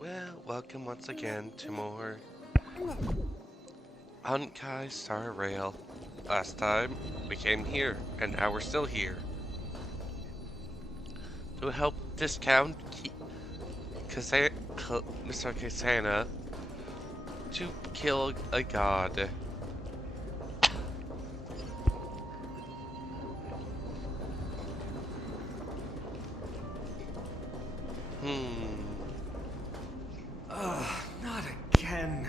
Well, welcome once again to more Honkai Star Rail. Last time we came here, and now we're still here. To help discount Mr. Kasana to kill a god. Not again.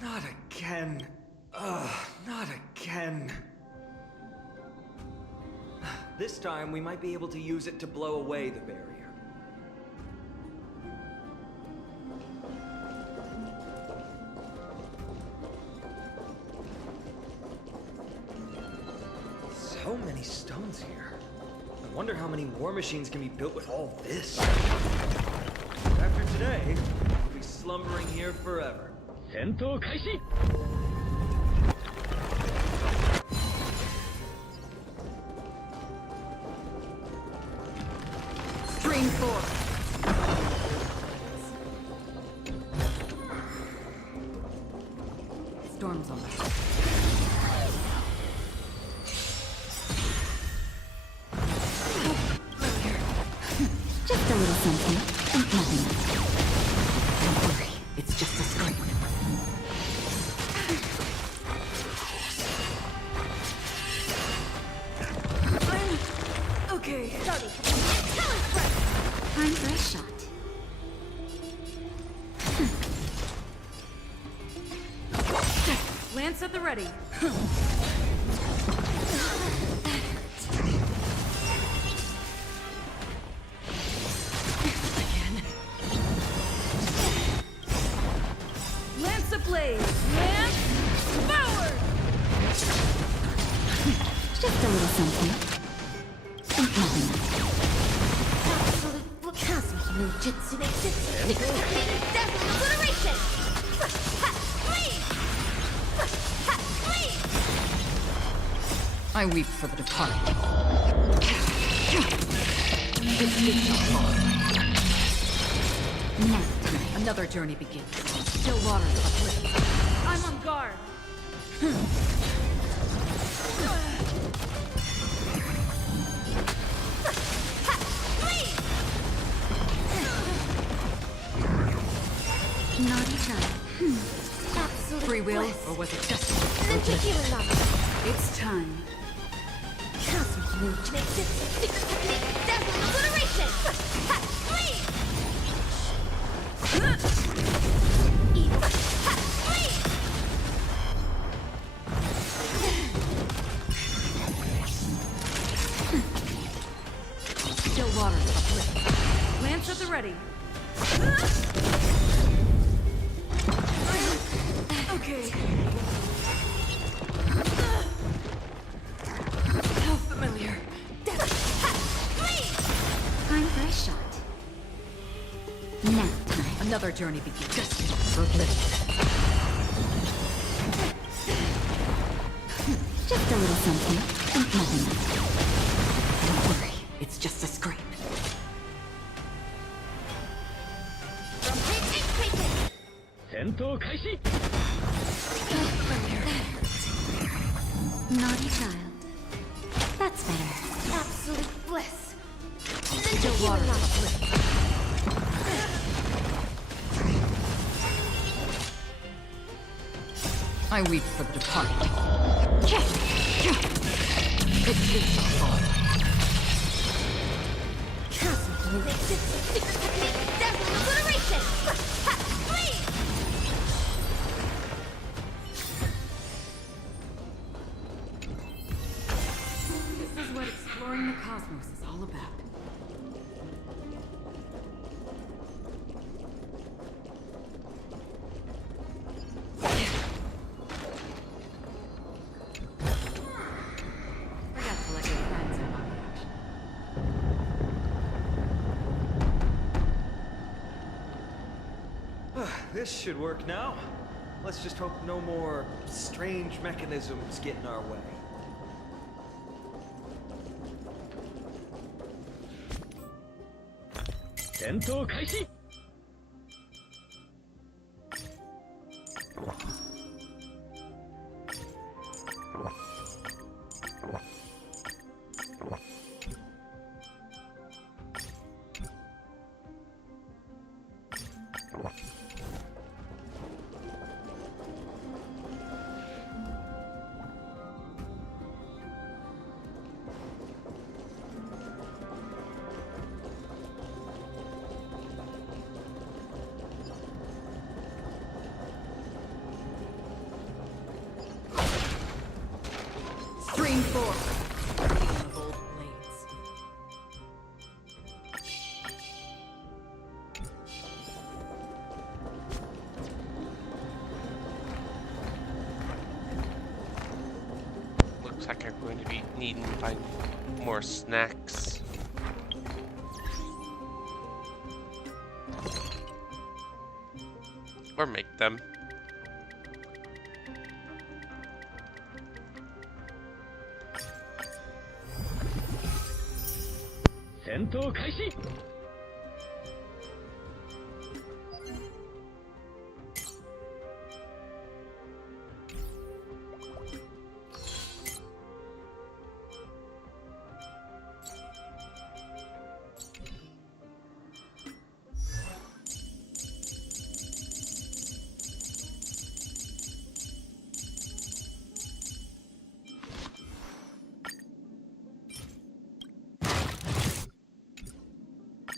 Not again. Not again. This time we might be able to use it to blow away the barrier. So many stones here. I wonder how many war machines can be built with all this. After today, we'll be slumbering here forever. Stream 4. Storm's on. Just a little something, and nothing else. Don't worry, it's just a scrape. I'm okay. Time for a shot. Lance at the ready. Lance ablaze! Lance forward! Just a little something. And nothing else. Absolute cosmic no jutsu dazzle obliteration! I weep for the departed. Now time. Another journey begins. Still waters uplift. I'm on guard. Naughty child. Absolute free will, or was it just it's time. Cosmic move to make this dazzle obliteration! Still waters uplift. Lance at the ready. Okay. How familiar. Time for a shot. Now time. Another journey begins. Just for oblivion. Just a little something, and nothing else. Don't worry, it's just a scrape. Naughty child. That's better. Absolute bliss. Still water. I weep for the departed. It is a fall. Cosmic move. Dazzle obliteration! This is what exploring the cosmos is all about. This should work now. Let's just hope no more strange mechanisms get in our way. Stream forth. Of old blades. Looks like I'm going to be needing to find more snacks. Or make them.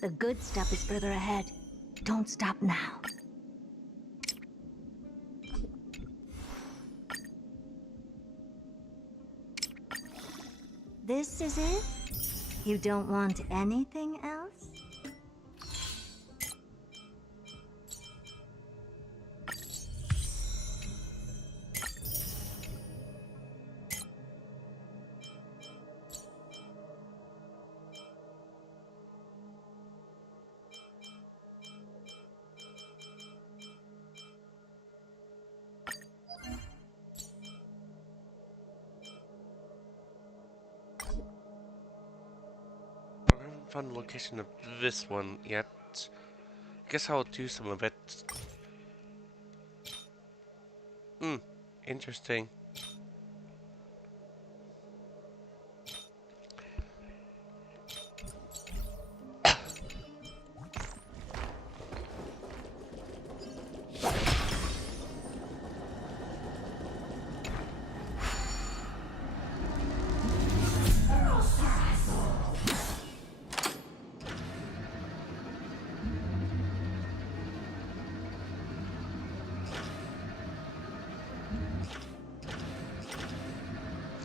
The good stuff is further ahead. Don't stop now. This is it? You don't want anything else? I haven't found the location of this one yet. Guess I'll do some of it. Interesting.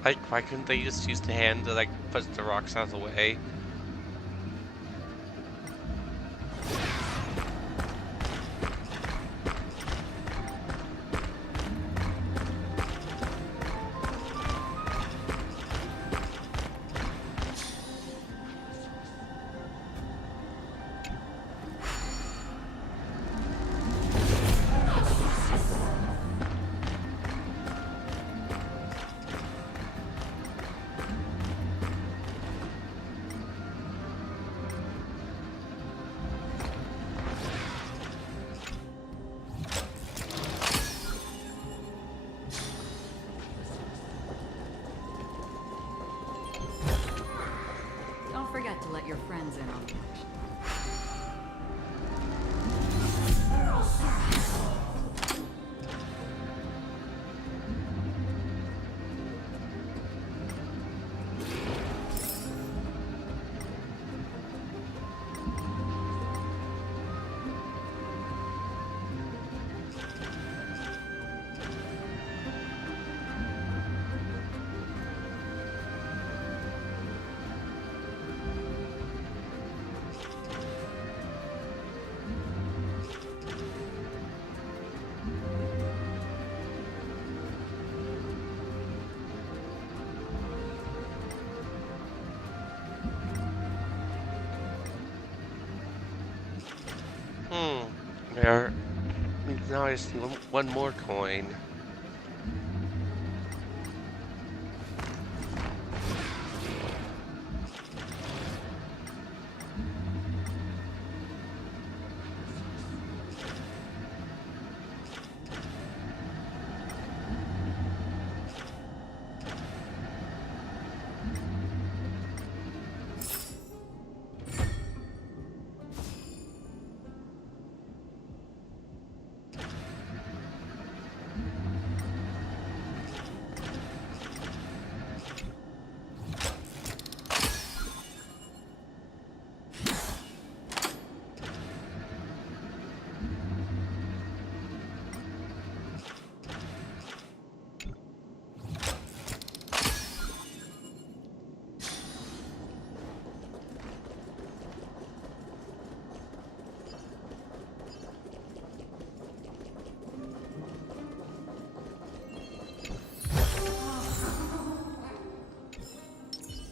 Like, why couldn't they just use the hand to, like, push the rocks out of the way? Don't forget to let your friends in on the action. There. Nice, one more coin.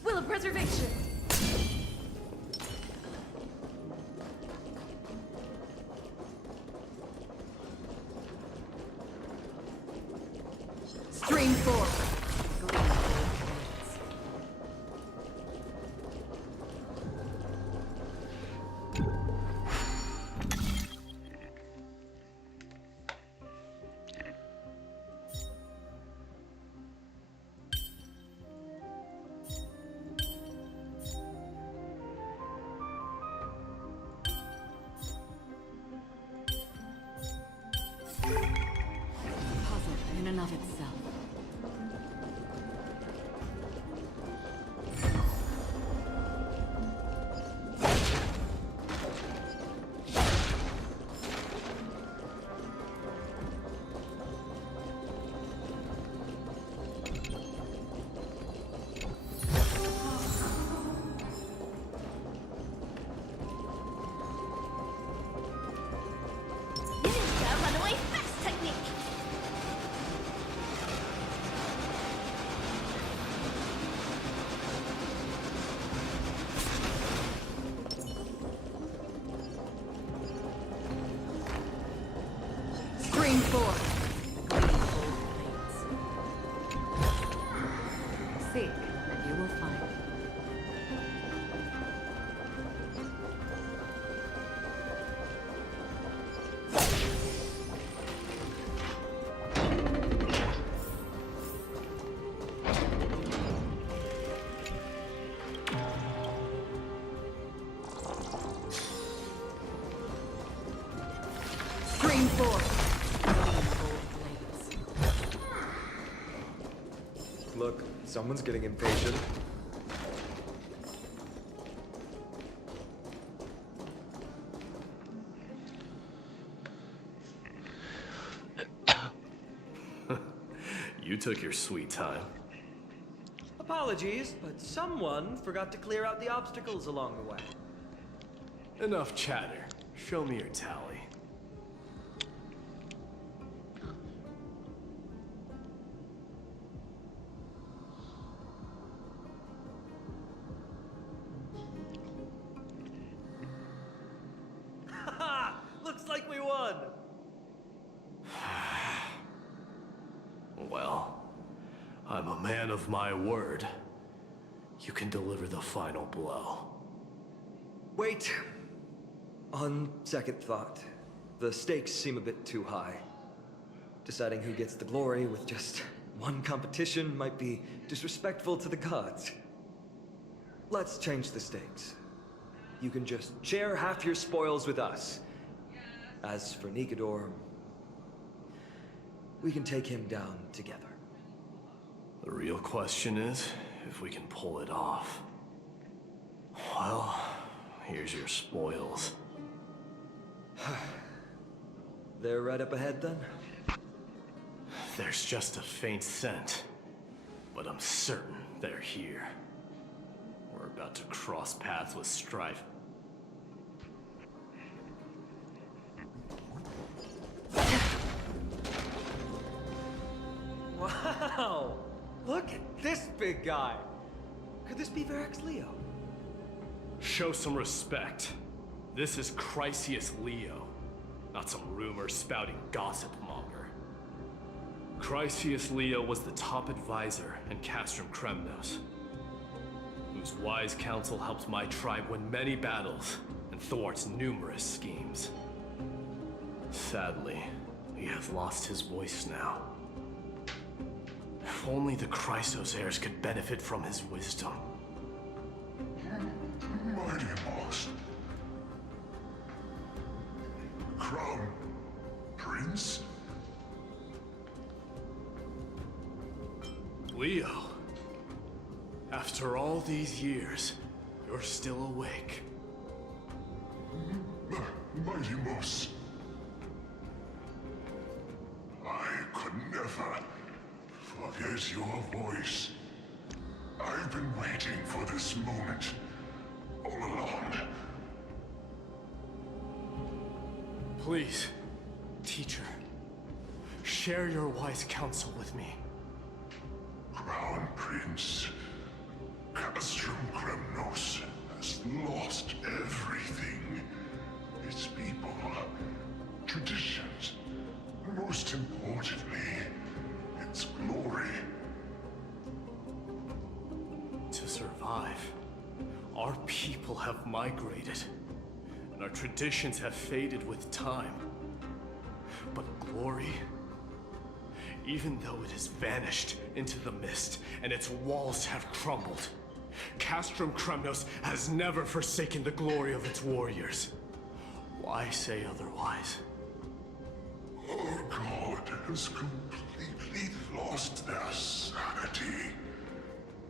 Will of preservation. Stream 4. Puzzle in and of itself. Ninja runaway fast technique. Stream 4. Seek, and you will find. Stream 4. Look, someone's getting impatient. You took your sweet time. Apologies, but someone forgot to clear out the obstacles along the way. Enough chatter. Show me your tally. Haha! Looks like we won! Well, I'm a man of my word. You can deliver the final blow. Wait. On second thought, the stakes seem a bit too high. Deciding who gets the glory with just one competition might be disrespectful to the gods. Let's change the stakes. You can just share half your spoils with us. As for Nigador, we can take him down together. The real question is if we can pull it off. Well, here's your spoils. They're right up ahead then? There's just a faint scent, but I'm certain they're here. We're about to cross paths with strife. Wow! Look at this big guy! Could this be Varric's Leo? Show some respect. This is Chrysius Leo. not some rumor-spouting gossip monger. Chrysius Leo was the top advisor in Castrum Kremnos, whose wise counsel helped my tribe win many battles and thwarts numerous schemes. Sadly, he has lost his voice now. If only the Chrysos heirs could benefit from his wisdom. Mighty Boss. Crown Prince? Leo, after all these years, you're still awake. Mighty Boss. I could never forget your voice. I've been waiting for this moment all along. Please, teacher, share your wise counsel with me. Crown Prince Castrum Kremnos has lost everything. Its people, traditions, and most importantly, its glory. To survive, our people have migrated, and our traditions have faded with time. But glory, even though it has vanished into the mist and its walls have crumbled, Castrum Kremnos has never forsaken the glory of its warriors. Why say otherwise? Our god has completely lost their sanity.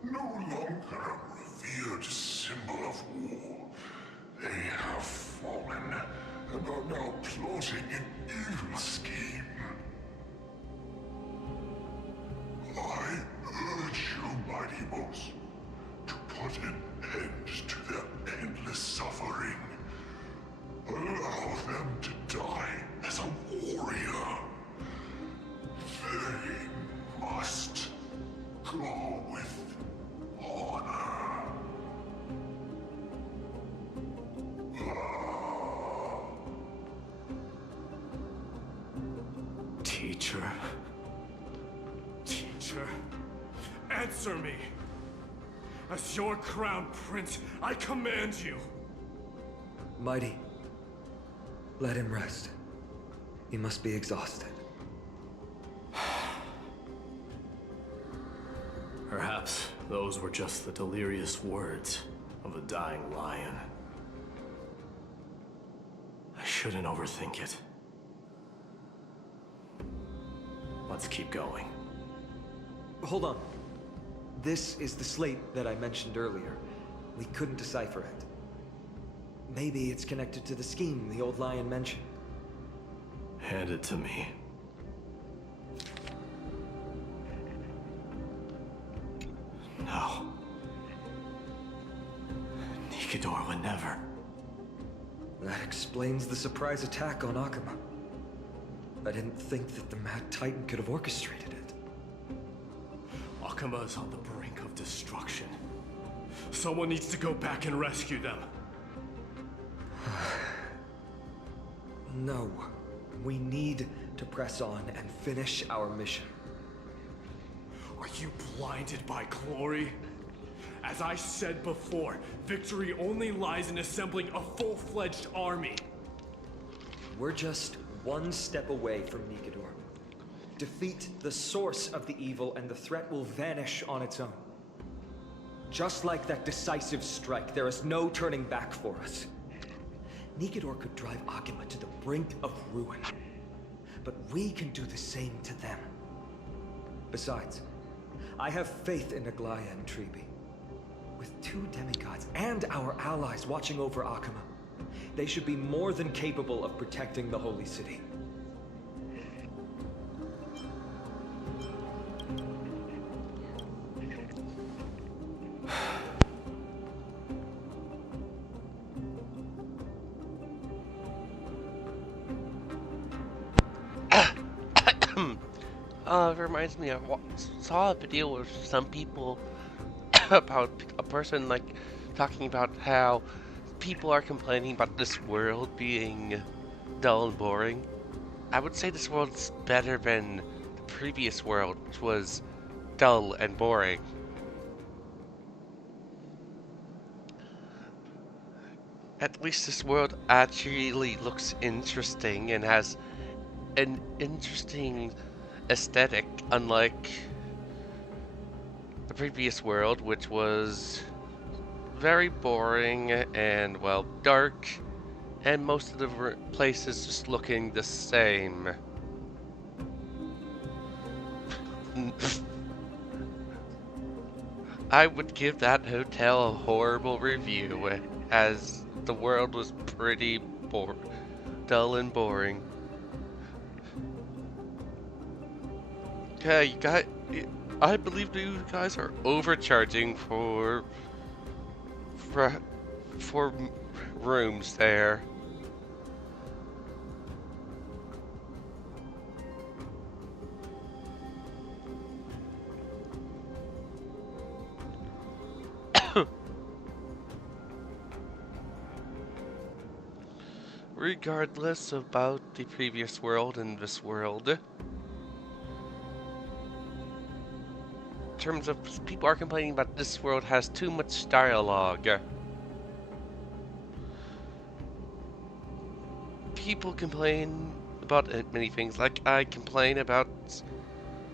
No longer a revered symbol of war. They have fallen and are now plotting an evil scheme. I urge you, mighty boss, to put an end to their endless suffering. Allow them to die as a warrior. They must go with honor. Teacher? Teacher? Answer me! As your crown prince, I command you! Mighty, let him rest. He must be exhausted. Perhaps those were just the delirious words of a dying lion. I shouldn't overthink it. Let's keep going. Hold on. This is the slate that I mentioned earlier. We couldn't decipher it. Maybe it's connected to the scheme the old lion mentioned. Hand it to me. No. Nikador would never. That explains the surprise attack on Akama. I didn't think that the Mad Titan could have orchestrated it. Akama is on the brink of destruction. Someone needs to go back and rescue them. No. We need to press on and finish our mission. Are you blinded by glory? As I said before, victory only lies in assembling a full-fledged army. We're just one step away from Nikador. Defeat the source of the evil and the threat will vanish on its own. Just like that decisive strike, there is no turning back for us. Nikador could drive Akama to the brink of ruin. But we can do the same to them. Besides, I have faith in Aglaya and Tribi. With two demigods and our allies watching over Akama, they should be more than capable of protecting the Holy City. It reminds me, saw a video where some people about a person talking about how people are complaining about this world being dull and boring, I would say this world's better than the previous world, which was dull and boring. At least this world actually looks interesting and has an interesting aesthetic, unlike the previous world, which was very boring and, well, dark, and most of the places just looking the same. I would give that hotel a horrible review, as the world was pretty dull and boring. Okay, you guys, I believe you guys are overcharging for rooms there. Regardless about the previous world and this world, in terms of people are complaining about this world has too much dialogue. People complain about many things, like I complain about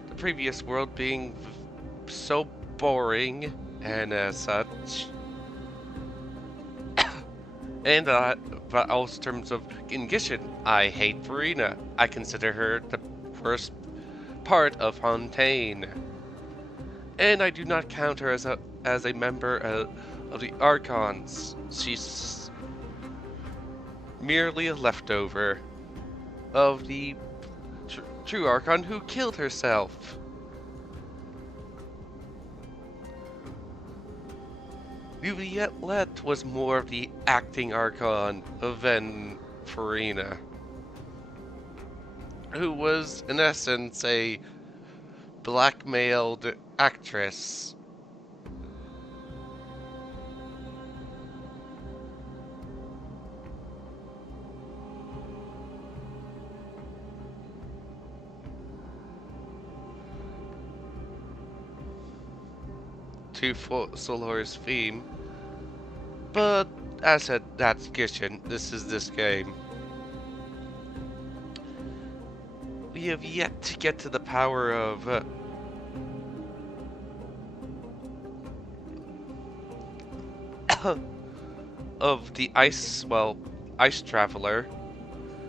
the previous world being so boring and as such. And but also in terms of Gishin, I hate Farina. I consider her the worst part of Fontaine. And I do not count her as a member of the Archons. She's merely a leftover of the true Archon who killed herself. Juliette was more of the acting Archon than Farina, who was in essence a blackmailed actress. To Solar's theme, but as I said, that's Gishin. This is this game. We have yet to get to the power of the ice traveler.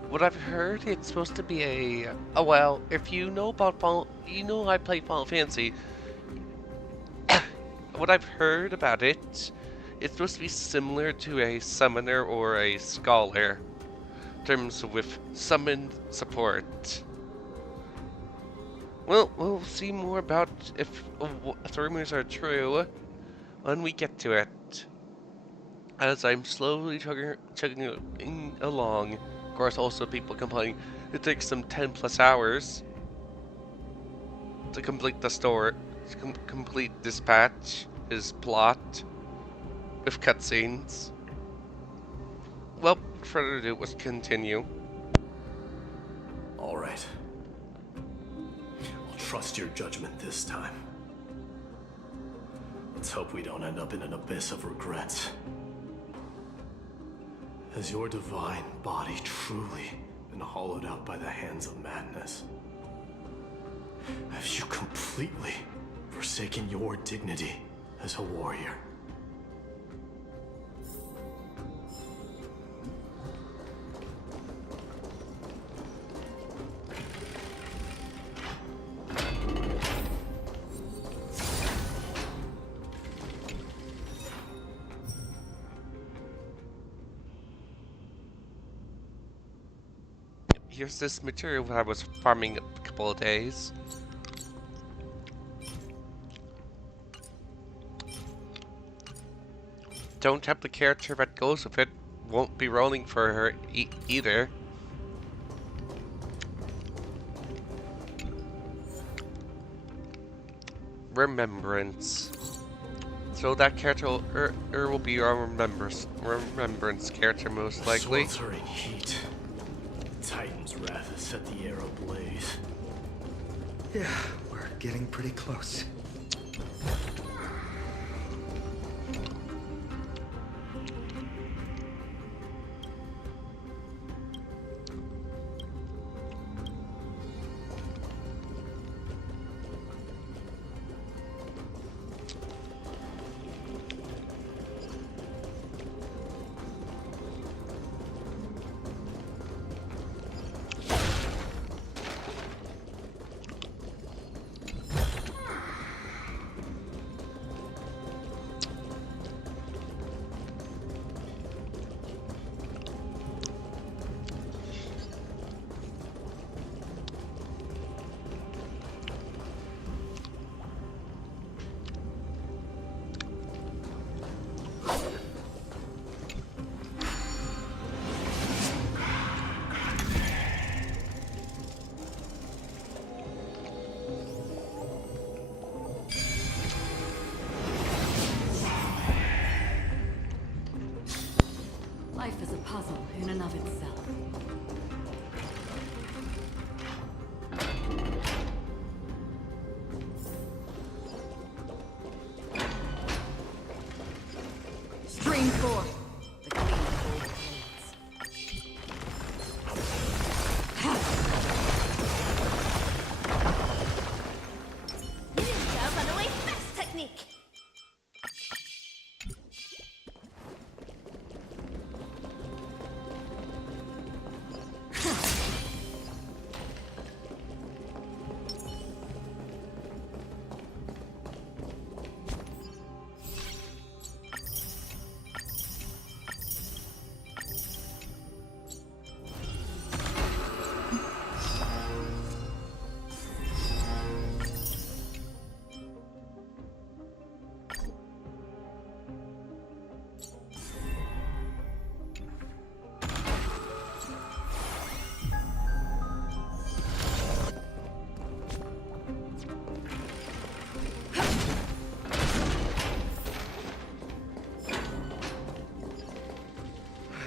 What I've heard, it's supposed to be well, if you know about I play Final Fantasy. What I've heard about it, it's supposed to be similar to a summoner or a scholar, in terms with summoned support. Well, we'll see more about if the rumors are true when we get to it. As I'm slowly chugging along. Of course, also people complaining it takes them 10+ hours to complete the story. Complete dispatch, his plot, with cutscenes. Well, without further ado, let's continue. All right. I'll trust your judgment this time. Let's hope we don't end up in an abyss of regrets. Has your divine body truly been hollowed out by the hands of madness? Have you completely forsaken your dignity as a warrior? Here's this material that I was farming a couple of days. Don't have the character that goes with it. Won't be rolling for her either. Remembrance. So that character will be our remembrance character most likely. Sweltering heat. Titan's wrath has set the air ablaze. Yeah, we're getting pretty close. Life is a puzzle in and of itself. Stream forth the clean gold blades. Ninja runaway fast technique.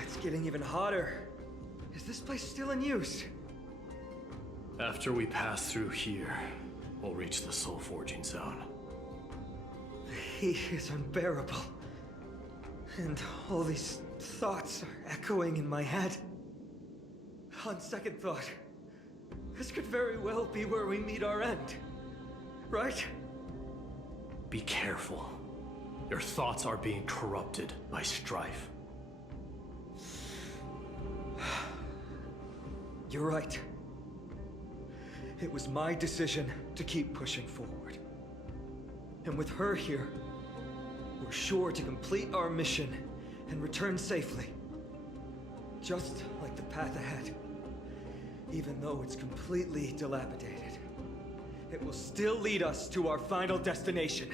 It's getting even hotter. Is this place still in use? After we pass through here, we'll reach the soul forging zone. The heat is unbearable. And all these thoughts are echoing in my head. On second thought, this could very well be where we meet our end. Right? Be careful. Your thoughts are being corrupted by strife. You're right. It was my decision to keep pushing forward. And with her here, we're sure to complete our mission and return safely. Just like the path ahead. Even though it's completely dilapidated, it will still lead us to our final destination.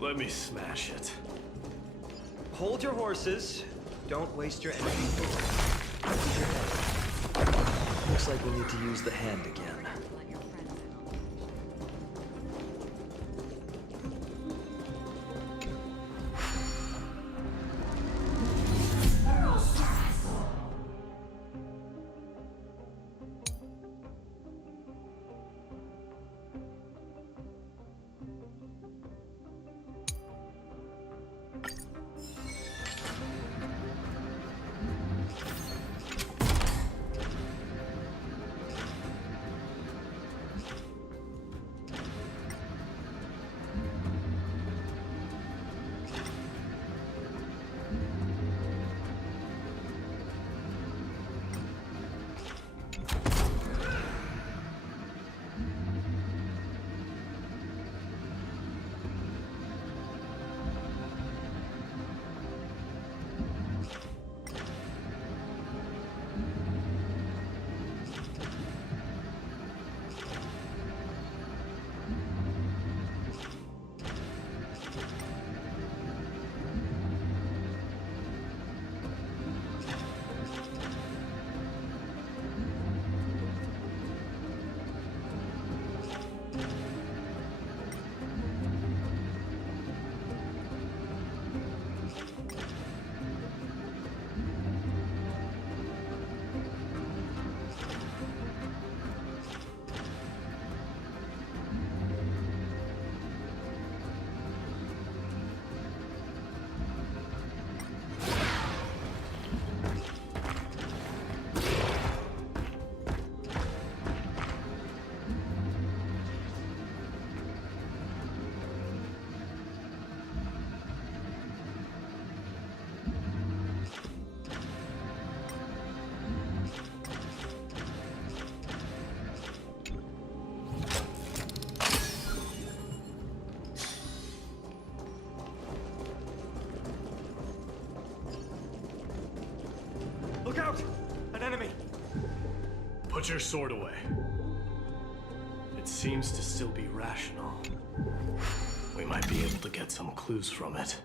Let me smash it. Hold your horses. Don't waste your energy. Use your head. Looks like we'll need to use the hand again. Let your friends in on it. Put your sword away. It seems to still be rational. We might be able to get some clues from it.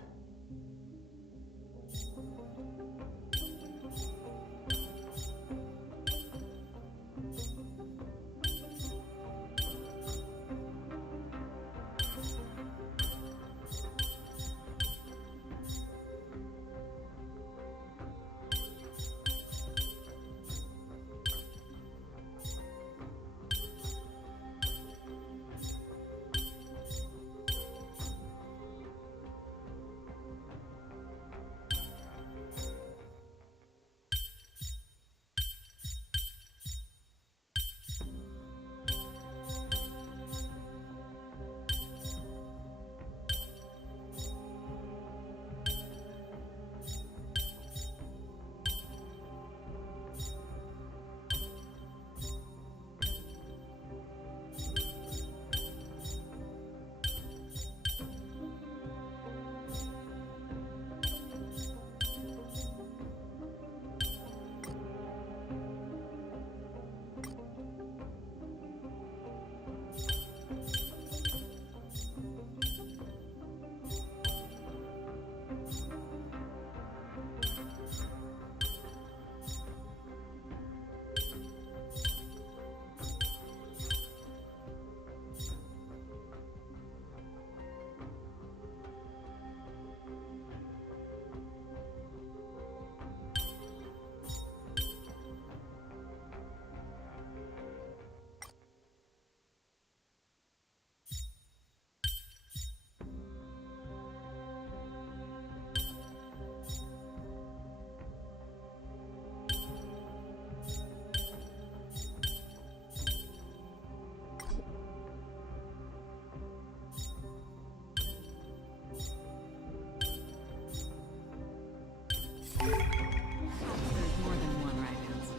There's more than one right answer.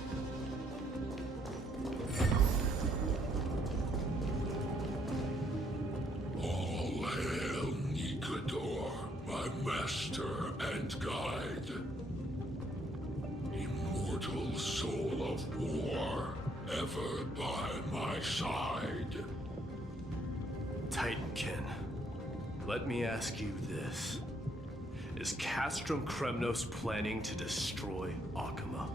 All hail Nikador, my master and guide. Immortal soul of war, ever by my side. Titankin, let me ask you this. Is Castrum Kremnos planning to destroy Akama?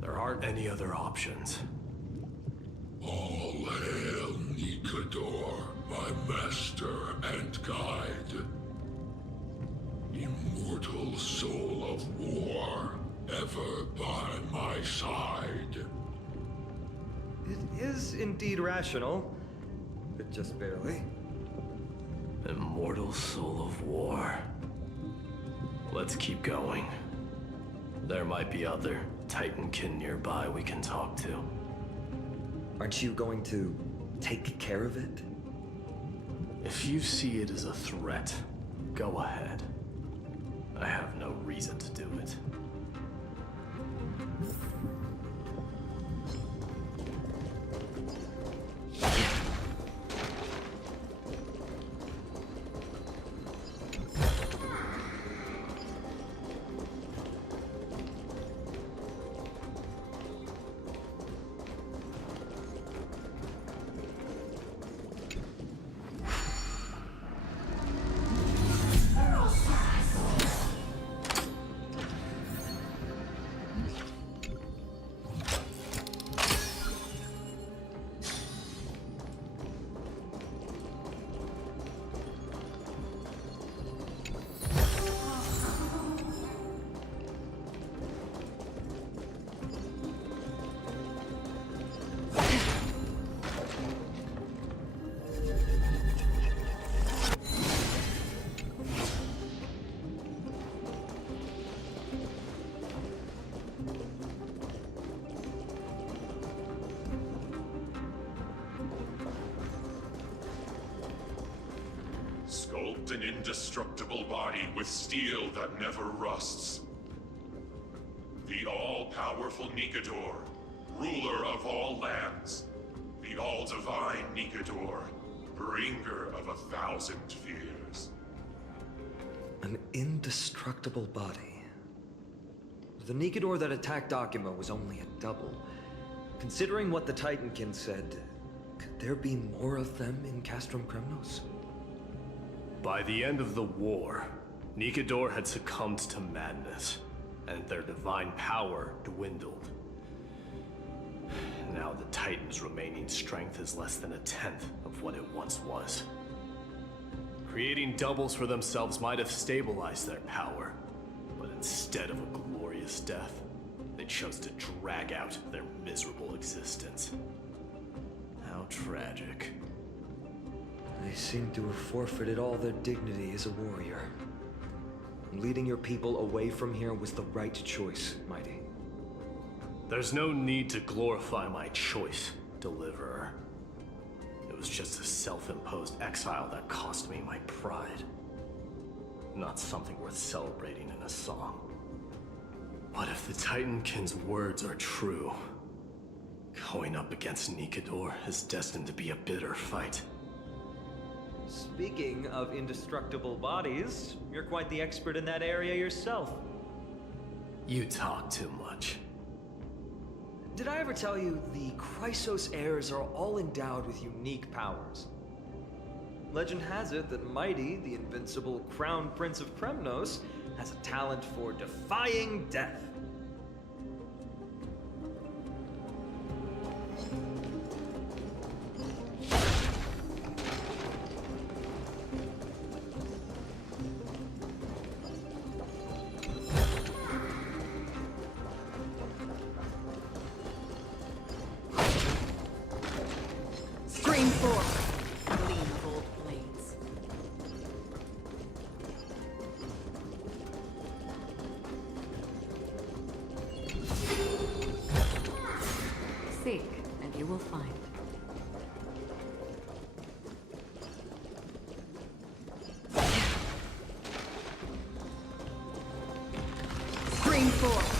There aren't any other options. All hail Nikador, my master and guide. Immortal soul of war, ever by my side. It is indeed rational, but just barely. Immortal soul of war. Let's keep going. There might be other Titankin nearby we can talk to. Aren't you going to take care of it? If you see it as a threat, go ahead. I have no reason to do it. Sculpt an indestructible body with steel that never rusts. The all-powerful Nikador, ruler of all lands. The all-divine Nikador, bringer of 1,000 fears. An indestructible body. The Nikador that attacked Akima was only a double. Considering what the Titankin said, could there be more of them in Castrum Kremnos? By the end of the war, Nikador had succumbed to madness, and their divine power dwindled. Now the Titan's remaining strength is less than a tenth of what it once was. Creating doubles for themselves might have stabilized their power, but instead of a glorious death, they chose to drag out their miserable existence. How tragic. They seem to have forfeited all their dignity as a warrior. Leading your people away from here was the right choice, Mighty. There's no need to glorify my choice, Deliverer. It was just a self-imposed exile that cost me my pride. Not something worth celebrating in a song. What if the Titankin's words are true? Going up against Nikador is destined to be a bitter fight. Speaking of indestructible bodies, you're quite the expert in that area yourself. You talk too much. Did I ever tell you the Chrysos heirs are all endowed with unique powers? Legend has it that Mighty, the invincible Crown Prince of Kremnos, has a talent for defying death. Scream forth, gleam of old blades. Seek, and you will find. Scream forth.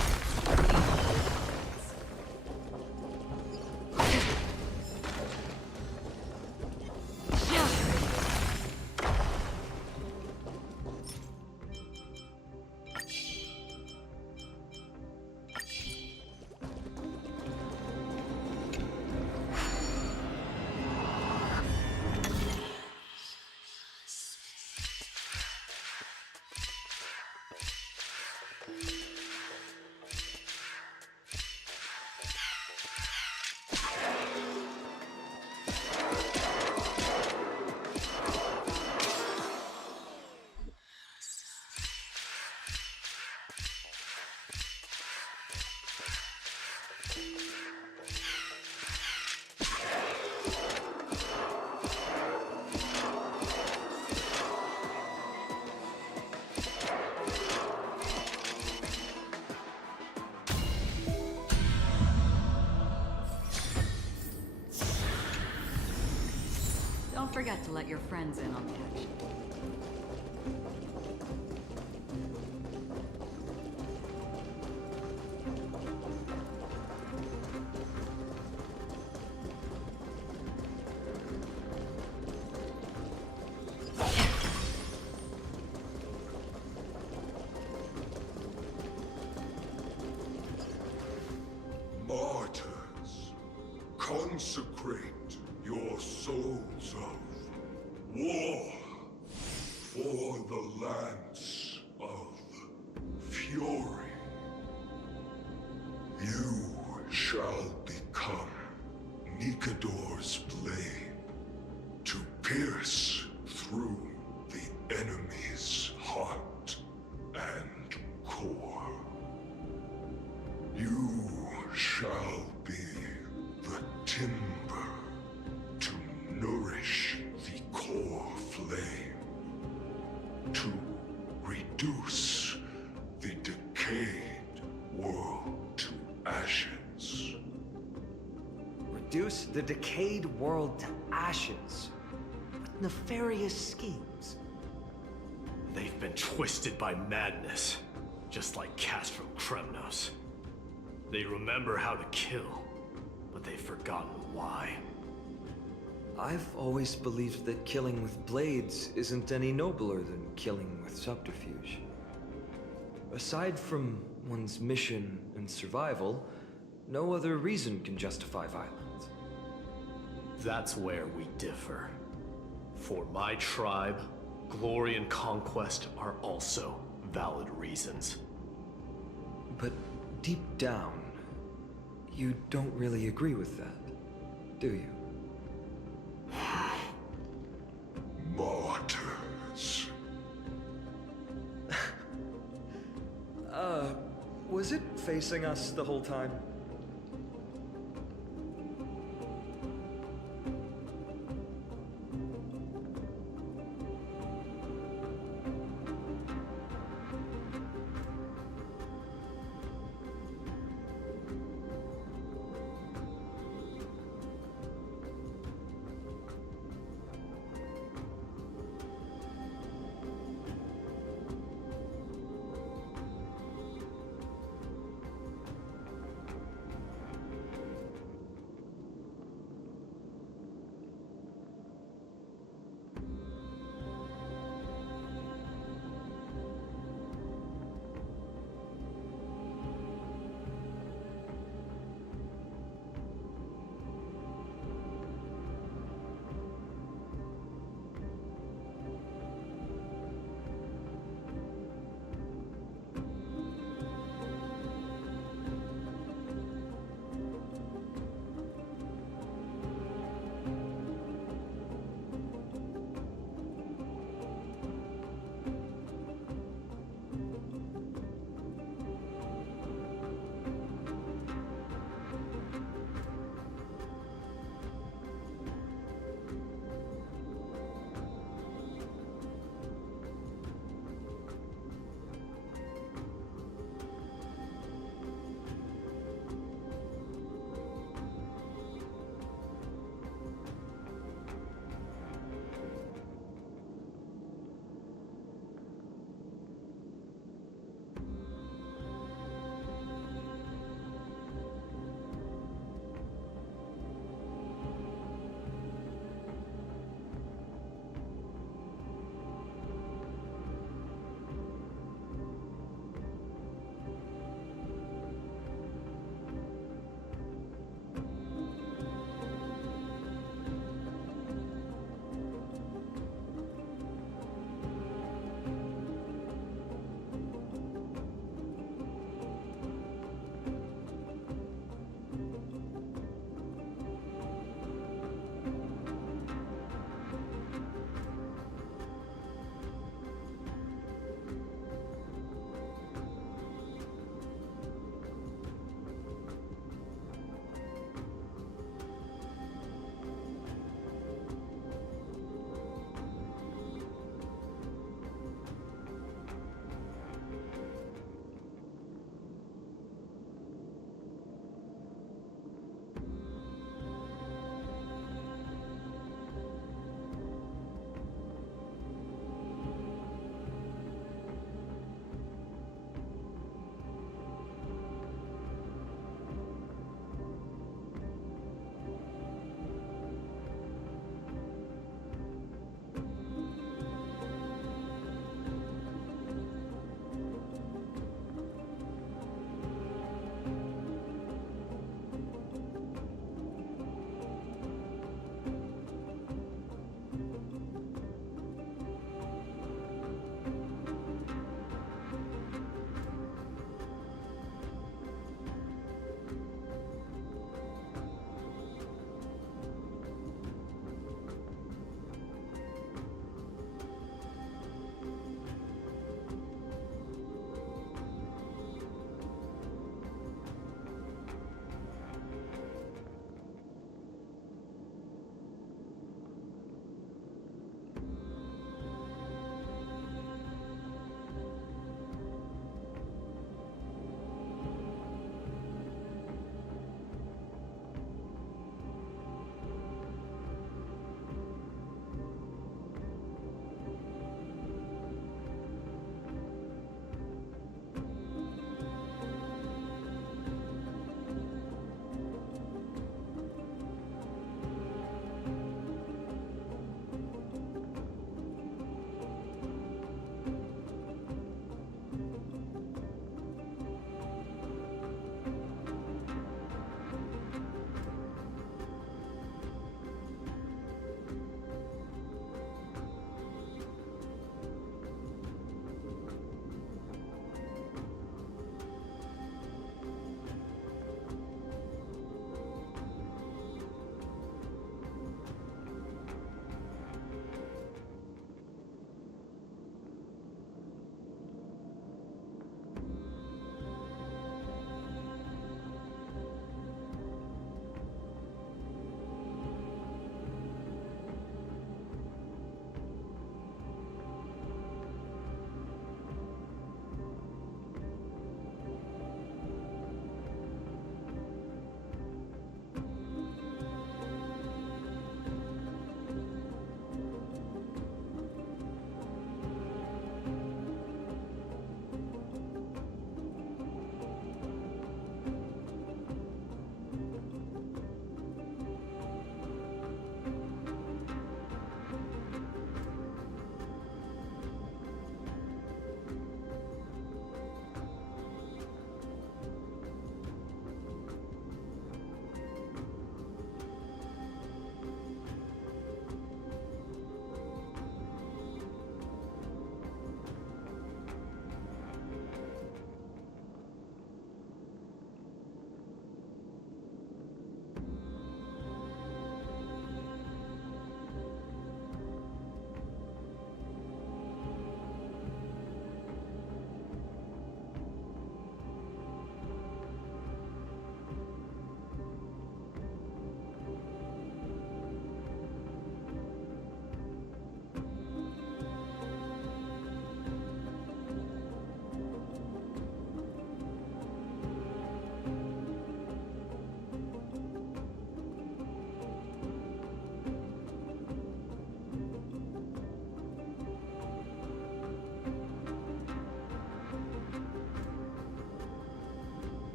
Don't forget to let your friends in on the action. Martyrs, consecrate your souls of war for the lance of fury. You shall become Nikador's blade to pierce through the enemy's heart and core. You shall be the timber to nourish the core flame, to reduce the decayed world to ashes. Reduce the decayed world to ashes. What nefarious schemes. They've been twisted by madness, just like Castrum Kremnos. They remember how to kill, but they've forgotten why. I've always believed that killing with blades isn't any nobler than killing with subterfuge. Aside from one's mission and survival, no other reason can justify violence. That's where we differ. For my tribe, glory and conquest are also valid reasons. But deep down, you don't really agree with that, do you? Martyrs. Was it facing us the whole time?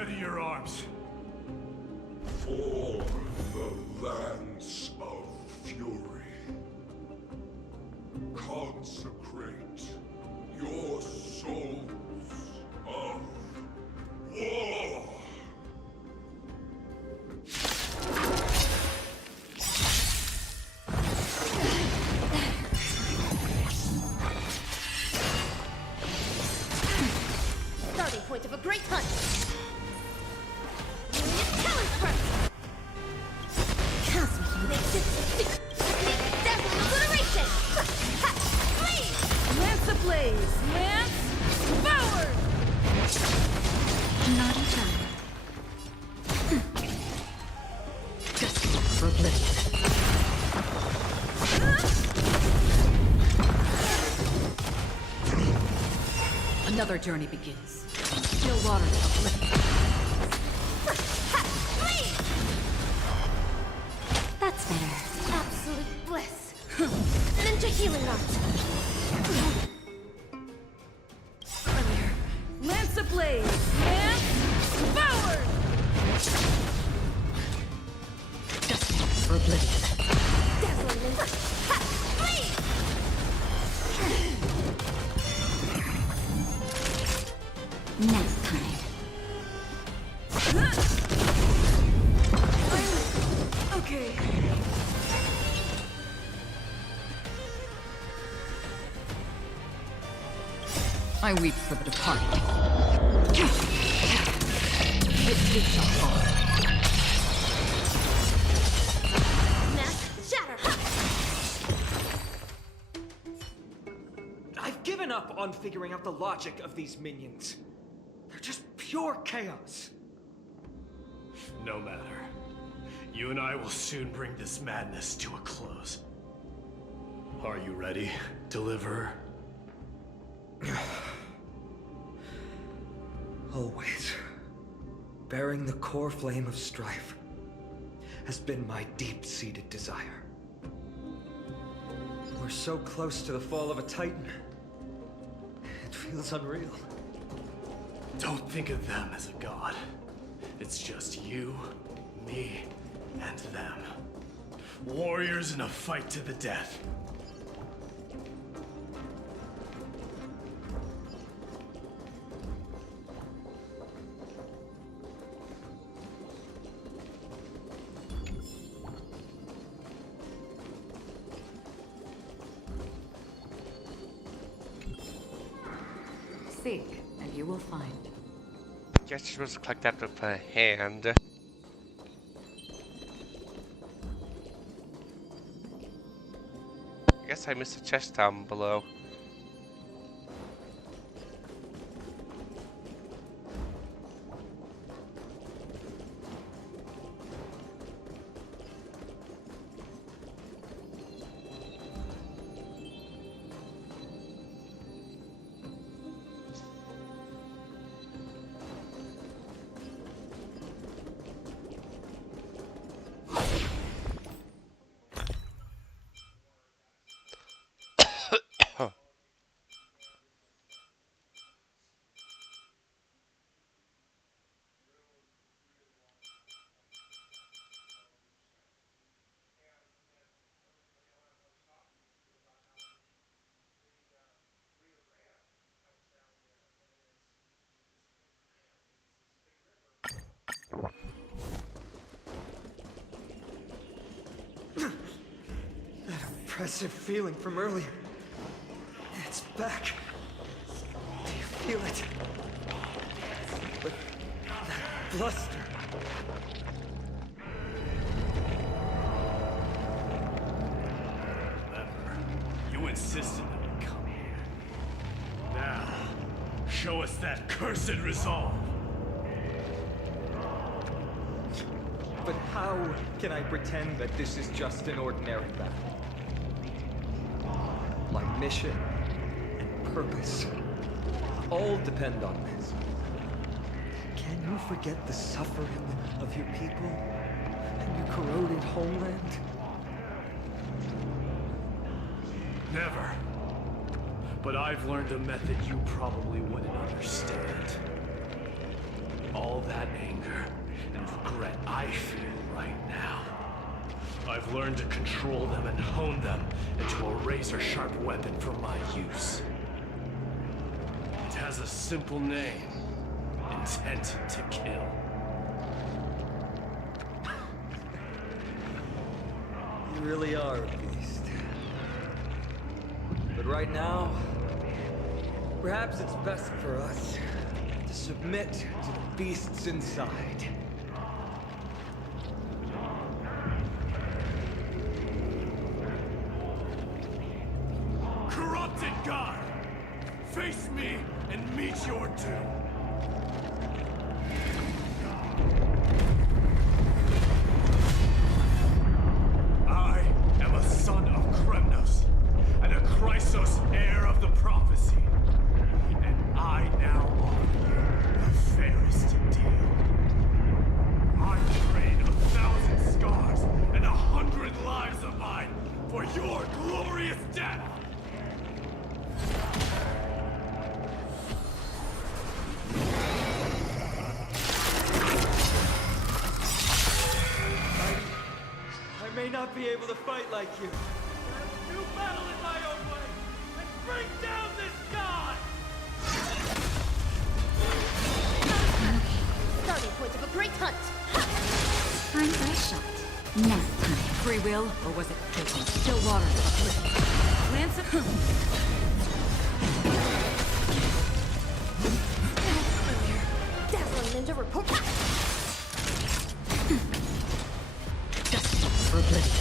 Ready your arms. For the lance of fury, consecrate your souls of war. Starting point of a great hunt. Talent thrust. Cosmic makes it. Dazzling obliteration. Please. Lance ablaze! Lance forward! Naughty child. Just for oblivion. Another journey begins. Still water to oblivion. Please. That's better. Absolute bliss. Ninja healing knot. Earlier. Lance ablaze! Lance forward! Just for oblivion. Dazzling ninja. Please. Next time. Okay. I weep for the departed. It too shall fall. Mass shatter. I've given up on figuring out the logic of these minions. They're just pure chaos. No matter. You and I will soon bring this madness to a close. Are you ready, Deliverer? Always. Bearing the core flame of strife has been my deep-seated desire. We're so close to the fall of a Titan. It feels unreal. Don't think of them as a god. It's just you, me, and them. Warriors in a fight to the death. Seek, and you will find. Guess you're supposed to collect that with a hand. Guess I missed the chest down below. That oppressive feeling from earlier. It's back. Do you feel it? But that bluster. Remember, you insisted that we come here. Now, show us that cursed resolve. But how can I pretend that this is just an ordinary battle? My mission and purpose all depend on this. Can you forget the suffering of your people and your corroded homeland? Never. But I've learned a method you probably wouldn't understand. All that regret I feel right now. I've learned to control them and hone them into a razor-sharp weapon for my use. It has a simple name. Intent to kill. You really are a beast. But right now, perhaps it's best for us to submit to the beasts inside. Corrupted God! Face me and meet your doom! I am a son of Kremnos, and a Chrysos heir of the prophecy. And I now offer you the fairest deal. I trade 1,000 scars and 100 lives of mine for your glorious death! I may not be able to fight like you. Do battle in my own way and bring down this god! Starting point of a great hunt. Time for a shot. Nap time. Free will, or was it fatal? Still water. Lance of... Dazzling ninja report. Destined for oblivion.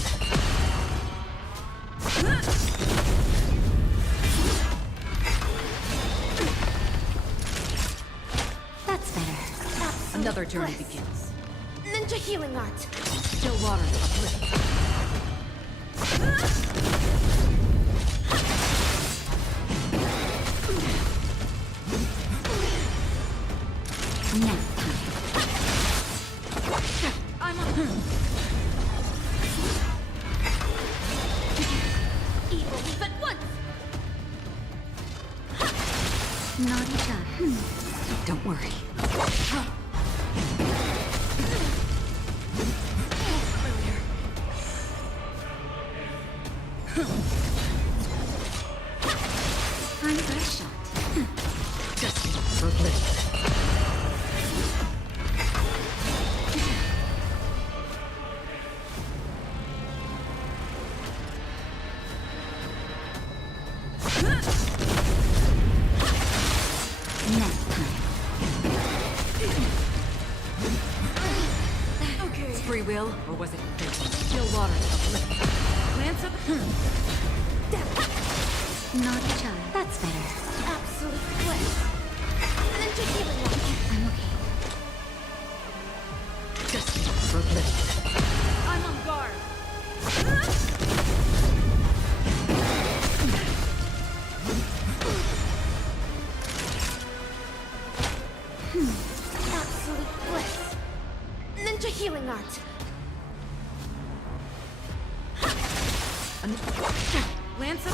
That's better. Absolute Another journey bliss. begins. Ninja healing art. Still water. Oblivion. Nap time. I'm on. Evil leave at once. Naughty child. Don't worry. Time for a shot. Destined for oblivion. Nap time. Okay. Free will, or was it fatal? Still water. Oblivion. Lance of... Naughty child. That's better. Absolute bliss. Ninja healing art. I'm okay. Destined for oblivion. I'm on guard. Absolute bliss. Ninja healing art. Lance of...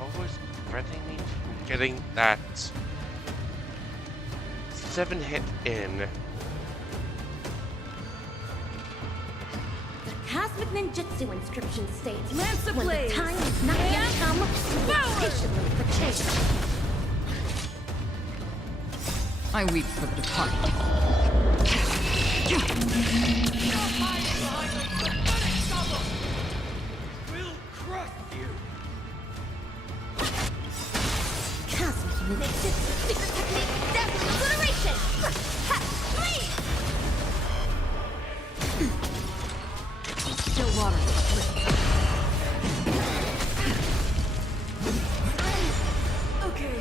Always preventing me from getting that 7 hit in. The Cosmic Ninjutsu inscription states, Lance of when Blaze. the time has not yet come, wait patiently for change. I weep for the departed. We'll crush you! Cosmic Ninjutsu secret technique, dazzling obliteration! Ha! Please! Still water. Okay.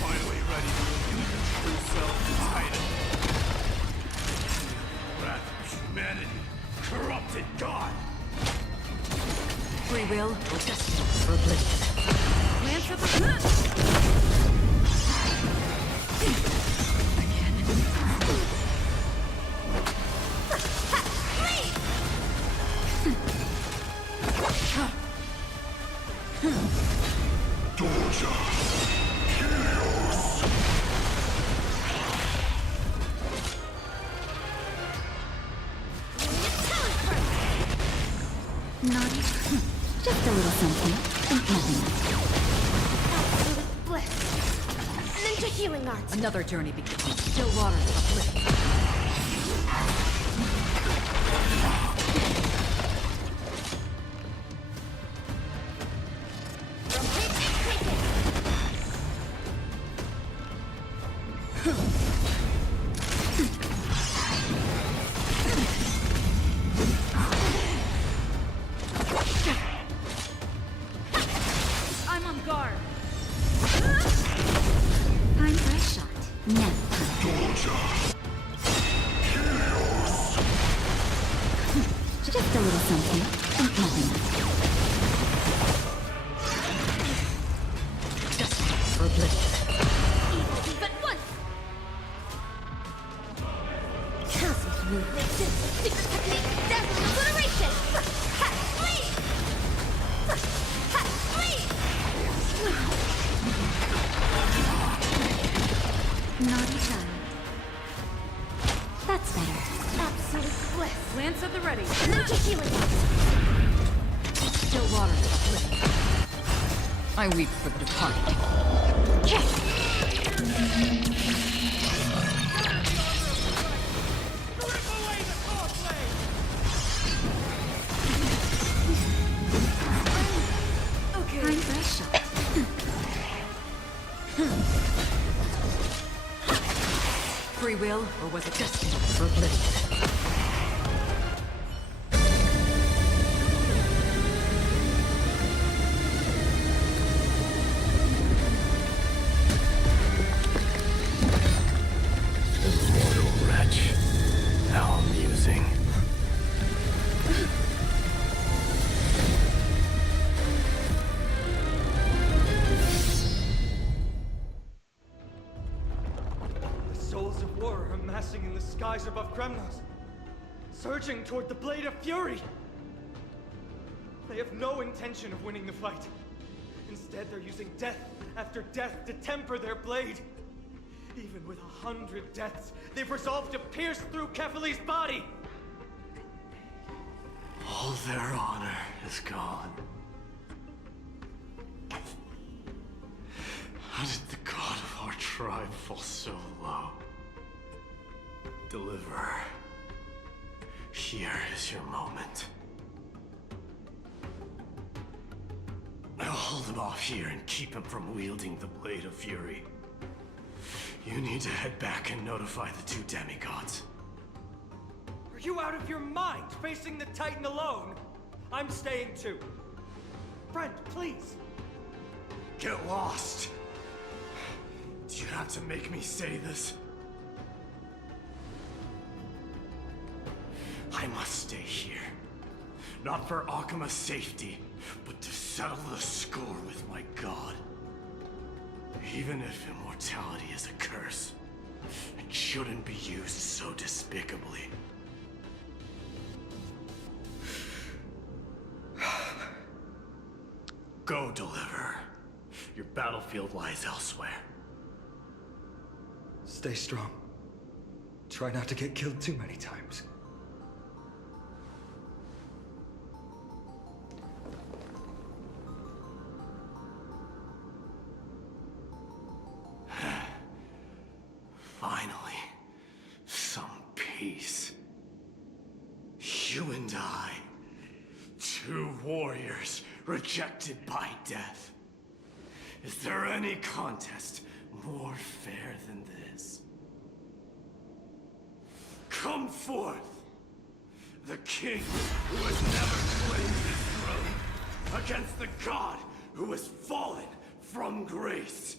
Finally ready to reveal your true self to Titan. Wrath of humanity, corrupted God! Free will, or destined for oblivion. Lance of... Again. Naughty. Just a little something. Think nothing. Absolute bliss. Ninja healing art. Another journey begins. Still waters uplift. I'm on guard. Time for a shot. Now. Just a little something. Think nothing. Just for oblivion. Easy but once. Cosmic movement. Secret technique. Dazzling obliteration. Ha! Flee! Ha! Flee! Naughty child. That's better. Absolute bliss. Lance at the ready. Ninja healing art. Still waters uplift. I weep for the departed. Okay. Time for a shot. Free will, or was it destiny for oblivion? Immortal wretch. How amusing. The souls of war are amassing in the skies above Kremnos, surging toward the Blade of Fury. They have no intention of winning the fight. Instead, they're using death after death to temper their blade. Even with 100 deaths, they've resolved to pierce through Kefali's body. All their honor is gone. How did the god of our tribe fall so low? Deliverer, here is your moment. I'll hold him off here and keep him from wielding the Blade of Fury. You need to head back and notify the two demigods. Are you out of your mind, facing the Titan alone? I'm staying too. Friend, please. Get lost! Do you have to make me say this? I must stay here. Not for Akima's safety, but to settle the score with my god. Even if immortality is a curse, it shouldn't be used so despicably. Go, Deliverer. Your battlefield lies elsewhere. Stay strong. Try not to get killed too many times. Finally, some peace. You and I, two warriors rejected by death. Is there any contest more fair than this? Come forth, the king who has never claimed his throne, against the god who has fallen from grace.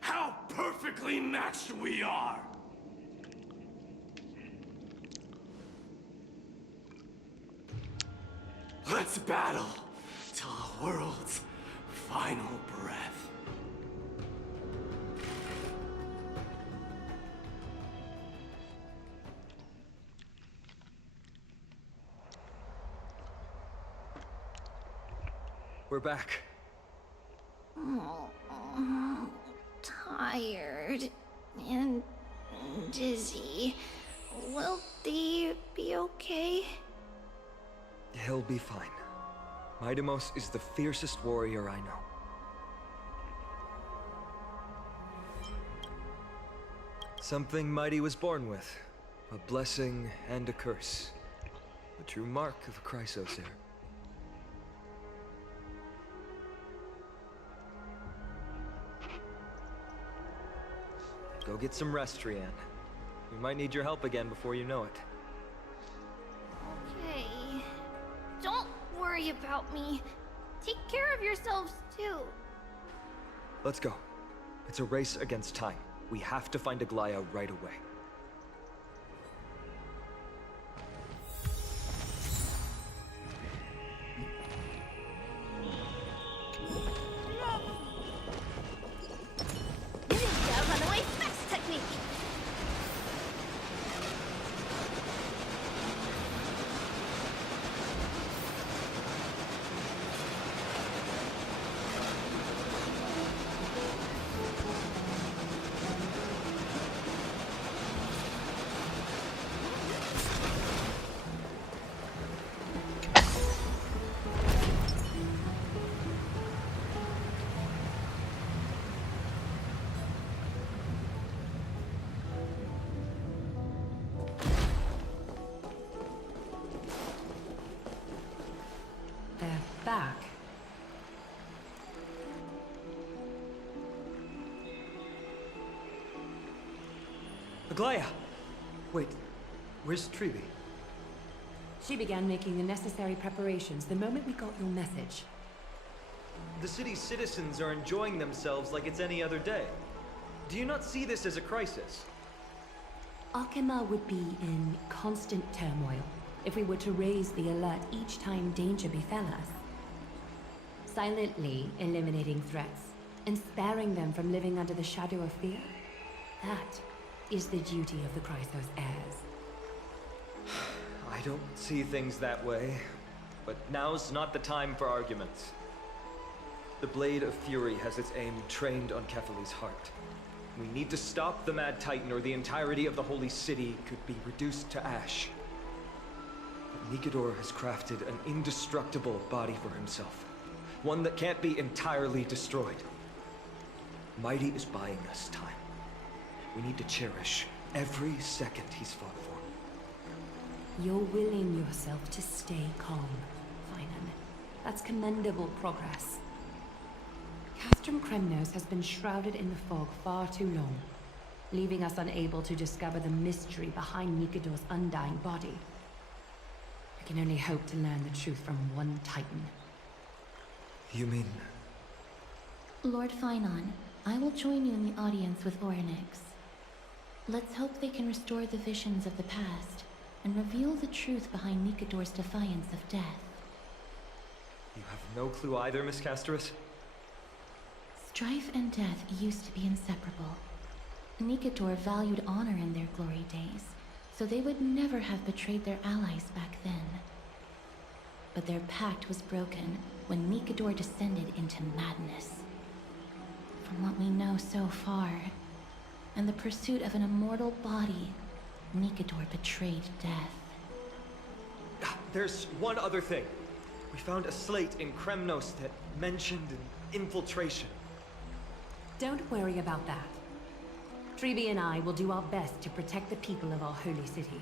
How perfectly matched we are! Let's battle till the world's final breath. We're back. Tired and dizzy. Will they be okay? He'll be fine. Midamos is the fiercest warrior I know. Something Mighty was born with. A blessing and a curse. The true mark of a Chrysos heir. Go get some rest, Trian. We might need your help again before you know it. Okay. Don't worry about me. Take care of yourselves, too. Let's go. It's a race against time. We have to find Aglaya right away. Ninja runaway fast technique! They're back. Aglaya! Wait, where's Treeby? She began making the necessary preparations the moment we got your message. The city's citizens are enjoying themselves like it's any other day. Do you not see this as a crisis? Arkema would be in constant turmoil if we were to raise the alert each time danger befell us. Silently eliminating threats and sparing them from living under the shadow of fear, that is the duty of the Chrysos heirs. I don't see things that way, but now's not the time for arguments. The Blade of Fury has its aim trained on Kefali's heart. We need to stop the Mad Titan or the entirety of the Holy City could be reduced to ash. But Nikador has crafted an indestructible body for himself. One that can't be entirely destroyed. Mighty is buying us time. We need to cherish every second he's fought for. You're willing yourself to stay calm, Finan. That's commendable progress. Castrum Kremnos has been shrouded in the fog far too long, leaving us unable to discover the mystery behind Nikador's undying body. We can only hope to learn the truth from one Titan. You mean... Lord Finon, I will join you in the audience with Orynyx. Let's hope they can restore the visions of the past and reveal the truth behind Nikador's defiance of death. You have no clue either, Miss Casterus? Strife and death used to be inseparable. Nikador valued honor in their glory days, so they would never have betrayed their allies back then. But their pact was broken when Nikador descended into madness. From what we know so far, and the pursuit of an immortal body, Nikador betrayed death. There's one other thing. We found a slate in Kremnos that mentioned an infiltration. Don't worry about that. Treeby and I will do our best to protect the people of our holy city.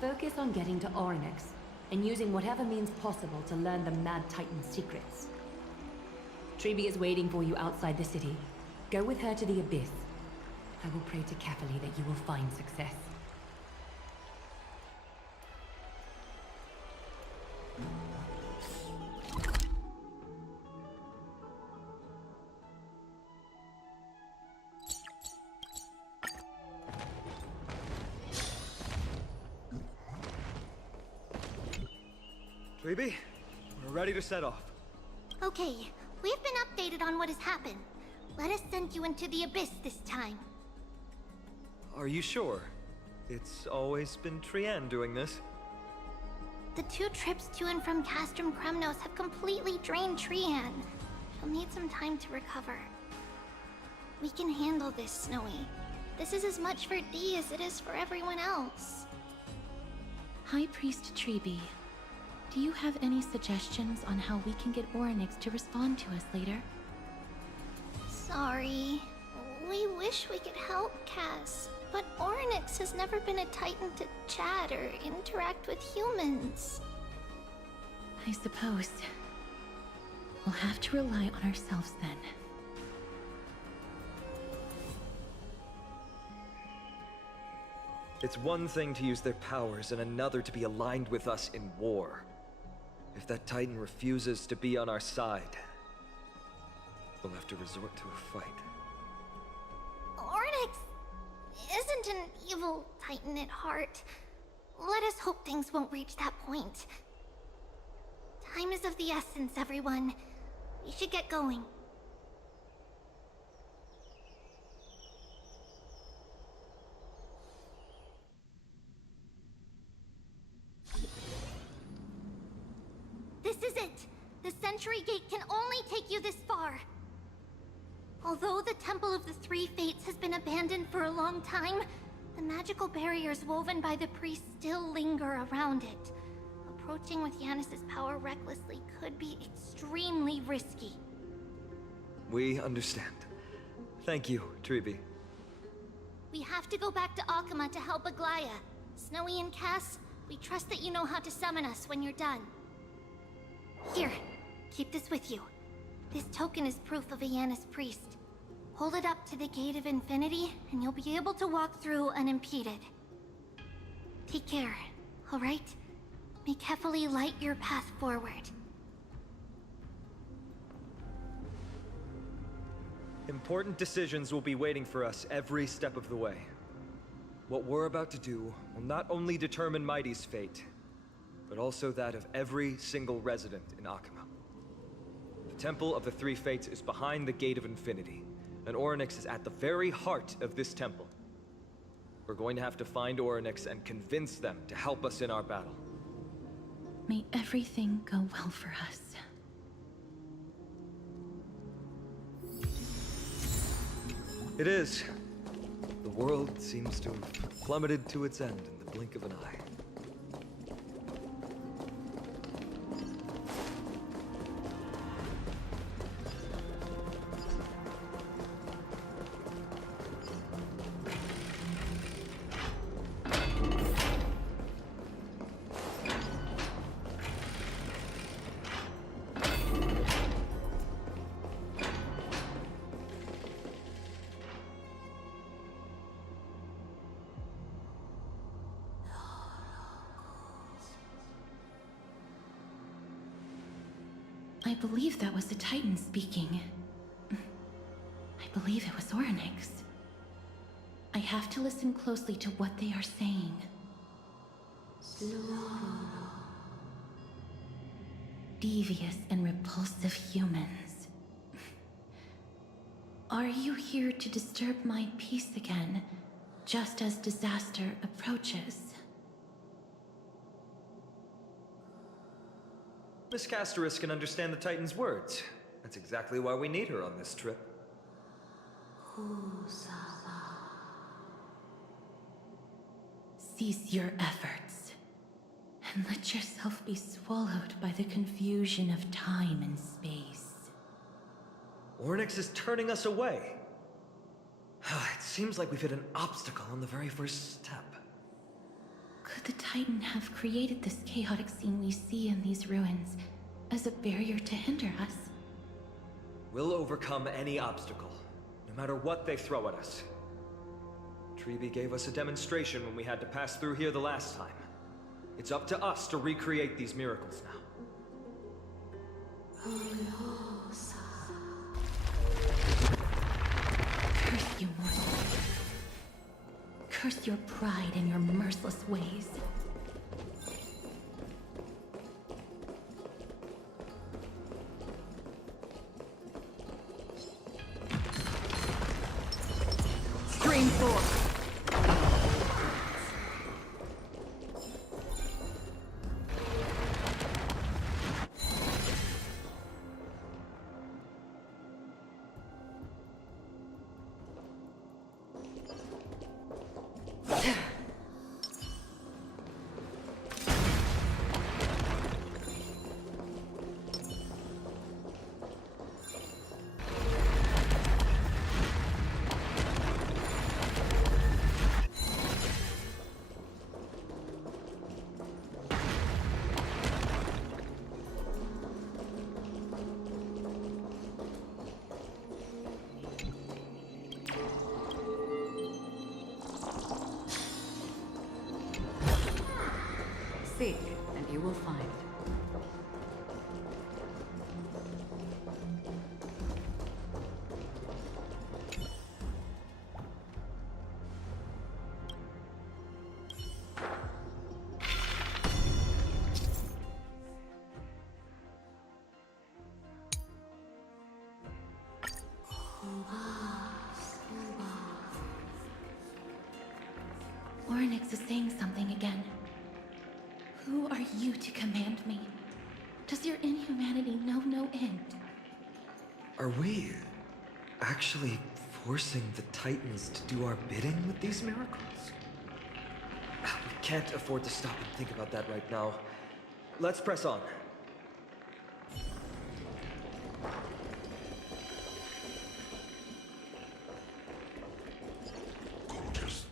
Focus on getting to Orynyx and using whatever means possible to learn the Mad Titan's secrets. Treeby is waiting for you outside the city. Go with her to the Abyss. I will pray to Kefali that you will find success. Treeby, we're ready to set off. Okay, we've been updated on what has happened. Let us send you into the Abyss this time. Are you sure? It's always been Trian doing this. The 2 trips to and from Castrum Kremnos have completely drained Trian. She'll need some time to recover. We can handle this, Snowy. This is as much for Dee as it is for everyone else. High Priest Treeby, Do you have any suggestions on how we can get Orynyx to respond to us later? Sorry. We wish we could help, Cass, but Orynyx has never been a Titan to chat or interact with humans. I suppose. We'll have to rely on ourselves then. It's one thing to use their powers and another to be aligned with us in war. If that Titan refuses to be on our side, we'll have to resort to a fight. Orynyx isn't an evil Titan at heart. Let us hope things won't reach that point. Time is of the essence, everyone. We should get going. This is it! The Century Gate can only take you this far. Although the Temple of the Three Fates has been abandoned for a long time, the magical barriers woven by the priests still linger around it. Approaching with Yanis's power recklessly could be extremely risky. We understand. Thank you, Tribi. We have to go back to Akama to help Aglaya. Snowy and Cass, we trust that you know how to summon us when you're done. Here, keep this with you. This token is proof of a Yanis priest. Hold it up to the Gate of Infinity, and you'll be able to walk through unimpeded. Take care, alright? May carefully light your path forward. Important decisions will be waiting for us every step of the way. What we're about to do will not only determine Mighty's fate, but also that of every single resident in Akama. The Temple of the Three Fates is behind the Gate of Infinity, and Orynyx is at the very heart of this temple. We're going to have to find Orynyx and convince them to help us in our battle. May everything go well for us. It is. The world seems to have plummeted to its end in the blink of an eye. I believe that was the Titan speaking. I believe it was Orynyx. I have to listen closely to what they are saying. Devious and repulsive humans. Are you here to disturb my peace again, just as disaster approaches? Miss Casterus can understand the Titan's words. That's exactly why we need her on this trip. Cease your efforts, and let yourself be swallowed by the confusion of time and space. Orynyx is turning us away. It seems like we've hit an obstacle on the very first step. Could the Titan have created this chaotic scene we see in these ruins as a barrier to hinder us? We'll overcome any obstacle, no matter what they throw at us. Tribi gave us a demonstration when we had to pass through here the last time. It's up to us to recreate these miracles now. Curse you, mortal. Curse your pride and your merciless ways. Stream forth. Seek, and you will find. Oryx is saying something again. Who are you to command me? Does your inhumanity know no end? Are we actually forcing the Titans to do our bidding with these miracles? We can't afford to stop and think about that right now. Let's press on. Gorgeous.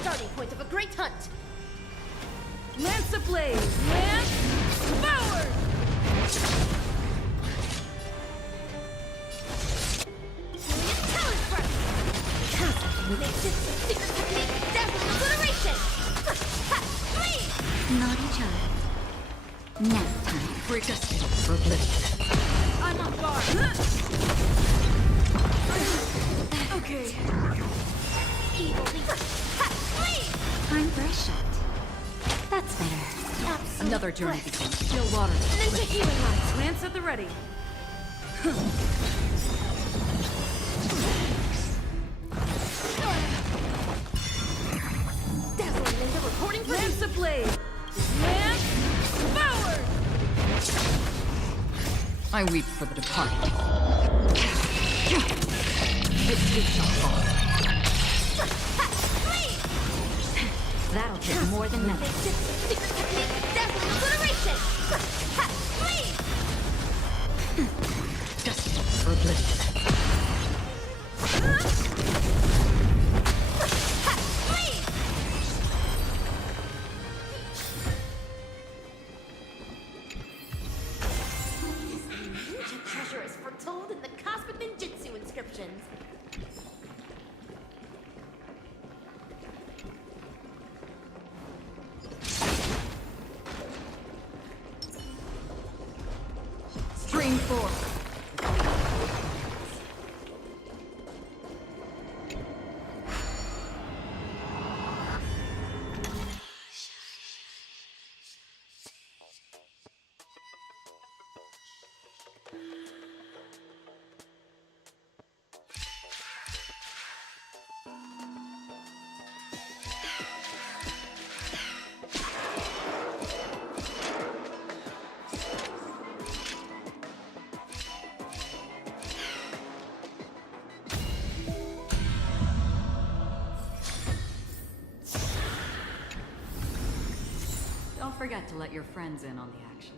Starting point of a great hunt. Lance ablaze! Lance forward! Julius talent burst. Makes it secret technique. Dazzling obliteration. Flee! Naughty child. Nap time. Break us for oblivion. I'm on guard. Okay. Evil leap. Flee! Time for a shot. That's better. Absolute Another journey bliss. becomes still water. Ninja healing light. Lance at the ready. Dazzling ninja reporting for Lance ablaze! Lance forward! I weep for the departed. It shall fall. That'll take more than nothing. Makes it secret technique. Dazzling obliteration. Flee! Destined for oblivion. Flee! Ninja treasure is foretold in the cosmic ninjutsu inscriptions. Stream forth. Don't forget to let your friends in on the action.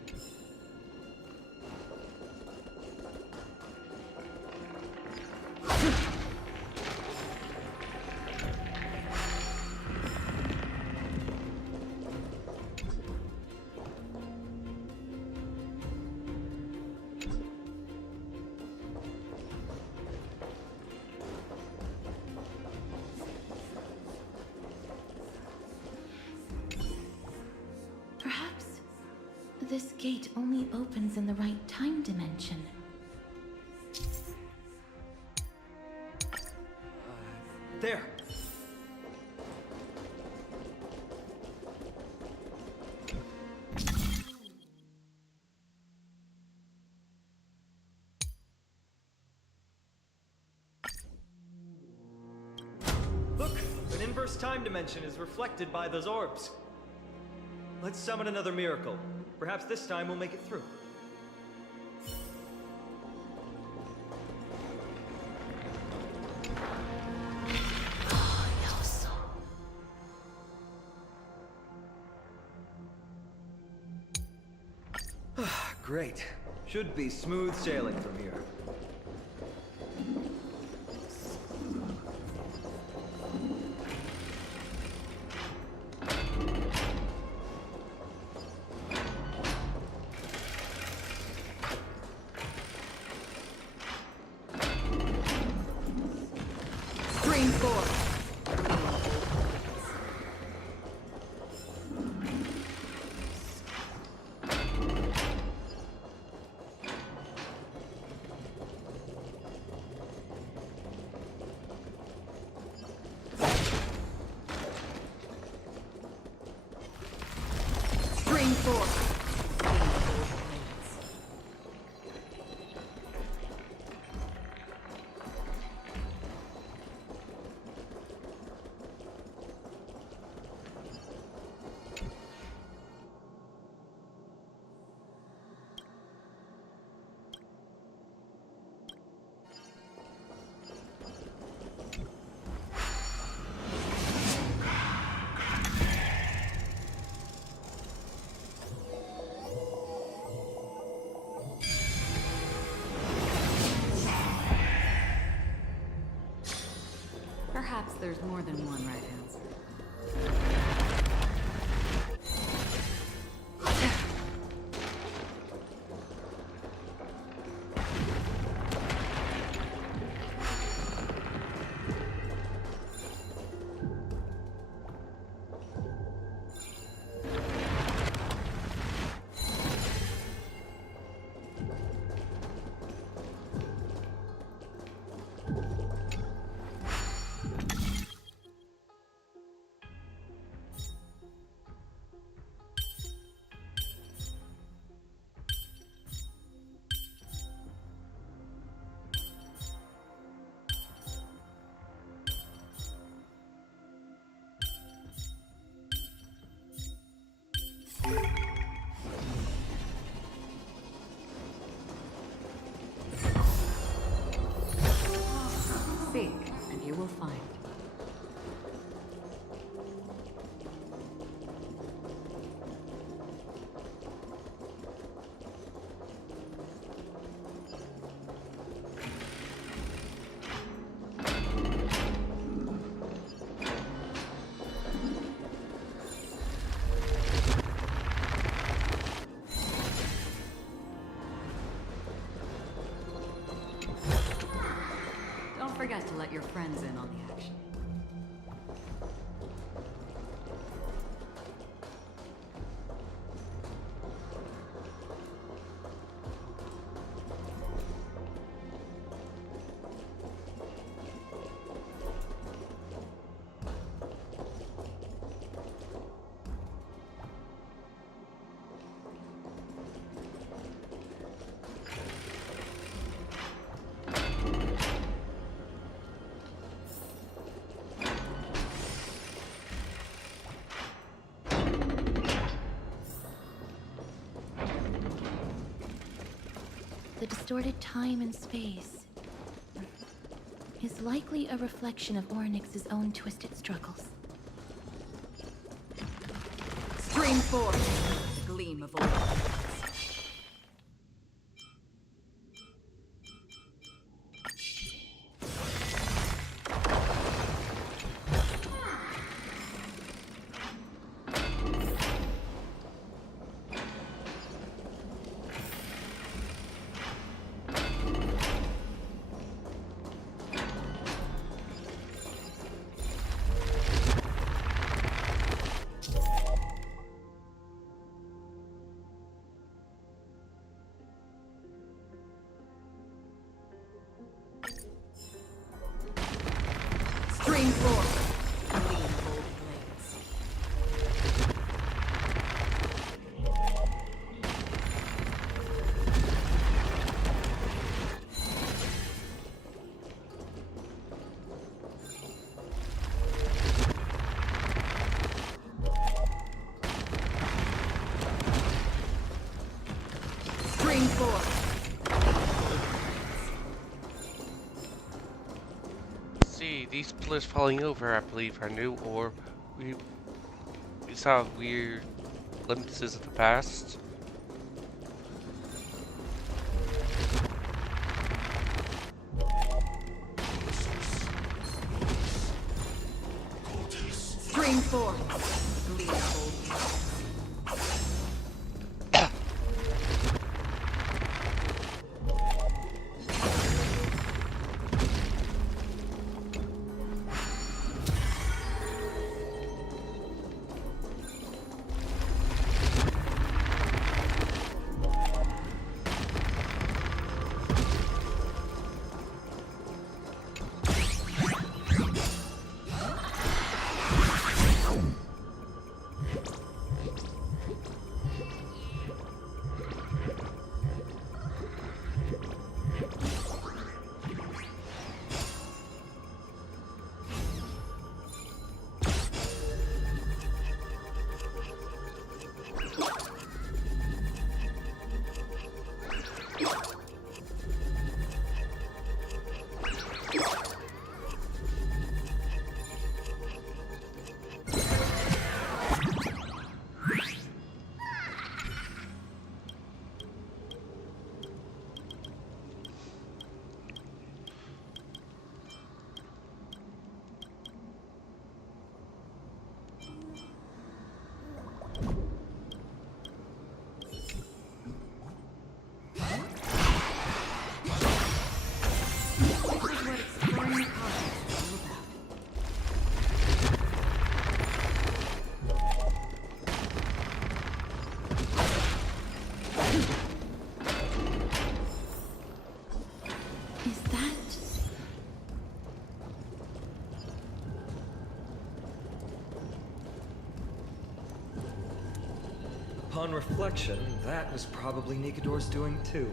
Perhaps this gate only opens in the right time dimension. There! Look! An inverse time dimension is reflected by those orbs. Let's summon another miracle. Perhaps this time we'll make it through. Great. Should be smooth sailing from here. Stream 4. Stream 4. Perhaps there's more than one right answer. Seek, and you will find. Don't forget to let your friends in on the action. The distorted time and space is likely a reflection of Orynyx's own twisted struggles. Stream 4. The gleam of old. Stream 4. Gleam of old blades. Stream 4. See, these pillars falling over, I believe, are new, or we saw weird glimpses of the past. Spring forth. Leave cold. Is that... Upon reflection, that was probably Nikador's doing too.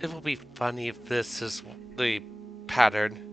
It will be funny if this is the pattern.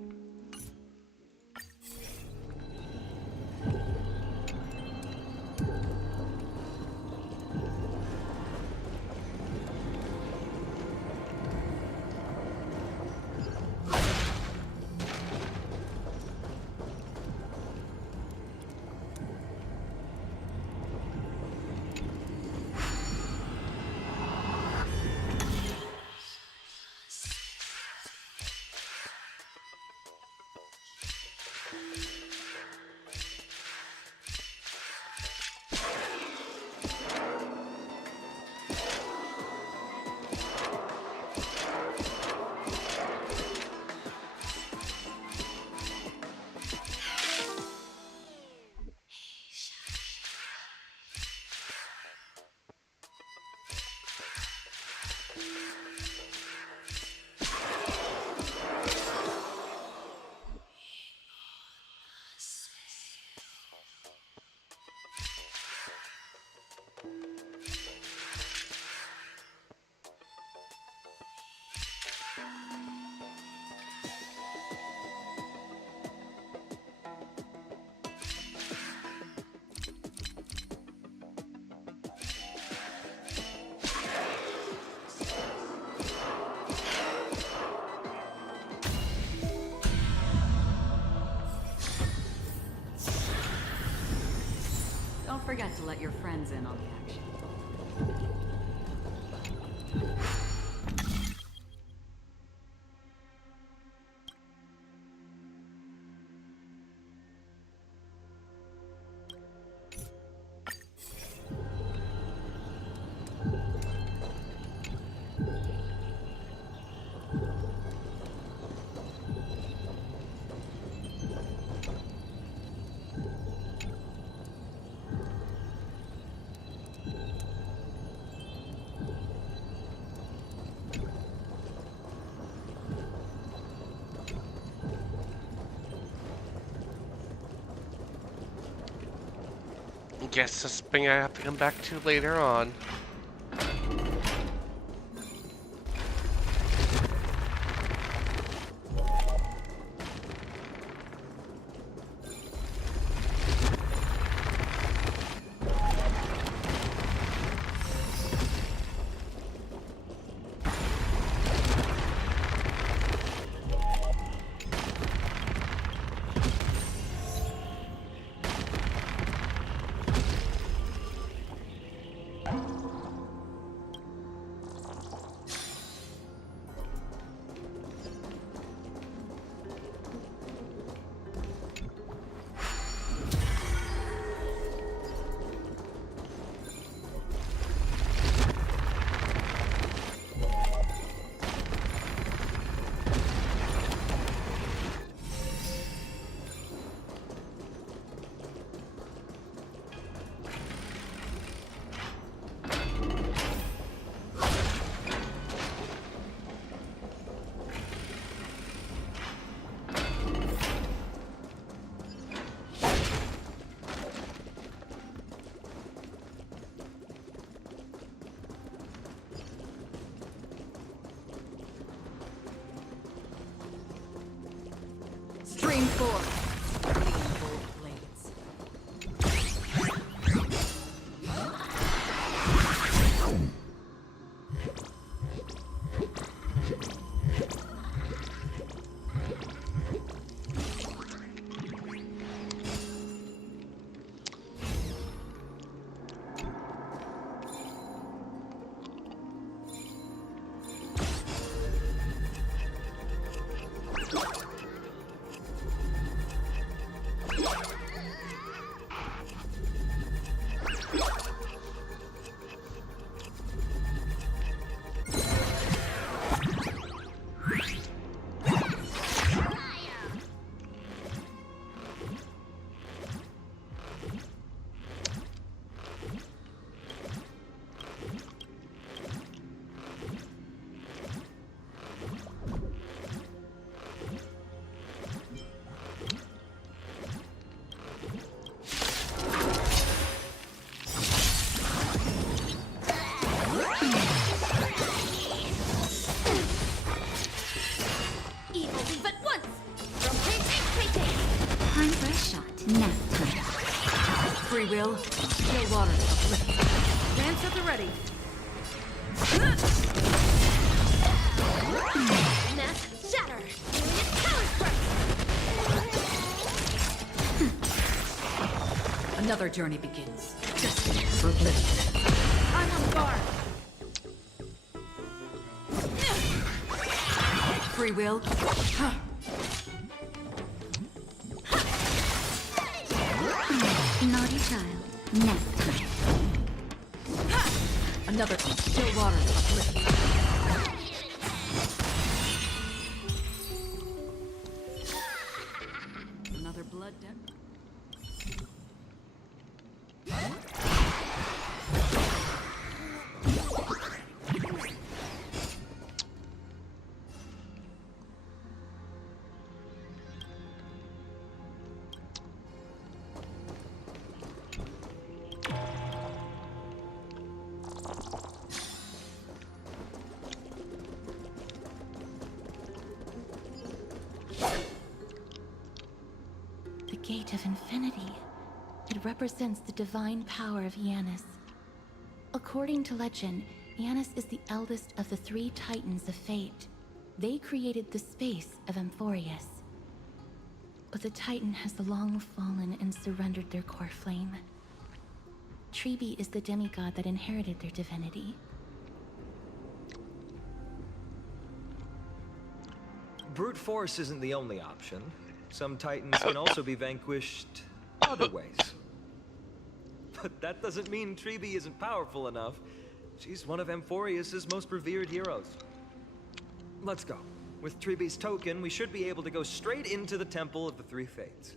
Don't forget to let your friends in on the action. guess that's something I have to come back to later on. Stream 4. Clean bold blades. Time for a shot. Nap time. Free will. Chill water. Uplift. Dance at the ready. Mass shatter. Myriad power strike. Another journey begins. Just for oblivion. I'm on guard. Free will. Naughty child. Nap time. Another still water. Uplift. Another blood den. The Gate of Infinity. It represents the divine power of Yanis. According to legend, Yanis is the eldest of the 3 Titans of Fate. They created the space of Amphorius. But the Titan has long fallen and surrendered their core flame. Tribi is the demigod that inherited their divinity. Brute force isn't the only option. Some titans can also be vanquished other ways. But that doesn't mean Tribi isn't powerful enough. She's one of Amphorius's most revered heroes. Let's go. With Tribi's token, we should be able to go straight into the Temple of the Three Fates.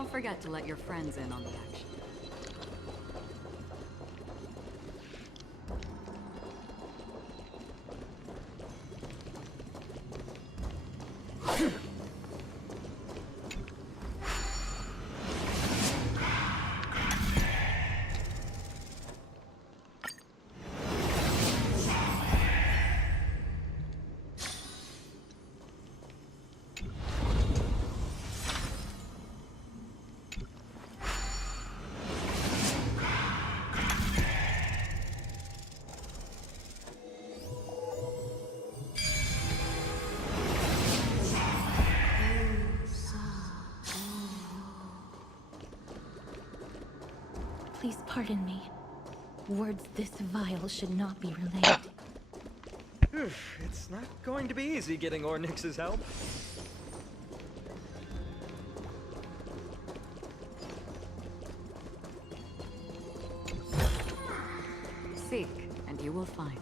Don't forget to let your friends in on the action. Please pardon me. Words this vile should not be relayed. It's not going to be easy getting Ornyx's help. Seek, and you will find.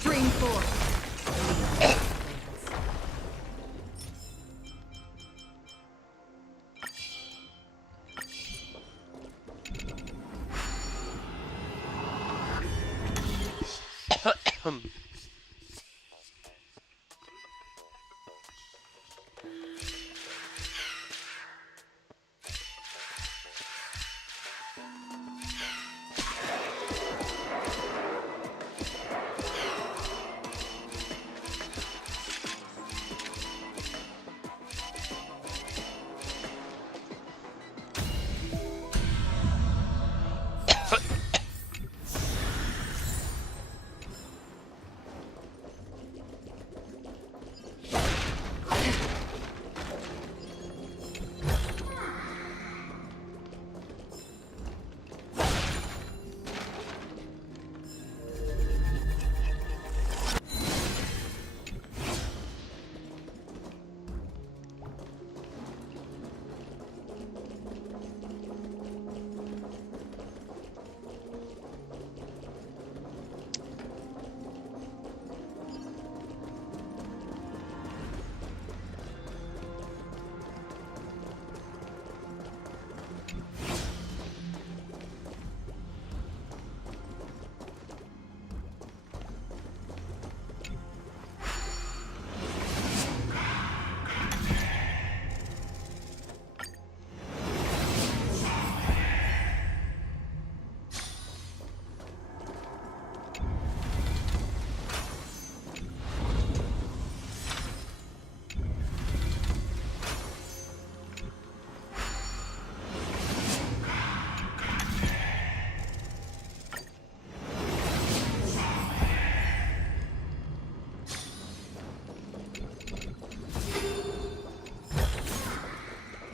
Stream forth.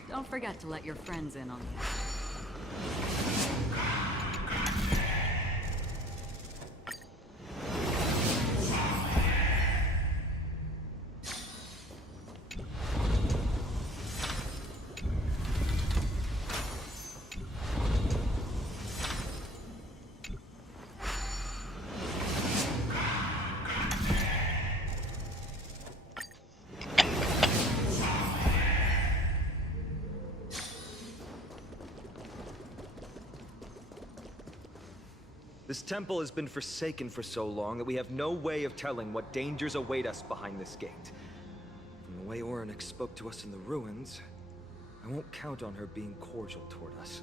Don't forget to let your friends in on the action. This temple has been forsaken for so long that we have no way of telling what dangers await us behind this gate. From the way Ornyx spoke to us in the ruins, I won't count on her being cordial toward us.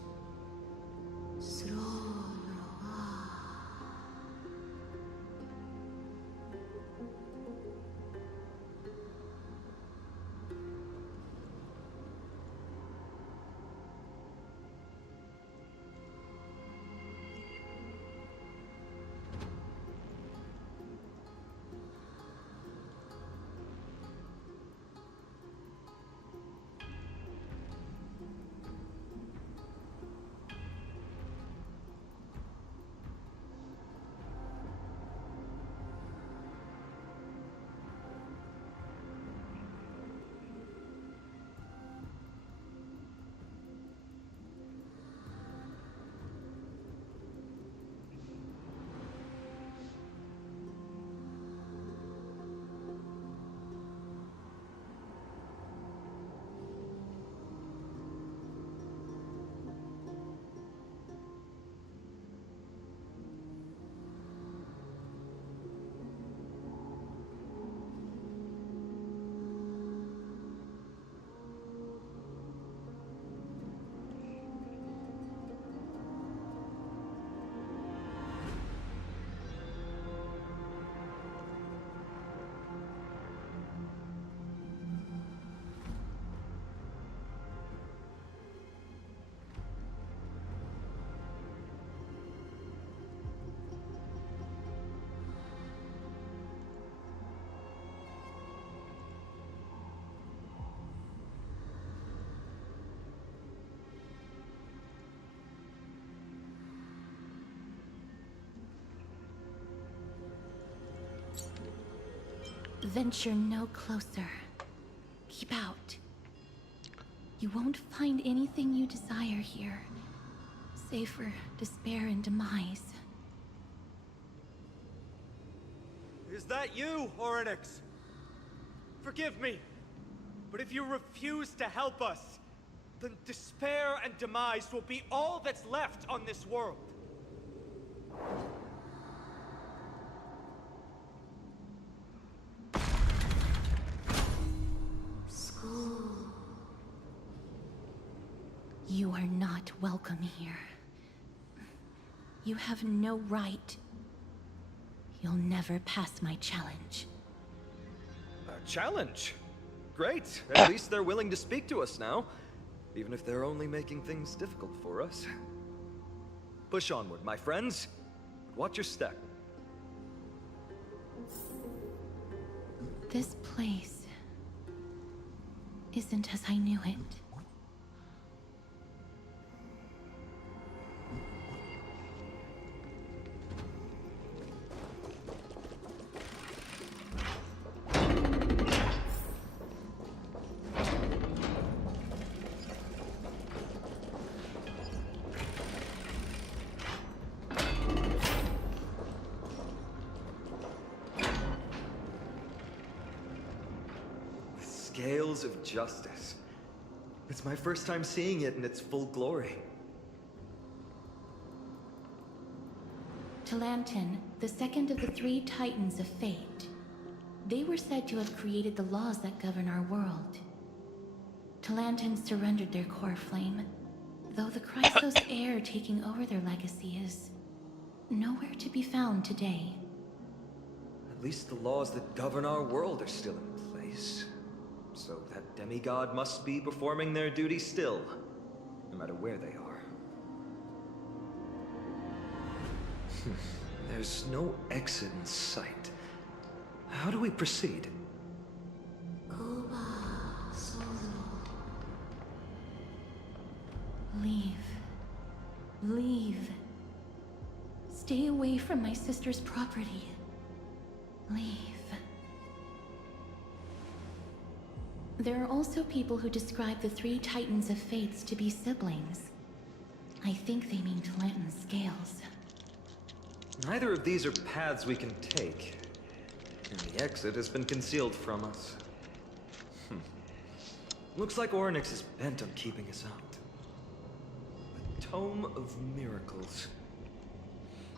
venture no closer. Keep out. You won't find anything you desire here, save for despair and demise. Is that you, Oryx? Forgive me, but if you refuse to help us, then despair and demise will be all that's left on this world. You are not welcome here. You have no right. You'll never pass my challenge. A challenge? Great. At least they're willing to speak to us now. Even if they're only making things difficult for us. Push onward, my friends. Watch your step. This place isn't as I knew it. Scales of justice. It's my first time seeing it in its full glory. Talantin, the second of the three Titans of Fate. They were said to have created the laws that govern our world. Talantin surrendered their core flame, though the Chrysos heir taking over their legacy is nowhere to be found today. At least the laws that govern our world are still in place. So that demigod must be performing their duty still, no matter where they are. There's no exit in sight. How do we proceed? Leave. Leave. Stay away from my sister's property. Leave. There are also people who describe the three Titans of Fates to be siblings. I think they mean Talantin's scales. Neither of these are paths we can take. And the exit has been concealed from us. Looks like Oryx is bent on keeping us out. The Tome of Miracles.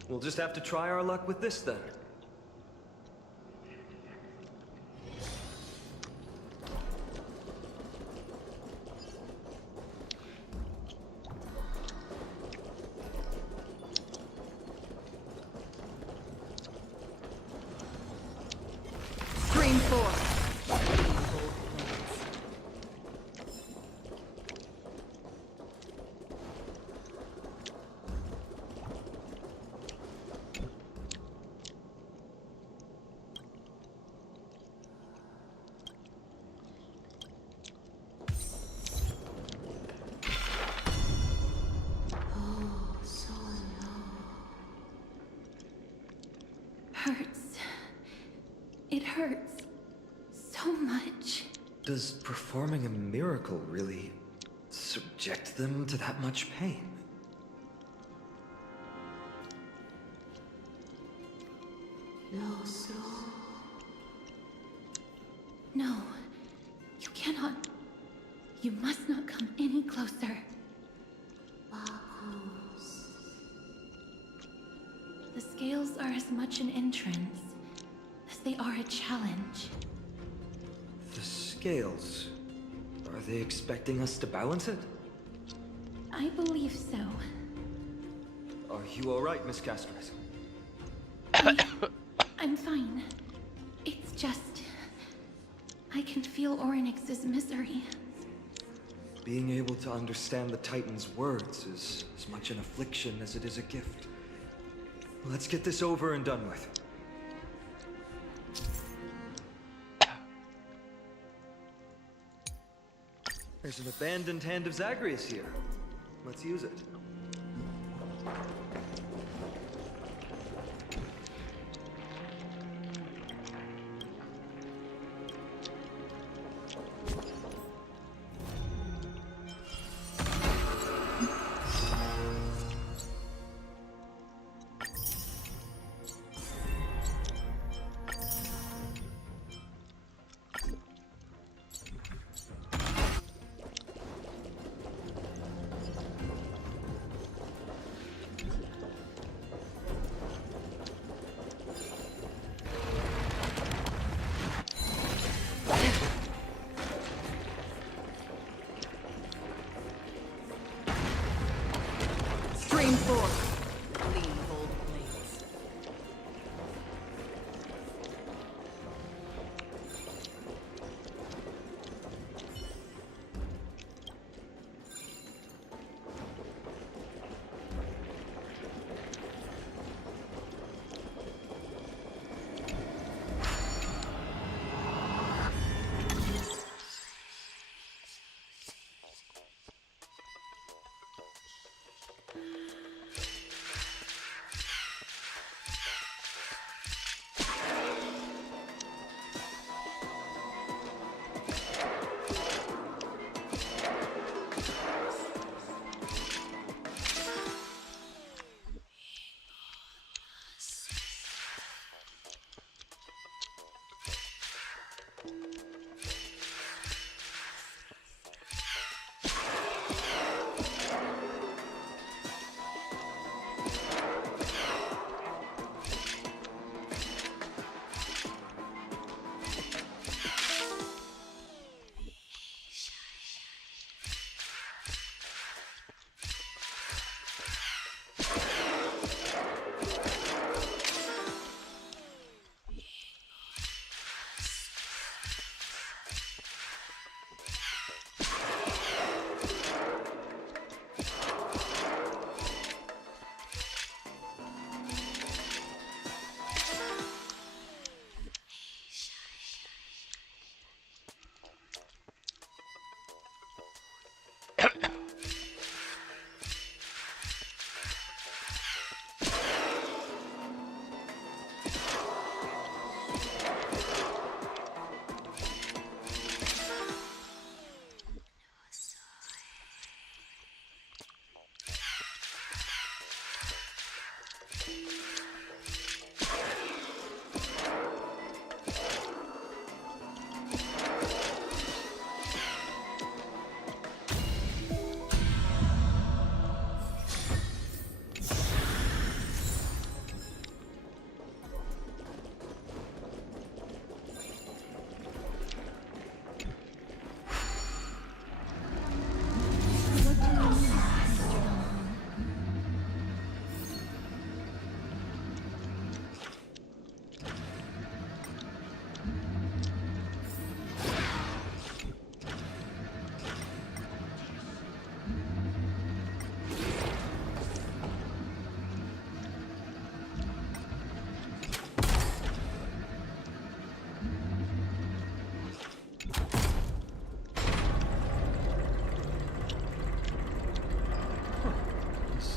We'll just have to try our luck with this then. Scream 4. Hurts. It hurts so much. Does performing a miracle really subject them to that much pain? No, you cannot. You must not come any closer. The scales are as much an entrance as they are a challenge. The scales. Are they expecting us to balance it? I believe so. Are you alright, Miss Castres? I'm fine. It's just... I can feel Oryx's misery. Being able to understand the Titan's words is as much an affliction as it is a gift. Let's get this over and done with. There's an abandoned hand of Zagreus here. Let's use it.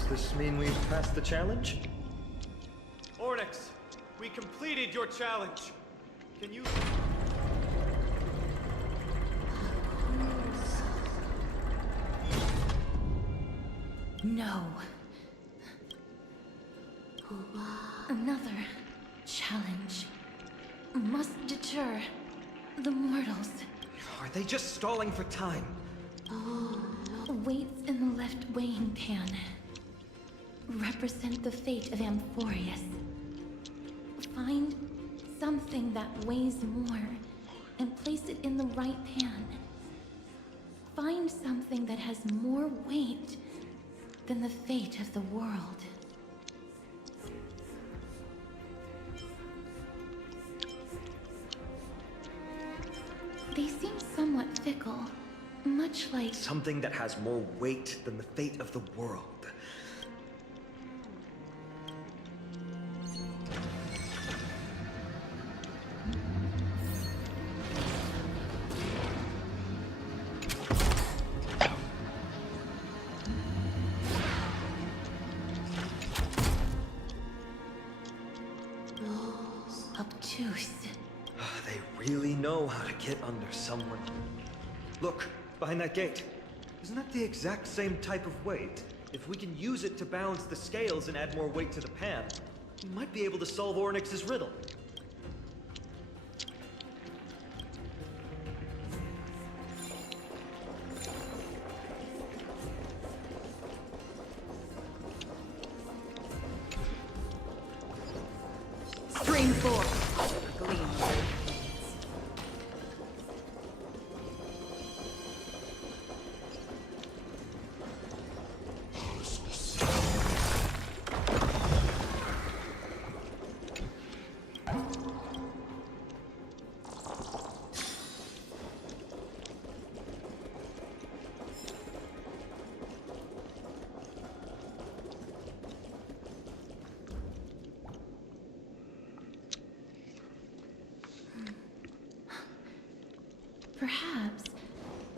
this mean we've passed the challenge? Ornyx, we completed your challenge. Can you... No. Another challenge must deter the mortals. Are they just stalling for time? Weights in the left weighing pan represent the fate of Amphorius. Find something that weighs more and place it in the right pan. Find something that has more weight than the fate of the world. They seem somewhat fickle, much like... Something that has more weight than the fate of the world. Obtuse. They really know how to get under someone. Look, behind that gate. Isn't that the exact same type of weight? If we can use it to balance the scales and add more weight to the pan, we might be able to solve Ornyx's riddle. Stream 4. Gleam. Perhaps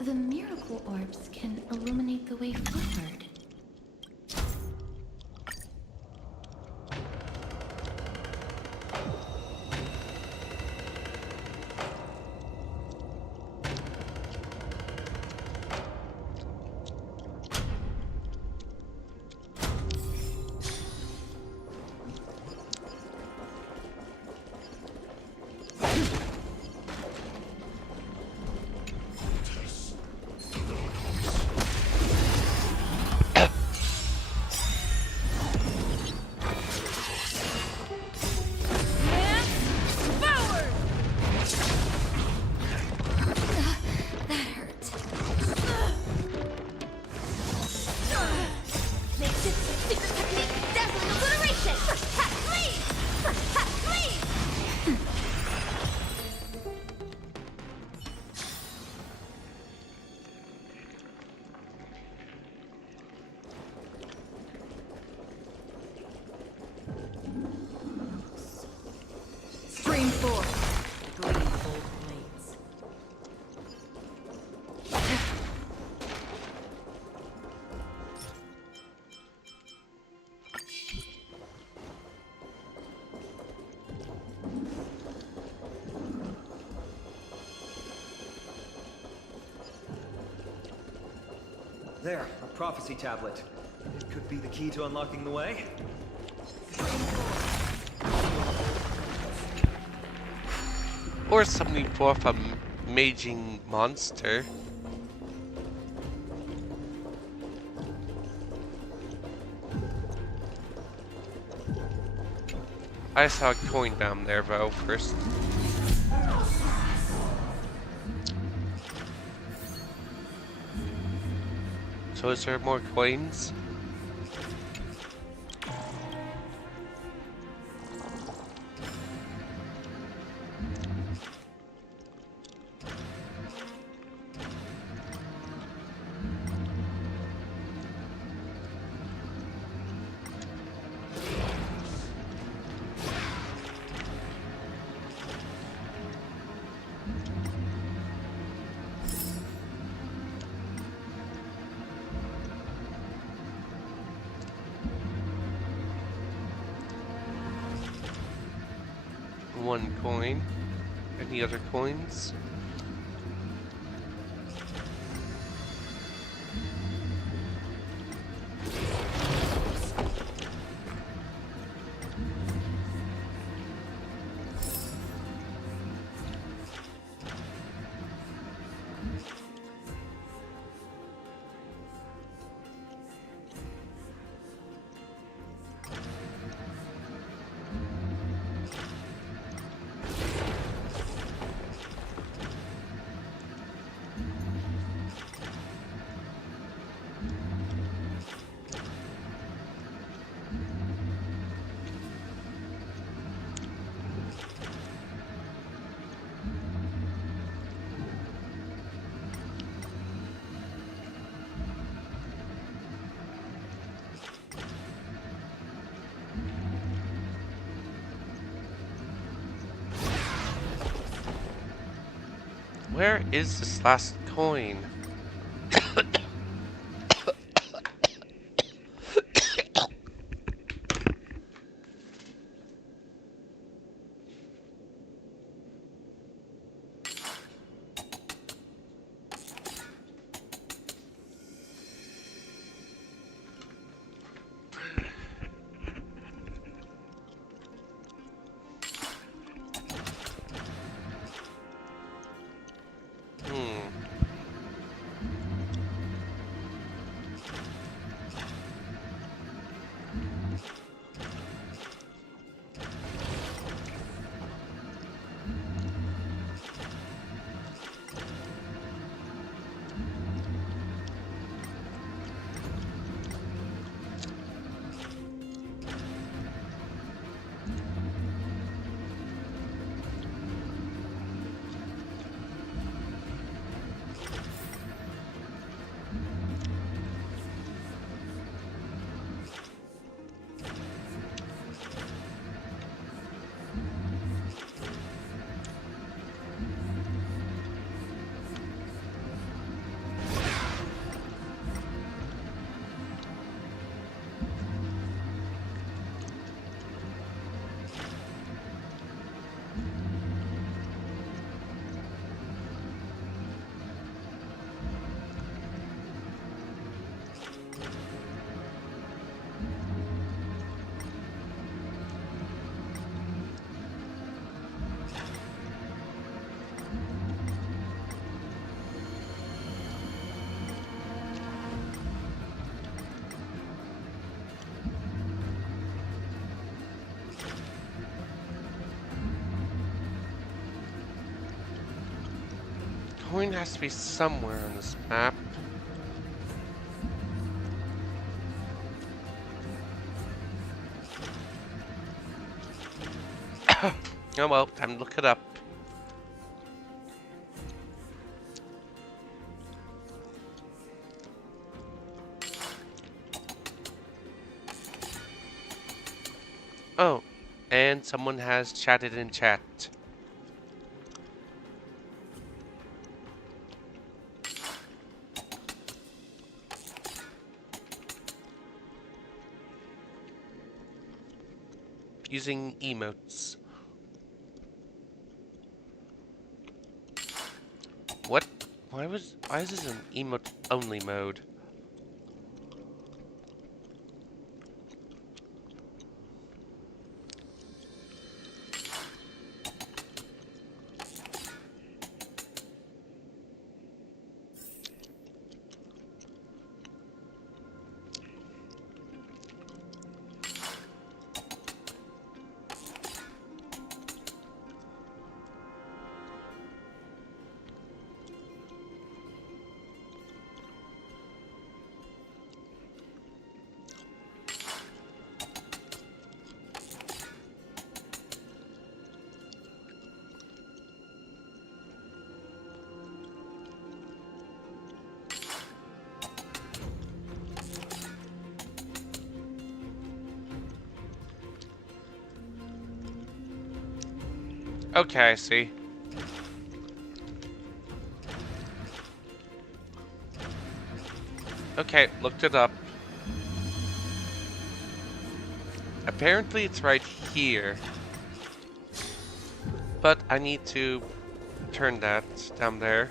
the miracle orbs can illuminate the way forward. Stream 4. Gleam gold blades. There, a prophecy tablet. It could be the key to unlocking the way. Or something forth a maging monster. I saw a coin down there though first. So is there more coins? 1 coin. Any other coins? Where is this last coin? Coin has to be somewhere on this map. Oh well, time to look it up. Oh, and someone has chatted in chat. Using emotes. What? Why is this an emote only mode? Okay, I see. Okay, looked it up. Apparently it's right here. But I need to turn that down there.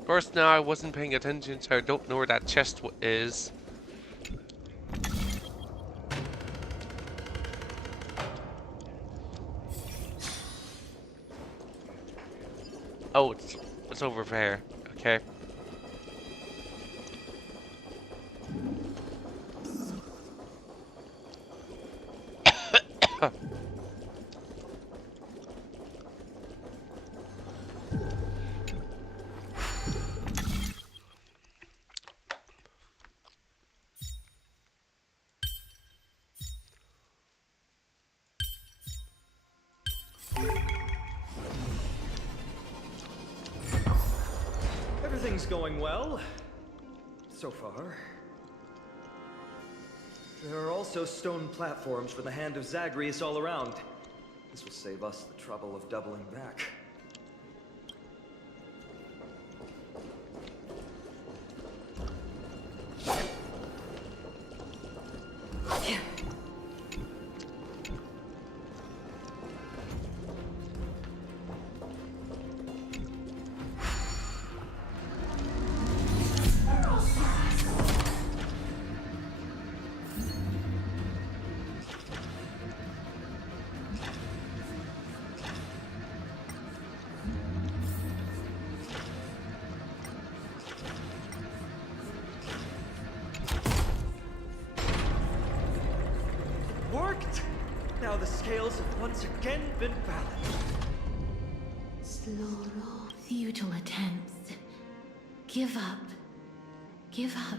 Of course, now I wasn't paying attention, so I don't know where that chest is. Oh, it's over there. Okay. Everything's going well. So far. There are also stone platforms for the Hand of Zagreus all around. This will save us the trouble of doubling back. Worked! Now the scales have once again been balanced. Sloro. Futile attempts. Give up. Give up.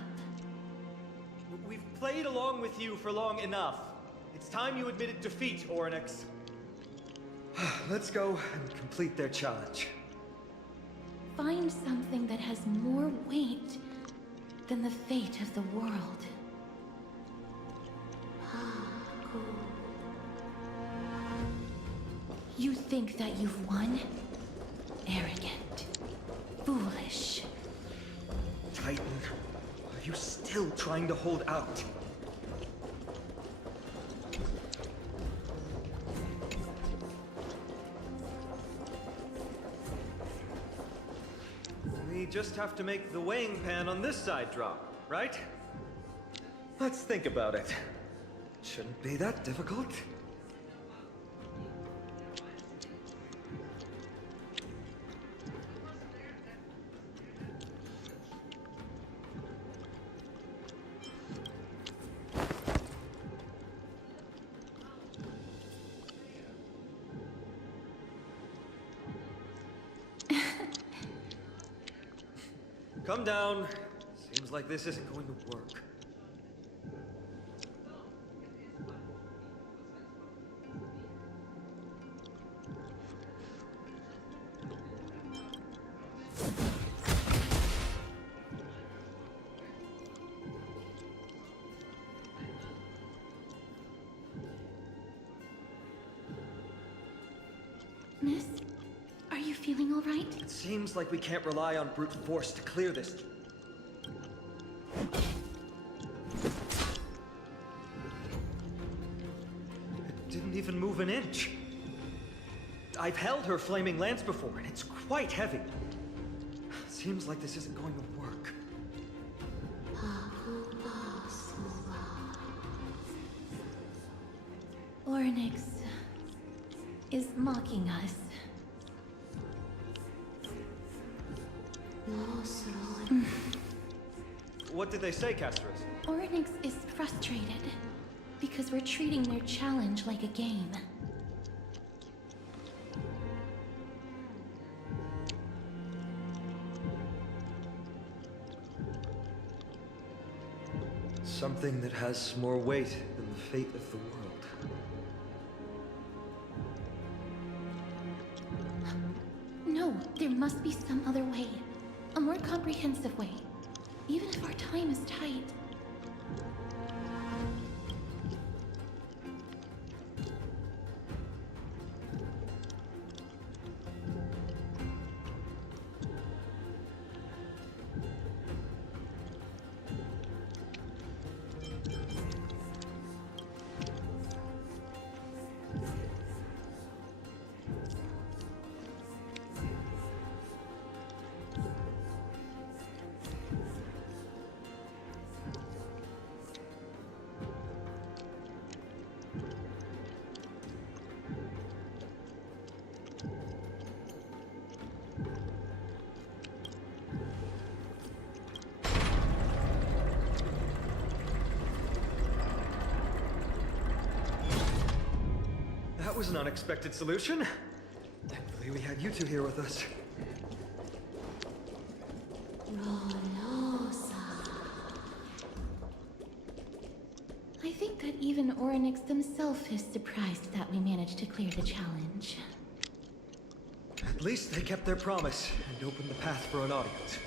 We've played along with you for long enough. It's time you admitted defeat, Oryx. Let's go and complete their challenge. Find something that has more weight than the fate of the world. You think that you've won? Arrogant. Foolish. Titan, are you still trying to hold out? We just have to make the weighing pan on this side drop, right? Let's think about it. Shouldn't be that difficult. Come down. Seems like this isn't going to work. Miss, are you feeling feeling all right? It seems like we can't rely on brute force to clear this. It didn't even move an inch. I've held her flaming lance before, and it's quite heavy. Seems like this isn't going to work. Orynyx is mocking us. What did they say, Castros? Orynyx is frustrated because we're treating their challenge like a game. Something that has more weight than the fate of the world. No, there must be some other way. A more comprehensive way. Even if our time is tight. That was an unexpected solution. Thankfully, we had you two here with us. I think that even Orynyx themselves is surprised that we managed to clear the challenge. At least they kept their promise and opened the path for an audience.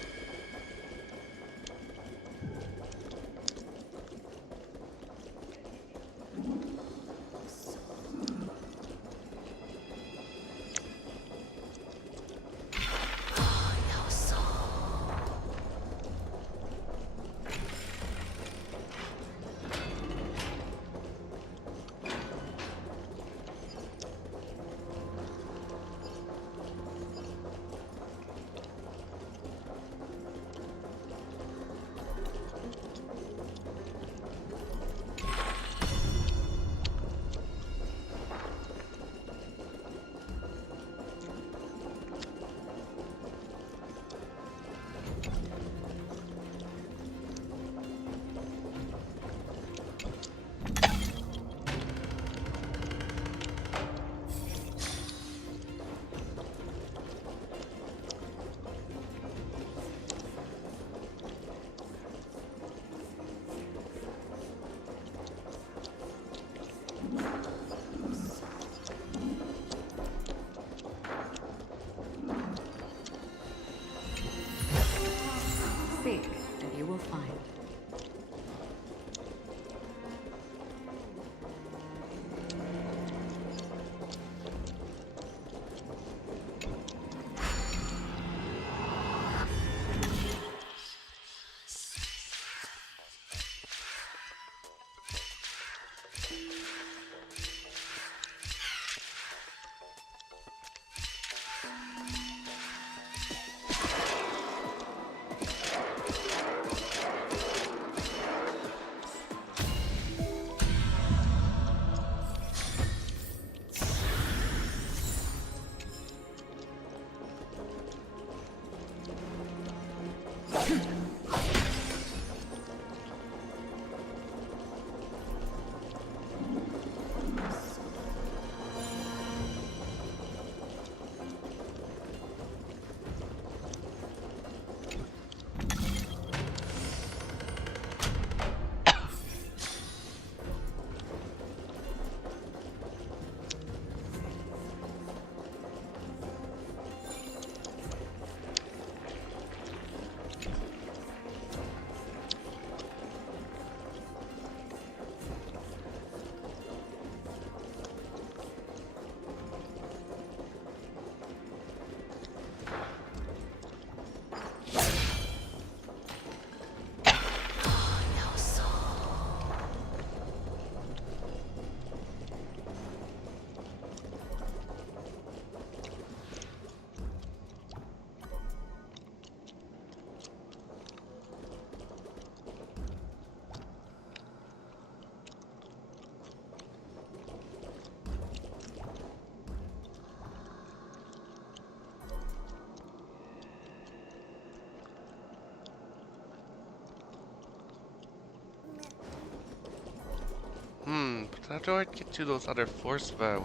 do I get to those other floors, though?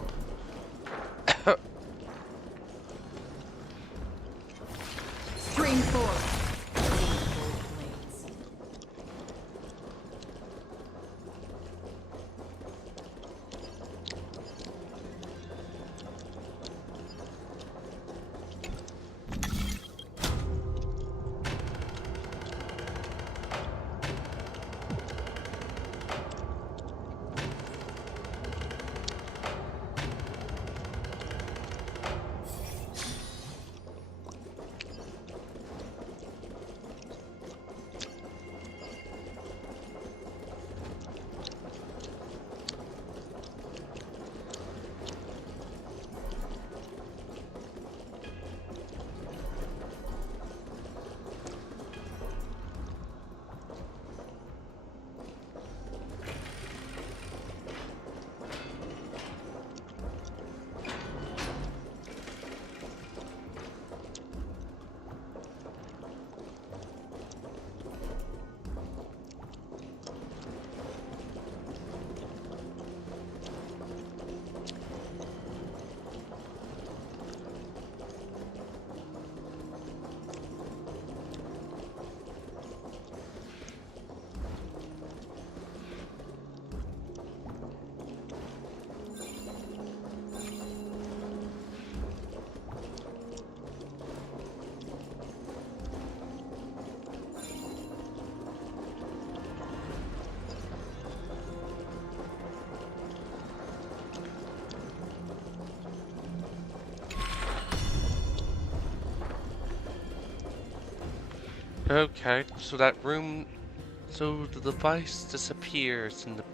Stream force. Okay, so that room, so the device disappears in the...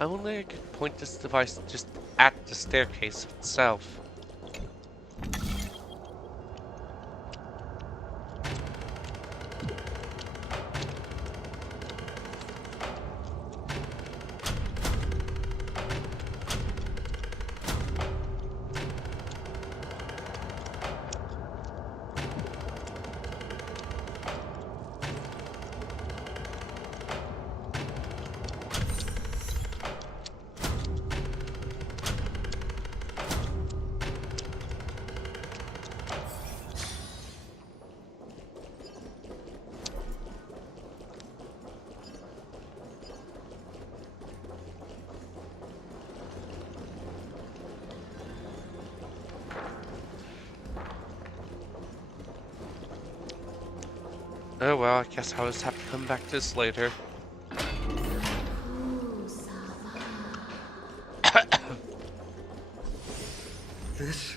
I wonder if I could point this device just at the staircase itself. Oh well, I guess I'll just have to come back to this later. This?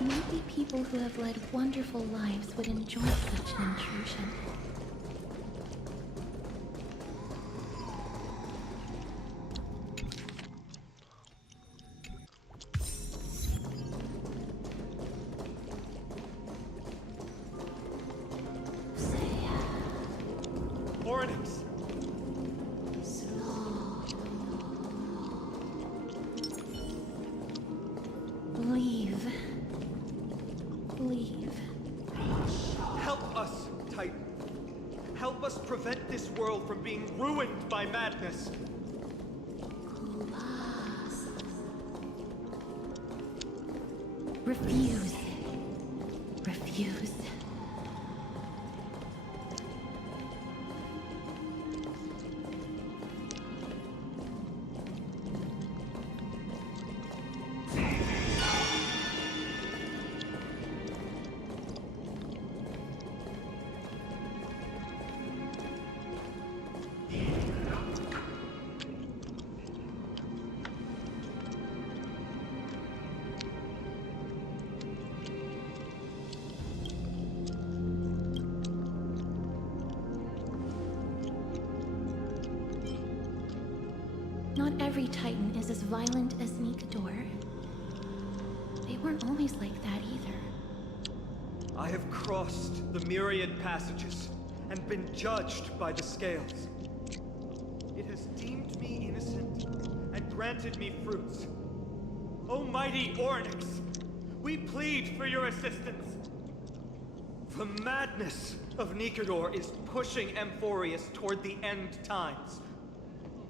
Maybe people who have led wonderful lives would enjoy such an intrusion. Oryx! Leave. Leave. Help us, Titan. Help us prevent this world from being ruined by madness. Refuse. Refuse. Not every Titan is as violent as Nikador. They weren't always like that either. I have crossed the myriad passages and been judged by the scales. It has deemed me innocent and granted me fruits. O mighty Ornyx, we plead for your assistance. The madness of Nikedor is pushing Amphorius toward the end times.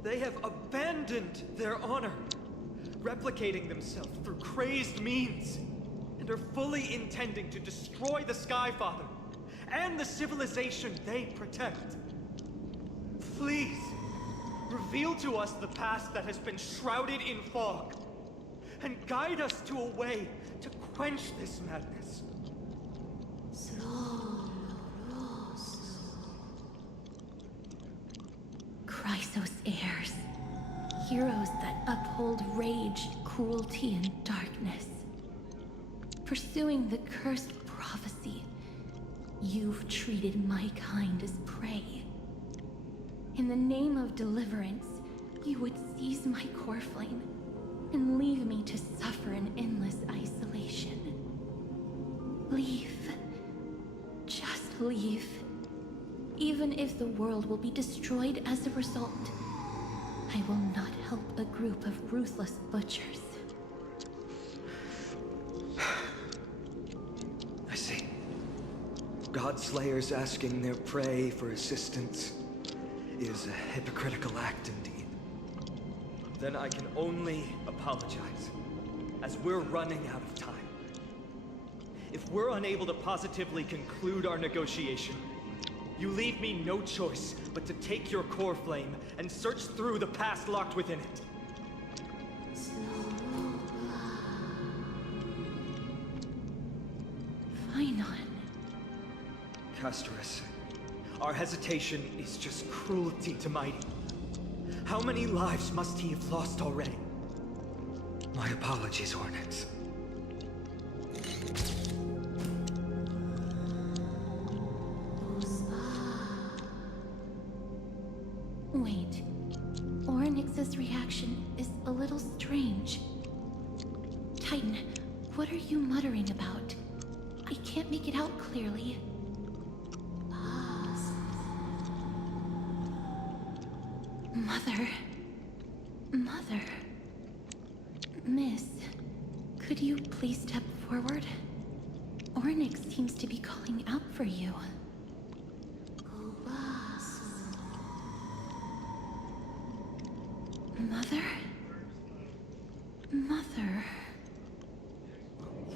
They have abandoned their honor, replicating themselves through crazed means, and are fully intending to destroy the Skyfather and the civilization they protect. Please, reveal to us the past that has been shrouded in fog, and guide us to a way to quench this madness. Chrysos heirs. Heroes that uphold rage, cruelty, and darkness. Pursuing the cursed prophecy, you've treated my kind as prey. In the name of deliverance, you would seize my core flame and leave me to suffer in endless isolation. Leave. Just leave. Even if the world will be destroyed as a result, I will not help a group of ruthless butchers. I see. Godslayers asking their prey for assistance is a hypocritical act indeed. Then I can only apologize, as we're running out of time. If we're unable to positively conclude our negotiation, you leave me no choice but to take your core flame and search through the past locked within it. Fine on. Castorus, our hesitation is just cruelty to Mighty. How many lives must he have lost already? My apologies, Ornyx. Wait. Ornyx's reaction is a little strange. Titan, what are you muttering about? I can't make it out clearly. Mother. Mother. Miss, could you please step forward? Ornyx seems to be calling out for you. Mother? Mother?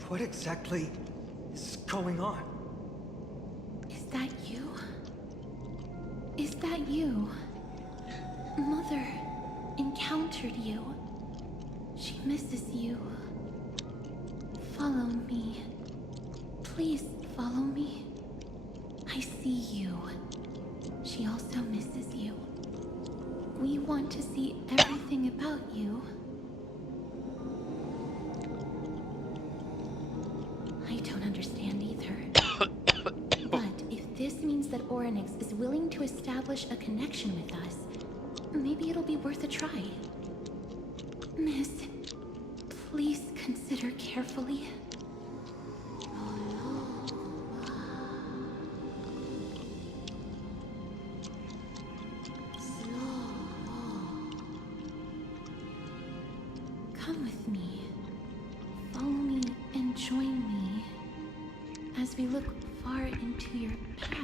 What exactly is going on? Is that you? Is that you? Mother encountered you. She misses you. Follow me. Please follow me. I see you. She also misses you. We want to see everything about you. I don't understand either. But if this means that Ornyx is willing to establish a connection with us, maybe it'll be worth a try. Miss, please consider carefully. Come with me. Follow me and join me as we look far into your past.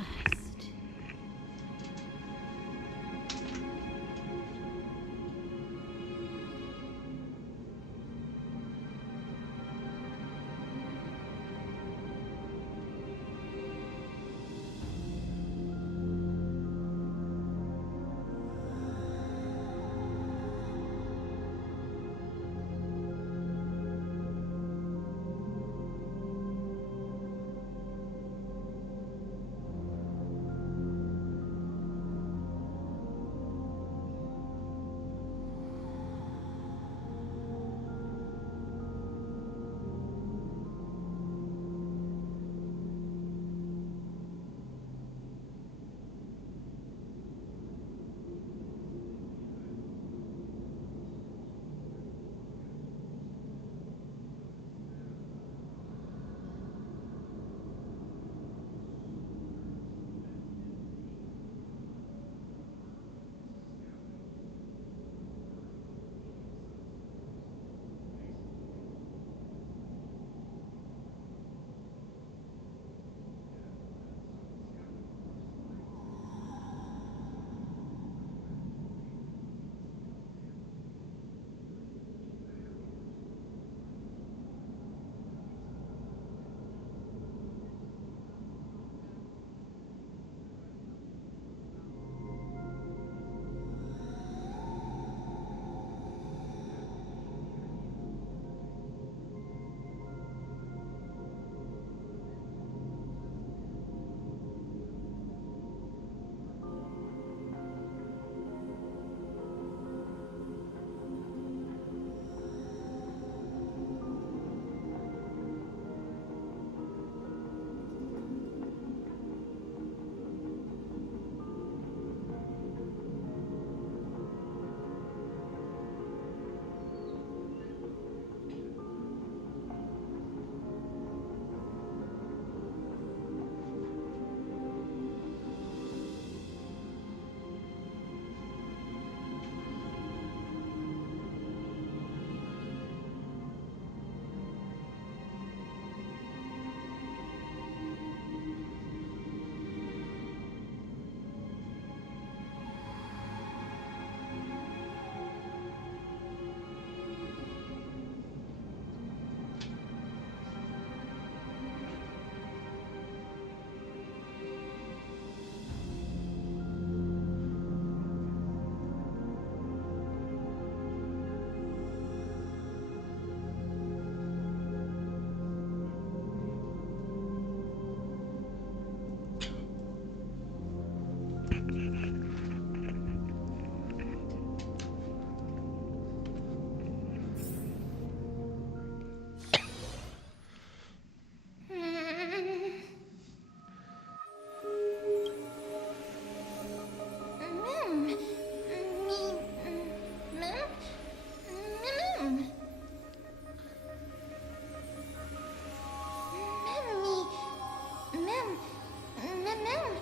Mem.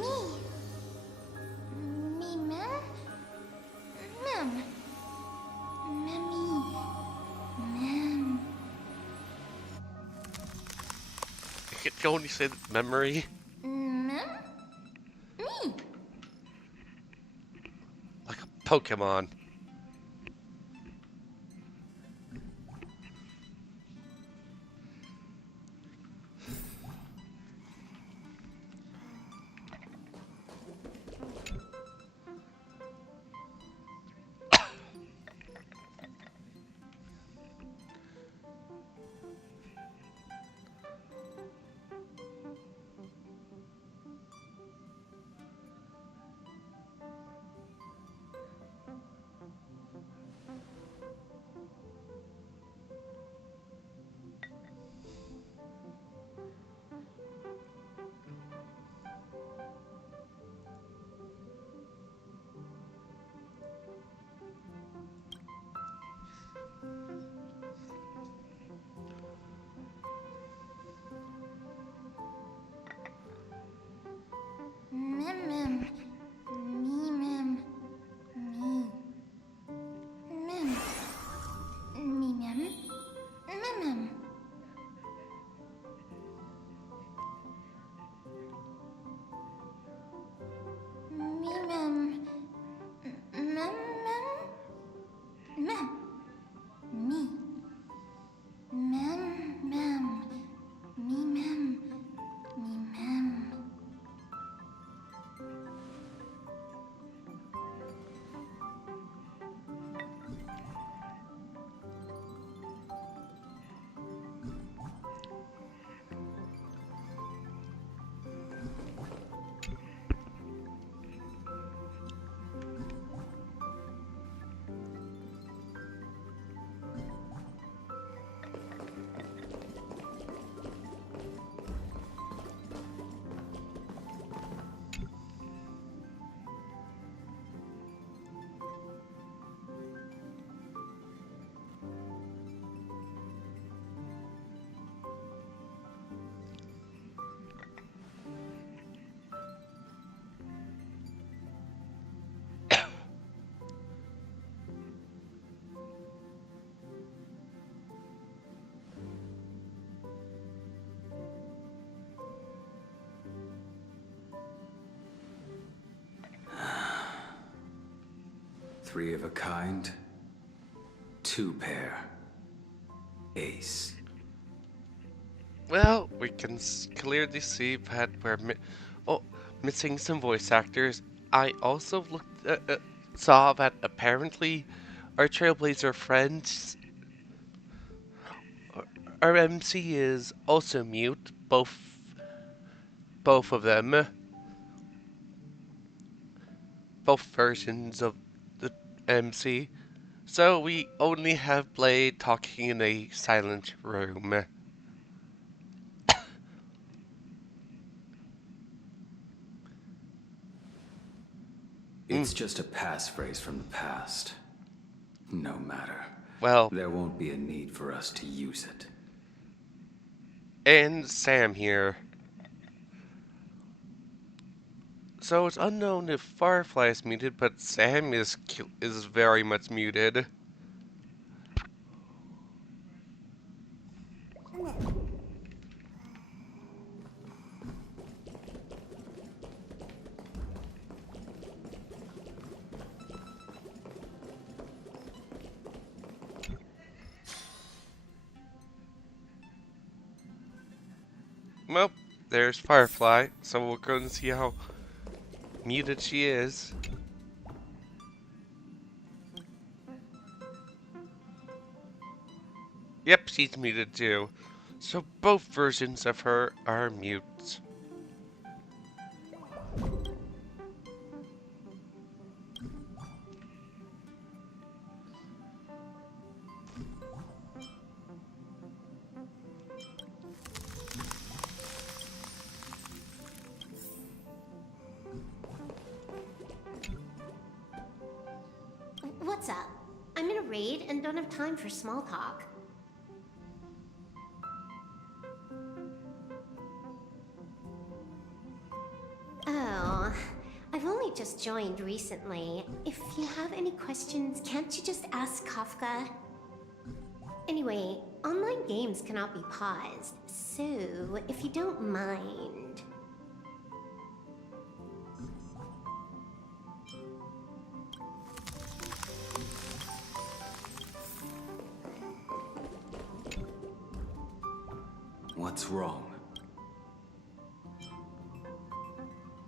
Me. Me, Mem. Mem. Memmy. Mem. You can only say memory. Mem? Me. Like a Pokemon. Mem, Mem. Me, Mem. Me. Mem. Me, Mem. Mem, Mem. Me, Mem. Mem, Mem. Mem. Me. Mem, Mem. Me, Mem. Me, Mem. Three of a kind, two pair. Ace. Well, we can clearly see that we're missing some voice actors. I also saw that apparently our Trailblazer friends, our MC is also mute. Both of them, both versions of the MC. So we only have Blade talking in a silent room. It's just a passphrase from the past. No matter. Well, there won't be a need for us to use it. And Sam here. So it's unknown if Firefly is muted, but Sam is very much muted. Well, there's Firefly, so we're going to see how muted she is. Yep, she's muted too. So both versions of her are mutes. What's up? I'm in a raid and don't have time for small talk. only just joined recently. If you have any questions, can't you just ask Kafka? Anyway, online games cannot be paused, so if you don't mind... What's wrong?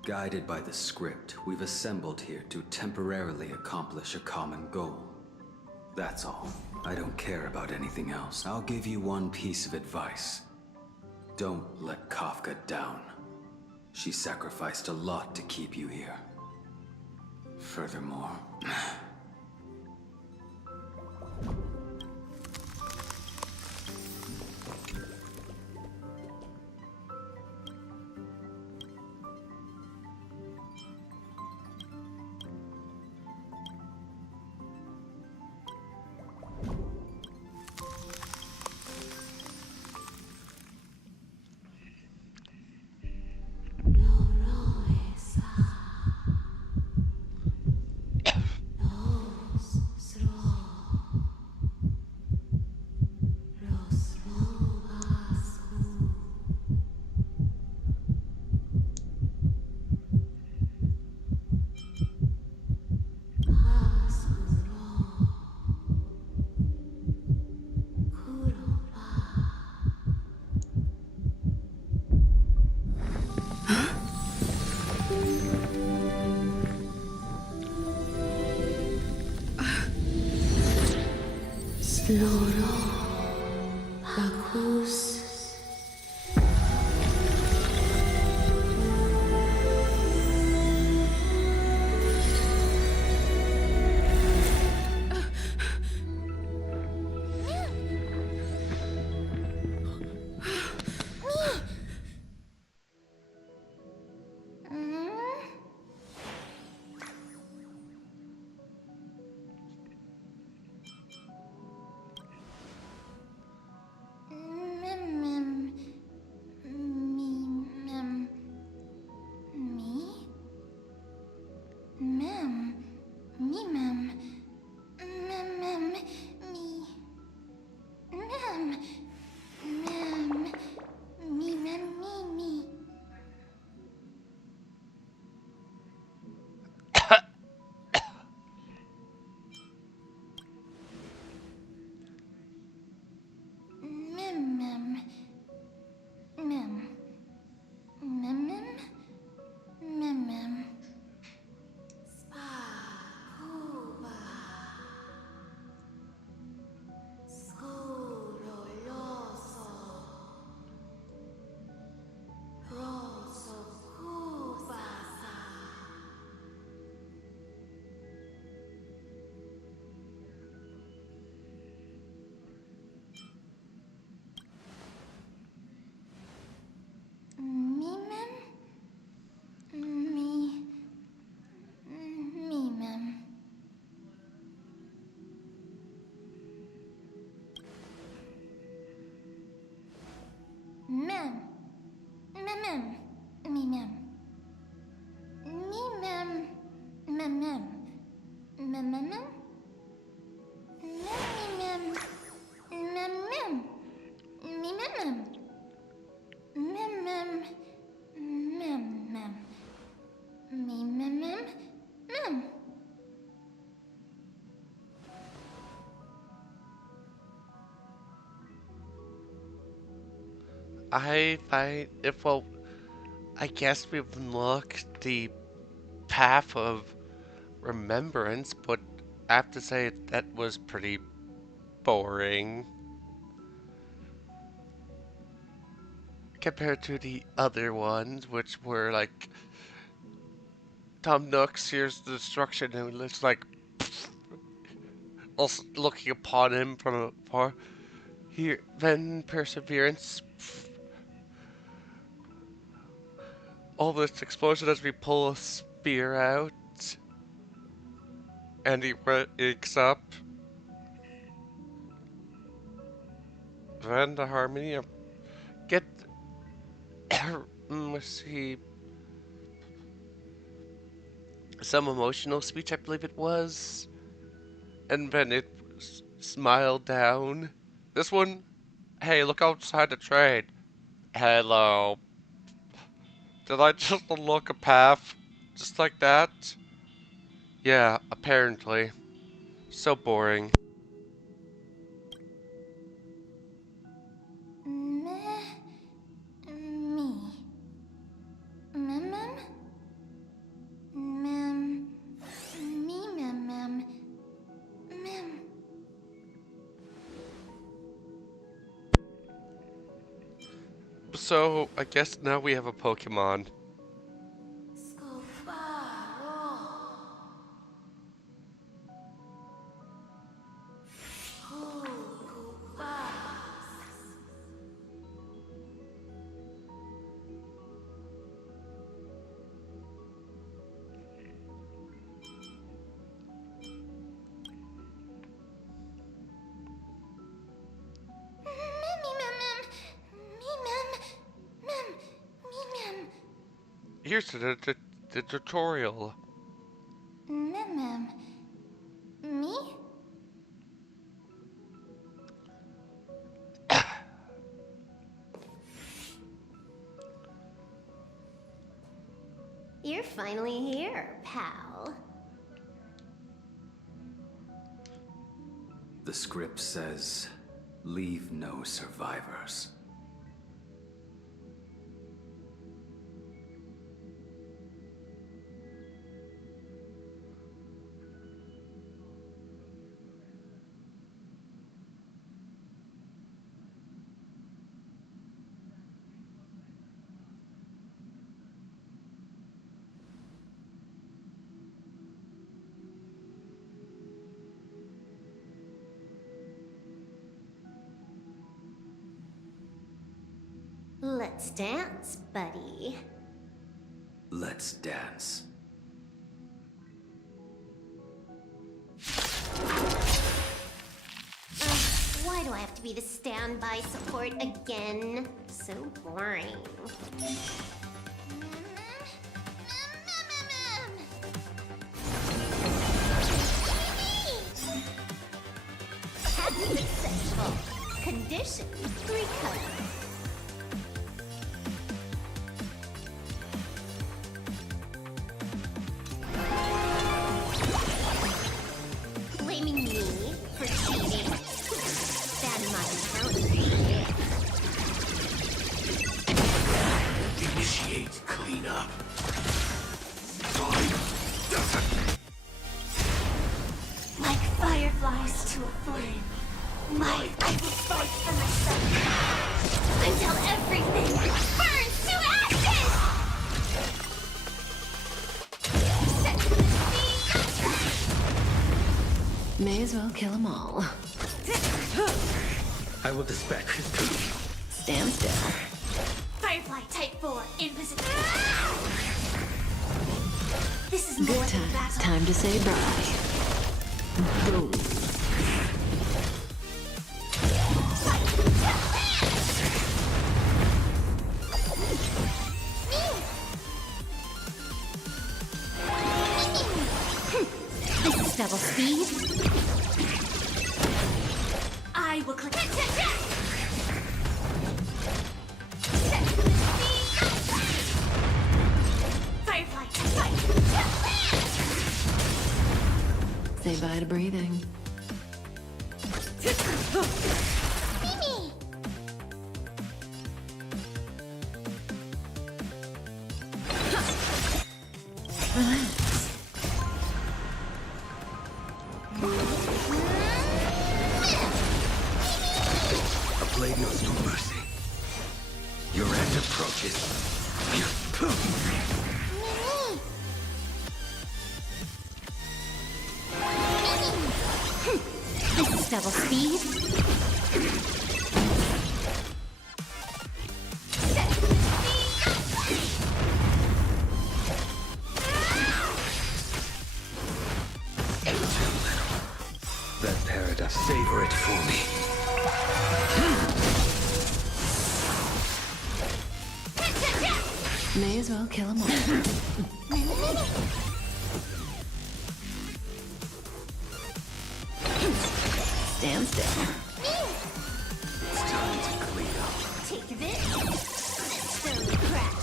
Guided by the script, we've assembled here to temporarily accomplish a common goal. That's all. I don't care about anything else. I'll give you one piece of advice. Don't let Kafka down. She sacrificed a lot to keep you here. Furthermore... I find if well, I guess we've unlocked the path of remembrance, but I have to say that was pretty boring compared to the other ones, which were like Tom Nook's here's the destruction, and it's like us looking upon him from afar. Here, then perseverance. All this explosion as we pull a spear out, and he wakes up. Then the harmony of get. Let's see. some emotional speech, I believe it was, and then it smiled down. This one, hey, look outside the train. Hello. Did I just unlock a path? Just like that? Yeah, apparently. So boring. Meh. Me. Mem mem. Mem. Me mem mem. Mem. So, I guess now we have a Pokemon. Here's the tutorial. Mem mem. Me? You're finally here, pal. The script says, leave no survivors. Let's dance, buddy. Let's dance. Why do I have to be the standby support again? So boring. Happy successful. Condition recover. Blaming me for cheating? Bad mind counting. Initiate cleanup. Like fireflies to a flame. I will fight for myself until everything burns to ashes! May as well kill them all. I will dispatch his team. Stand still. Firefly Type 4 in position. This is more Good than times. battle. Time to say bye. Boom. This is double speed. I will click. Firefly Type 5. Say bye to breathing. Mimi! Relax. A blade knows no mercy. Your end approaches. This is double speed. That paradise, savor it for me. May as well kill them all. stand still. It's time to clean up. Take this. Stone crack.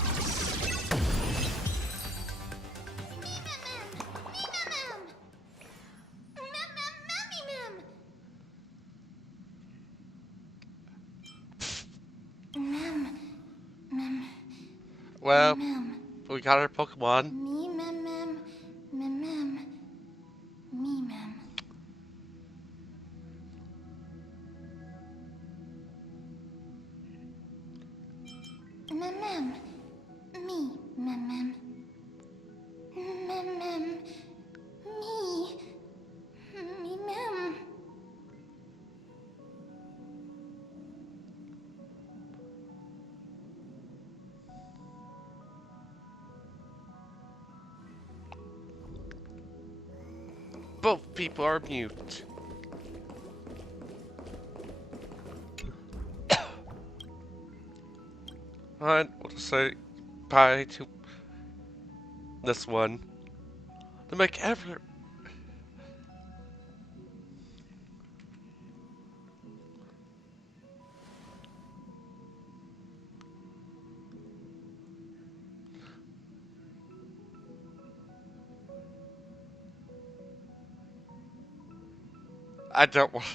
Well, we got our Pokemon. Me mem mem mem mem. Me mem. Mem mem. Me mem mem. Mem mem. Me. Me mem. Both people are mute. Alright, we'll just say bye to this one. To make every... I don't want...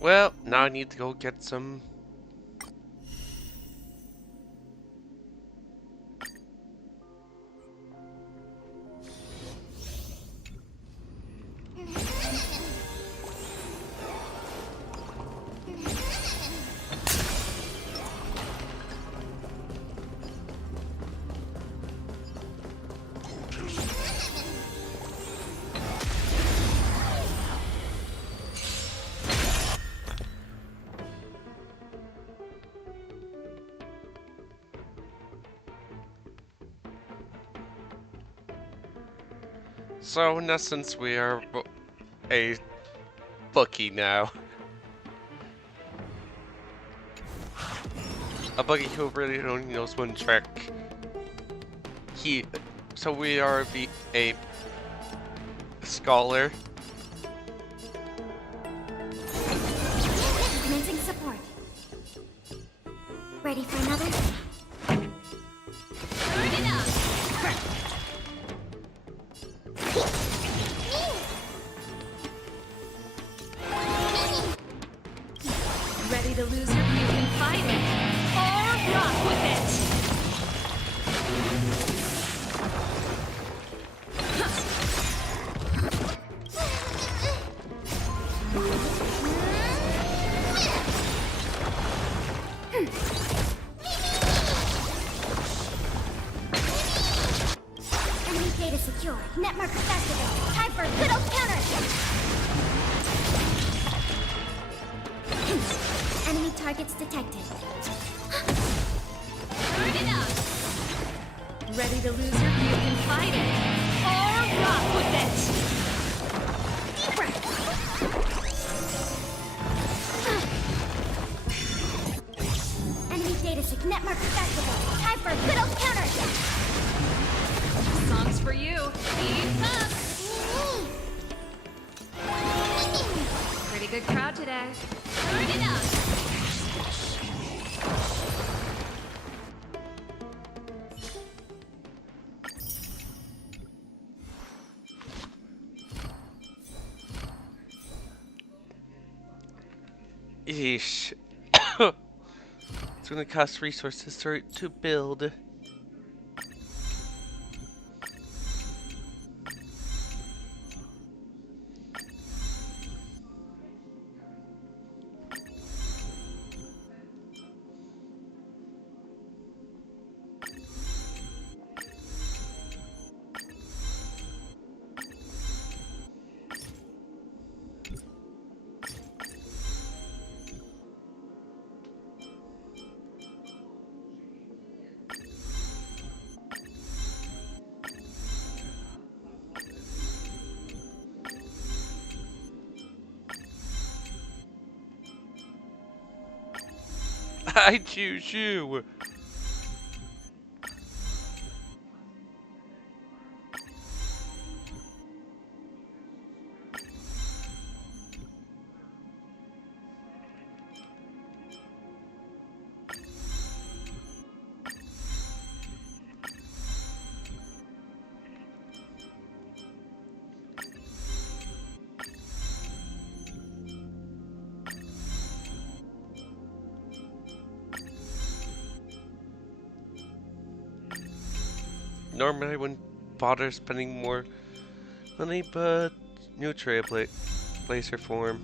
Well, now I need to go get some... So, in essence, we are a bookie now. A bookie who really only knows one trick. So we are a scholar. Commencing support. Ready for another? Turn it up. Ready to lose your beauty fighting? Or rock with it? Meteor, net marker festival. Time for a good old counter. Enemy targets detected. Turn it up. Ready to lose your view and fight it? Or rock with it? Deep breath. Enemy data sig net marker festival. Time for a good old counter. Songs for you. Keep up. Pretty good crowd today. Turn it up. Yeesh. It's gonna cost resources to build. I choose you. Normally I wouldn't bother spending more money, but new trailblazer form.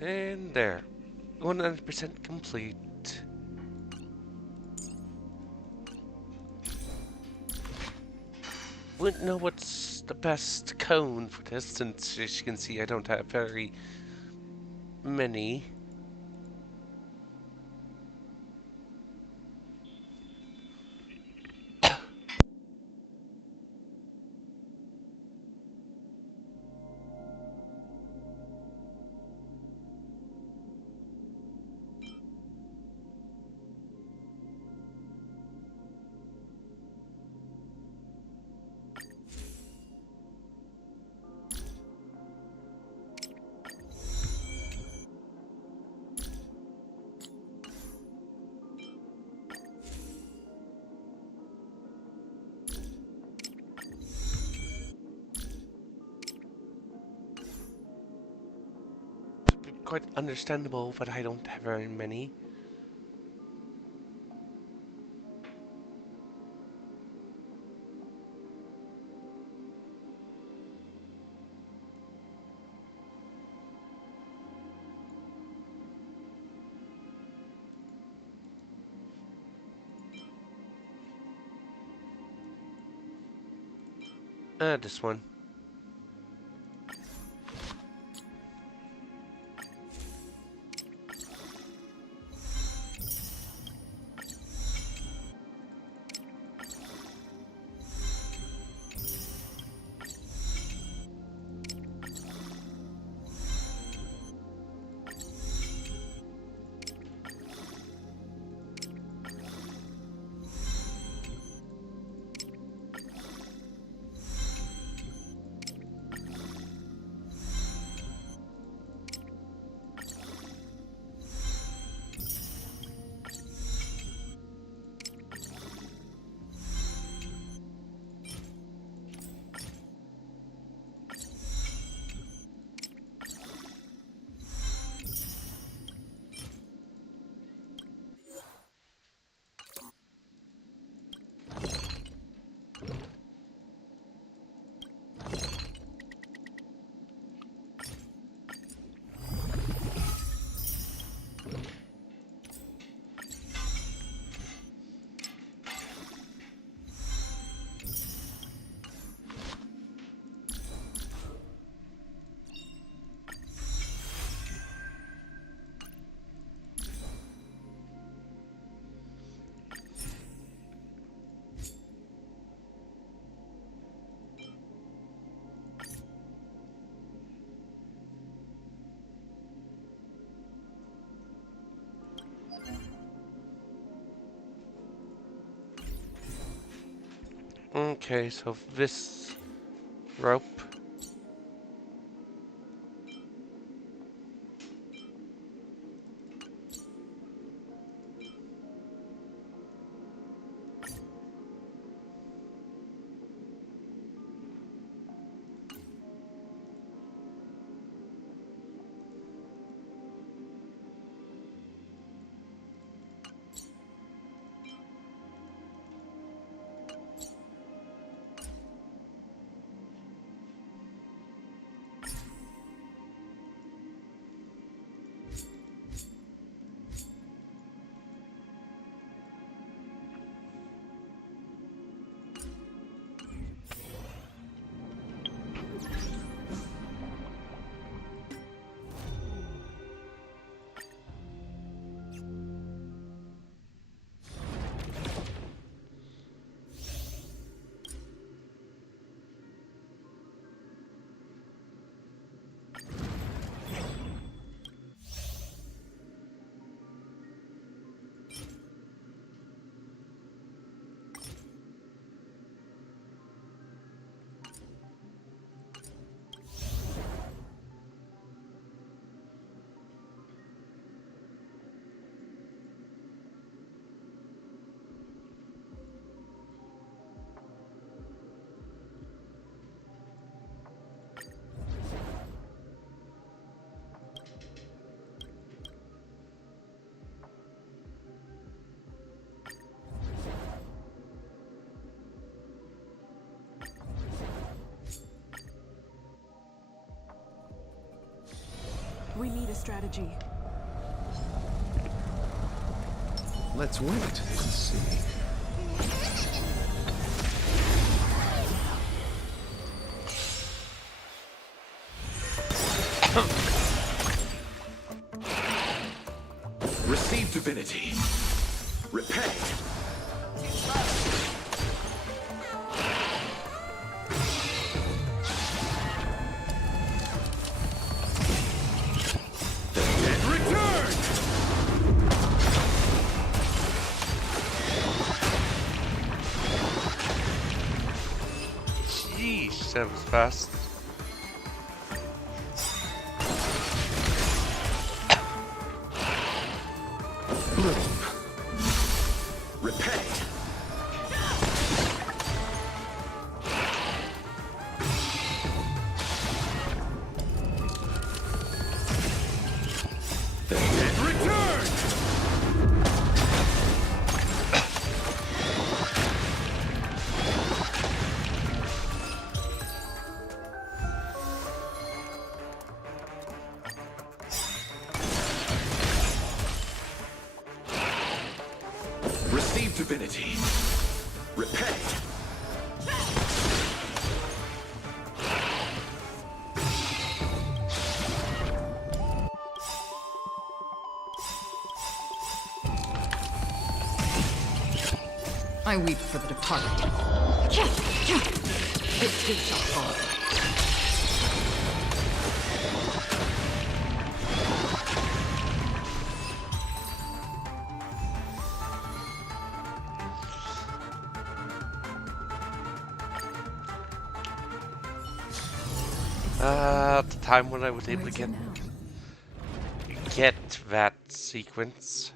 And there. 100% complete. Wouldn't know what's the best cone for this, since as you can see I don't have very many. Quite understandable, but I don't have very many. This one. Okay, so this rope. we need a strategy. Let's wait and see. Receive divinity. Repay. The dead return! Jeez, that was fast. Repay. The dead return! Receive divinity. Repay. I weep for the departed. This too shall fall. The time when I was able to get that sequence.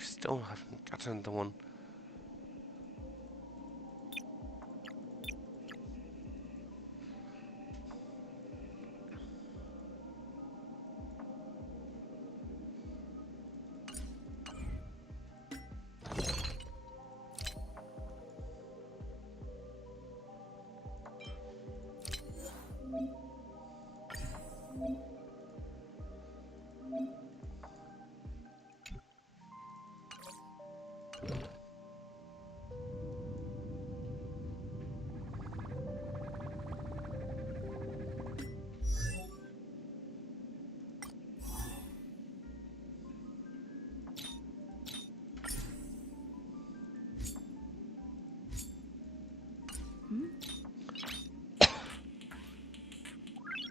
Still haven't gotten the one.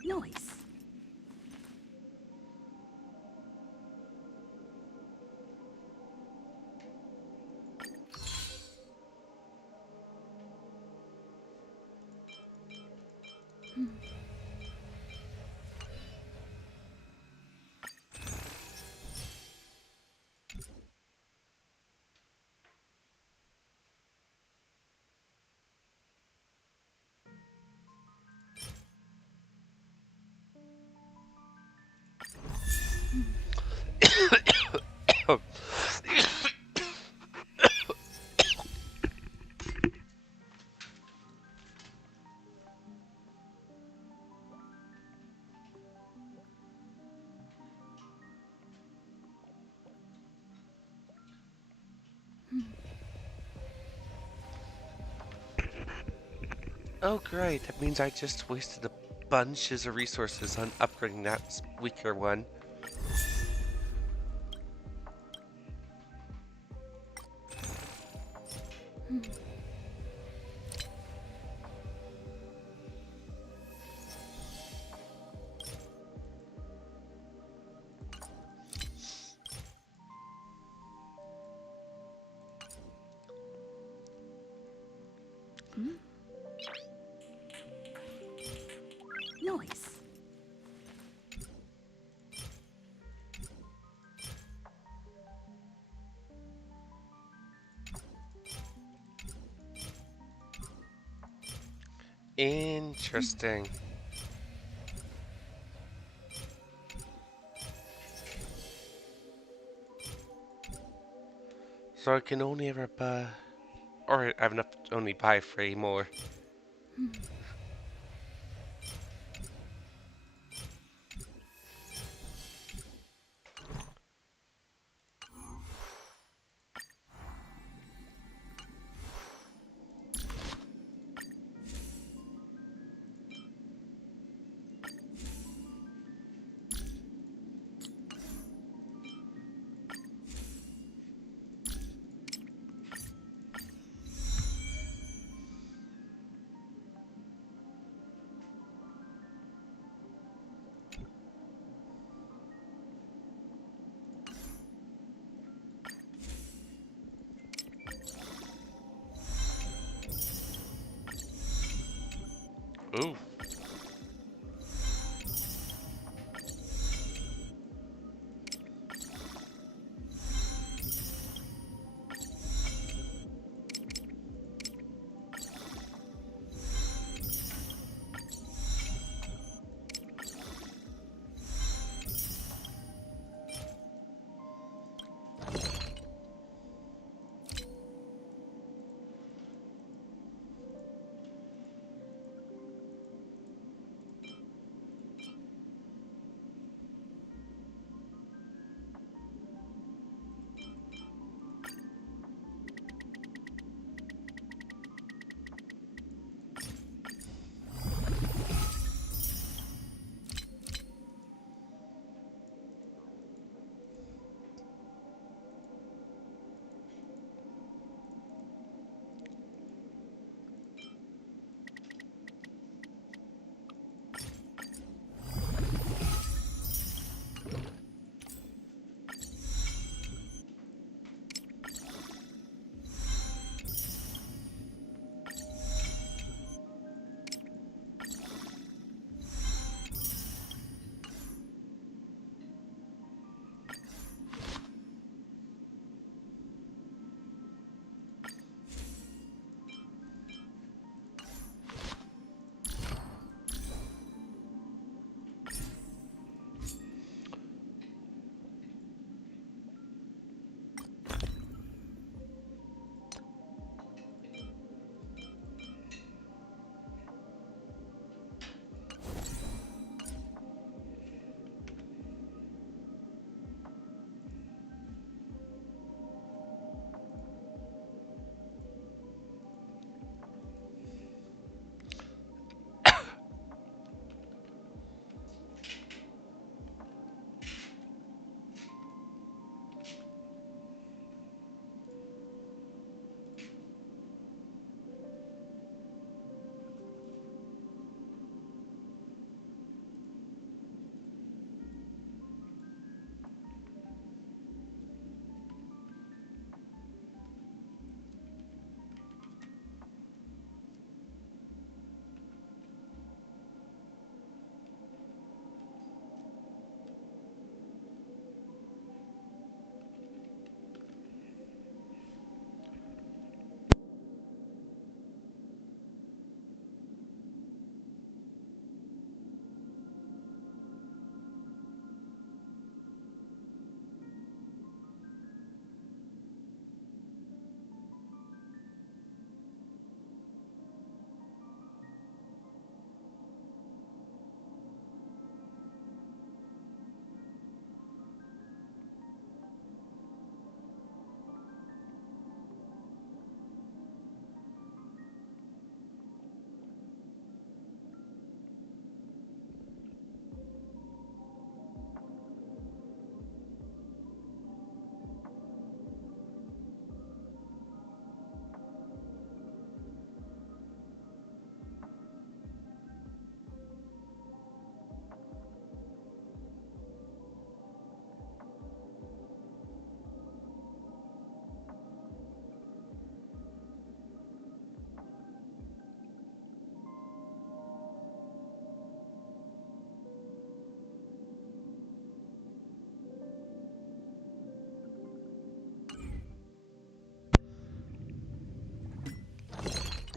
Noise. Oh great, that means I just wasted a bunches of resources on upgrading that weaker one. Noise. Interesting. So I can only ever buy, or I have enough to only buy 3 more. Ooh.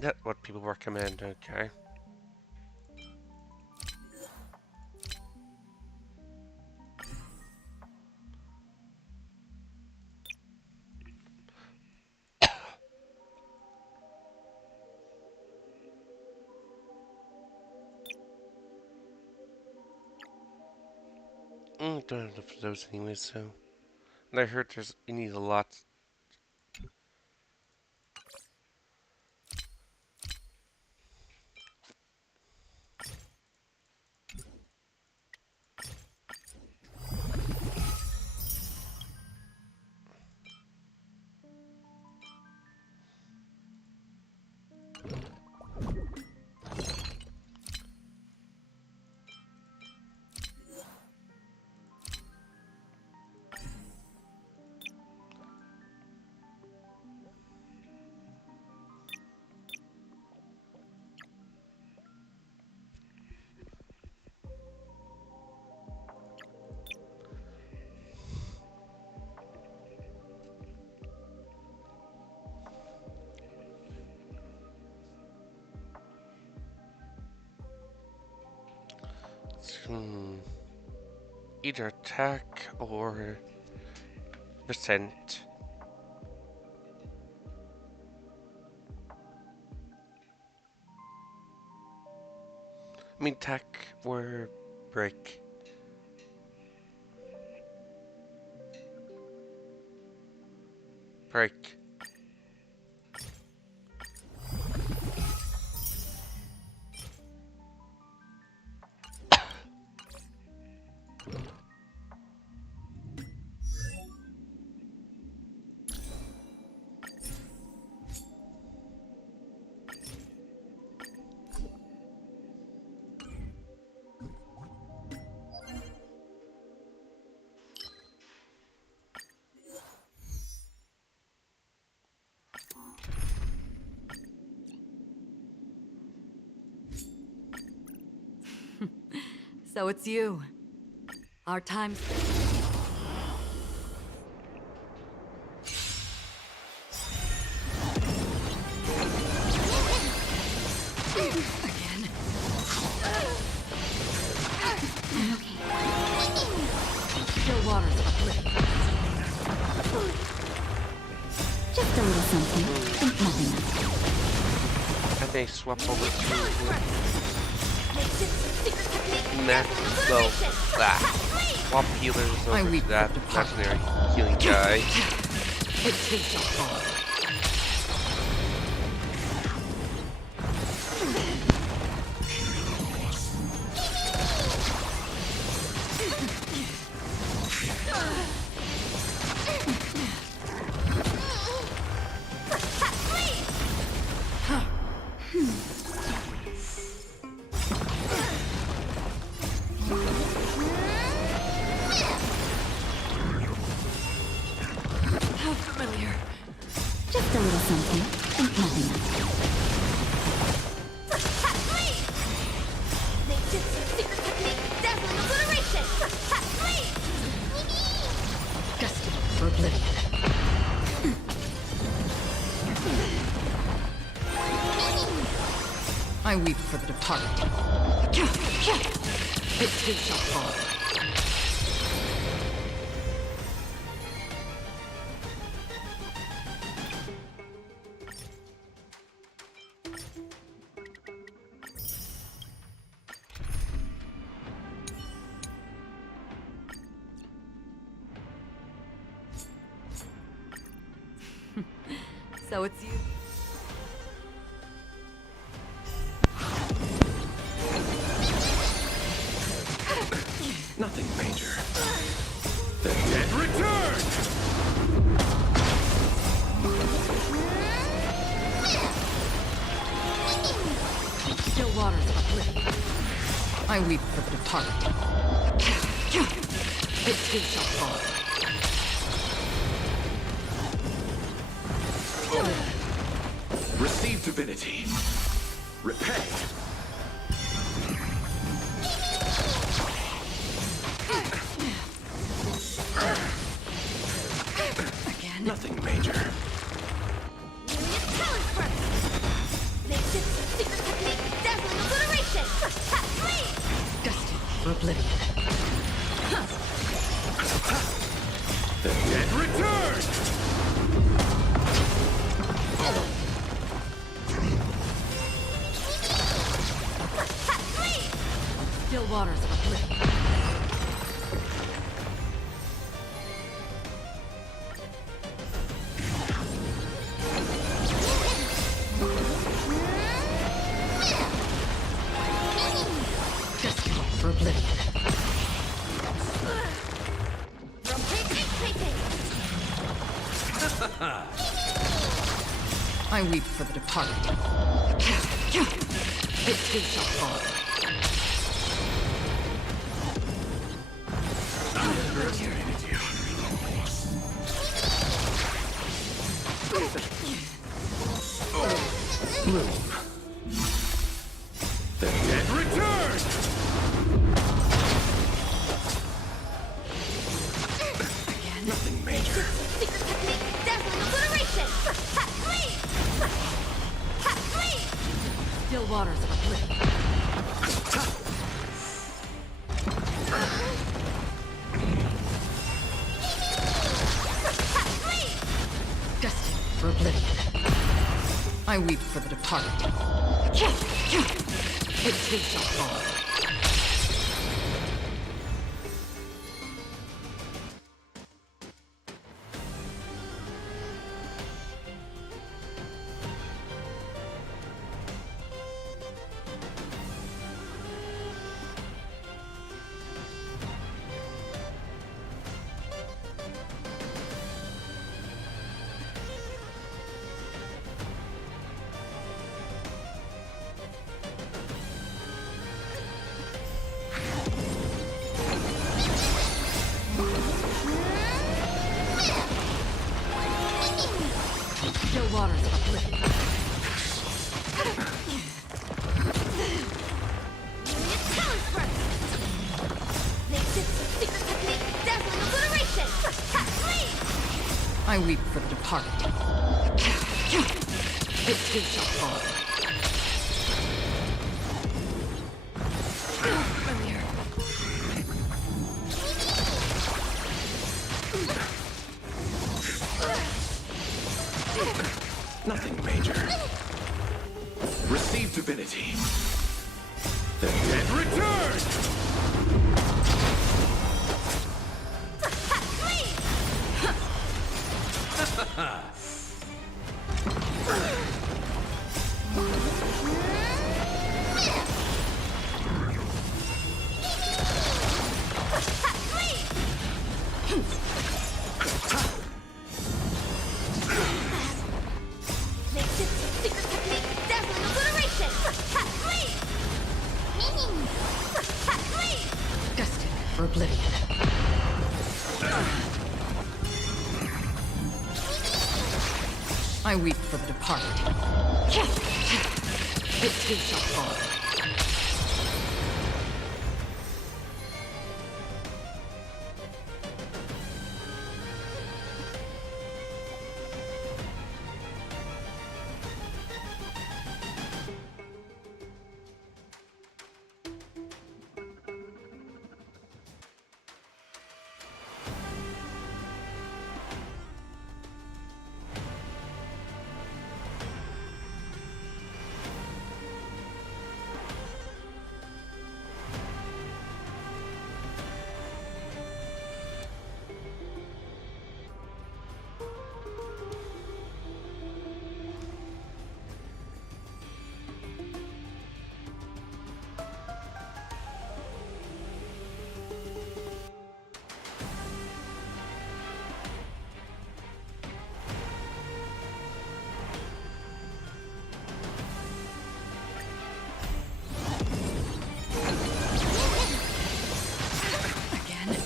That's what people recommend, okay. Don't have enough of those anyways, so. And I heard you need a lot. Hmm. Either attack or percent. I mean, attack or break. Break. So it's you. Our time's... Again. Still waters uplifting. Just a little something. Think nothing else. And they swap over to Max. Well, swap healers over to that imaginary healing guy. It's his fault. Just a little something. Think nothing else. Destined for oblivion. I weep for the departed. It too shall fall. So it's you. Nothing major. The dead return! Still waters uplifting. I weep for the departed. It too shall fall. Receive divinity. Repay. Again? Nothing major. Destined for oblivion. The dead return! Still waters uplifting. I weep for the departed. Its too shall fall. Bloom. And return! Nothing major. Secret technique, dazzling obliteration! Still waters of oblivion. Destined for oblivion. I weep for the departed. Its too shall fall. Still waters of oblivion. Secret technique, dazzling obliteration! I weep for the departed. Its too shall fall. Nothing major. Receive divinity. And return! Secret technique, dazzling obliteration! Destined for oblivion. I weep for the departed. Its too shall fall.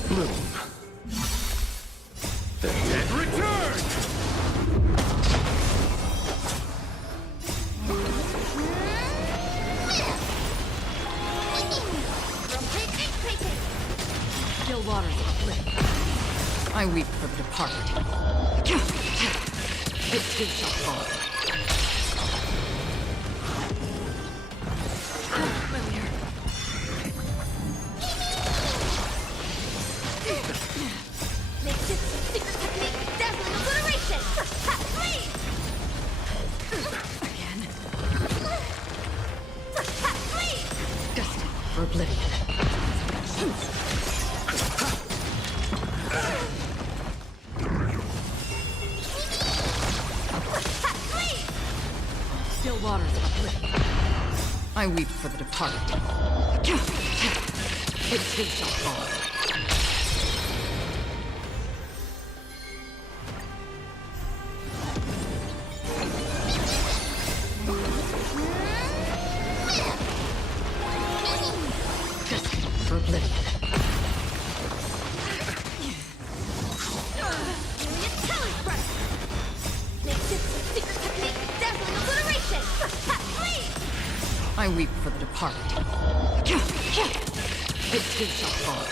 Bloom. And return! Still waters of oblivion. I weep for the departed. Its too shall fall. Secret technique, dazzling obliteration! Destined for oblivion. Still waters of oblivion. I weep for the departed. Its too shall fall. I weep for the departed. It too shall fall.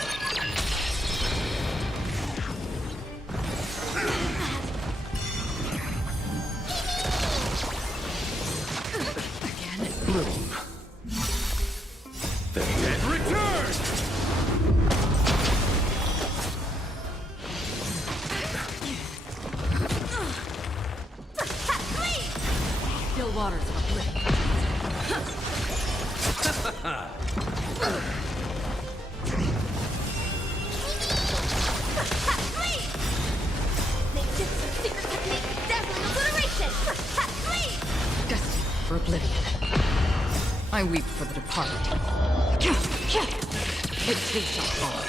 Bloom. The dead return! Still waters of oblivion. Destined for oblivion. I weep for the departed. It too shall fall.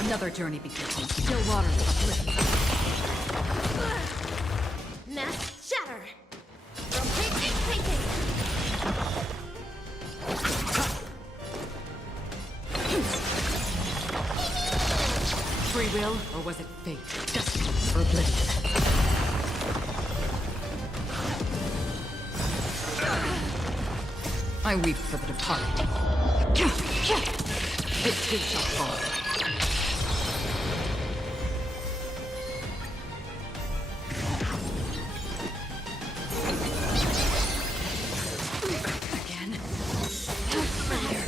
Another journey begins. Still waters of oblivion. Mass shatter. Rotate ink painting. Free will, or was it fate? Destined for oblivion. I weep for the departed. It too shall fall.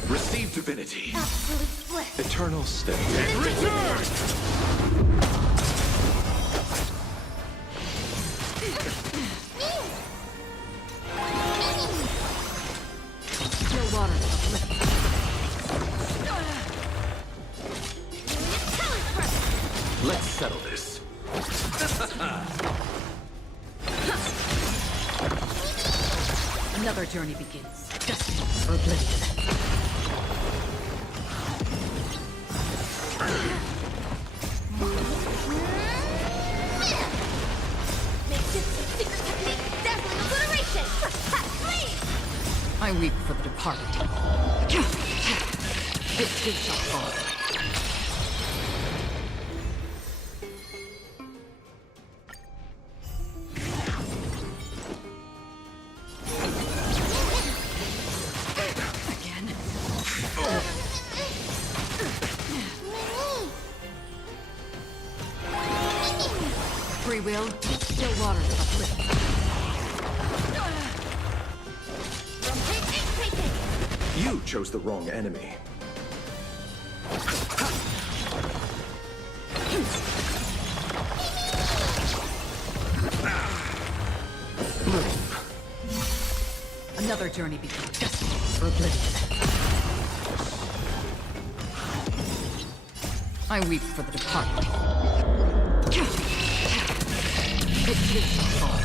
Receive divinity. Absolute bliss. Eternal state. And return! Still waters of oblivion. Let's settle this. Another journey begins. Destined for oblivion. I weep for the departed. It too shall fall. Again. Free will, still waters of oblivion. You chose the wrong enemy. Another journey begins. Destined for oblivion. I weep for the departed. It too shall fall.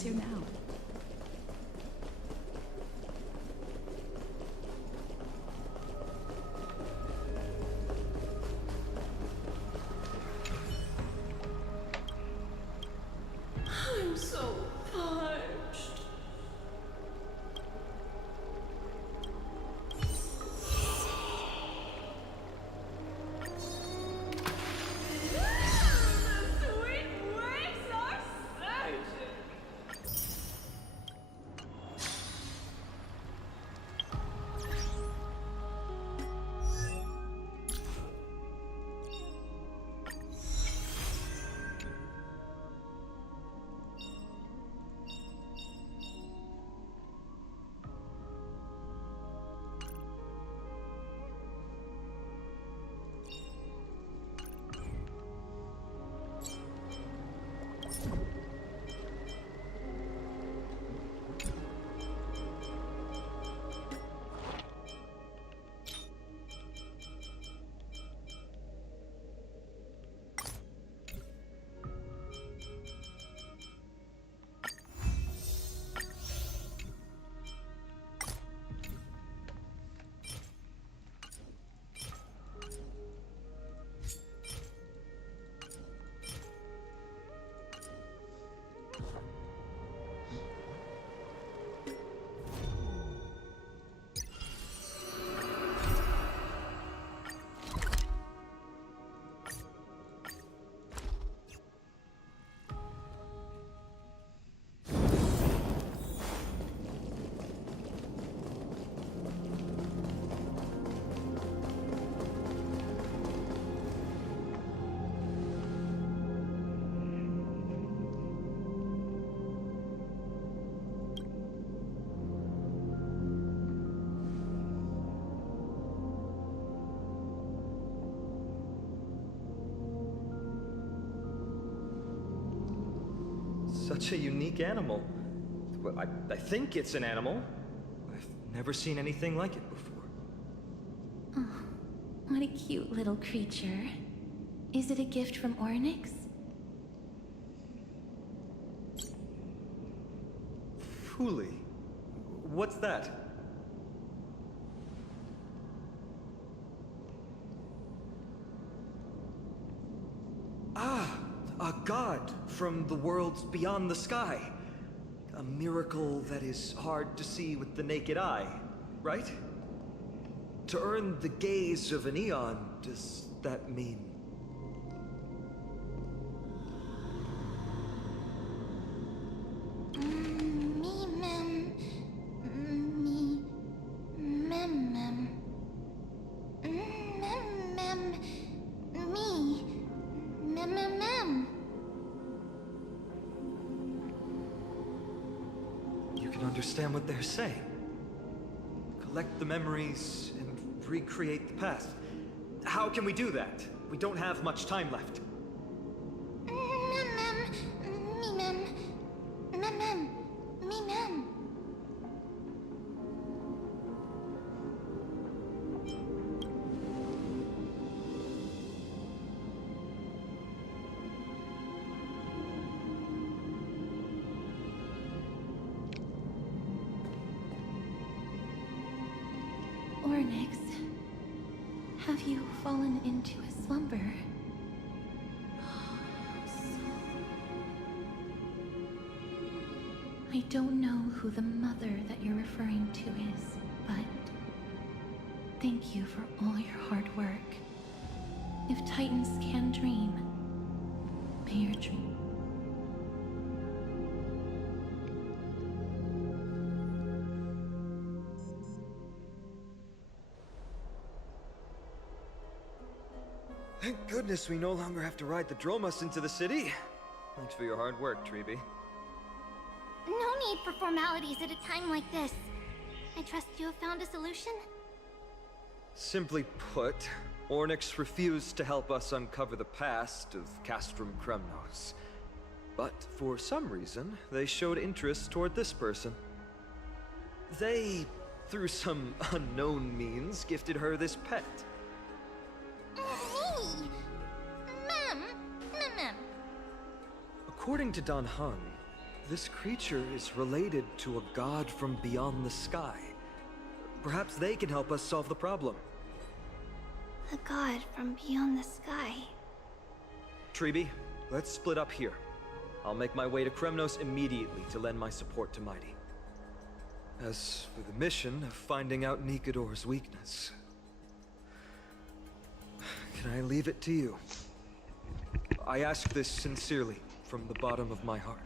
to now? I'm so parched. Such a unique animal. Well, I think it's an animal. I've never seen anything like it before. Oh, what a cute little creature. Is it a gift from Ornyx? Fuli. What's that? Ah, a god from the worlds beyond the sky. A miracle that is hard to see with the naked eye, right? To earn the gaze of an eon, does that mean? Me mem. Me mem mem. Mem mem. Me mem mem mem. You can understand what they're saying. Collect the memories and recreate the past. How can we do that? We don't have much time left. Mem mem. Me mem. Mem mem. Me mem. Ornyx, have you fallen into a slumber? I don't know who the mother that you're referring to is, but thank you for all your hard work. If Titans can dream, may your dream. Thank goodness we no longer have to ride the Dromus into the city. Thanks for your hard work, Treeby. No need for formalities at a time like this. I trust you have found a solution? Simply put, Ornyx refused to help us uncover the past of Castrum Kremnos. But for some reason, they showed interest toward this person. They, through some unknown means, gifted her this pet. Me! Mem! Mem! According to Don Hung, This creature is related to a god from beyond the sky. Perhaps they can help us solve the problem. A god from beyond the sky. Treeby, let's split up here. I'll make my way to Kremnos immediately to lend my support to Mighty. As for the mission of finding out Nikador's weakness, can I leave it to you? I ask this sincerely, from the bottom of my heart.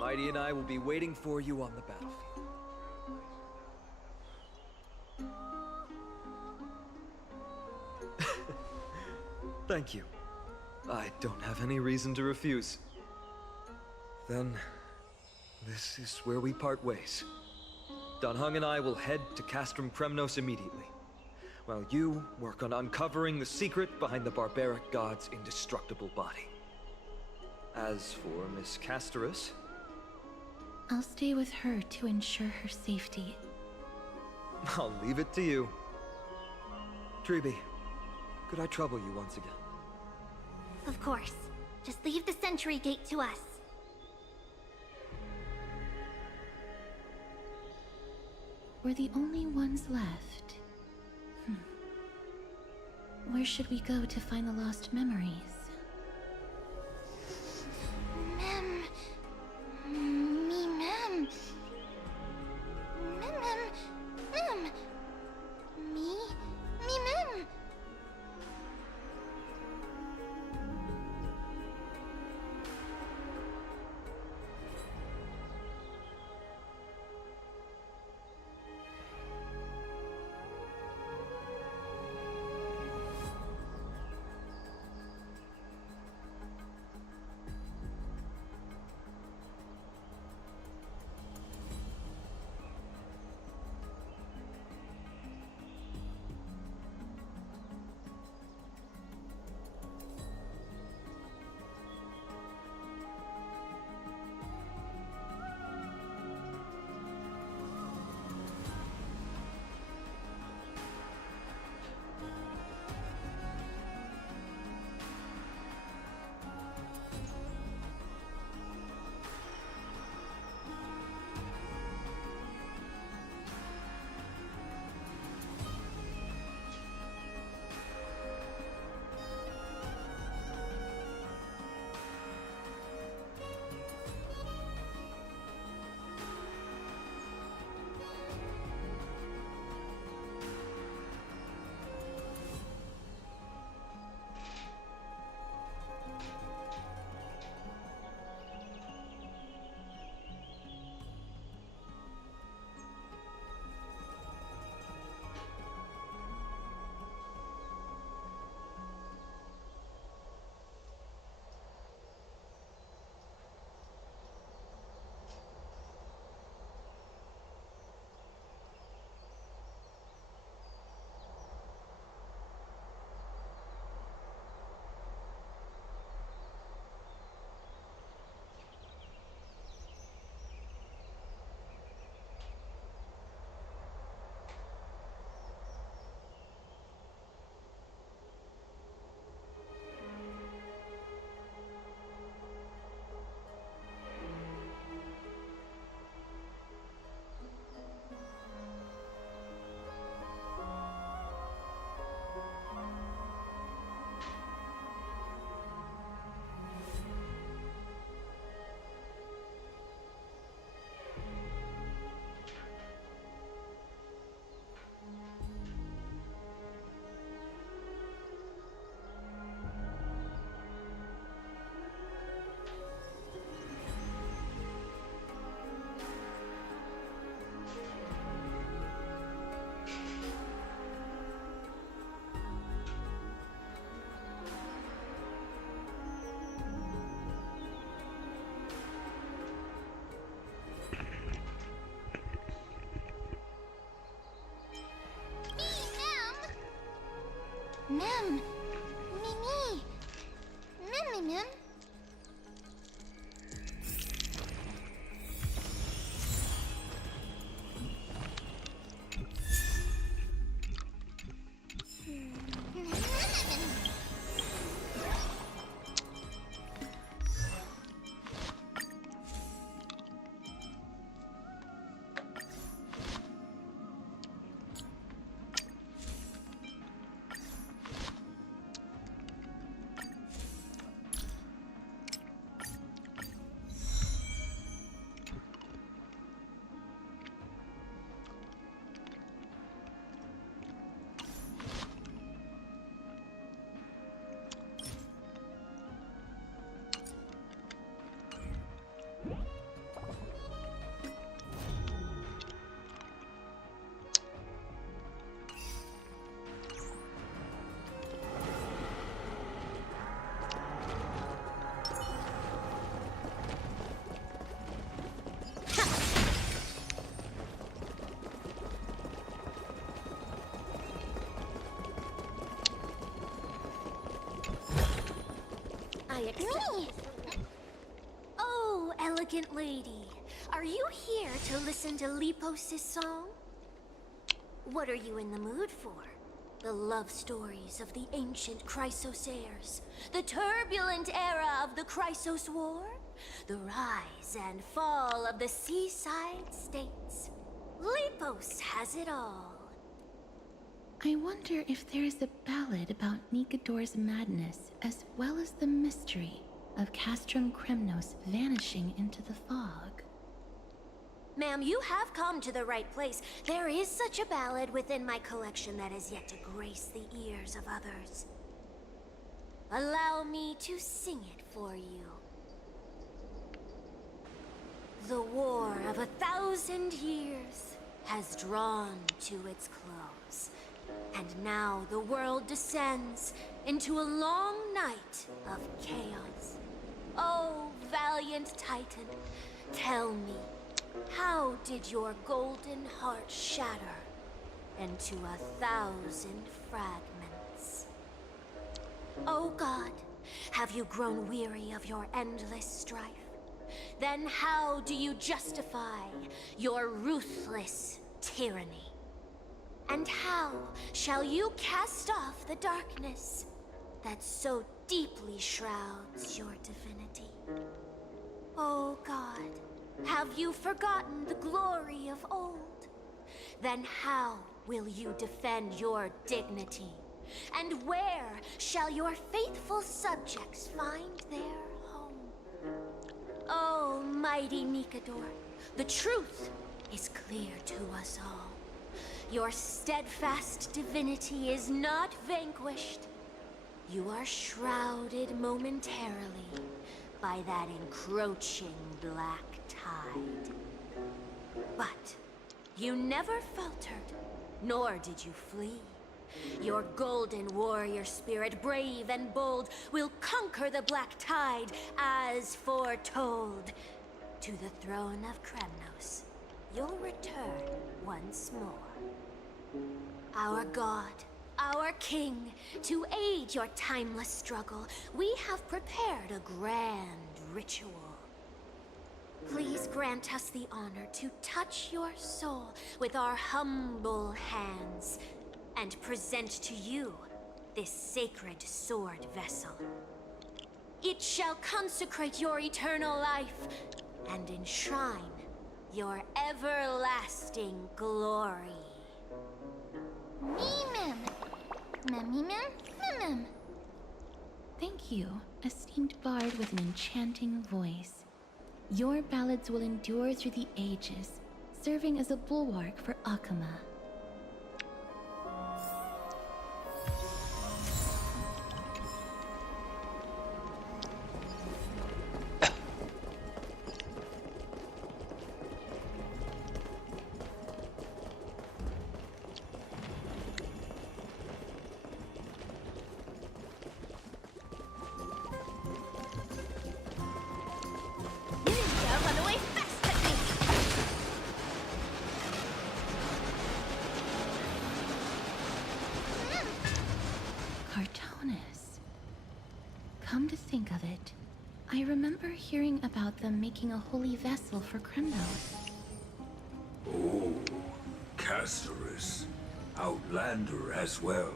Mighty and I will be waiting for you on the battlefield. Thank you. I don't have any reason to refuse. Then, this is where we part ways. Dan Heng and I will head to Castrum Kremnos immediately, while you work on uncovering the secret behind the barbaric god's indestructible body. As for Miss Casterus, I'll stay with her to ensure her safety. I'll leave it to you. Treeby, could I trouble you once again? Of course. Just leave the sentry gate to us. We're the only ones left. Where should we go to find the lost memories? Mem. Mem. Mem. Me mem. Me! Oh, elegant lady. Are you here to listen to Lepos' song? What are you in the mood for? The love stories of the ancient Chrysos heirs? The turbulent era of the Chrysos War? The rise and fall of the seaside states? Lepos has it all. I wonder if there is a ballad about Nikador's madness, as well as the mystery of Castrum Kremnos vanishing into the fog. Ma'am, you have come to the right place. There is such a ballad within my collection that is yet to grace the ears of others. Allow me to sing it for you. The war of 1,000 years has drawn to its close, and now the world descends into a long night of chaos. Oh, valiant Titan, tell me, how did your golden heart shatter into 1,000 fragments? Oh God, have you grown weary of your endless strife? Then how do you justify your ruthless tyranny? And how shall you cast off the darkness that so deeply shrouds your divinity? Oh God, have you forgotten the glory of old? Then how will you defend your dignity? And where shall your faithful subjects find their home? Oh, mighty Nikador, the truth is clear to us all. Your steadfast divinity is not vanquished. You are shrouded momentarily by that encroaching black tide. But you never faltered, nor did you flee. Your golden warrior spirit, brave and bold, will conquer the black tide as foretold. To the throne of Kremnos, you'll return once more. Our God, our King, to aid your timeless struggle, we have prepared a grand ritual. Please grant us the honor to touch your soul with our humble hands and present to you this sacred sword vessel. It shall consecrate your eternal life and enshrine your everlasting glory. Mem. Thank you, esteemed bard with an enchanting voice. Your ballads will endure through the ages, serving as a bulwark for Akama. Cartonis. Come to think of it, I remember hearing about them making a holy vessel for Kremnos. Oh, Casterus. Outlander as well.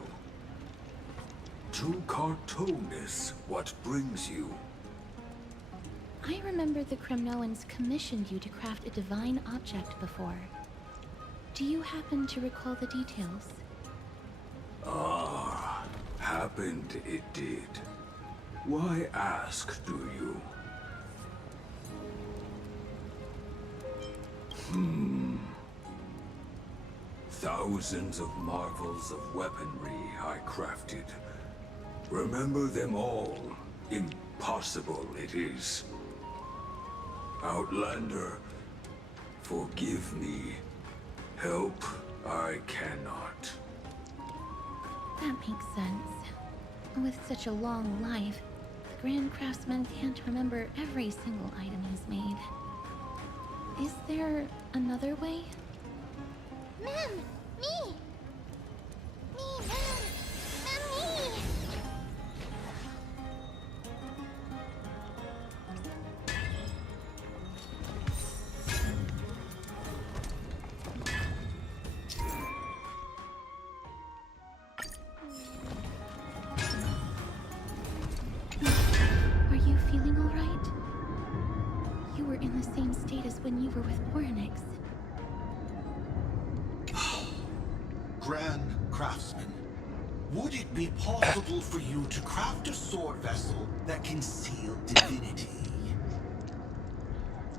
To Cartonis, what brings you? I remember the Kremnoans commissioned you to craft a divine object before. Do you happen to recall the details? Ah, happened it did. Why ask, do you? Thousands of marvels of weaponry I crafted. Remember them all. Impossible it is. Outlander, forgive me. Help I cannot. That makes sense. With such a long life, the Grand Craftsman can't remember every single item he's made. Is there another way? Mem, me! Me! in the same state as when you were with Oryx. Grand Craftsman, would it be possible for you to craft a sword vessel that can seal divinity?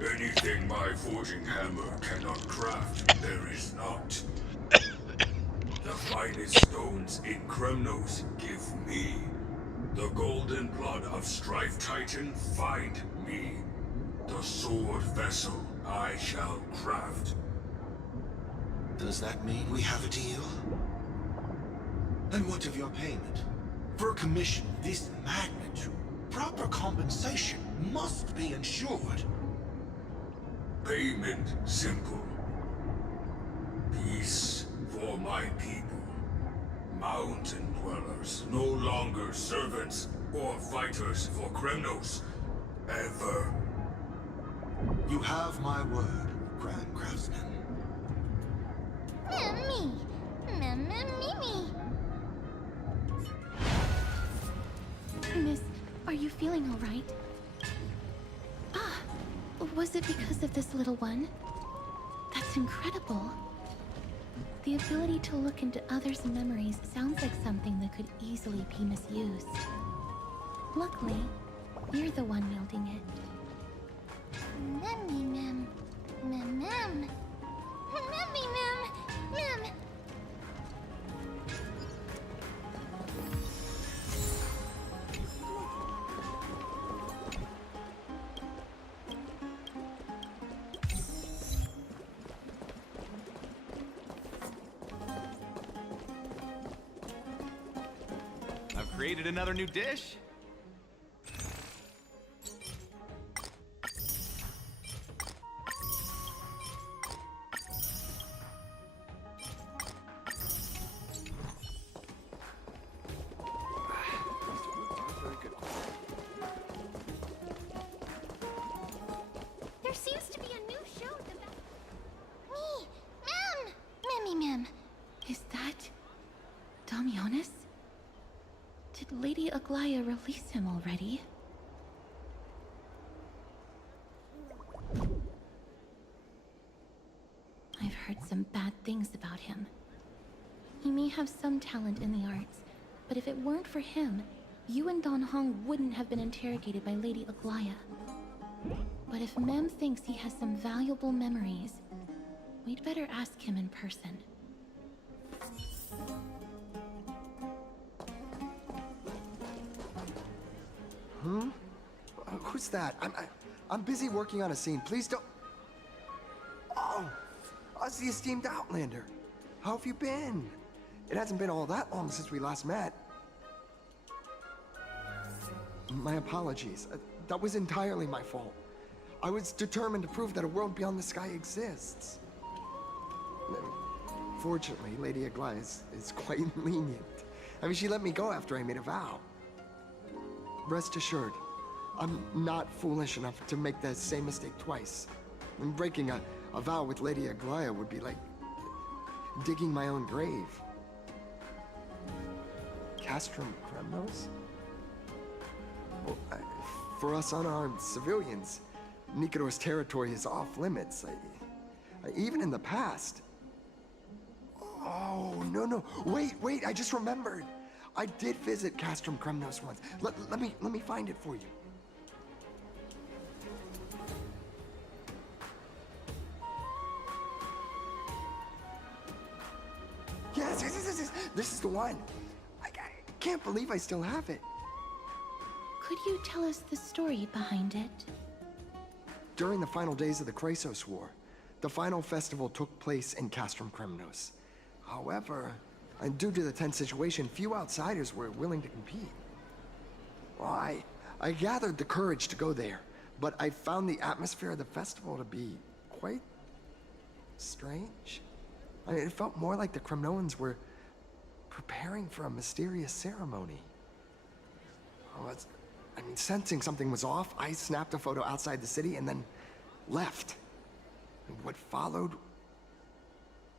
Anything my forging hammer cannot craft, there is not. The finest stones in Kremnos give me. The golden blood of Strife Titan find me. The sword vessel I shall craft. Does that mean we have a deal? And what of your payment? For a commission this magnitude, proper compensation must be ensured. Payment simple. Peace for my people. Mountain dwellers, no longer servants or fighters for Kremnos. Ever. You have my word, Grand Craftsman. Me. Me. Miss, are you feeling all right? Ah, was it because of this little one? That's incredible. The ability to look into others' memories sounds like something that could easily be misused. Luckily, you're the one wielding it. Mem. Mem. I've created another new dish. There seems to be a new show developing. Mem. Is that Damionis? Did Lady Aglaya release him already? I've heard some bad things about him. He may have some talent in the arts, but if it weren't for him, you and Don Hong wouldn't have been interrogated by Lady Aglaya. But if Mem thinks he has some valuable memories, we'd better ask him in person. Who's that? I'm busy working on a scene. Please don't. Oh, us the esteemed Outlander. How have you been? It hasn't been all that long since we last met. My apologies. That was entirely my fault. I was determined to prove that a world beyond the sky exists. Fortunately, Lady Aglaya is quite lenient. I mean, she let me go after I made a vow. Rest assured, I'm not foolish enough to make the same mistake twice. And breaking a vow with Lady Aglaya would be like digging my own grave. Castrum Kremnos? Well, for us unarmed civilians, Nikodor's territory is off limits. Even in the past. Oh, no. Wait, I just remembered. I did visit Castrum Kremnos once. Let me find it for you. Yes. This is the one. I can't believe I still have it. Could you tell us the story behind it? During the final days of the Chrysos War, the final festival took place in Castrum Kremnos. However, due to the tense situation, few outsiders were willing to compete. Well, I gathered the courage to go there, but I found the atmosphere of the festival to be quite strange. It felt more like the Kremnoans were preparing for a mysterious ceremony. Sensing something was off, I snapped a photo outside the city and then left. And what followed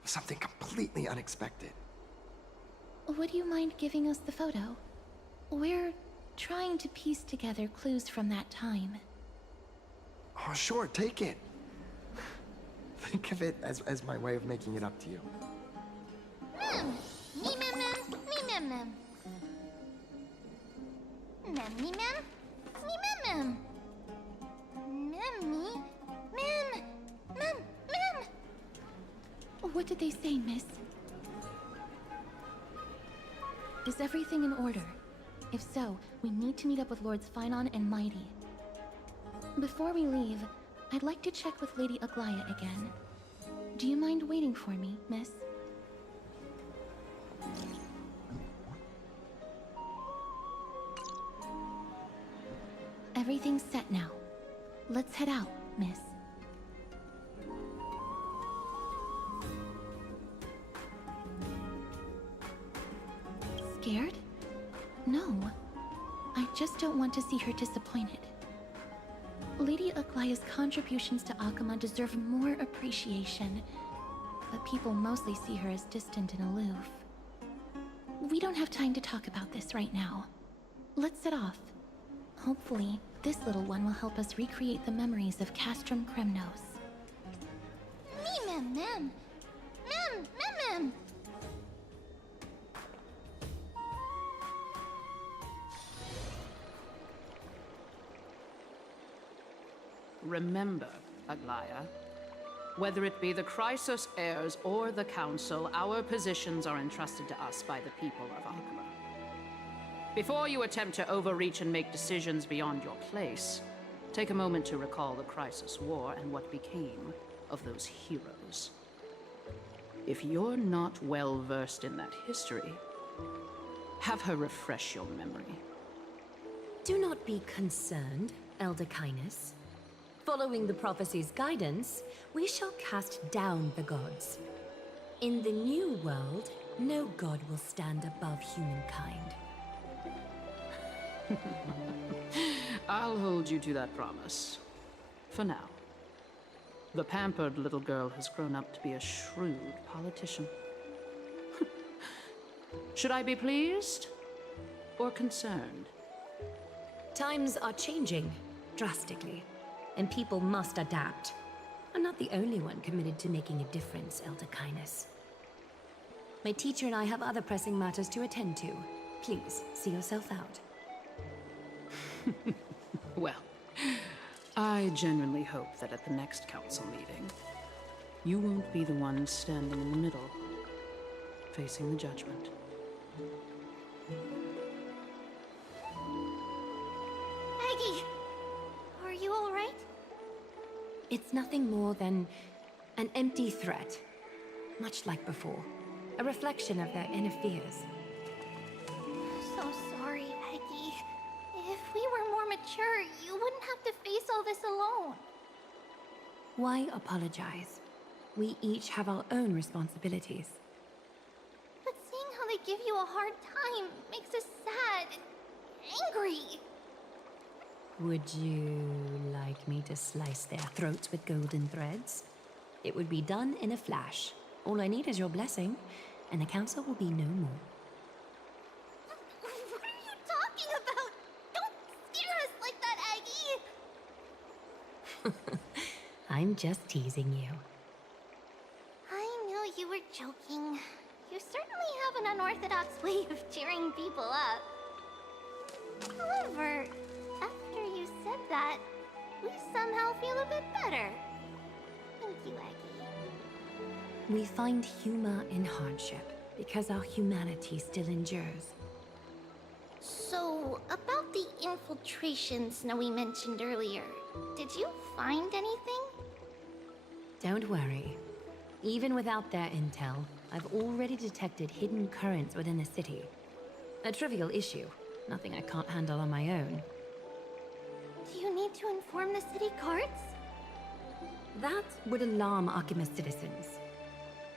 was something completely unexpected. Would you mind giving us the photo? We're trying to piece together clues from that time. Oh, sure, take it. Think of it as my way of making it up to you. Me mem mem, me mem mem. Mem me mem, me mem mem. Mem me, mem, mem, mem. What did they say, miss? Is everything in order? If so, we need to meet up with Lords Finon and Mighty. Before we leave, I'd like to check with Lady Aglaya again. Do you mind waiting for me, miss? Everything's set now. Let's head out, miss. Scared? No. I just don't want to see her disappointed. Lady Aglaya's contributions to Akuma deserve more appreciation, but people mostly see her as distant and aloof. We don't have time to talk about this right now. Let's set off. Hopefully, this little one will help us recreate the memories of Castrum Kremnos. Me mem mem. Mem, mem mem. Remember, Aglaya, whether it be the Chrysos heirs or the Council, our positions are entrusted to us by the people of Akuma. Before you attempt to overreach and make decisions beyond your place, take a moment to recall the Chrysos War and what became of those heroes. If you're not well versed in that history, have her refresh your memory. Do not be concerned, Elder Kynus. Following the prophecy's guidance, we shall cast down the gods. In the new world, no god will stand above humankind. I'll hold you to that promise. For now. The pampered little girl has grown up to be a shrewd politician. Should I be pleased or concerned? Times are changing drastically, and people must adapt. I'm not the only one committed to making a difference, Elder Kynus. My teacher and I have other pressing matters to attend to. Please, see yourself out. Well, I genuinely hope that at the next council meeting, you won't be the one standing in the middle, facing the judgment. Aggie, are you all right? It's nothing more than an empty threat, much like before. A reflection of their inner fears. So sorry, Aggie. If we were more mature, you wouldn't have to face all this alone. Why apologize? We each have our own responsibilities. But seeing how they give you a hard time makes us sad and angry. Would you like me to slice their throats with golden threads? It would be done in a flash. All I need is your blessing, and the council will be no more. What are you talking about? Don't scare us like that, Aggie! I'm just teasing you. I knew you were joking. You certainly have an unorthodox way of cheering people up. However, after you said that, we somehow feel a bit better. Thank you, Aggie. We find humor in hardship because our humanity still endures. So, about the infiltration Snowy mentioned earlier, did you find anything? Don't worry. Even without their intel, I've already detected hidden currents within the city. A trivial issue, nothing I can't handle on my own. Do you need to inform the city guards? That would alarm Akima's citizens.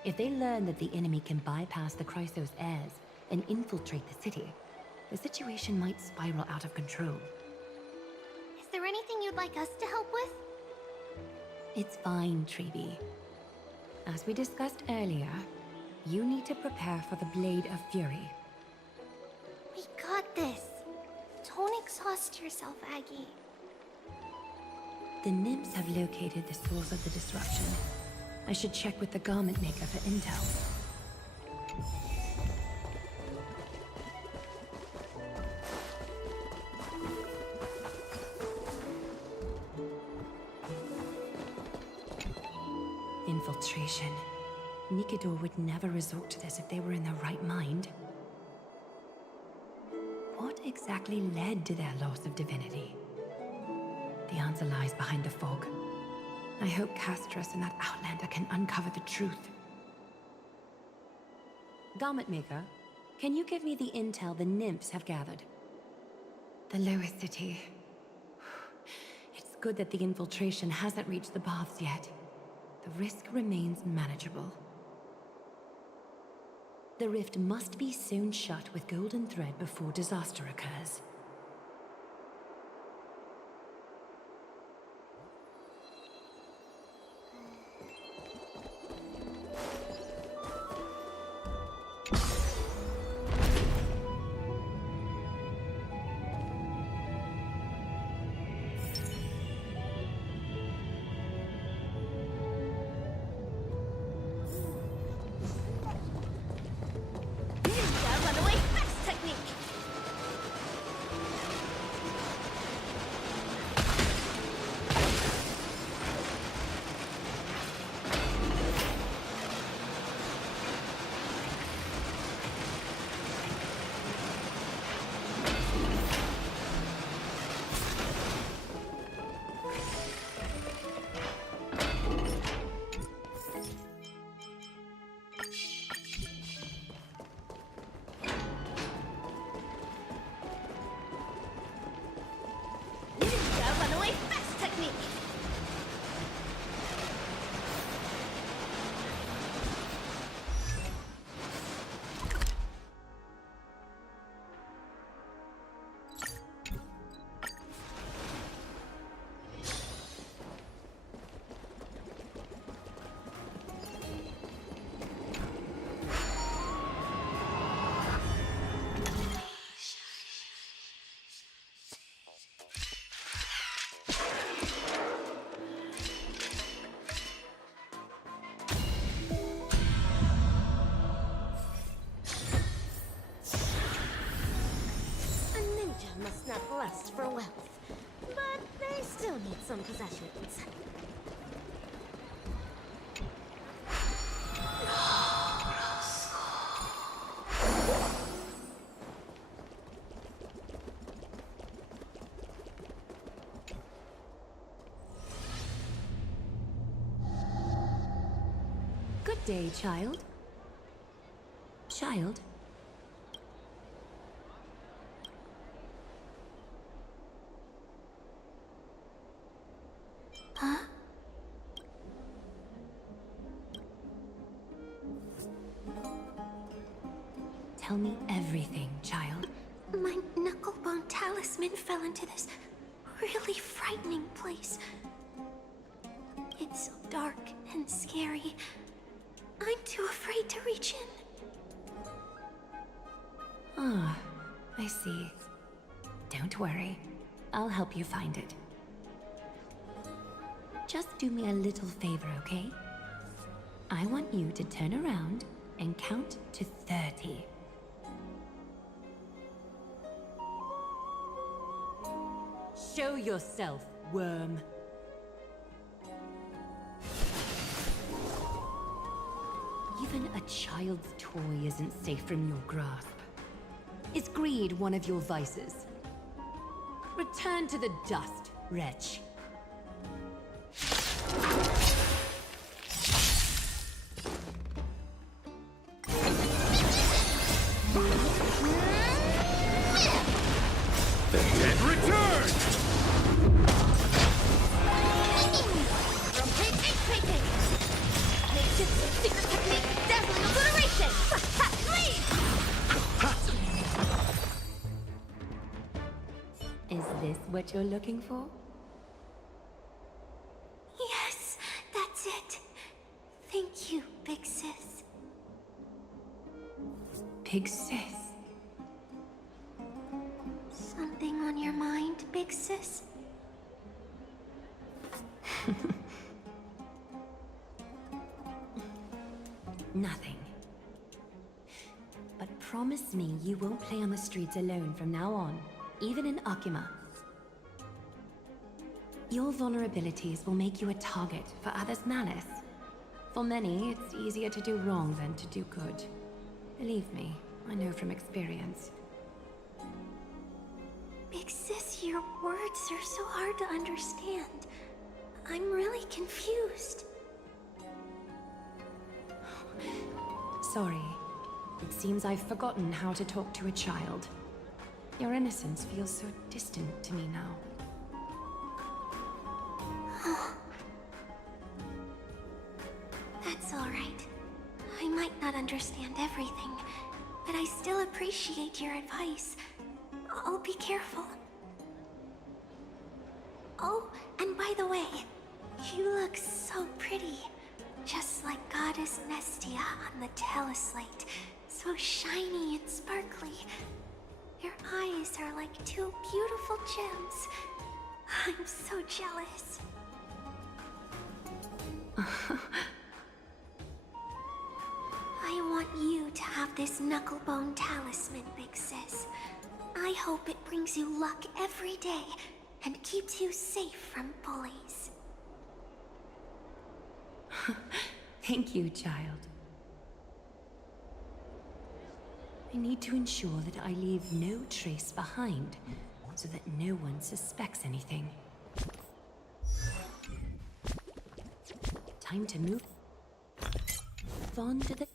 If they learn that the enemy can bypass the Chrysos heirs and infiltrate the city, the situation might spiral out of control. Is there anything you'd like us to help with? It's fine, Treeby. As we discussed earlier, you need to prepare for the Blade of Fury. We got this. Don't exhaust yourself, Aggie. The nymphs have located the source of the disruption. I should check with the garment maker for intel. Infiltration. Nikador would never resort to this if they were in their right mind. What exactly led to their loss of divinity? The answer lies behind the fog. I hope Castras and that Outlander can uncover the truth. Garment Maker, can you give me the intel the nymphs have gathered? The lower city. It's good that the infiltration hasn't reached the baths yet. The risk remains manageable. The rift must be sewn shut with golden thread before disaster occurs. Must not lust for wealth, but they still need some possessions. Good day, child. Child? Huh? Tell me everything, child. My knucklebone talisman fell into this really frightening place. It's so dark and scary. I'm too afraid to reach in. Ah, I see. Don't worry. I'll help you find it. Just do me a little favor, okay? I want you to turn around and count to 30. Show yourself, worm. Even a child's toy isn't safe from your grasp. Is greed one of your vices? Return to the dust, wretch. The dead return! Secret technique, dazzling obliteration! Is this what you're looking for? Yes, that's it. Thank you, big sis. Big sis? Something on your mind, big sis? Nothing. But promise me you won't play on the streets alone from now on, even in Akima. Your vulnerabilities will make you a target for others' malice. For many, it's easier to do wrong than to do good. Believe me, I know from experience. Big Sis, your words are so hard to understand. I'm really confused. Sorry. It seems I've forgotten how to talk to a child. Your innocence feels so distant to me now. That's all right. I might not understand everything, but I still appreciate your advice. I'll be careful. Oh, and by the way, you look so pretty. Just like Goddess Nestia on the teleslate. So shiny and sparkly. Your eyes are like two beautiful gems. I'm so jealous. I want you to have this knucklebone talisman, Big Sis. I hope it brings you luck every day and keeps you safe from bullies. Thank you, child. I need to ensure that I leave no trace behind, so that no one suspects anything. Time to move on to the...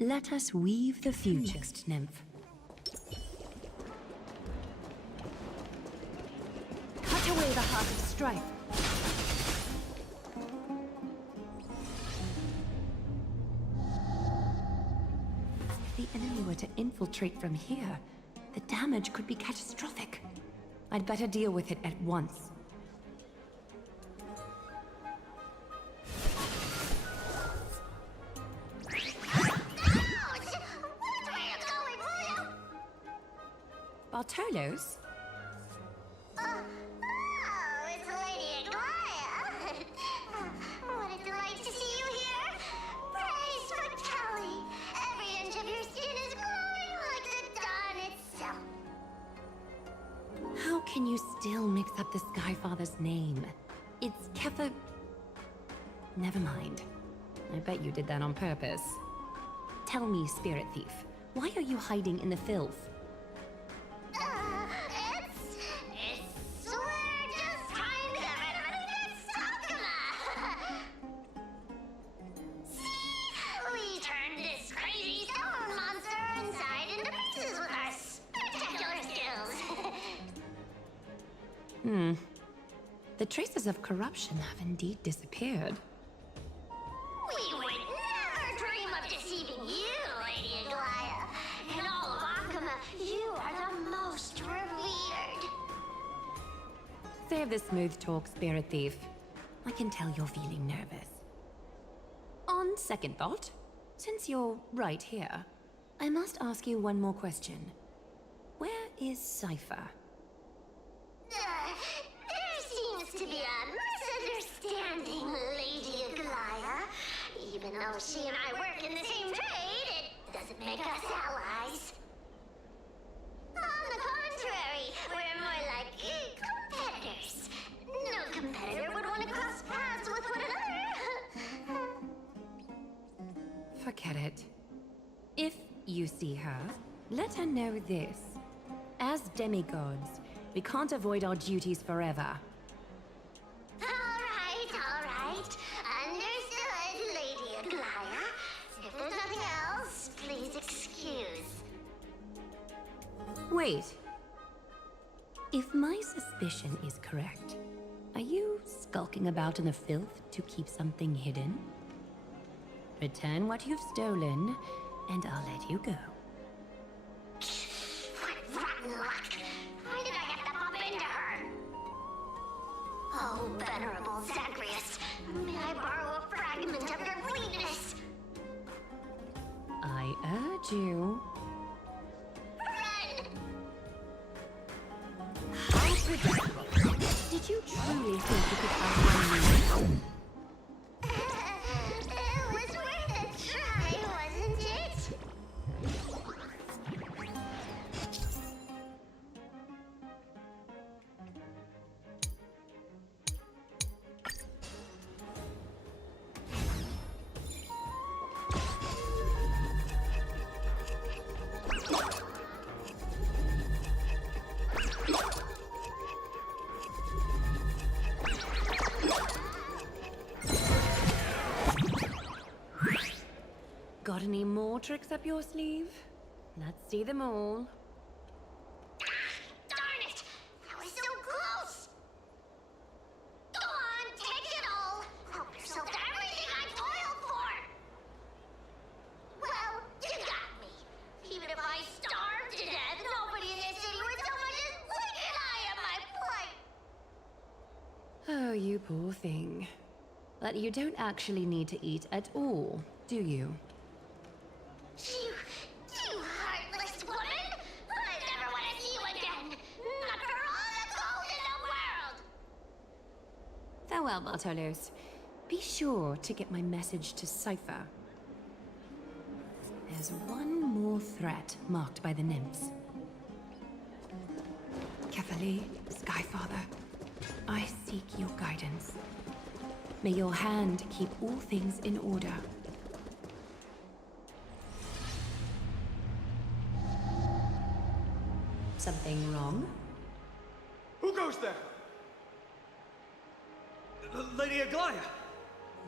Let us weave the future, next nymph. Cut away the heart of strife. If the enemy were to infiltrate from here, the damage could be catastrophic. I'd better deal with it at once. Bartolos? It's Lady Aglaya. What a delight to see you here. Praise for Kelly. Every inch of your skin is glowing like the dawn itself. How can you still mix up the Skyfather's name? It's Kepha... Never mind. I bet you did that on purpose. Tell me, Spirit Thief, why are you hiding in the filth? We're just trying to get everybody gets Sakuma. See? We turned this crazy stone monster inside into pieces with our spectacular skills. The traces of corruption have indeed disappeared. We would never dream of deceiving you, Lady Aglaya. In all of Akuma, you are the most revered. Save the smooth talk, Spirit Thief. I can tell you're feeling nervous. On second thought, since you're right here, I must ask you one more question. Where is Cypher? There seems to be a misunderstanding, Lady Aglaya. Even though she and I work in the same trade, it doesn't make us allies. On the contrary, we're more like competitors. No competitor would want to cross paths with one another. Forget it. If you see her, let her know this. As demigods, we can't avoid our duties forever. All right. Understood, Lady Aglaya. If there's nothing else, please excuse. Wait. If my suspicion is correct, are you skulking about in the filth to keep something hidden? Return what you've stolen, and I'll let you go. What rotten luck! Why did I have to bump into her? Oh, venerable Zagreus, may I borrow a fragment of your weakness? I urge you. Run! How predictable. Did you really think you could outrun me? It was worth a try, wasn't it? Got any more tricks up your sleeve? Let's see them all. Darn it! That was so close! Go on, take it all! Help yourself to everything I toiled for! Well, you got me. Even if I starved to death, nobody in this city would so much as blink an eye at my plight! Oh, you poor thing. But you don't actually need to eat at all, do you? You heartless woman! I never want to see you again! Not for all the gold in the world! Farewell, Bartolos. Be sure to get my message to Cypher. There's one more threat marked by the nymphs. Kefali, Skyfather, I seek your guidance. May your hand keep all things in order. Something wrong? Who goes there? Lady Aglaya!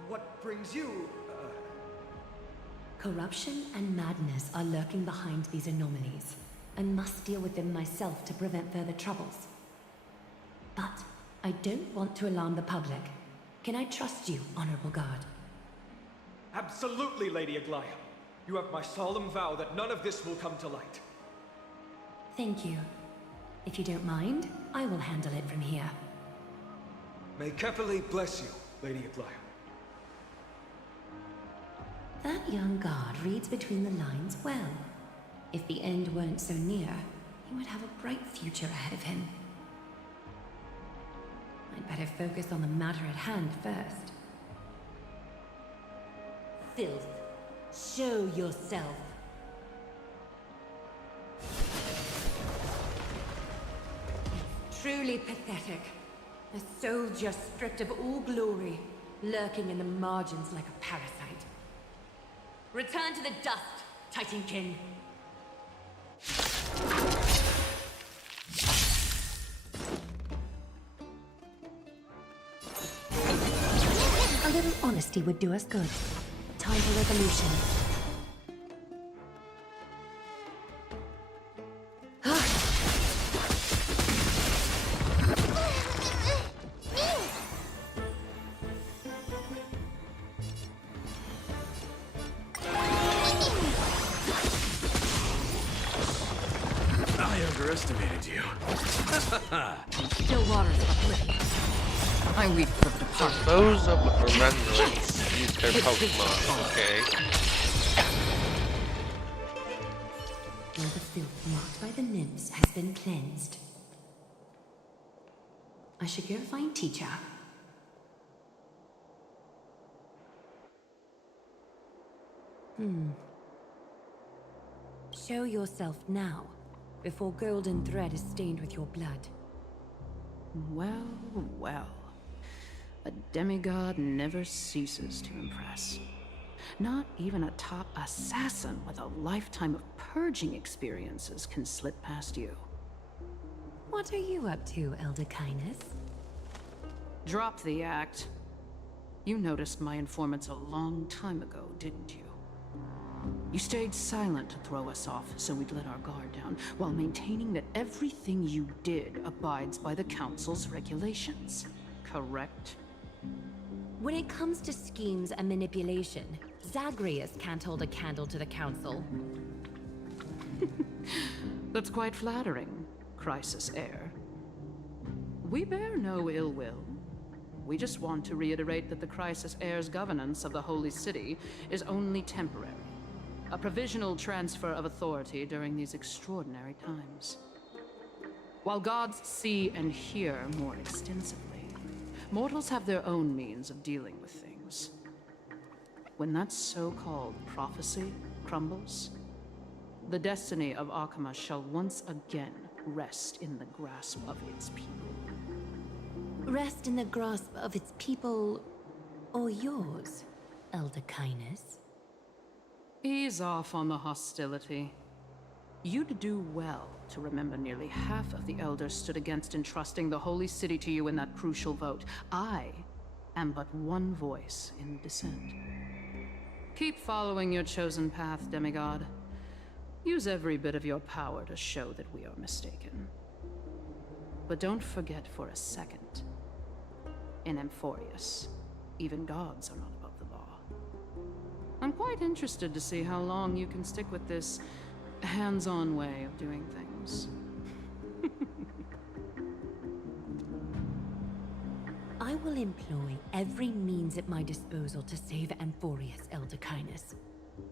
What brings you, Corruption and madness are lurking behind these anomalies. I must deal with them myself to prevent further troubles. But I don't want to alarm the public. Can I trust you, Honorable Guard? Absolutely, Lady Aglaya. You have my solemn vow that none of this will come to light. Thank you. If you don't mind, I will handle it from here. May Kefali bless you, Lady Aglaya. That young guard reads between the lines well. If the end weren't so near, he would have a bright future ahead of him. I'd better focus on the matter at hand first. Filth, show yourself. It's truly pathetic. A soldier stripped of all glory, lurking in the margins like a parasite. Return to the dust, Titankin. A little honesty would do us good. Time for revolution. I underestimated you. Still waters of oblivion. I weep for the departed. Those of remembrance use their Pokemon, okay? All the filth marked by the nymphs has been cleansed. I should go find Teacher. Show yourself now, before golden thread is stained with your blood. Well, well. A demigod never ceases to impress. Not even a top assassin with a lifetime of purging experiences can slip past you. What are you up to, Elder Kindness? Drop the act. You noticed my informants a long time ago, didn't you? You stayed silent to throw us off, so we'd let our guard down, while maintaining that everything you did abides by the Council's regulations. Correct? When it comes to schemes and manipulation, Zagreus can't hold a candle to the Council. That's quite flattering, Crisis Heir. We bear no ill will. We just want to reiterate that the Crisis Heir's governance of the Holy City is only temporary. A provisional transfer of authority during these extraordinary times. While gods see and hear more extensively, Mortals have their own means of dealing with things. When that so-called prophecy crumbles, the destiny of Akama shall once again rest in the grasp of its people. Rest in the grasp of its people, or yours, Elder Kindness? Ease off on the hostility. You'd do well to remember nearly half of the elders stood against entrusting the holy city to you in that crucial vote. I am but one voice in dissent. Keep following your chosen path, demigod. Use every bit of your power to show that we are mistaken. But don't forget for a second, in Amphorius, even gods are not above the law. I'm quite interested to see how long you can stick with this hands-on way of doing things. I will employ every means at my disposal to save Amphorius, Elder Kindness.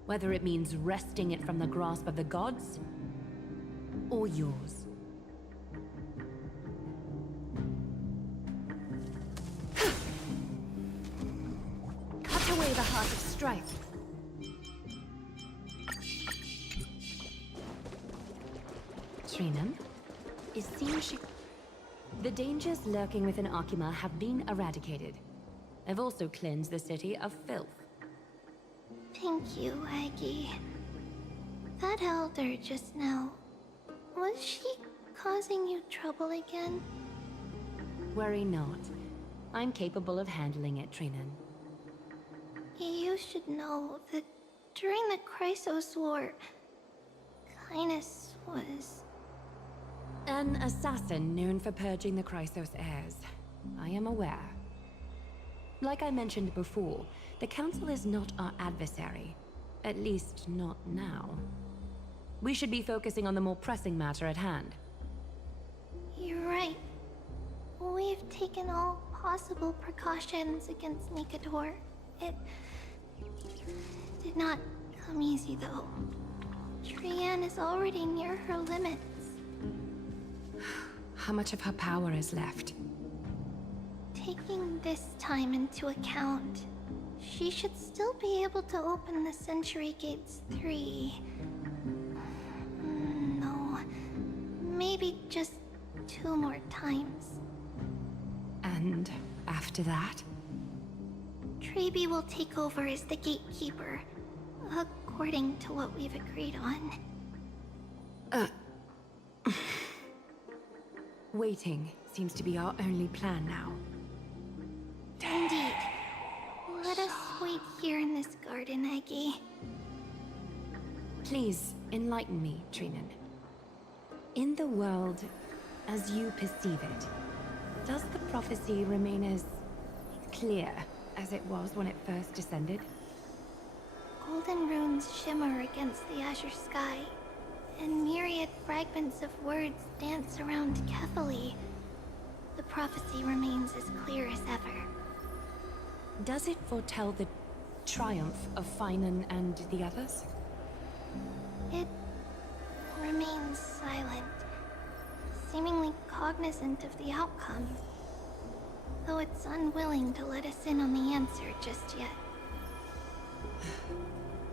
Whether it means wresting it from the grasp of the gods, or yours. Cut away the heart of strife. Trinum, it seems she... The dangers lurking within Akima have been eradicated. I've also cleansed the city of filth. Thank you, Aggie. That elder just now, was she causing you trouble again? Worry not. I'm capable of handling it, Trinan. You should know that during the Chrysos War, Kindness was... An assassin known for purging the Chrysos heirs. I am aware. Like I mentioned before, the Council is not our adversary. At least, not now. We should be focusing on the more pressing matter at hand. You're right. We've taken all possible precautions against Nikador. It did not come easy, though. Trian is already near her limits. How much of her power is left? Taking this time into account, she should still be able to open the Century Gates 3. No, maybe just 2 more times. And after that? Trebi will take over as the gatekeeper, according to what we've agreed on. Waiting seems to be our only plan now. Indeed. Let us wait here in this garden, Aggie. Please, enlighten me, Trinan. In the world, as you perceive it, does the prophecy remain as clear as it was when it first descended? Golden runes shimmer against the azure sky, and myriad fragments of words dance around Kefali. The prophecy remains as clear as ever. Does it foretell the triumph of Finan and the others? It remains silent, seemingly cognizant of the outcome, though it's unwilling to let us in on the answer just yet.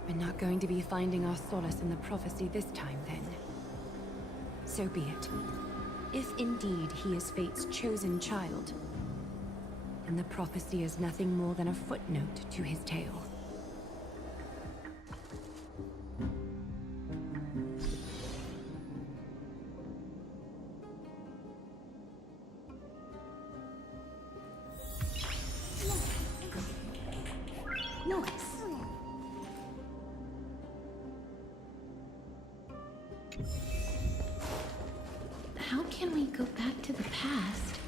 We're not going to be finding our solace in the prophecy this time, then. So be it. If indeed he is Fate's chosen child, then the prophecy is nothing more than a footnote to his tale. How can we go back to the past?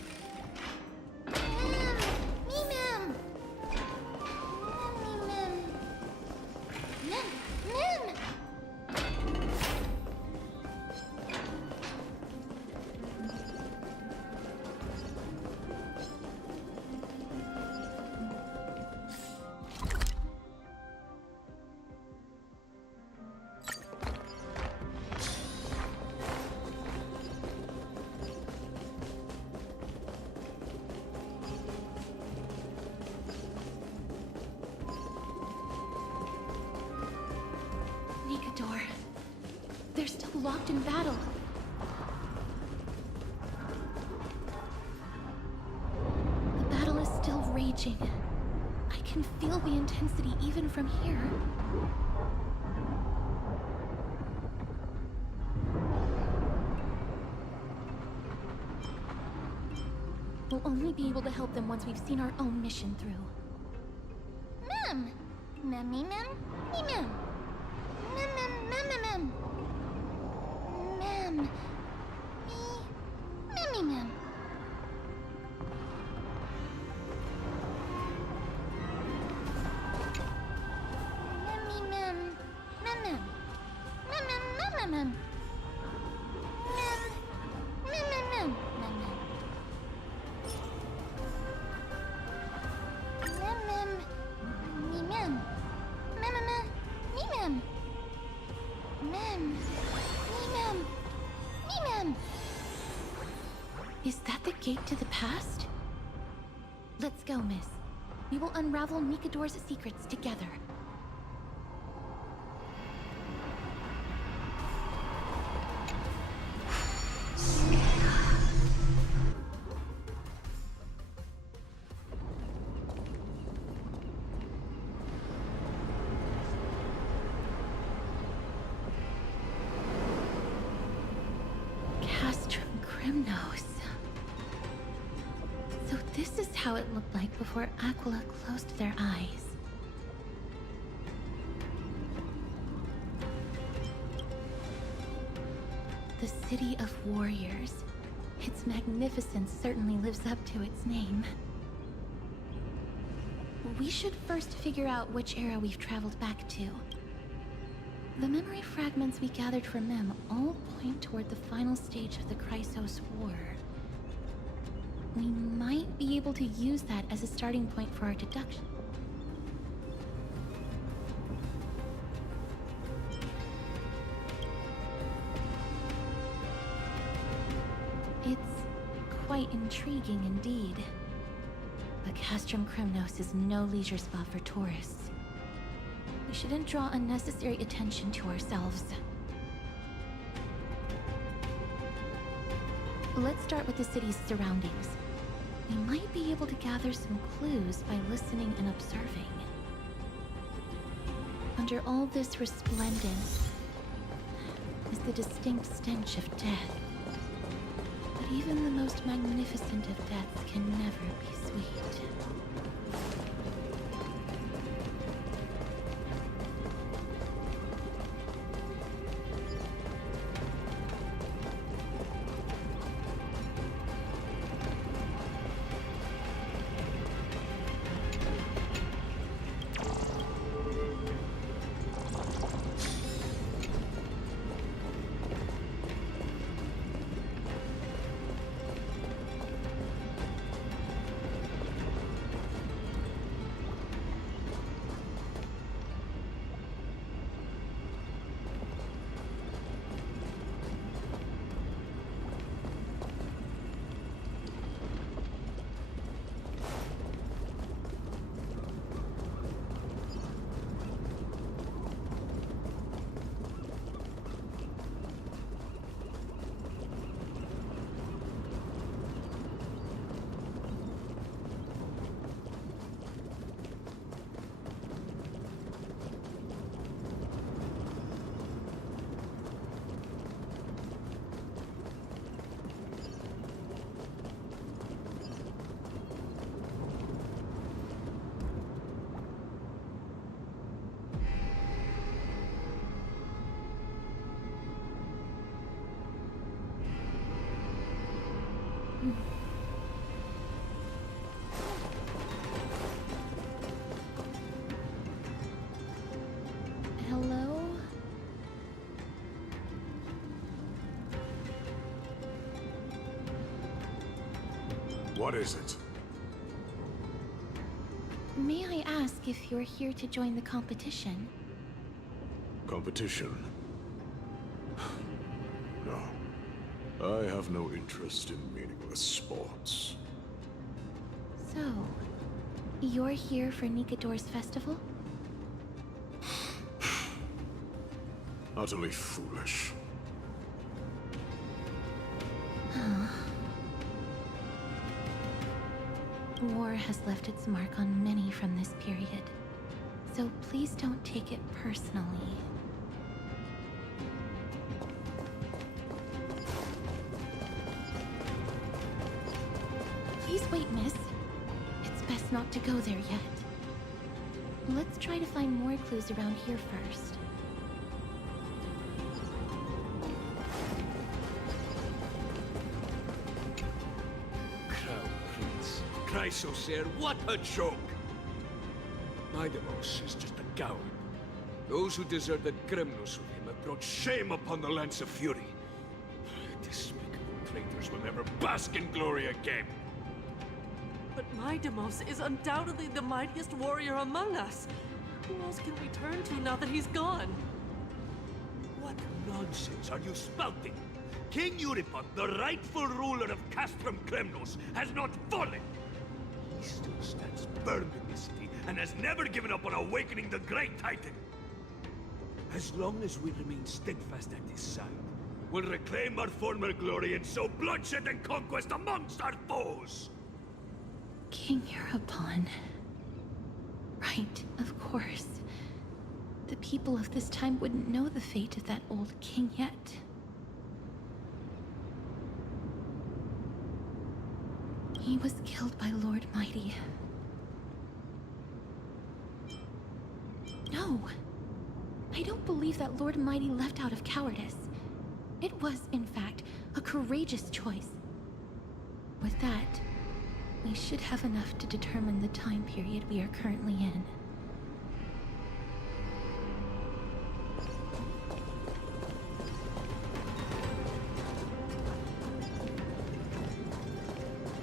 locked in battle. The battle is still raging. I can feel the intensity even from here. We'll only be able to help them once we've seen our own mission through. Mem! Mem. Mem. Mem. Mem. Mem. Mem. Is that the gate to the past? Let's go, miss. We will unravel Nikador's secrets together. So this is how it looked like before Aquila closed their eyes. The City of Warriors. Its magnificence certainly lives up to its name. We should first figure out which era we've traveled back to. The memory fragments we gathered from Mem all point toward the final stage of the Chrysos War. We might be able to use that as a starting point for our deduction. It's quite intriguing indeed. But Castrum Kremnos is no leisure spot for tourists. We shouldn't draw unnecessary attention to ourselves. Let's start with the city's surroundings. We might be able to gather some clues by listening and observing. Under all this resplendence is the distinct stench of death. But even the most magnificent of deaths can never be sweet. Hello? What is it? May I ask if you're here to join the competition? Competition? No. I have no interest in meaningless sports. So, you're here for Nikador's festival? Utterly foolish. War has left its mark on many from this period, so please don't take it personally. Please wait, miss. It's best not to go there yet. Let's try to find more clues around here first. Crown Prince, Chrysos heir, what a joke! Maidemos is just a coward. Those who deserted Kremnos with him have brought shame upon the Lance of Fury. Despicable traitors will never bask in glory again. But Maidemos is undoubtedly the mightiest warrior among us. Who else can we turn to now that he's gone? What nonsense are you spouting? King Euripon, the rightful ruler of Castrum Kremnos, has not fallen. He still stands firm in this city and has never given up on awakening the great Titan. As long as we remain steadfast at his side, we'll reclaim our former glory and sow bloodshed and conquest amongst our foes. King Euripon. Right, of course. The people of this time wouldn't know the fate of that old king yet. He was killed by Lord Mighty. No! I don't believe that Lord Mighty left out of cowardice. It was, in fact, a courageous choice. With that, we should have enough to determine the time period we are currently in.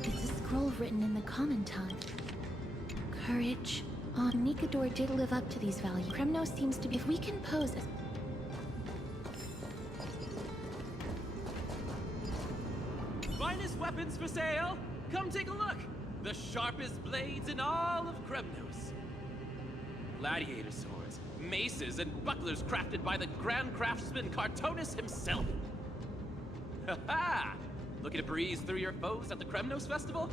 It's a scroll written in the common tongue. Courage. Nikador did live up to these values. Kremnos seems to be... If we can pose as... Finest weapons for sale! Come take a look! The sharpest blades in all of Kremnos. Gladiator swords, maces, and bucklers crafted by the grand craftsman Cartonus himself. Ha-ha! Looking to breeze through your foes at the Kremnos Festival?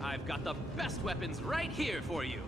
I've got the best weapons right here for you.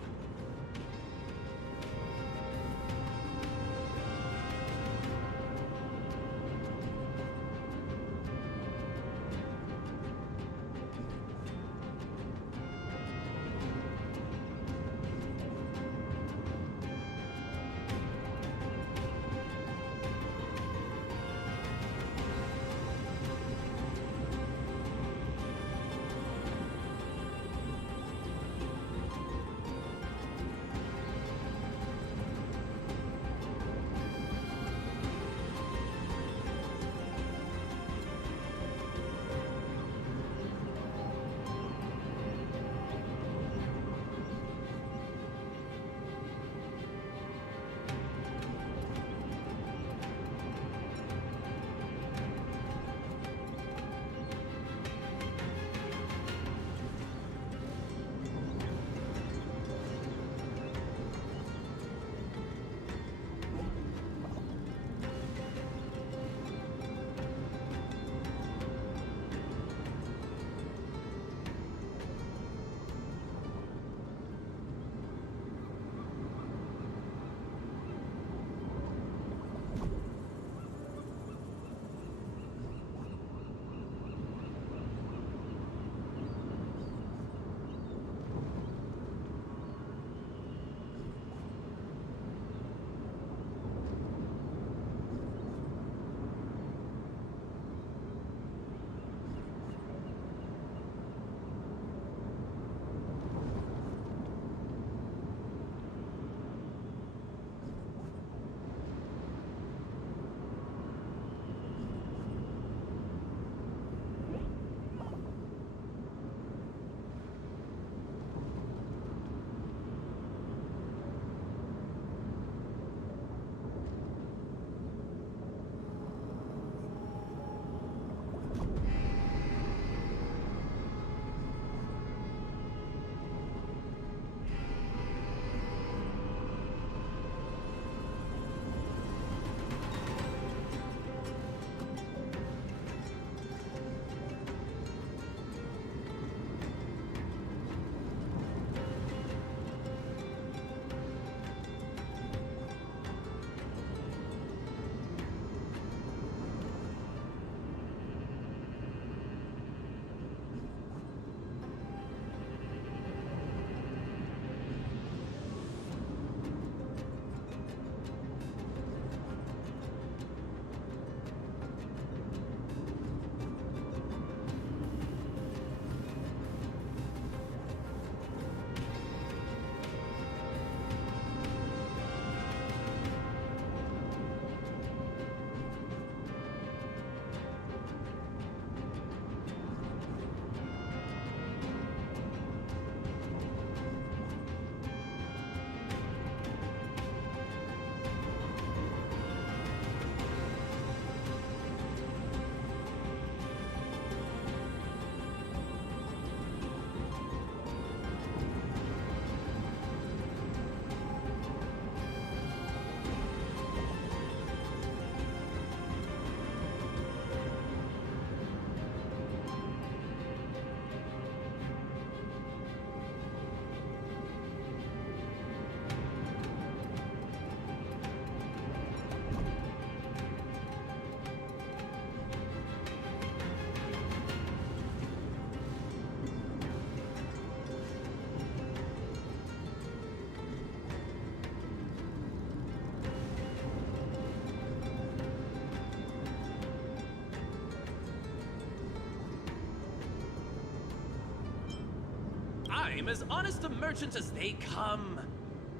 I'm as honest a merchant as they come.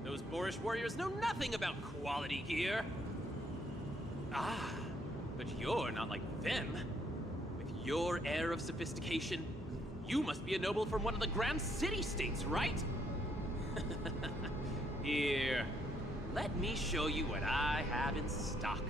Those boorish warriors know nothing about quality gear. Ah, but you're not like them. With your air of sophistication, you must be a noble from one of the Grand City-states, right? Here, let me show you what I have in stock.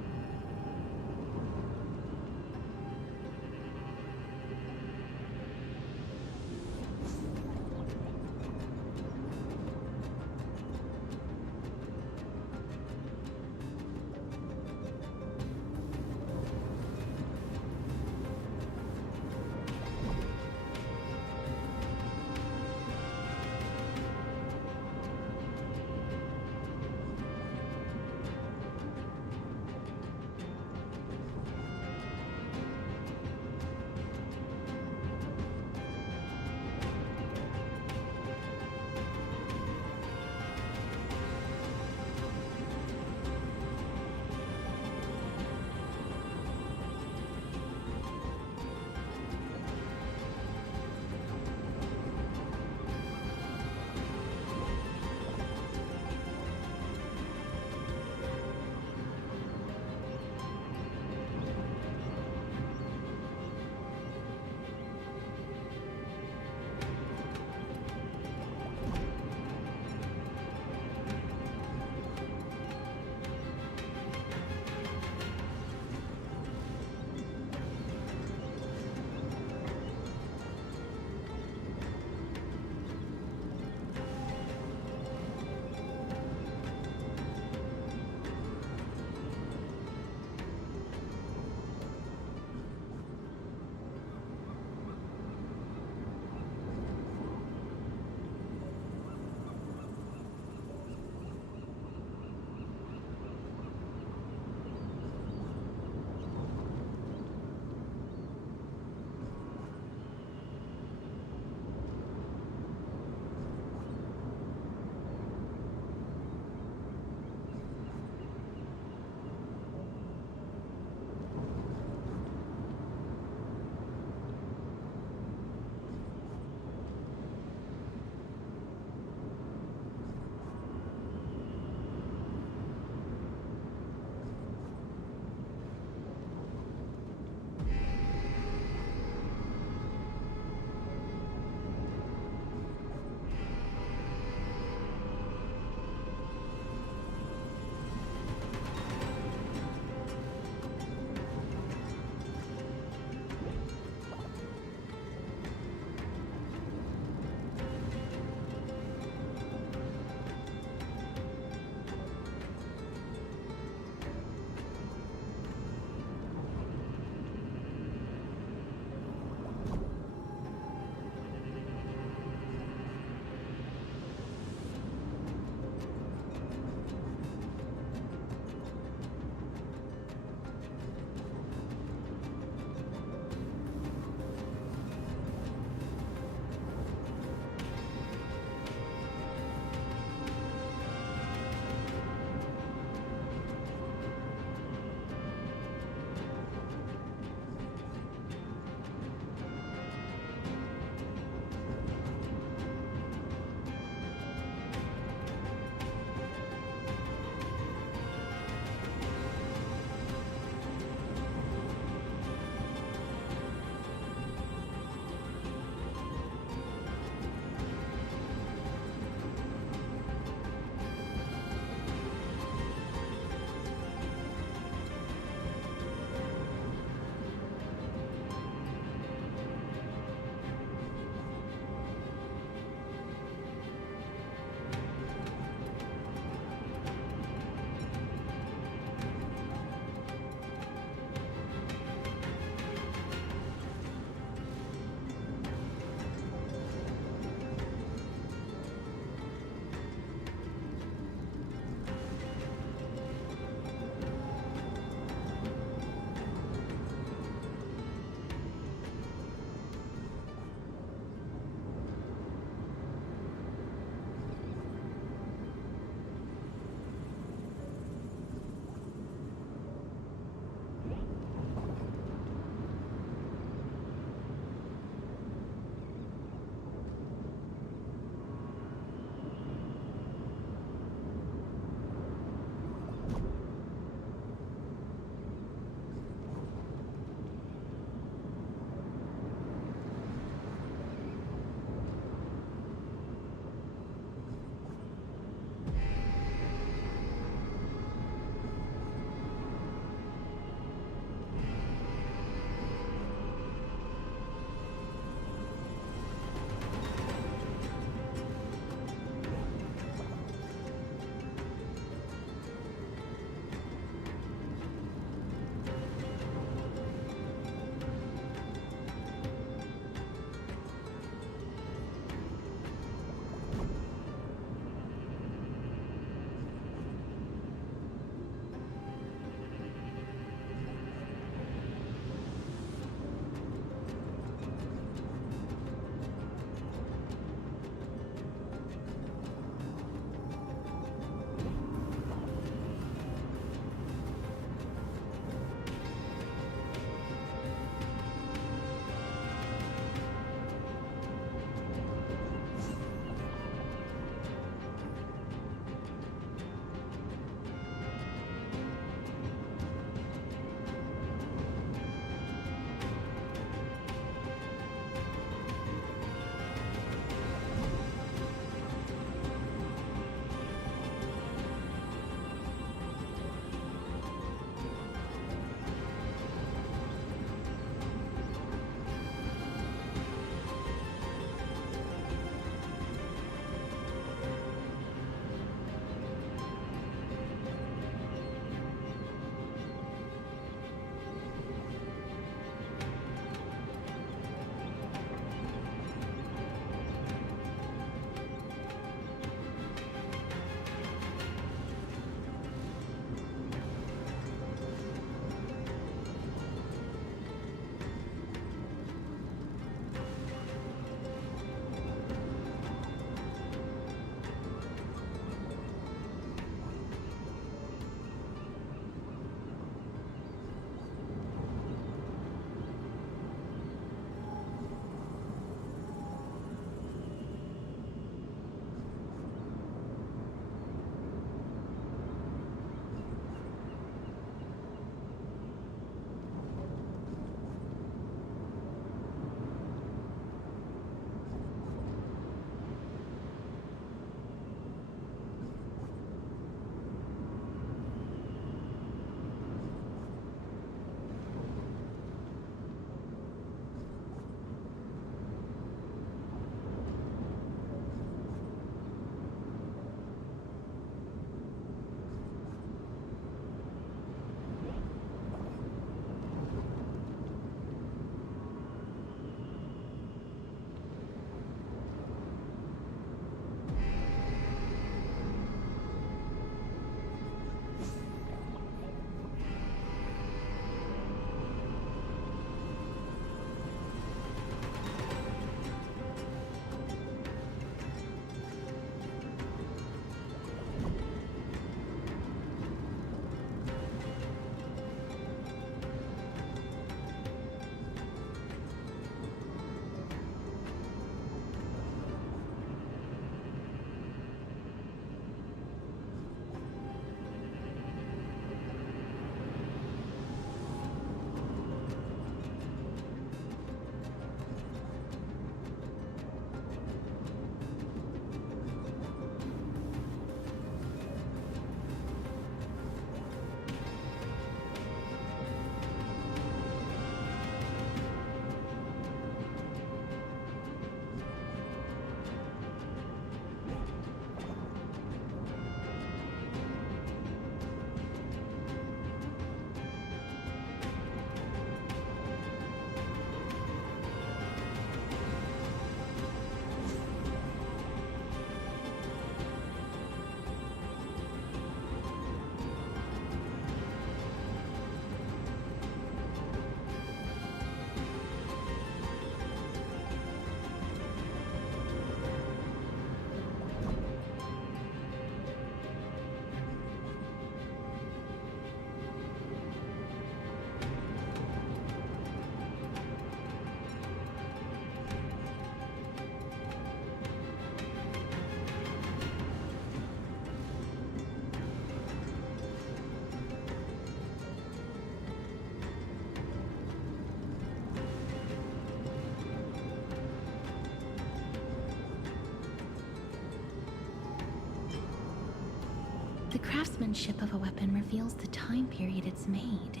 The craftsmanship of a weapon reveals the time period it's made.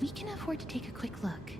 We can afford to take a quick look.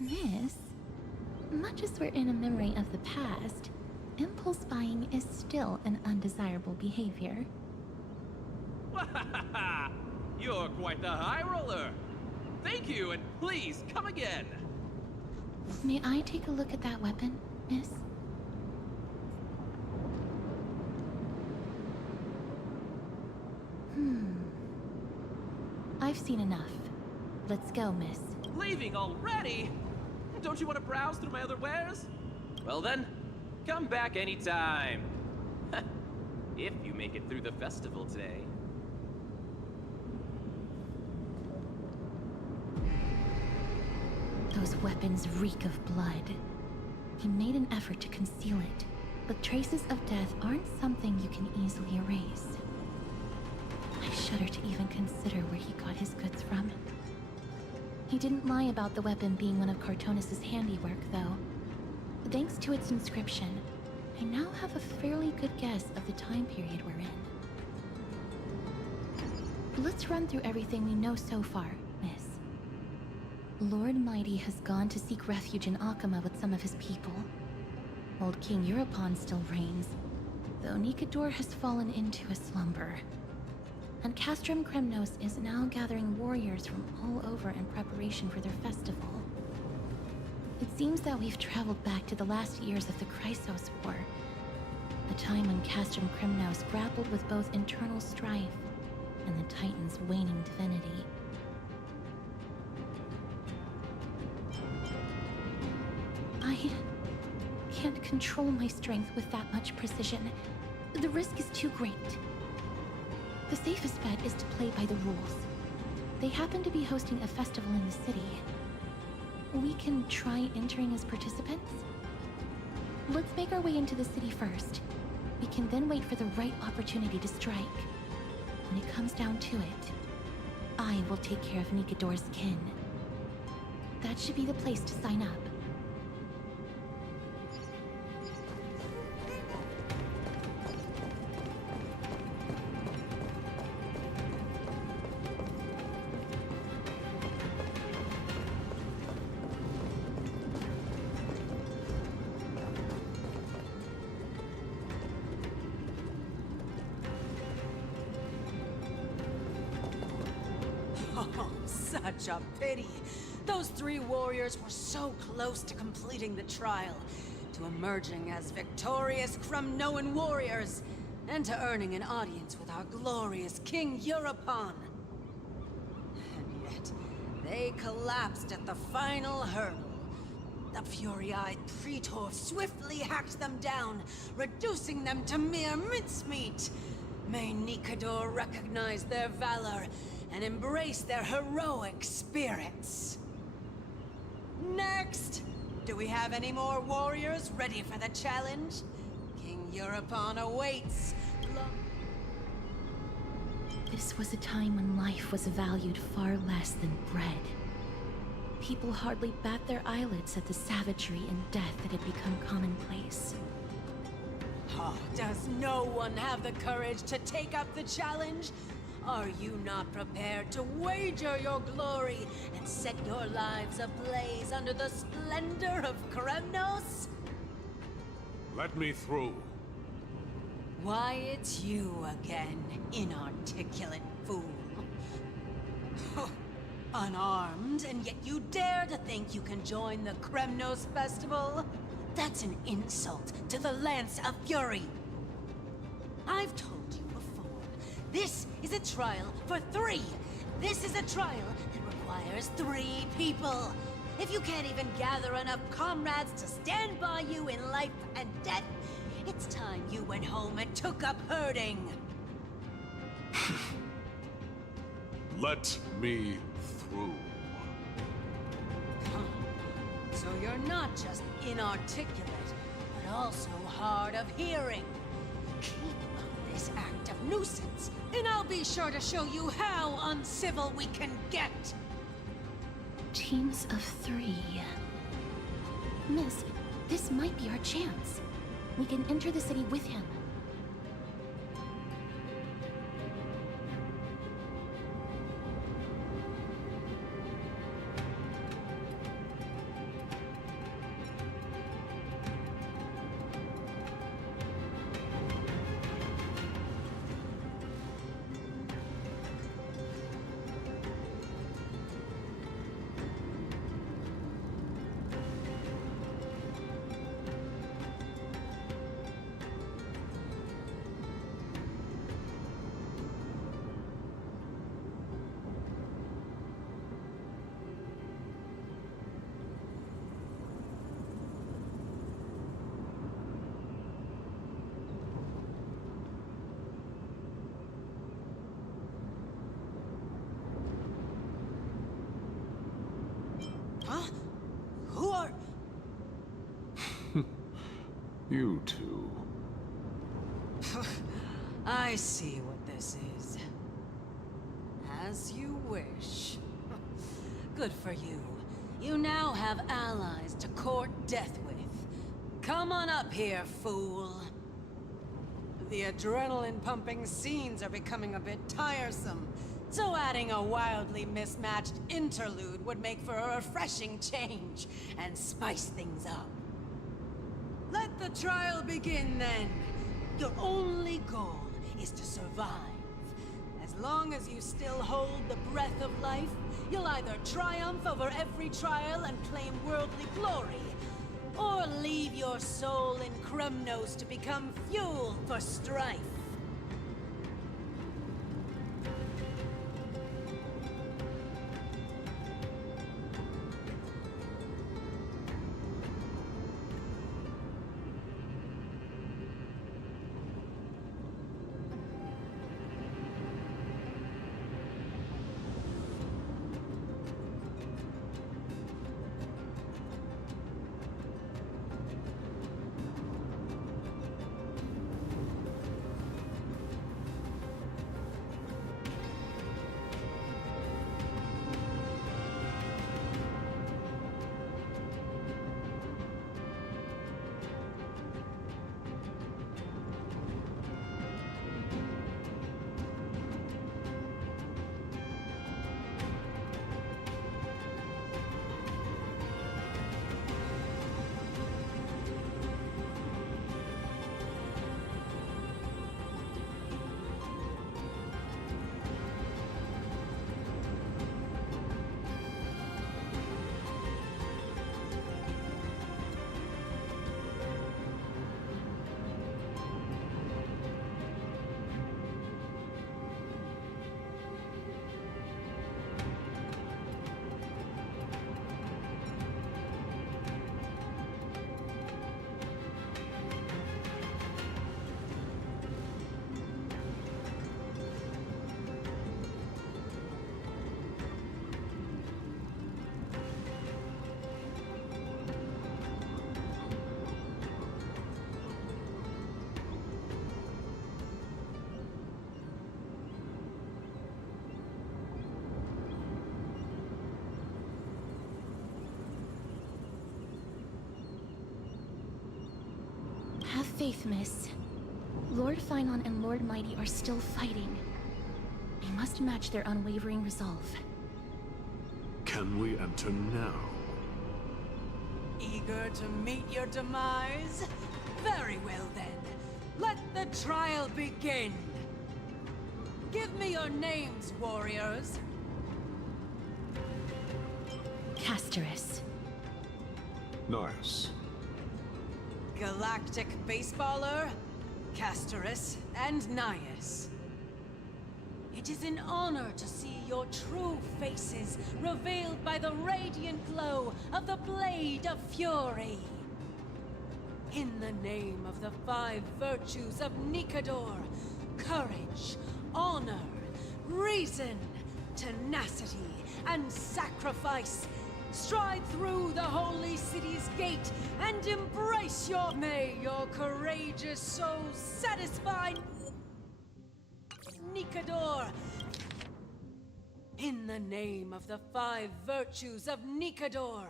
Miss, much as we're in a memory of the past, impulse buying is still an undesirable behavior. You're quite the high roller. Thank you, and please come again. May I take a look at that weapon, miss? I've seen enough. Let's go, miss. Leaving already? Don't you want to browse through my other wares? Well then, come back anytime. If you make it through the festival today. Those weapons reek of blood. He made an effort to conceal it, but traces of death aren't something you can easily erase. I shudder to even consider where he got his goods from. He didn't lie about the weapon being one of Cartonis' handiwork, though. Thanks to its inscription, I now have a fairly good guess of the time period we're in. Let's run through everything we know so far, miss. Lord Mighty has gone to seek refuge in Akama with some of his people. Old King Europon still reigns, though Nikador has fallen into a slumber. And Castrum Kremnos is now gathering warriors from all over in preparation for their festival. It seems that we've traveled back to the last years of the Chrysos War, a time when Castrum Kremnos grappled with both internal strife and the Titan's waning divinity. I can't control my strength with that much precision. The risk is too great. The safest bet is to play by the rules. They happen to be hosting a festival in the city. We can try entering as participants? Let's make our way into the city first. We can then wait for the right opportunity to strike. When it comes down to it, I will take care of Nikador's kin. That should be the place to sign up. Oh, such a pity. Those 3 warriors were so close to completing the trial, to emerging as victorious Kremnoan warriors, and to earning an audience with our glorious King Europon. And yet, they collapsed at the final hurdle. The fury-eyed Praetor swiftly hacked them down, reducing them to mere mincemeat. May Nikador recognize their valor and embrace their heroic spirits. Next! Do we have any more warriors ready for the challenge? King Europon awaits. This was a time when life was valued far less than bread. People hardly bat their eyelids at the savagery and death that had become commonplace. Oh, does no one have the courage to take up the challenge? Are you not prepared to wager your glory and set your lives ablaze under the splendor of Kremnos? Let me through. Why, it's you again, inarticulate fool. Unarmed, and yet you dare to think you can join the Kremnos festival? That's an insult to the Lance of Fury. I've told you before, this is a trial for 3. This is a trial that requires 3 people. If you can't even gather enough comrades to stand by you in life and death, it's time you went home and took up herding. Let me through. So you're not just inarticulate, but also hard of hearing. Keep up this act of nuisance, and I'll be sure to show you how uncivil we can get. Teams of 3. Miss, this might be our chance. We can enter the city with him. Huh? Who are... You two. I see what this is. As you wish. Good for you. You now have allies to court death with. Come on up here, fool. The adrenaline-pumping scenes are becoming a bit tiresome, so adding a wildly mismatched interlude would make for a refreshing change and spice things up. Let the trial begin, then. Your only goal is to survive. As long as you still hold the breath of life, you'll either triumph over every trial and claim worldly glory, or leave your soul in Kremnos to become fuel for strife. Have faith, miss. Lord Finon and Lord Mighty are still fighting. We must match their unwavering resolve. Can we enter now? Eager to meet your demise? Very well then. Let the trial begin. Give me your names, warriors. Casterus. Nice. Galactic baseballer, Casterus, and Nias. It is an honor to see your true faces revealed by the radiant glow of the Blade of Fury. In the name of the 5 virtues of Nikador, courage, honor, reason, tenacity, and sacrifice, stride through the holy city's gate and embrace your... May your courageous soul satisfy Nikador. In the name of the 5 virtues of Nikador,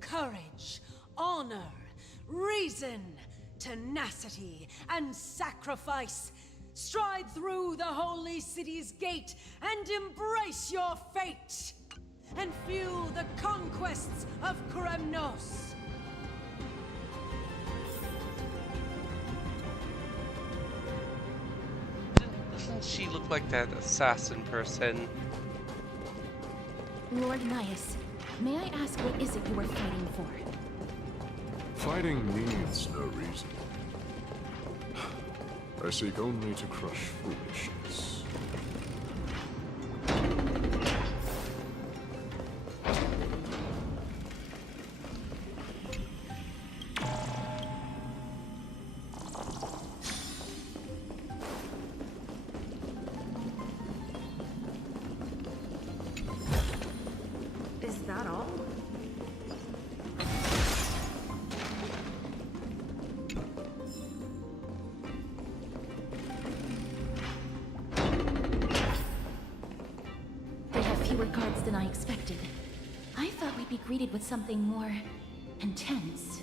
courage, honor, reason, tenacity, and sacrifice, stride through the holy city's gate and embrace your fate, and fuel the conquests of Kremnos. Doesn't she look like that assassin person? Lord Nias, may I ask what is it you are fighting for? Fighting needs no reason. I seek only to crush foolishness. Is that all? They have fewer guards than I expected. I thought we'd be greeted with something more intense.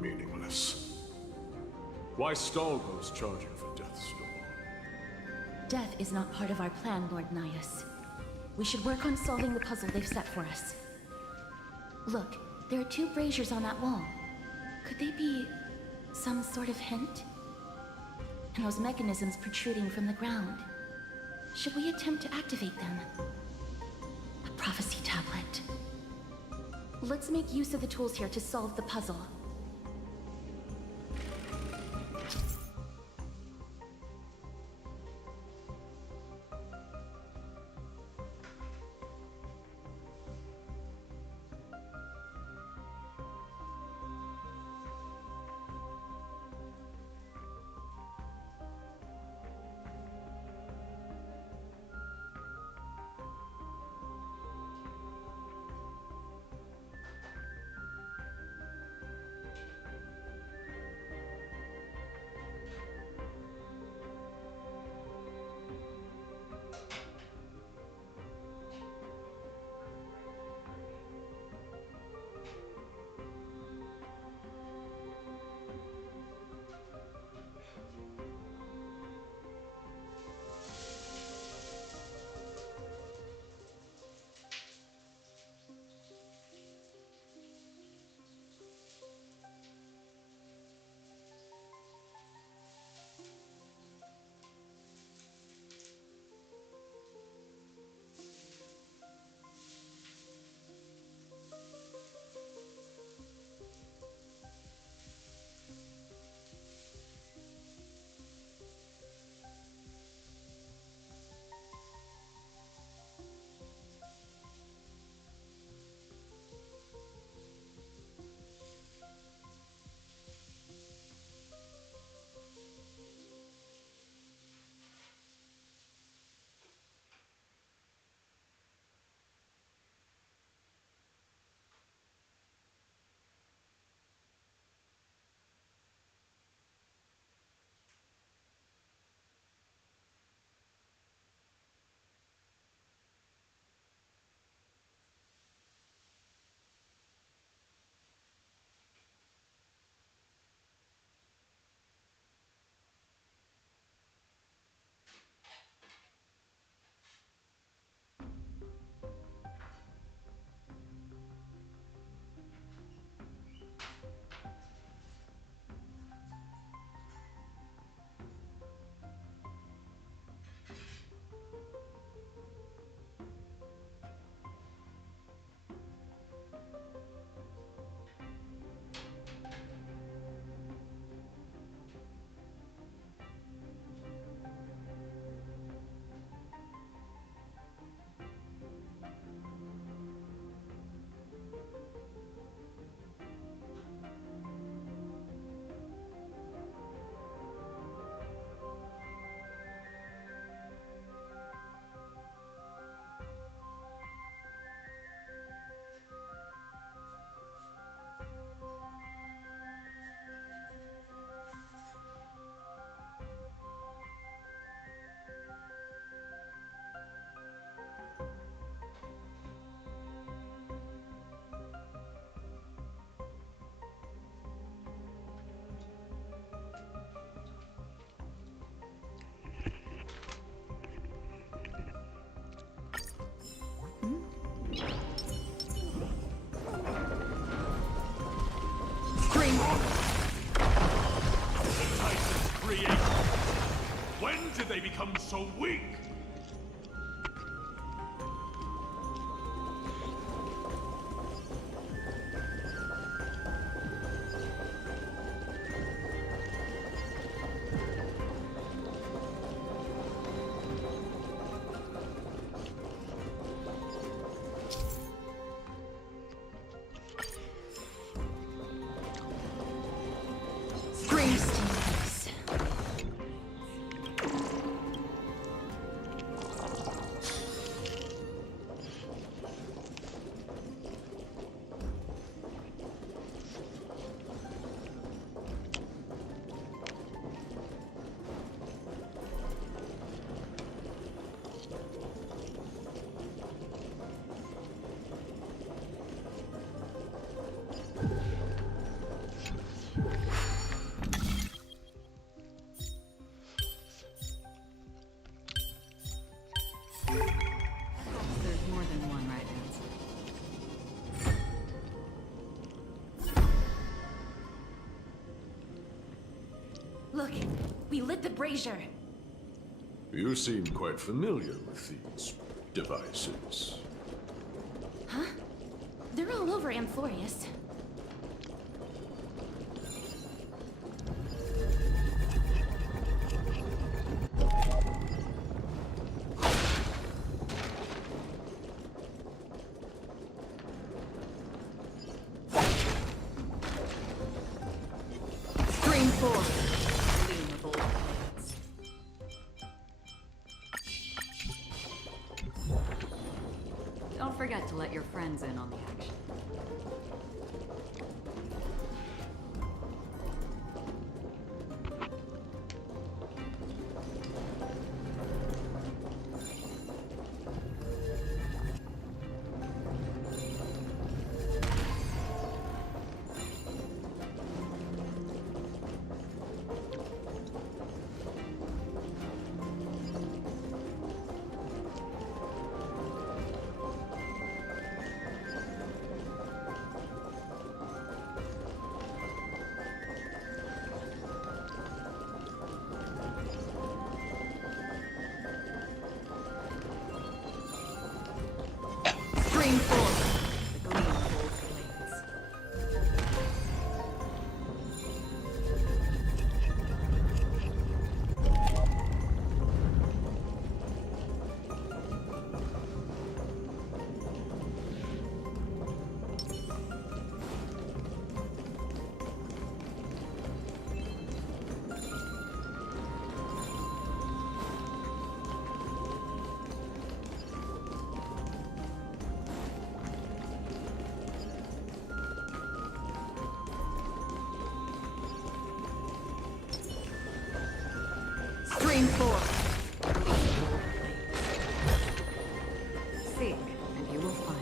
Meaningless. Why stall those charging for Death's Door? Death is not part of our plan, Lord Nias. We should work on solving the puzzle they've set for us. Look, there are 2 braziers on that wall. Could they be some sort of hint? And those mechanisms protruding from the ground. Should we attempt to activate them? A prophecy tablet. Let's make use of the tools here to solve the puzzle. so weak? Scream stings. There's more than one right answer. Look, we lit the brazier. You seem quite familiar with these devices. Huh? They're all over Amphorius. Scream 4. Gleam of old blades. Don't forget to let your friends in on the action. Scream 4. The gleam of old blades. Scream 4. Seek, and you will find.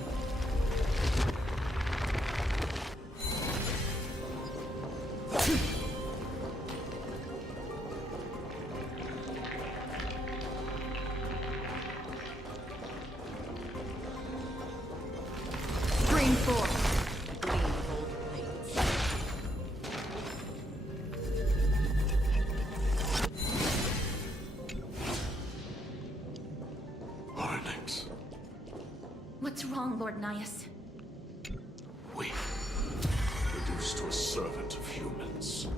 Scream 4. The gleam of old blades. Onyx, What's wrong, Lord Nias? weak. Reduced to a servant of humans.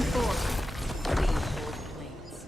Reinforce. Reinforce blades.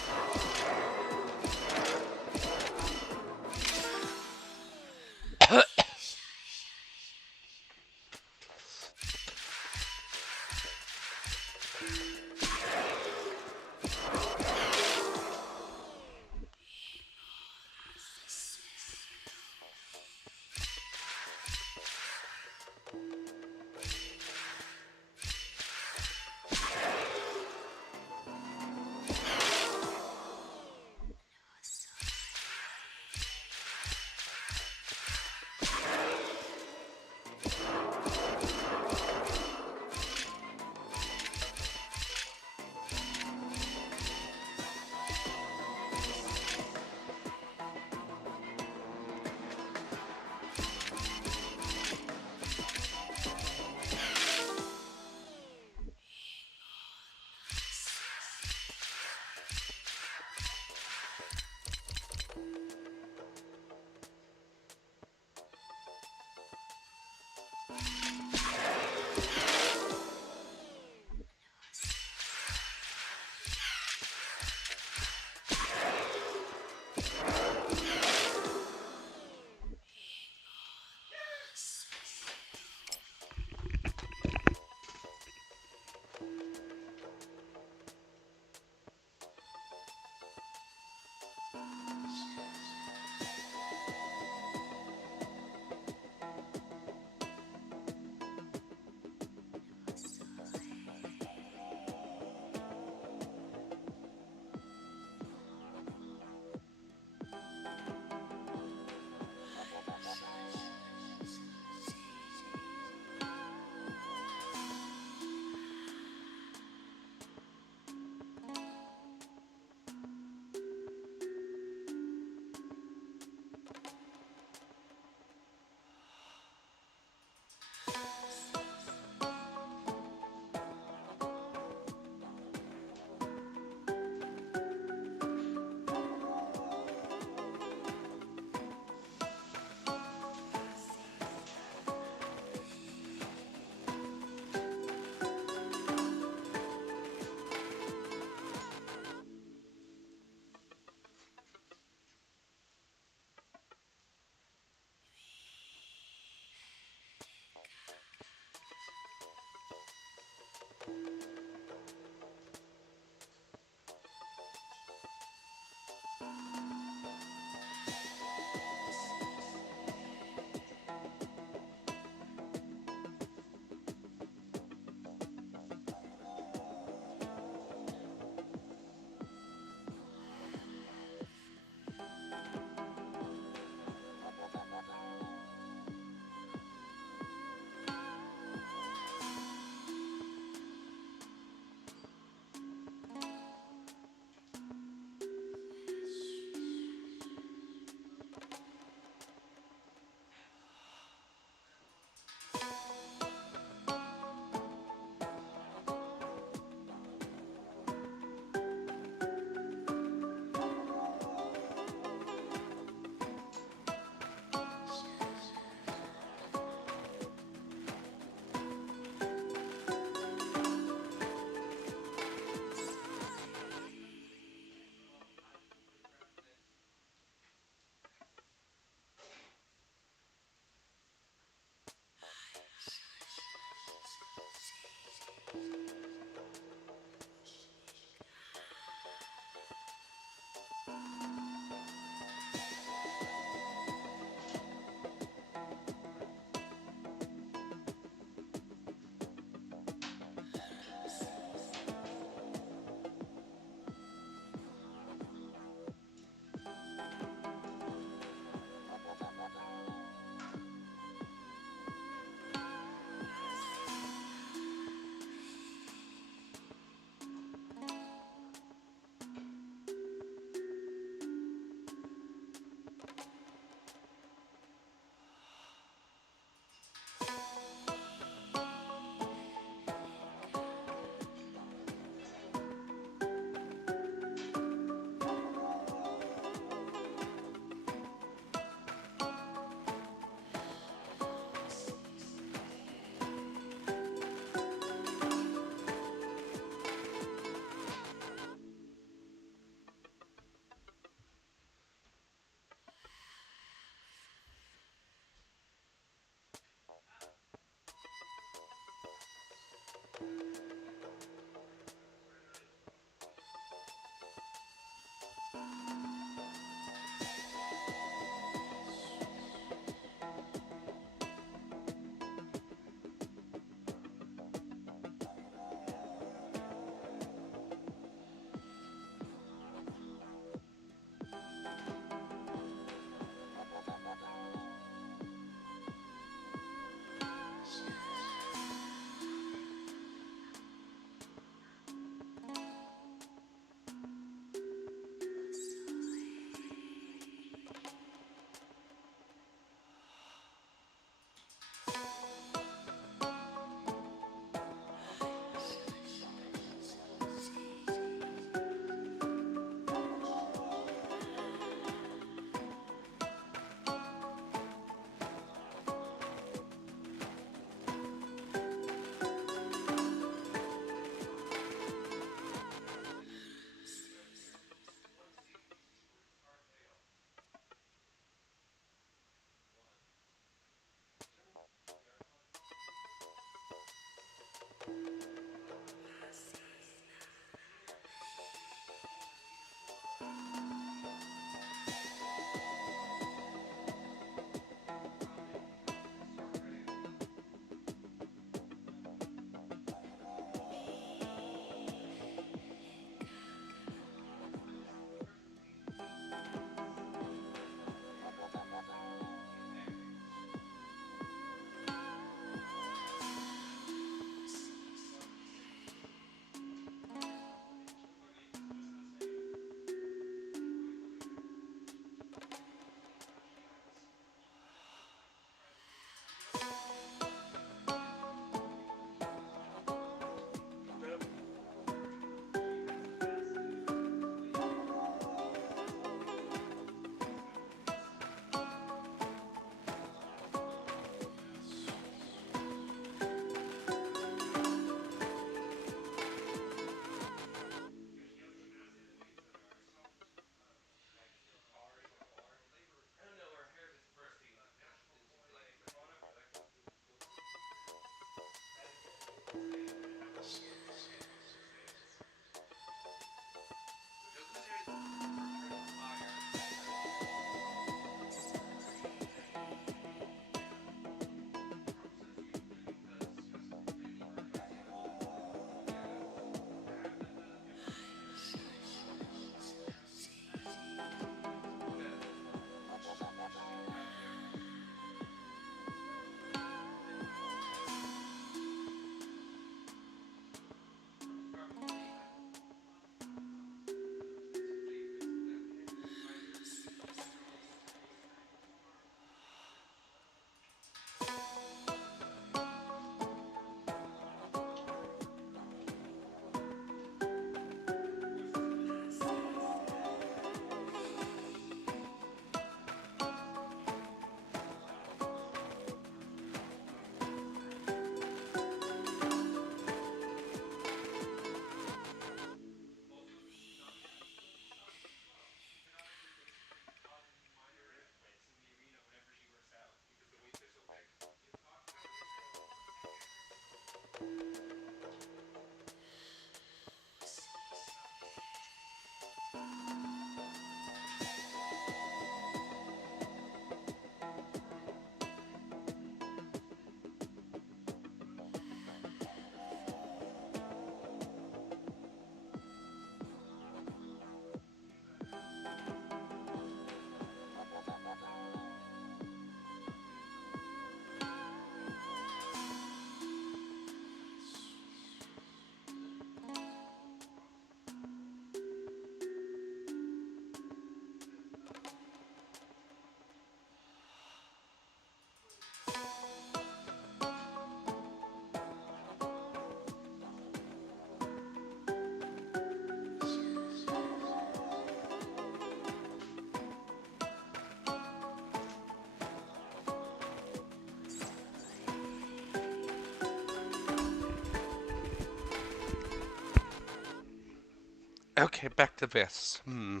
Okay, back to this. Hmm.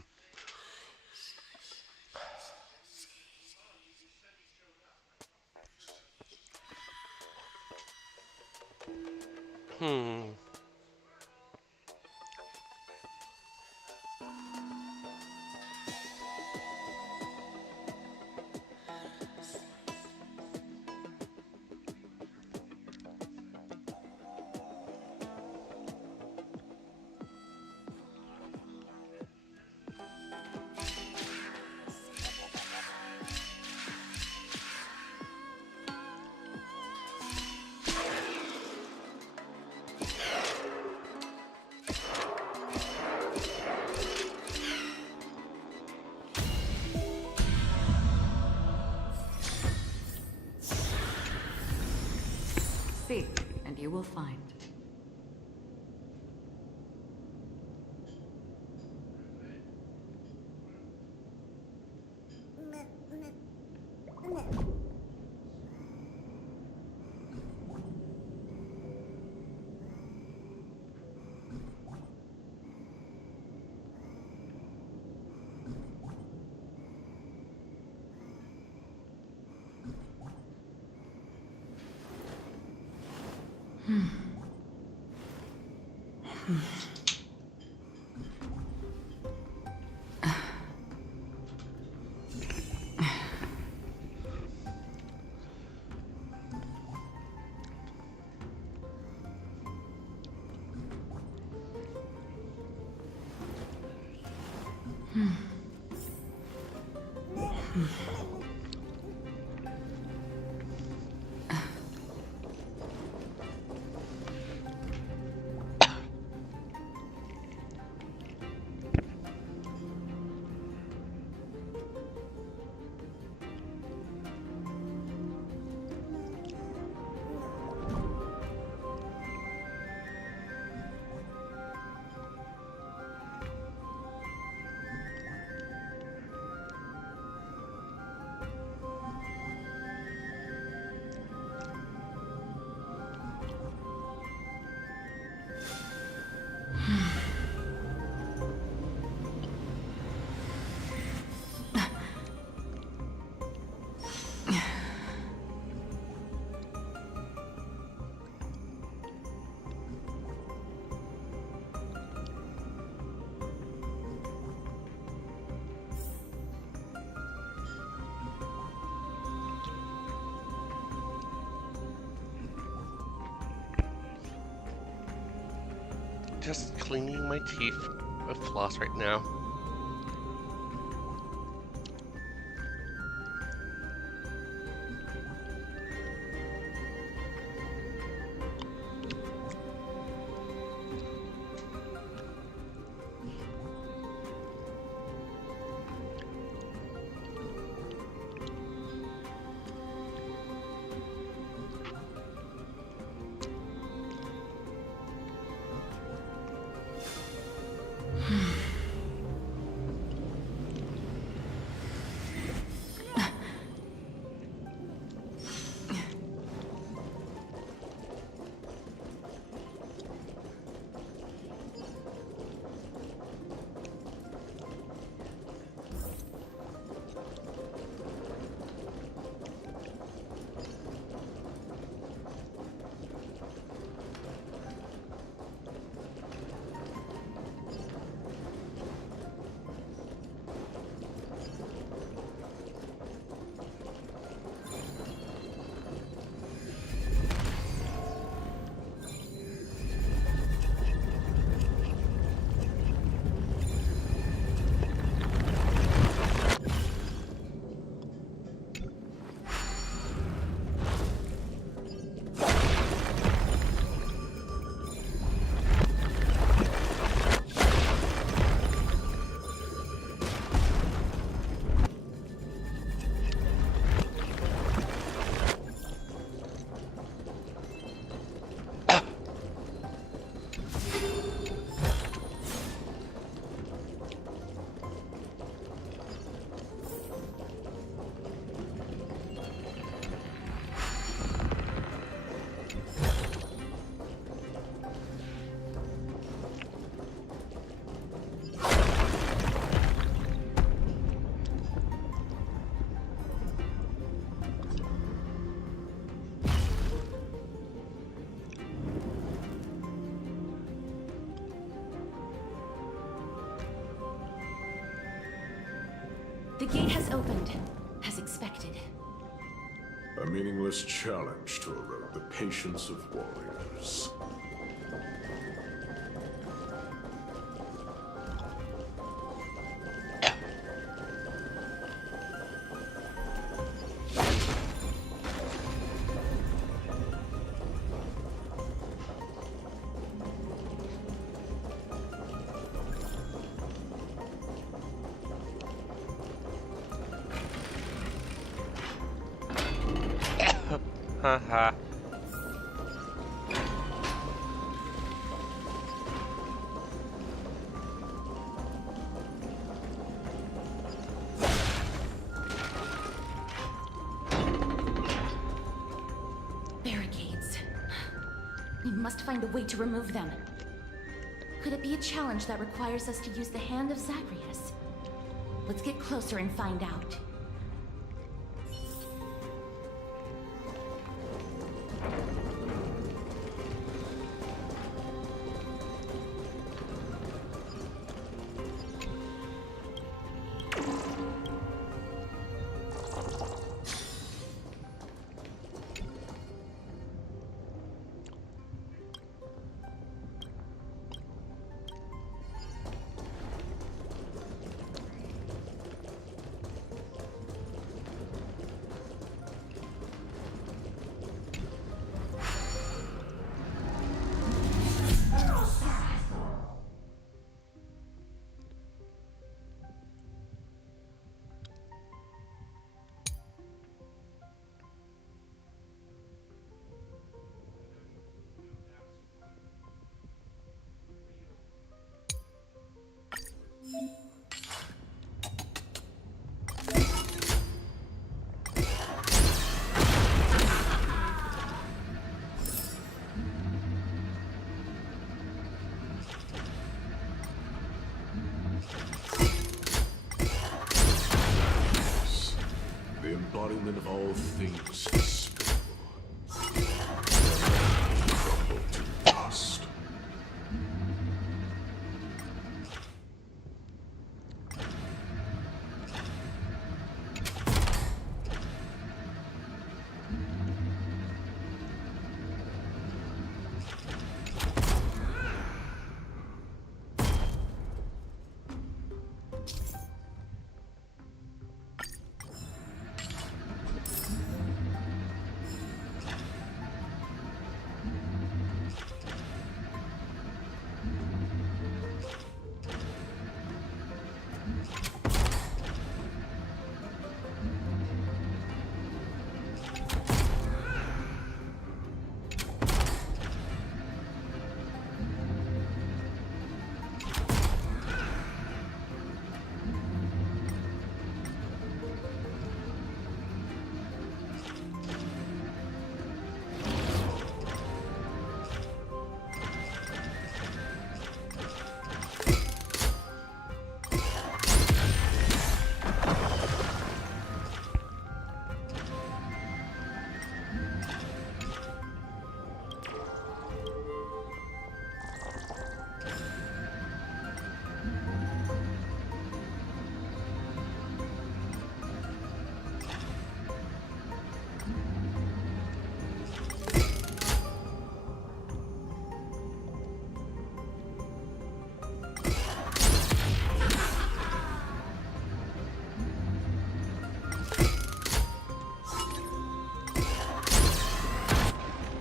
Seek, and you will find. Just cleaning my teeth with floss right now. The gate has opened, as expected. A meaningless challenge to erode the patience of warriors. Haha. Barricades. We must find a way to remove them. Could it be a challenge that requires us to use the hand of Zagreus? Let's get closer and find out. The embodiment of all things despicable. Crumble to dust.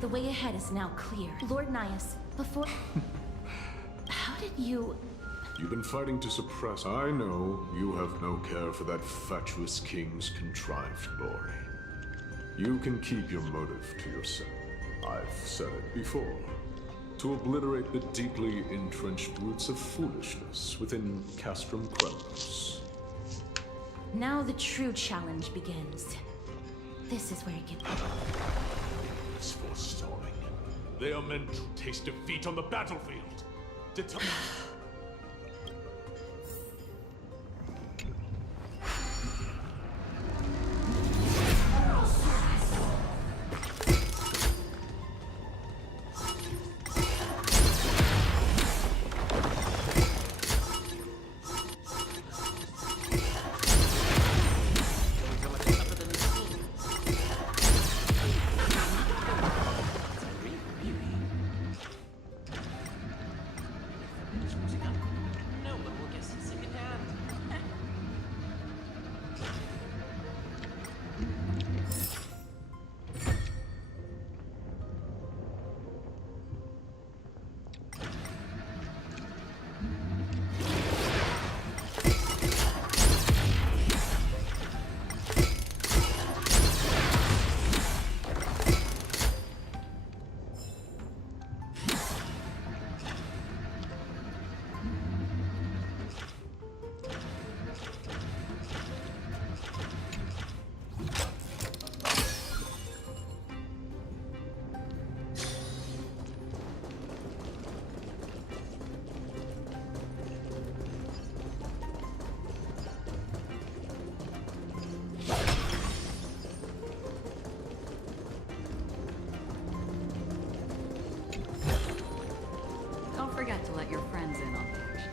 The way ahead is now clear. Lord Nias, before... How did you... You've been fighting to suppress. I know you have no care for that fatuous king's contrived glory. You can keep your motive to yourself. I've said it before. To obliterate the deeply entrenched roots of foolishness within Castrum Kremnos. Now the true challenge begins. This is where it gets... It's forestalling. They are meant to taste defeat on the battlefield. forget to let your friends in on the action.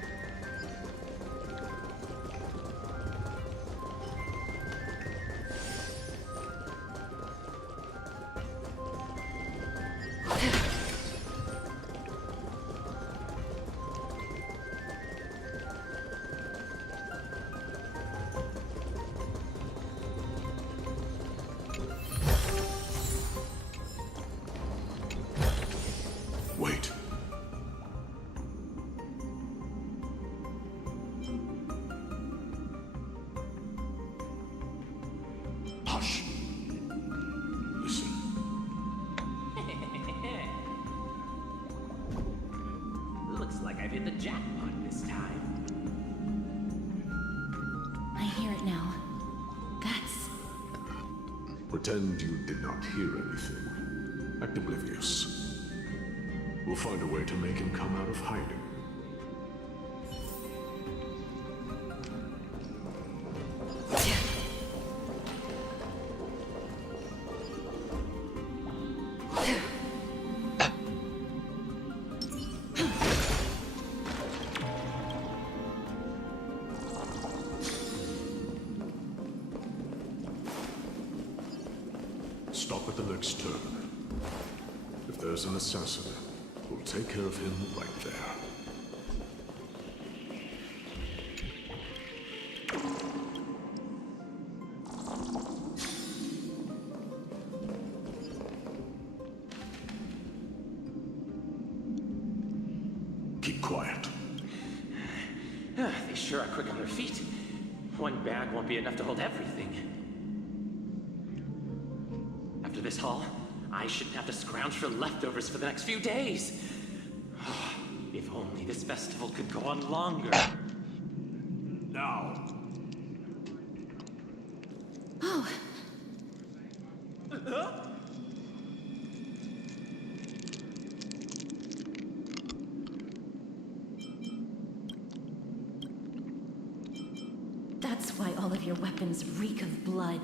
Wait. Hush. Listen. Looks like I've hit the jackpot this time. I hear it now. That's... Pretend you did not hear anything. Act oblivious. We'll find a way to make him come out of hiding. Stop at the next turn. If there's an assassin, we'll take care of him right there. Keep quiet. They sure are quick on their feet. One bag won't be enough to hold everything. After this haul, I shouldn't have to scrounge for leftovers for the next few days. If only this festival could go on longer. Now. Oh. That's why all of your weapons reek of blood.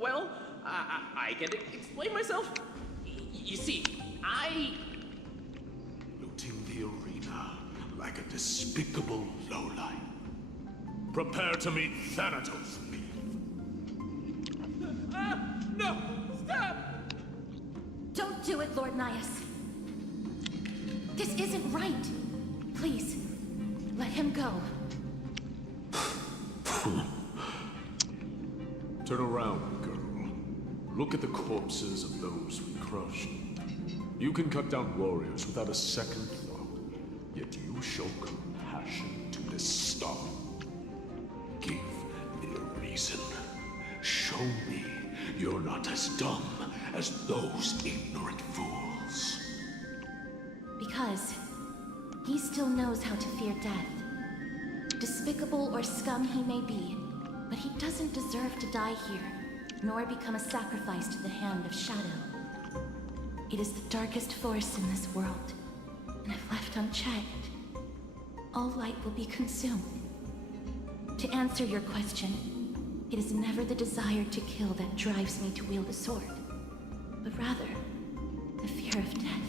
Well, I can explain myself. You see, I... Looting the arena like a despicable lowlife. Prepare to meet Thanatos. No! Stop! Don't do it, Lord Nias. This isn't right. Please, let him go. Turn around, girl. Look at the corpses of those we crushed. You can cut down warriors without a second thought, yet you show compassion to this star. Give me a reason. Show me you're not as dumb as those ignorant fools. Because he still knows how to fear death. Despicable or scum he may be, but he doesn't deserve to die here, nor become a sacrifice to the hand of Shadow. It is the darkest force in this world, and if left unchecked, all light will be consumed. To answer your question, it is never the desire to kill that drives me to wield a sword, but rather the fear of death.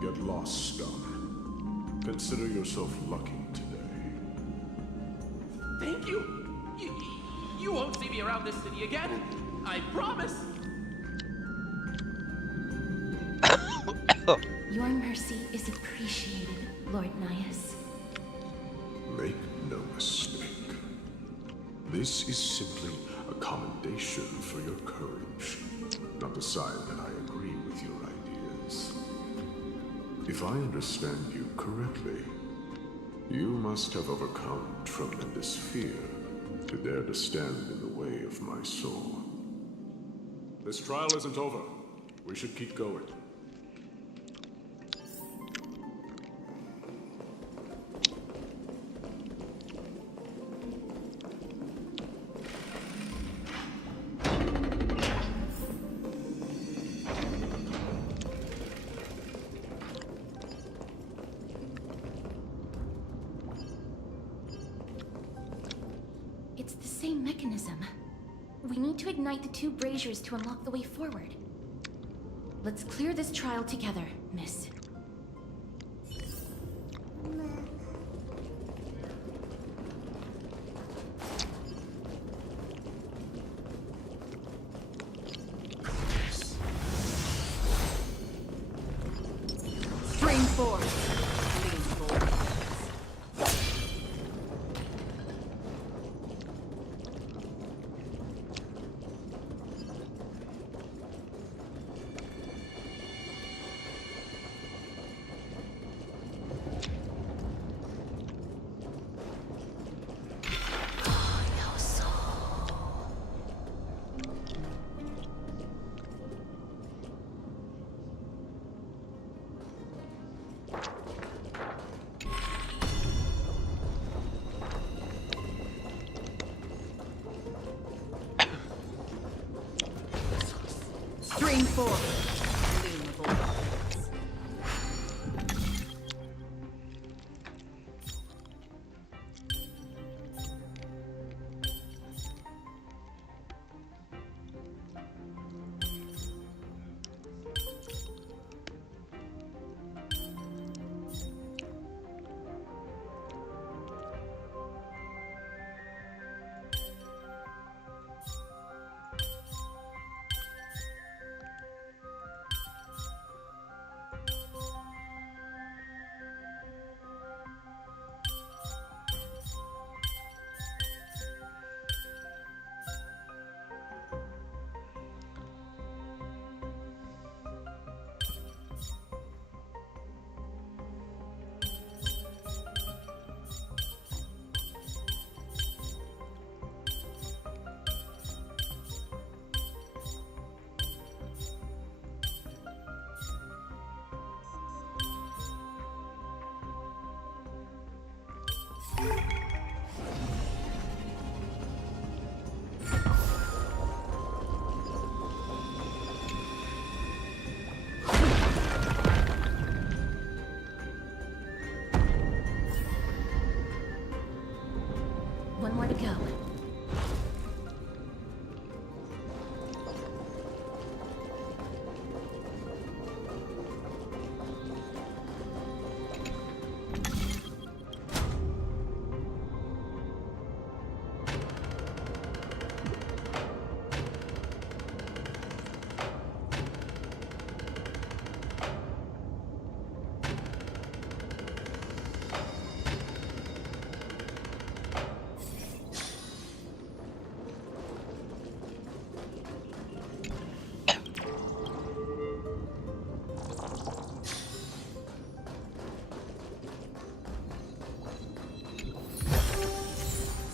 Get lost, scum. Consider yourself lucky today. Thank you! You won't see me around this city again! I promise! Your mercy is appreciated, Lord Nias. Make no mistake. This is simply a commendation for your courage, not a sign that I agree with your ideas. If I understand you correctly, you must have overcome tremendous fear to dare to stand in the way of my soul. This trial isn't over. We should keep going. same mechanism. We need to ignite the two braziers to unlock the way forward. Let's clear this trial together, miss. Stream 4. Stream 4. One more to go.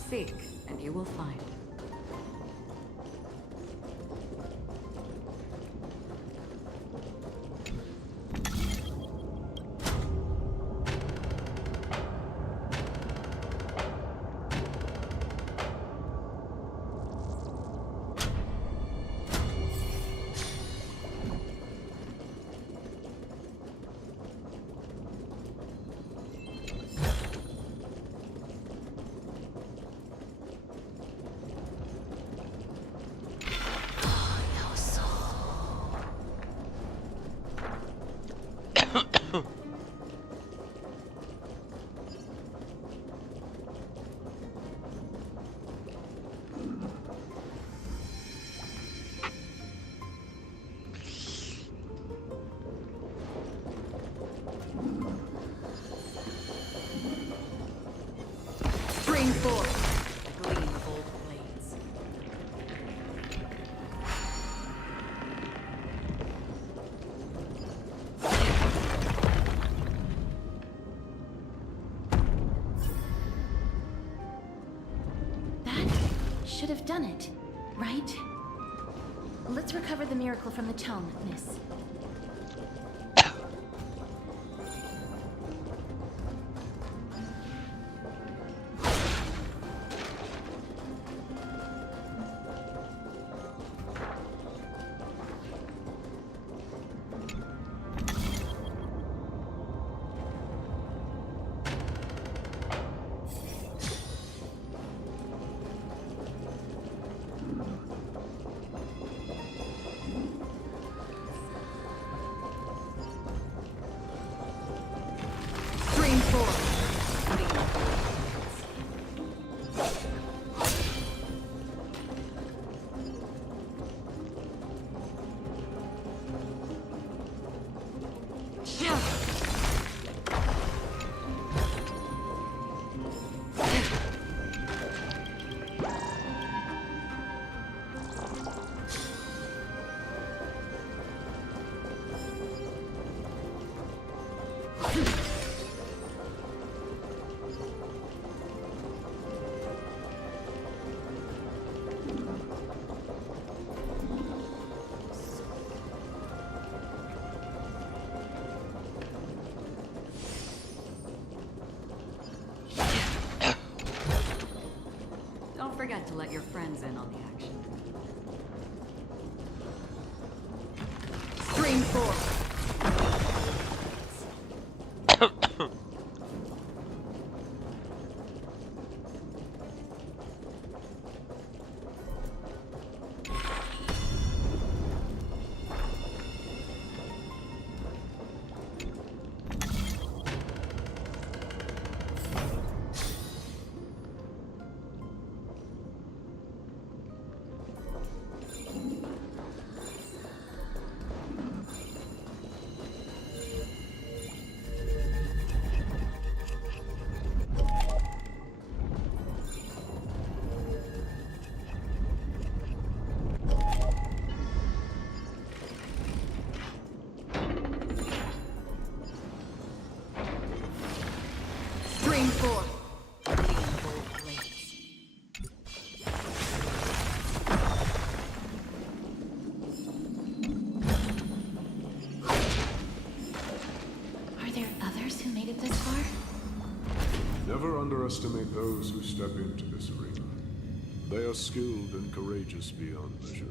Seek, and you will find. Stream 4. The gleam of old blades. That should have done it, right? Let's recover the miracle from the tome, miss. Don't forget to let your friends in on the action. Stream 4. Stream 4. Are there others who made it this far? Never underestimate those who step into this arena. They are skilled and courageous beyond measure.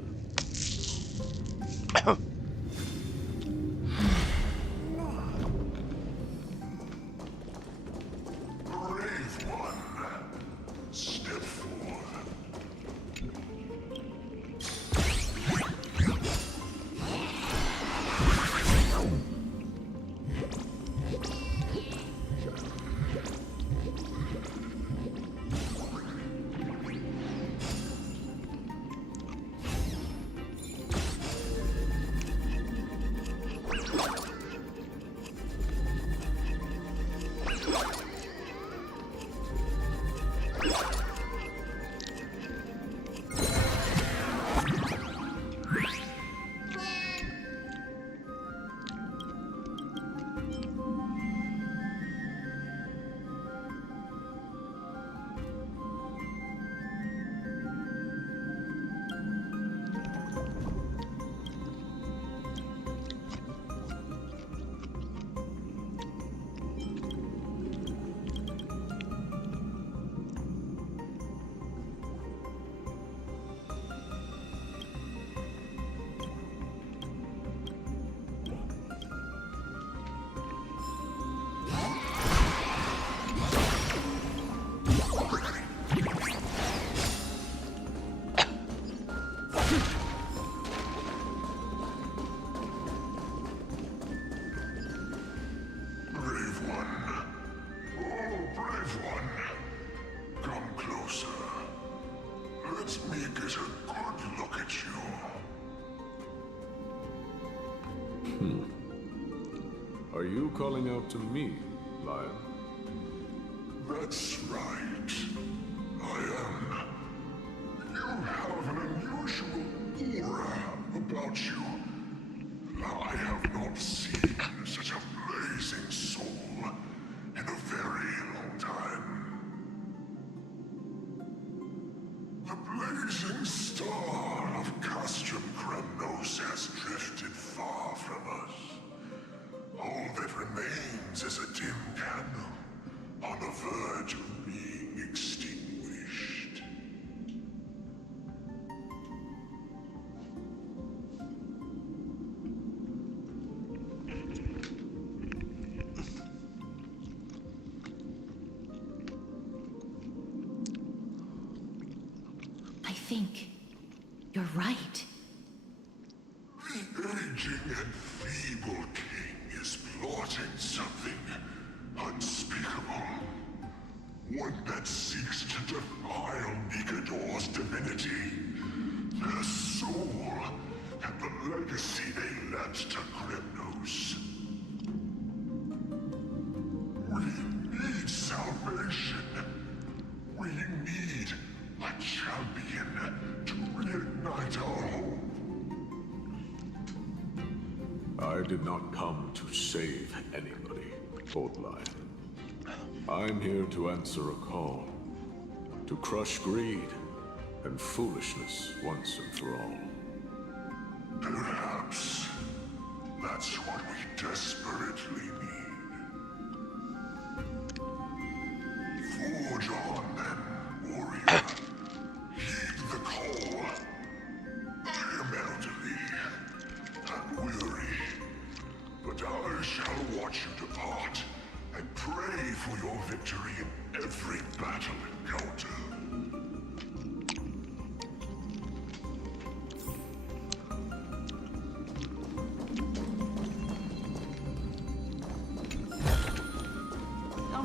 Brave one, step forward. Brave one. Oh, brave one. Come closer. Let me get a good look at you. Are you calling out to me, Lion? That's right. I am. You have an unusual aura about you. I have not seen such a blazing soul in a very long time. The blazing star of Castrum Kremnos has drifted far from us. All that remains is a dim candle on the verge of being extinguished. I think you're right. The aging and feeble king is plotting something unspeakable. One that seeks to defile Nikador's divinity, their soul, and the legacy they left to Kremnos. I did not come to save anybody, Old Lion. I'm here to answer a call. To crush greed and foolishness once and for all. Perhaps that's what we desperately need. Forge on then, warrior. Heed the call. I am elderly and weary, but I shall watch you depart and pray for your victory in every battle encounter.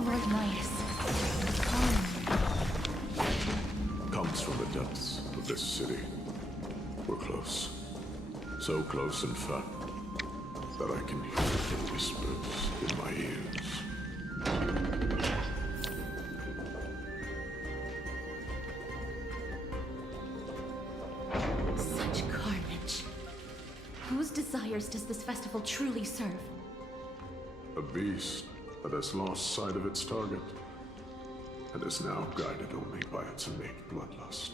Lord Mias, Comes from the depths of this city. We're close. So close, in fact, that I can hear the whispers in my ears. such carnage. Whose desires does this festival truly serve? A beast that has lost sight of its target and is now guided only by its innate bloodlust.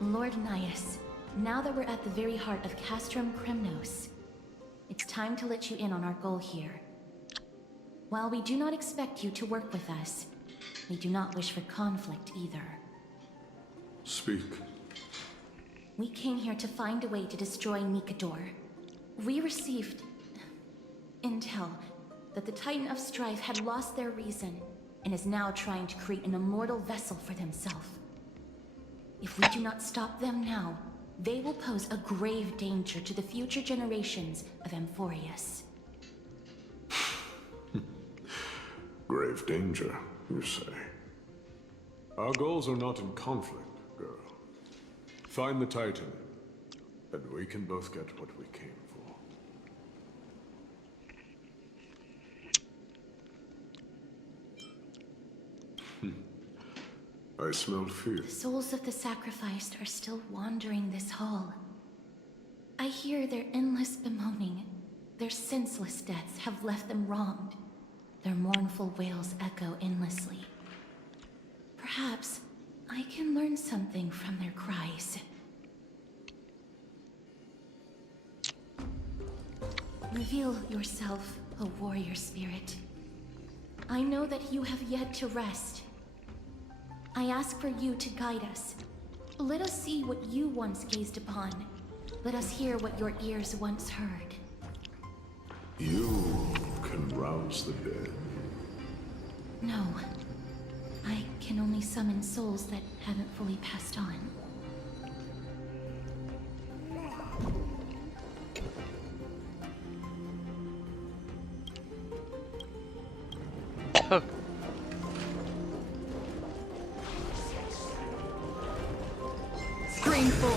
Lord Nias, now that we're at the very heart of Castrum Kremnos, it's time to let you in on our goal here. While we do not expect you to work with us, we do not wish for conflict either. Speak. We came here to find a way to destroy Nikador. We received intel that the Titan of Strife had lost their reason and is now trying to create an immortal vessel for themselves. If we do not stop them now, they will pose a grave danger to the future generations of Amphorius. Grave danger, you say? Our goals are not in conflict, girl. Find the Titan, and we can both get what we came for. I smell fear. The souls of the sacrificed are still wandering this hall. I hear their endless bemoaning. Their senseless deaths have left them wronged. Their mournful wails echo endlessly. Perhaps I can learn something from their cries. Reveal yourself, O warrior spirit. I know that you have yet to rest. I ask for you to guide us. Let us see what you once gazed upon. Let us hear what your ears once heard. You can rouse the dead. No. I can only summon souls that haven't fully passed on. Screen 4.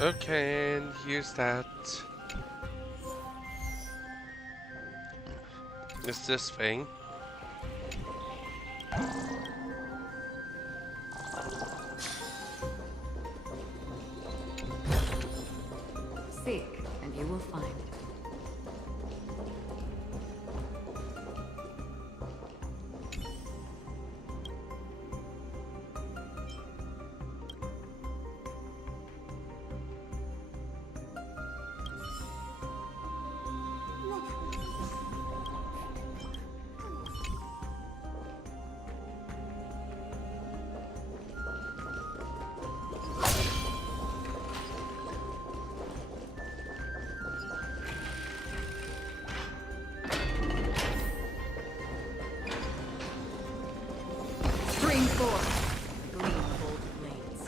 Okay, and here's that. It's this thing. Seek, and you will find. Screen 4. Gleam of old blades.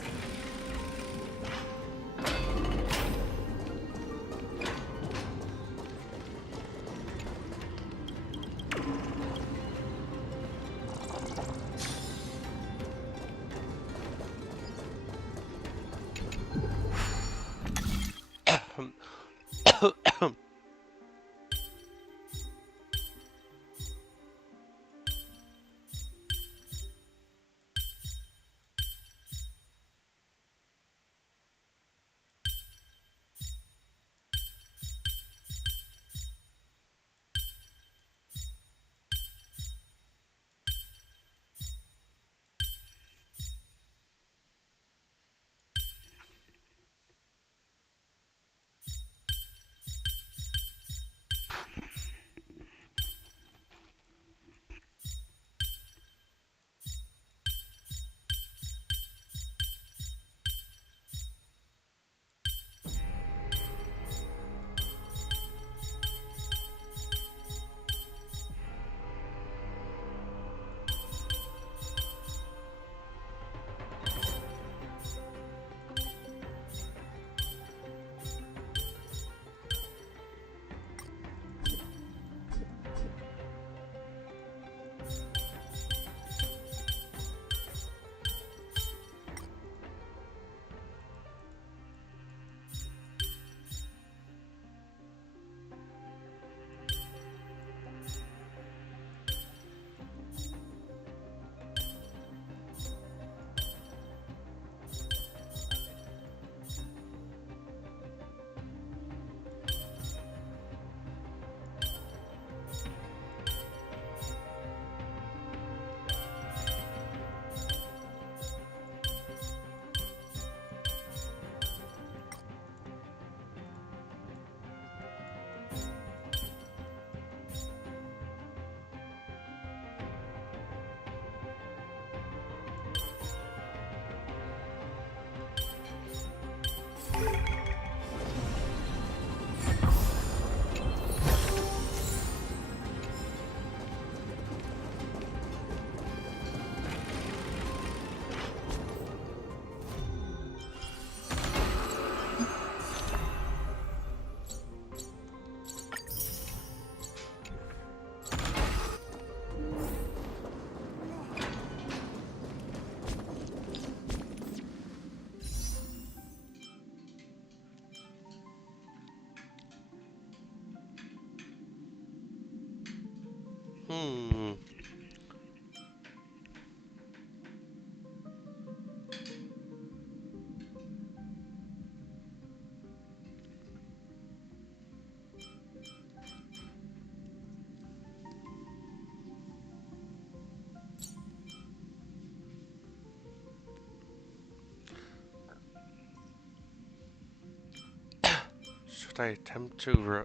if I attempt to nah.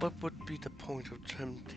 What would be the point of tempting?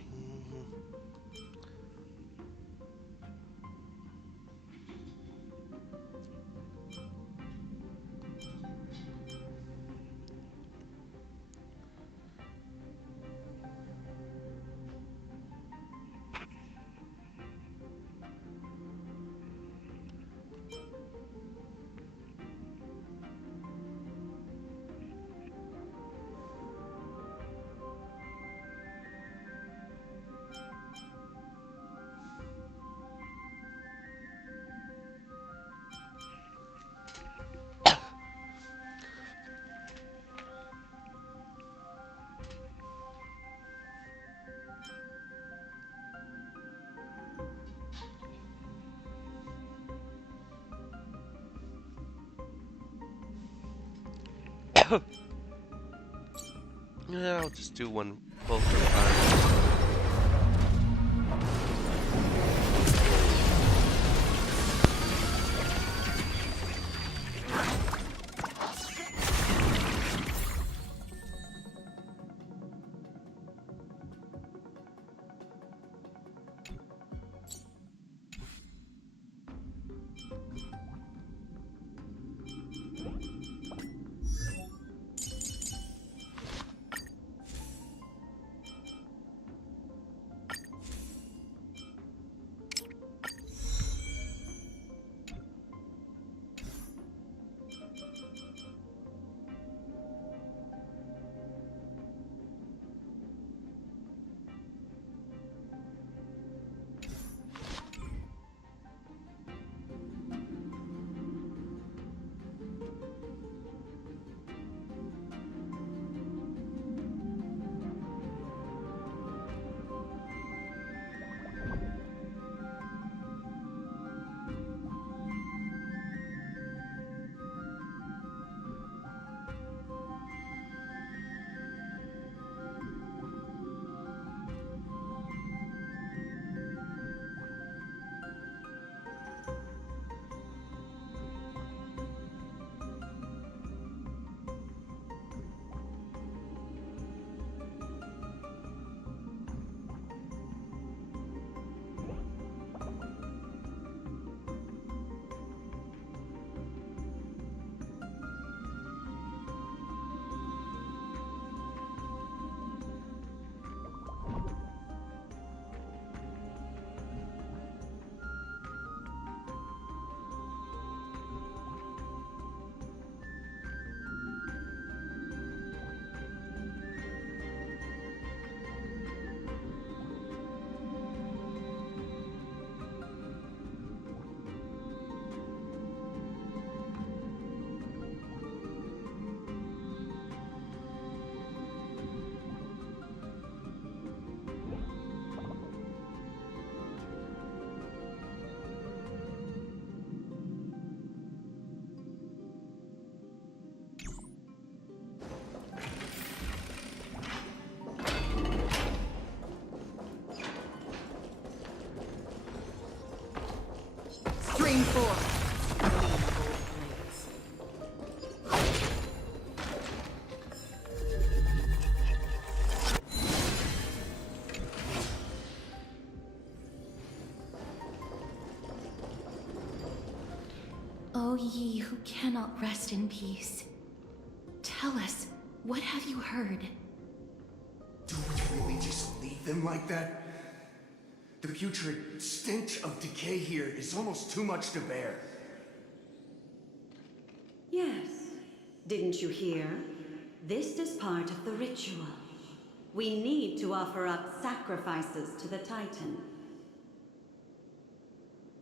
Yeah, I'll just do one both at a time. Stream 4. O ye who cannot rest in peace, tell us, what have you heard? Do we really just leave them like that? The putrid stench of decay here is almost too much to bear. Yes. Didn't you hear? This is part of the ritual. We need to offer up sacrifices to the Titan.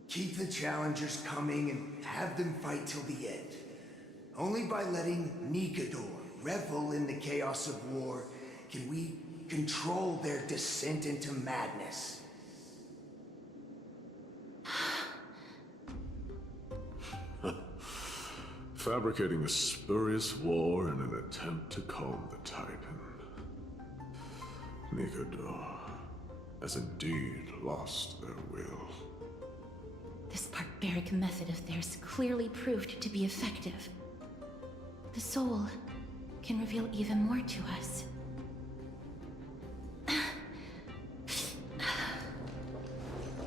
Keep the challengers coming and have them fight till the end. Only by letting Nikador revel in the chaos of war can we control their descent into madness. Fabricating a spurious war in an attempt to calm the Titan. Nikador has indeed lost their will. This barbaric method of theirs clearly proved to be effective. The soul can reveal even more to us.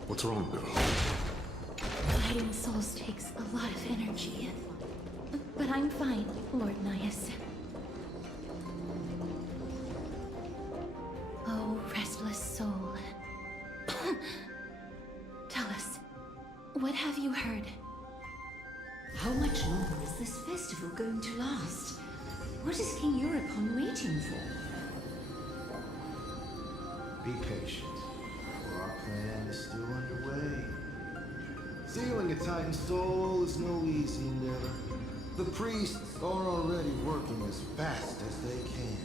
What's wrong, girl? Guiding souls takes a lot of energy. But I'm fine, Lord Nias. Oh, restless soul. Tell us, what have you heard? How much longer is this festival going to last? What is King Euripon waiting for? Be patient, for our plan is still underway. Sealing a Titan soul is no easy endeavor. The priests are already working as fast as they can.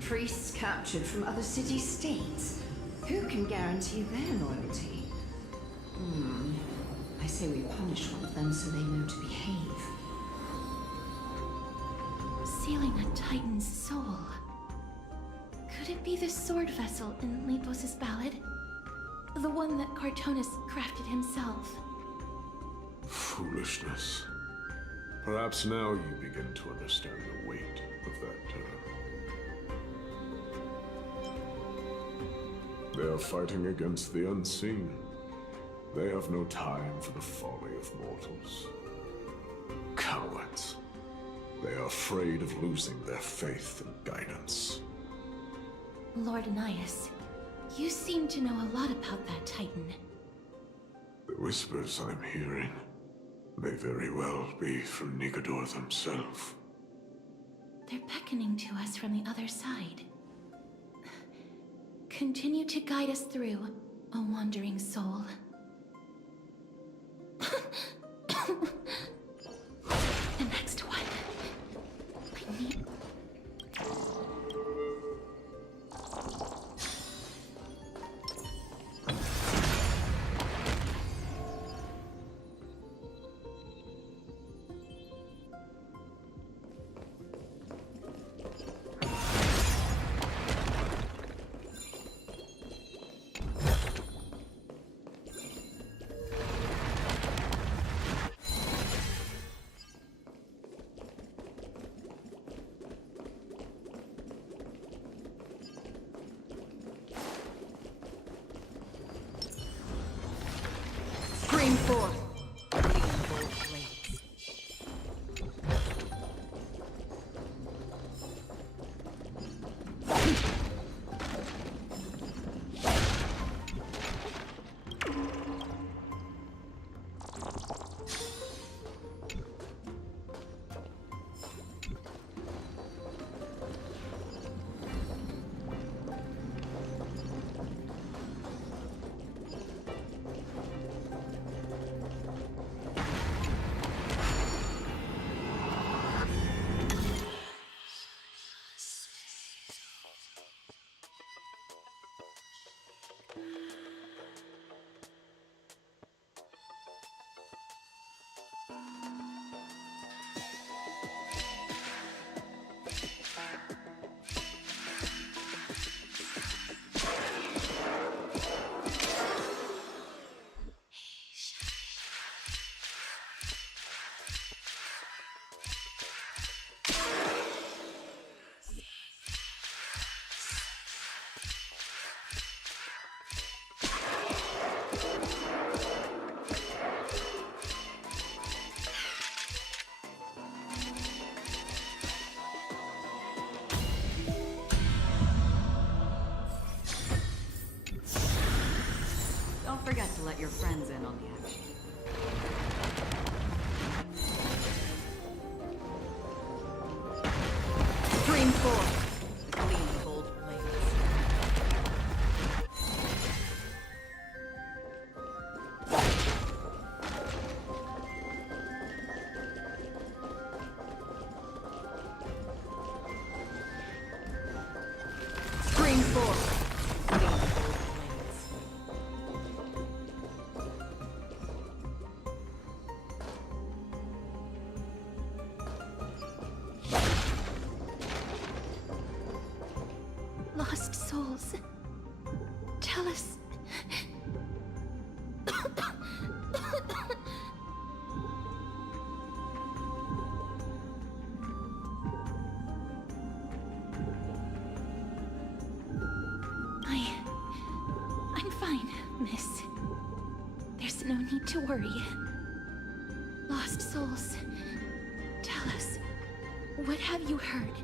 Priests captured from other city-states. Who can guarantee their loyalty? I say we punish one of them so they know to behave. Sealing a Titan's soul. Could it be the sword vessel in Lepos' ballad? The one that Cartonus crafted himself? Foolishness. Perhaps now you begin to understand the weight of that term. They are fighting against the unseen. They have no time for the folly of mortals. Cowards. They are afraid of losing their faith and guidance. Lord Nias, you seem to know a lot about that Titan. The whispers I'm hearing may very well be from Nikador themselves. They're beckoning to us from the other side. Continue to guide us through, a wandering soul. The next one. I need... Scream forth! Don't forget to let your friends in on the action. 4. The gleam of old blades. Screen 4. Gleam of old blades. Lost souls. Tell us. I'm fine, miss. There's no need to worry. Lost souls. Tell us. What have you heard?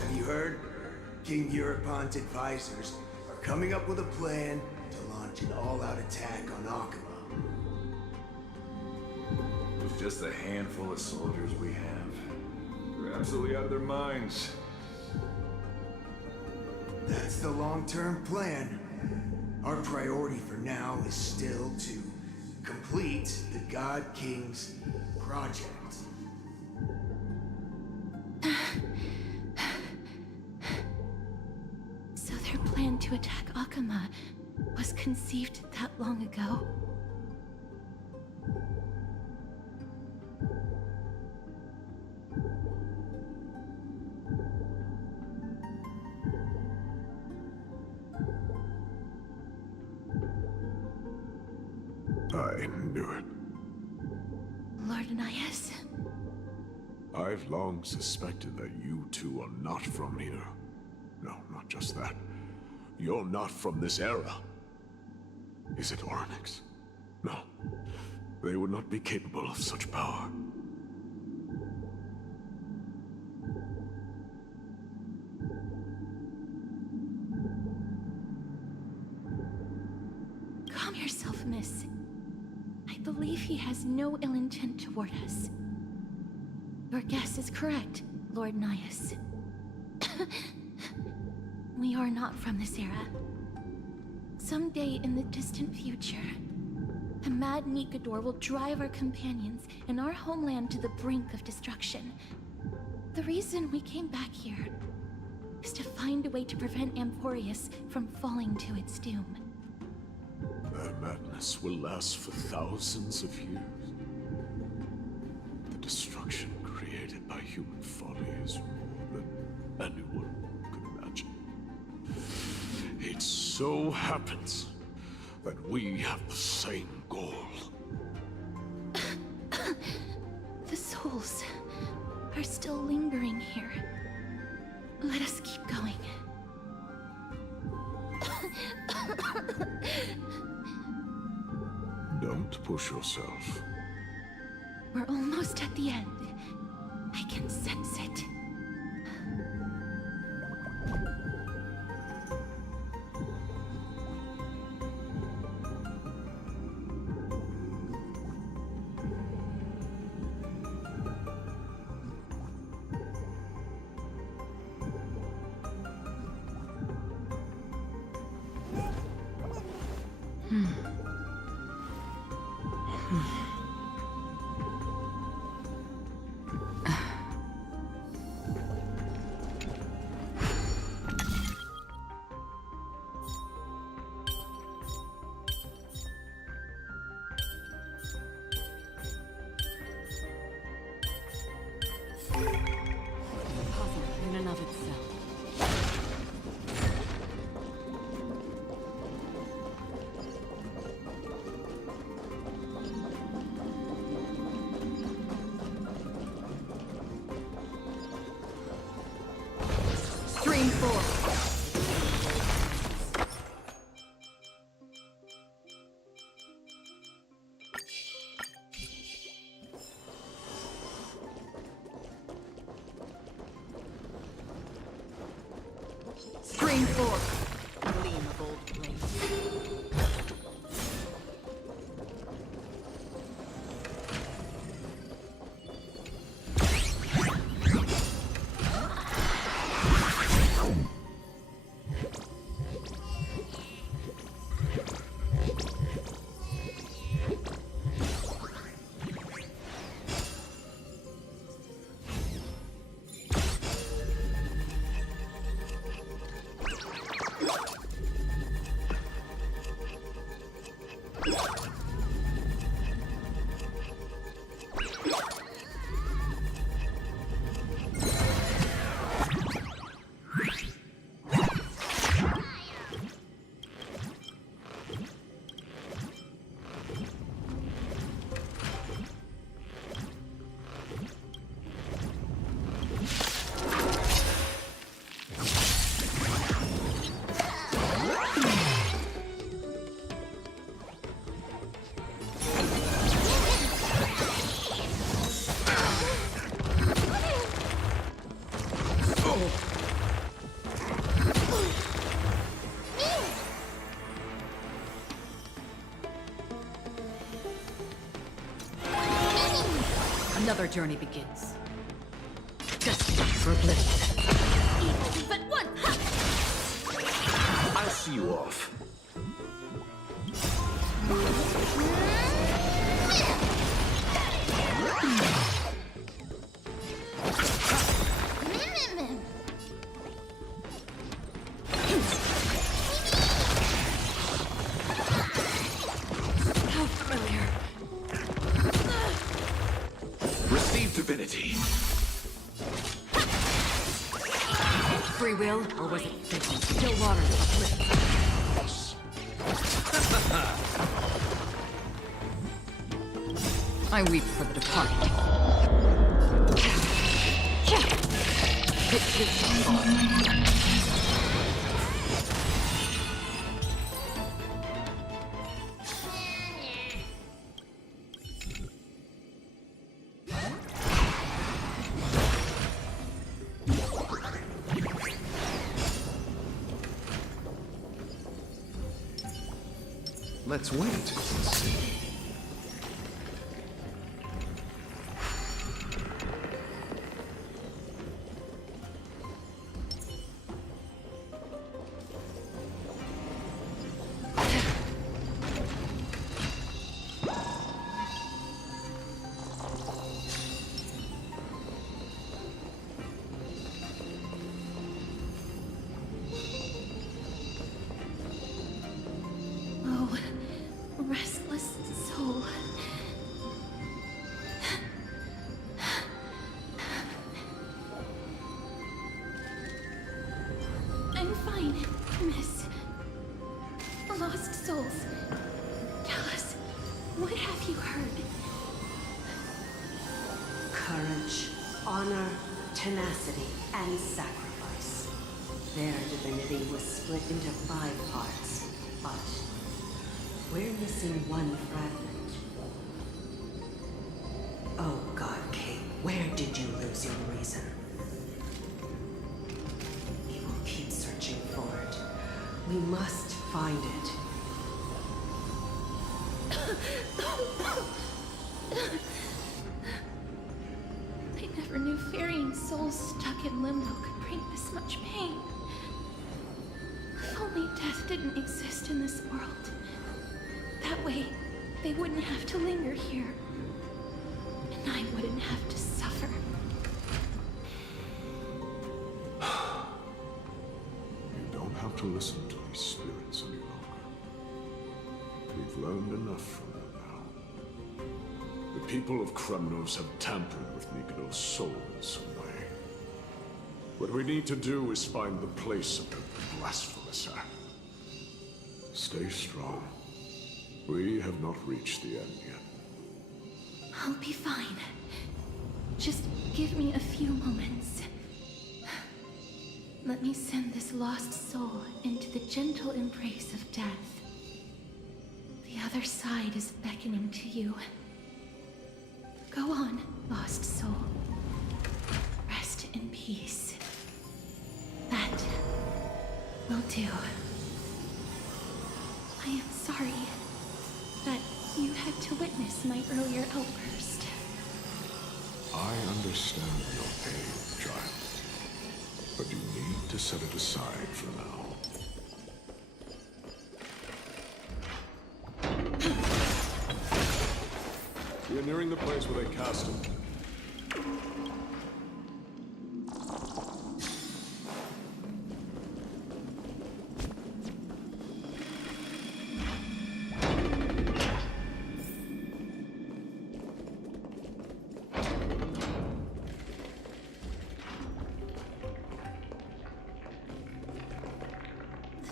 Have you heard? King Eurypon's advisors are coming up with a plan to launch an all-out attack on Akama. With just a handful of soldiers we have. They're absolutely out of their minds. That's the long-term plan. Our priority for now is still to complete the God King's project. So their plan to attack Akama was conceived that long ago? I knew it. Lord Anais? I've long suspected that you two are not from here. No, not just that. You're not from this era. Is it Oryx? No. They would not be capable of such power. Calm yourself, miss. I believe he has no ill intent toward us. Your guess is correct, Lord Nias. We are not from this era. Someday in the distant future, the mad Nikador will drive our companions and our homeland to the brink of destruction. The reason we came back here is to find a way to prevent Amporius from falling to its doom. Their madness will last for thousands of years. The destruction created by human folly is more than anyone could imagine. It so happens that we have the same goal. The souls are still lingering here. Let us keep going. Don't push yourself. We're almost at the end. I can sense it. Puzzle in and of itself. Stream 4. Screen 4. Gleam of old blades. Another journey begins. Destined for oblivion. Evil but one! I'll see you off. How familiar. Receive divinity. Free will, or was it fate? Still waters uplift. I weep for the departed. It is all. Let's wait and see. Oh, restless soul. I'm fine, miss. Lost souls. Tell us, what have you heard? Courage, honor, tenacity, and sacrifice. Their divinity was split into 5 parts, but we're missing one fragment. Oh God, Kate, where did you lose your reason? We will keep searching for it. We must find it. I never knew ferrying souls stuck in limbo could bring this much pain. If only death didn't exist in this world. That way, they wouldn't have to linger here. And I wouldn't have to suffer. You don't have to listen to these spirits any longer. We've learned enough from them now. The people of Kremnos have tampered with Nikodo's soul in some way. What we need to do is find the place of the blasphemous act. Stay strong. We have not reached the end yet. I'll be fine. Just give me a few moments. Let me send this lost soul into the gentle embrace of death. The other side is beckoning to you. Go on, lost soul. Rest in peace. That will do. I am sorry that you had to witness my earlier outburst. I understand your pain, child. But you need to set it aside for now. We're nearing the place where they cast him.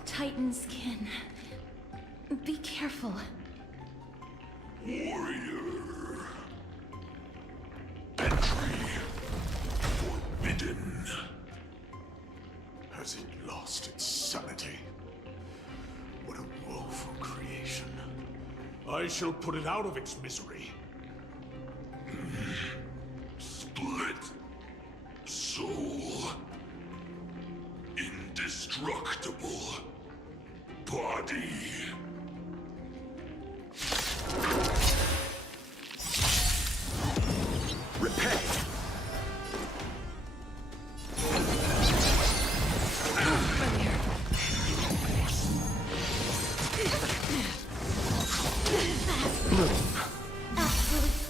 Titan's kin. Be careful. Warrior. Entry forbidden. Has it lost its sanity? What a woeful creation. I shall put it out of its misery. Split. Soul. Indestructible. Body.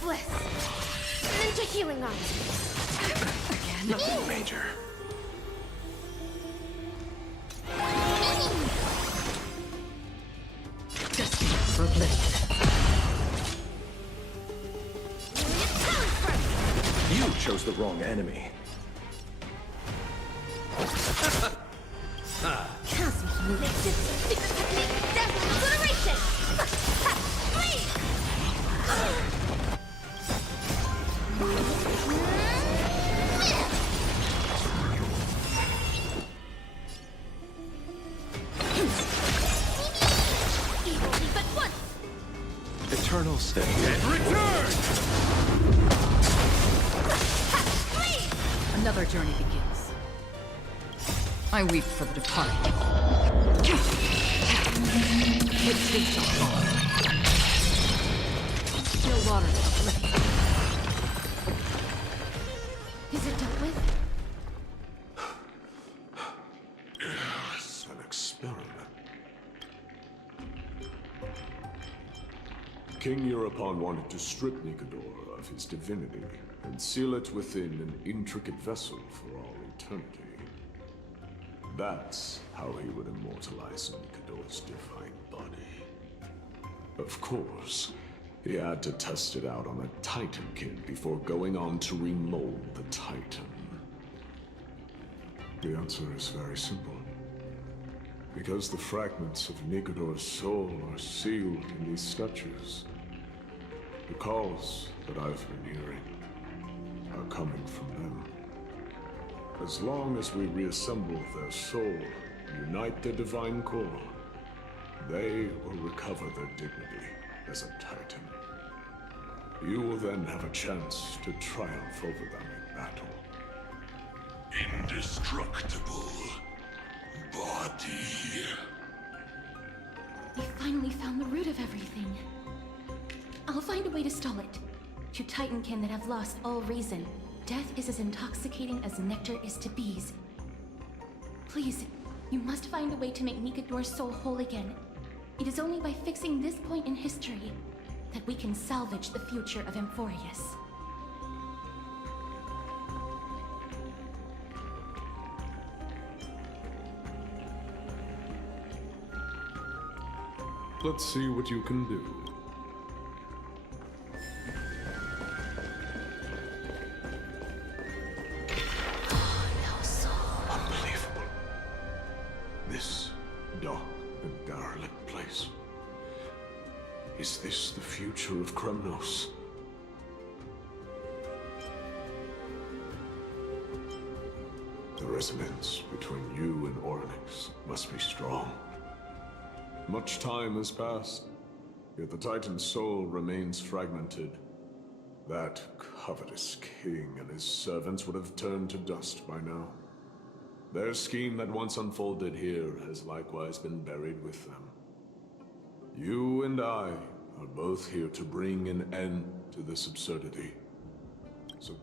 bliss. Ninja healing arms. Nothing major. For bliss. You chose the wrong enemy. Cosmic movement. Dazzling obliteration. Evil leap at once. Eternal stay. Return! Another journey begins. I weep for the departed. It takes a fall. No water to oblivion. Is it dealt with? It's an experiment. King Eurupon wanted to strip Nicodor of his divinity and seal it within an intricate vessel for all eternity. That's how he would immortalize Nicodor's divine body. Of course, he had to test it out on a Titan kid before going on to remold the Titan. The answer is very simple. Because the fragments of Nicodor's soul are sealed in these statues, the calls that I've been hearing are coming from them. As long as we reassemble their soul and unite their divine core, they will recover their dignity as a Titan. You will then have a chance to triumph over them in battle. Indestructible body. We finally found the root of everything. I'll find a way to stall it. To Titankin that have lost all reason, death is as intoxicating as nectar is to bees. Please, you must find a way to make Nicodor's soul whole again. It is only by fixing this point in history that we can salvage the future of Amphorius. Let's see what you can do. Unbelievable. This dark and derelict place. Is this the future of Kremnos? The resonance between you and Oryx must be strong. Much time has passed, yet the Titan's soul remains fragmented. That covetous king and his servants would have turned to dust by now. Their scheme that once unfolded here has likewise been buried with them. You and I are both here to bring an end to this absurdity. So...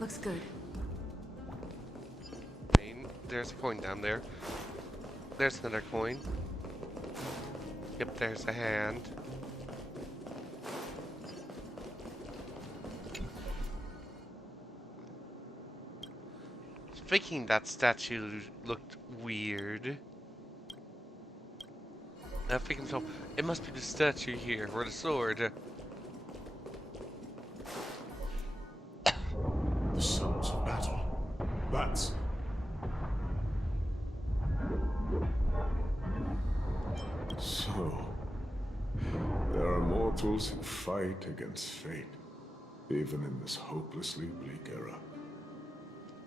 Looks good. There's a coin down there. There's another coin. Yep, there's a hand. Thinking that statue looked weird. I think to myself, it must be the statue here, or the sword. The sounds of battle. That's... So... there are mortals who fight against fate, even in this hopelessly bleak era.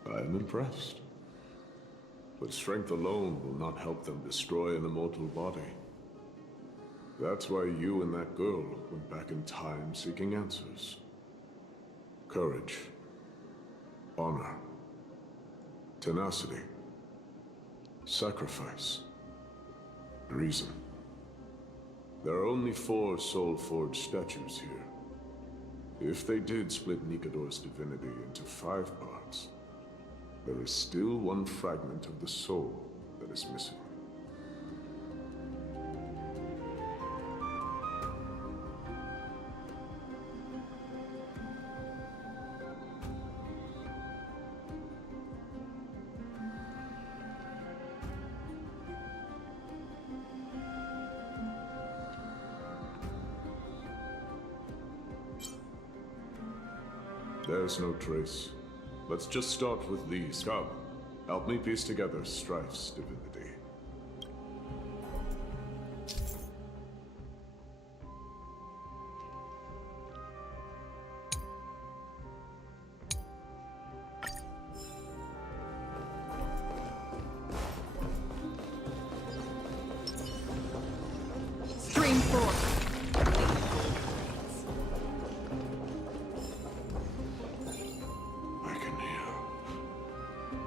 I am impressed. But strength alone will not help them destroy an immortal body. That's why you and that girl went back in time seeking answers. Courage. Honor. Tenacity. Sacrifice. Reason. There are only 4 soul-forged statues here. If they did split Nicodor's divinity into 5 parts, There is still one fragment of the soul that is missing. There's no trace. Let's just start with these. Come, help me piece together Strife's divinity. Stream forth.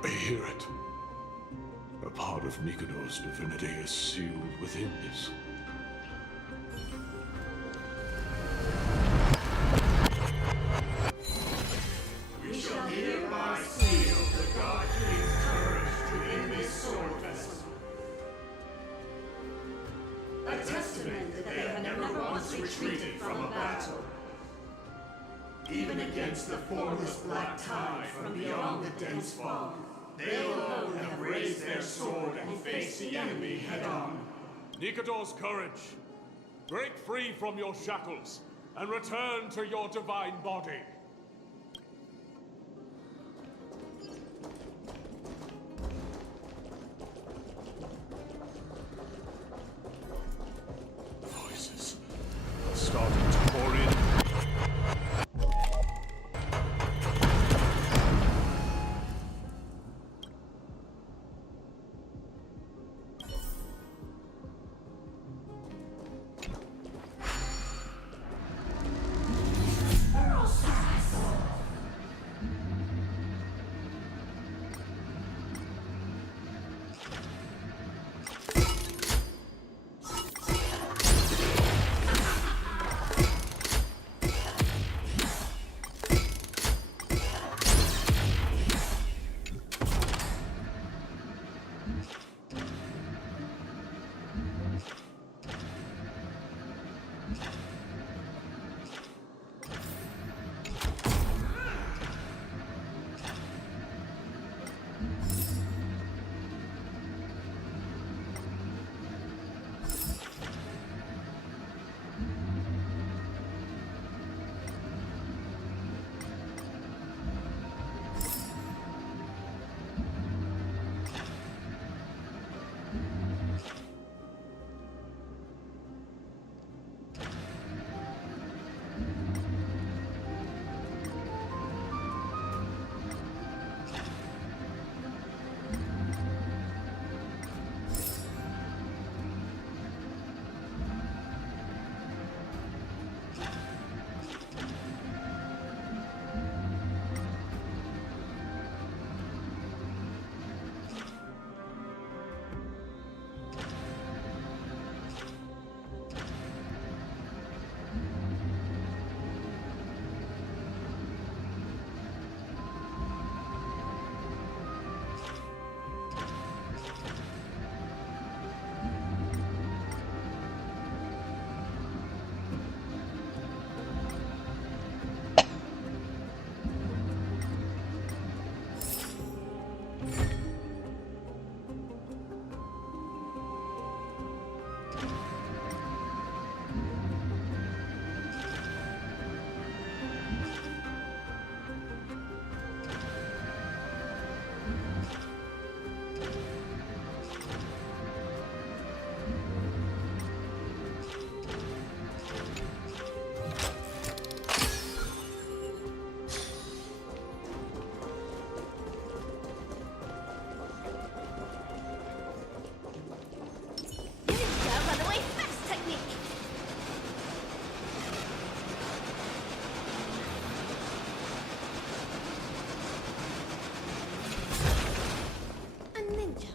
I hear it. A part of Nikador's divinity is sealed within this. We shall hereby seal the God King's courage within this sword vessel. A testament that they have never once retreated from a battle. Even against the formless black tide from beyond the dense fog, they alone have raised their sword and faced the enemy head-on. Nikador's courage! Break free from your shackles and return to your divine body. Voices are starting to pour in.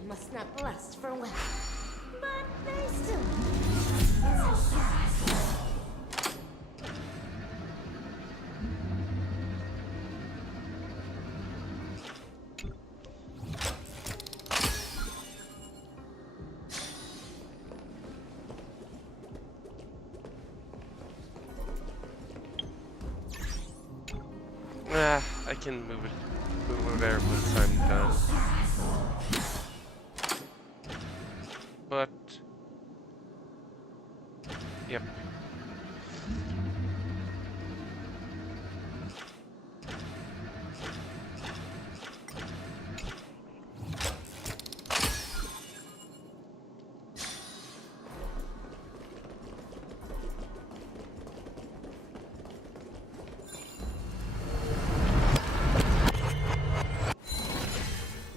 Must not last for long. But they still... can move it there once I'm done. But yep.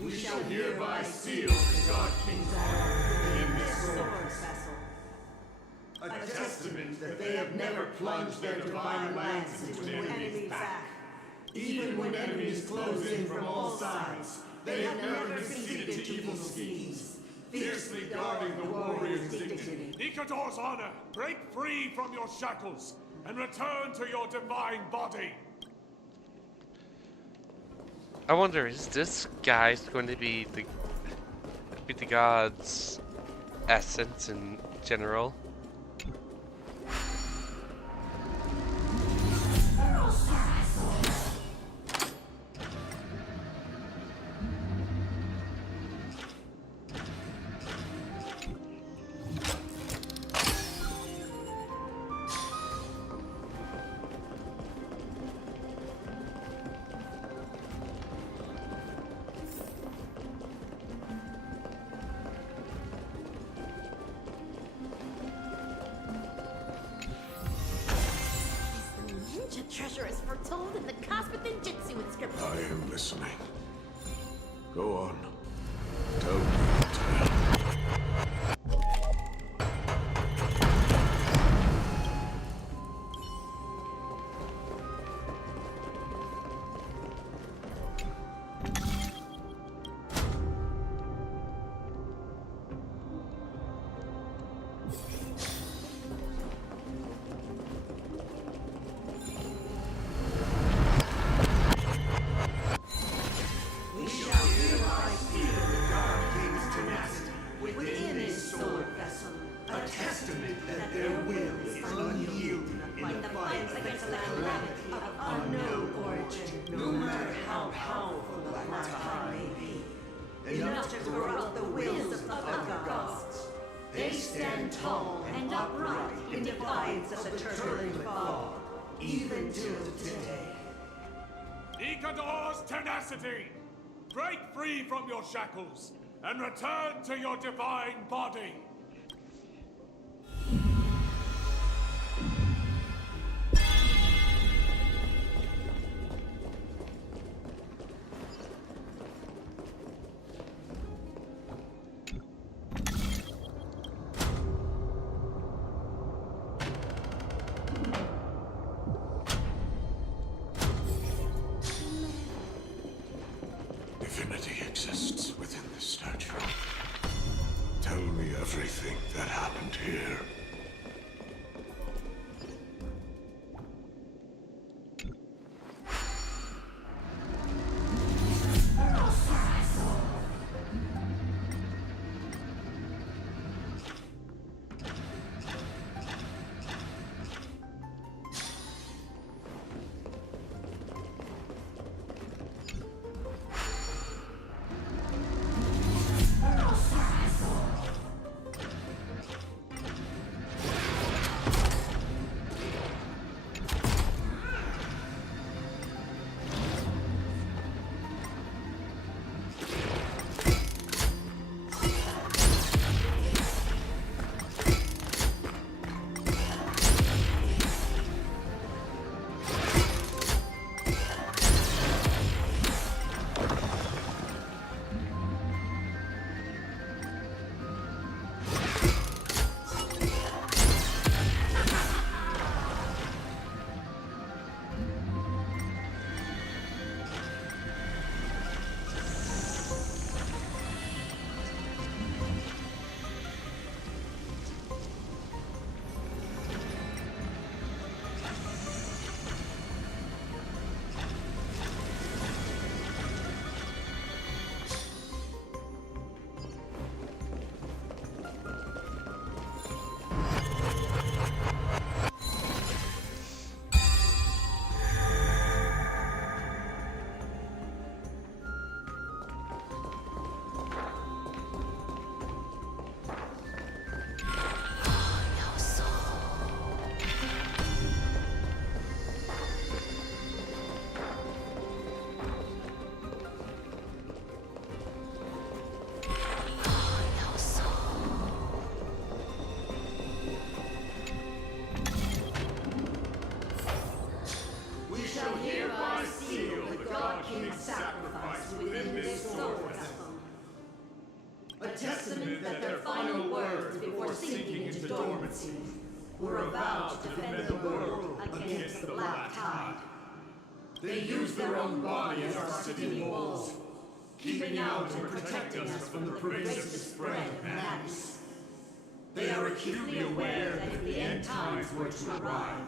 We shall hereby seal the God King's honor in this sword vessel. A testament that they have never plunged their divine lance into an enemy's back. Even when enemies close in from all sides, they have never conceded to evil schemes, fiercely guarding the warrior's dignity. Nikador's honor, break free from your shackles and return to your divine body. I wonder, is this guy's going to be the god's essence in general? Ninja treasure is foretold in the Cosmic Ninjutsu inscription. I am listening. Go on. Tell me your tale. We shall hereby seal the God King's tenacity within his sword vessel, a testament that their will is unyielding in the fight against the calamity of unknown origin, no matter how powerful the Honkai may be. Enough to corrupt the wills of other gods. They stand tall and upright in defiance of the turbulent fog, even till today. Nikador's tenacity! Break free from your shackles and return to your divine body! Divinity exists within this statue. Tell me everything that happened here. a testament that their final words before sinking into dormancy were avowed to defend the world against the Black Tide. They used their own body as our city walls, keeping out and protecting us from the pervasive spread of madness. They are acutely aware that if the end times were to arrive,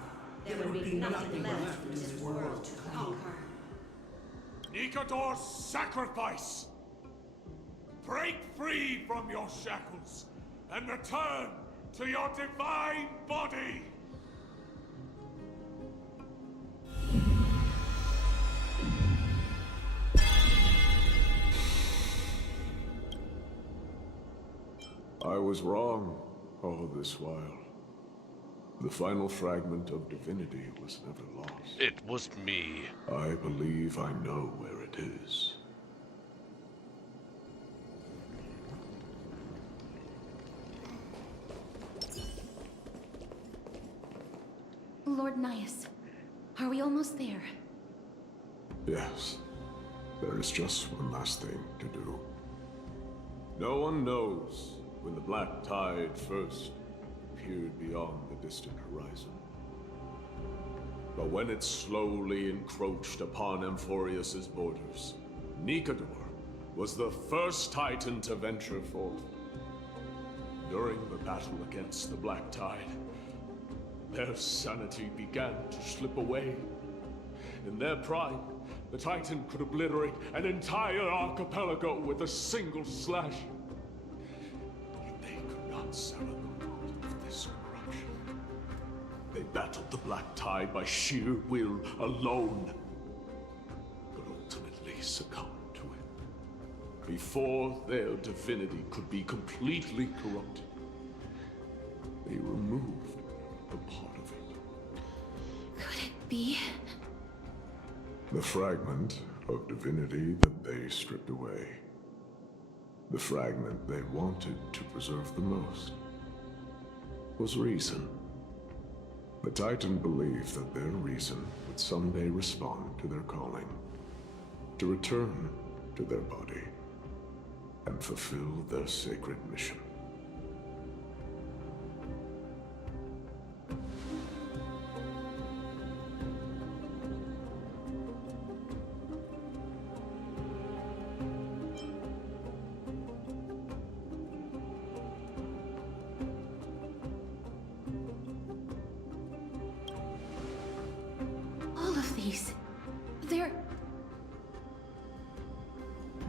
there would be nothing left in this world to conquer. Nikador's sacrifice! Break free from your shackles and return to your divine body! I was wrong all this while. The final fragment of divinity was never lost. It was me. I believe I know where it is. Lord Nias, are we almost there? Yes. There is just one last thing to do. No one knows when the Black Tide first appeared beyond the distant horizon. But when it slowly encroached upon Amphorius's borders, Nikador was the first Titan to venture forth. During the battle against the Black Tide, their sanity began to slip away. In their prime, the Titan could obliterate an entire archipelago with a single slash. Yet they could not settle the root of this corruption. They battled the Black Tide by sheer will alone, but ultimately succumbed to it. Before their divinity could be completely corrupted, they removed a part of it. Could it be? The fragment of divinity that they stripped away. The fragment they wanted to preserve the most was reason. The Titan believed that their reason would someday respond to their calling, to return to their body, and fulfill their sacred mission.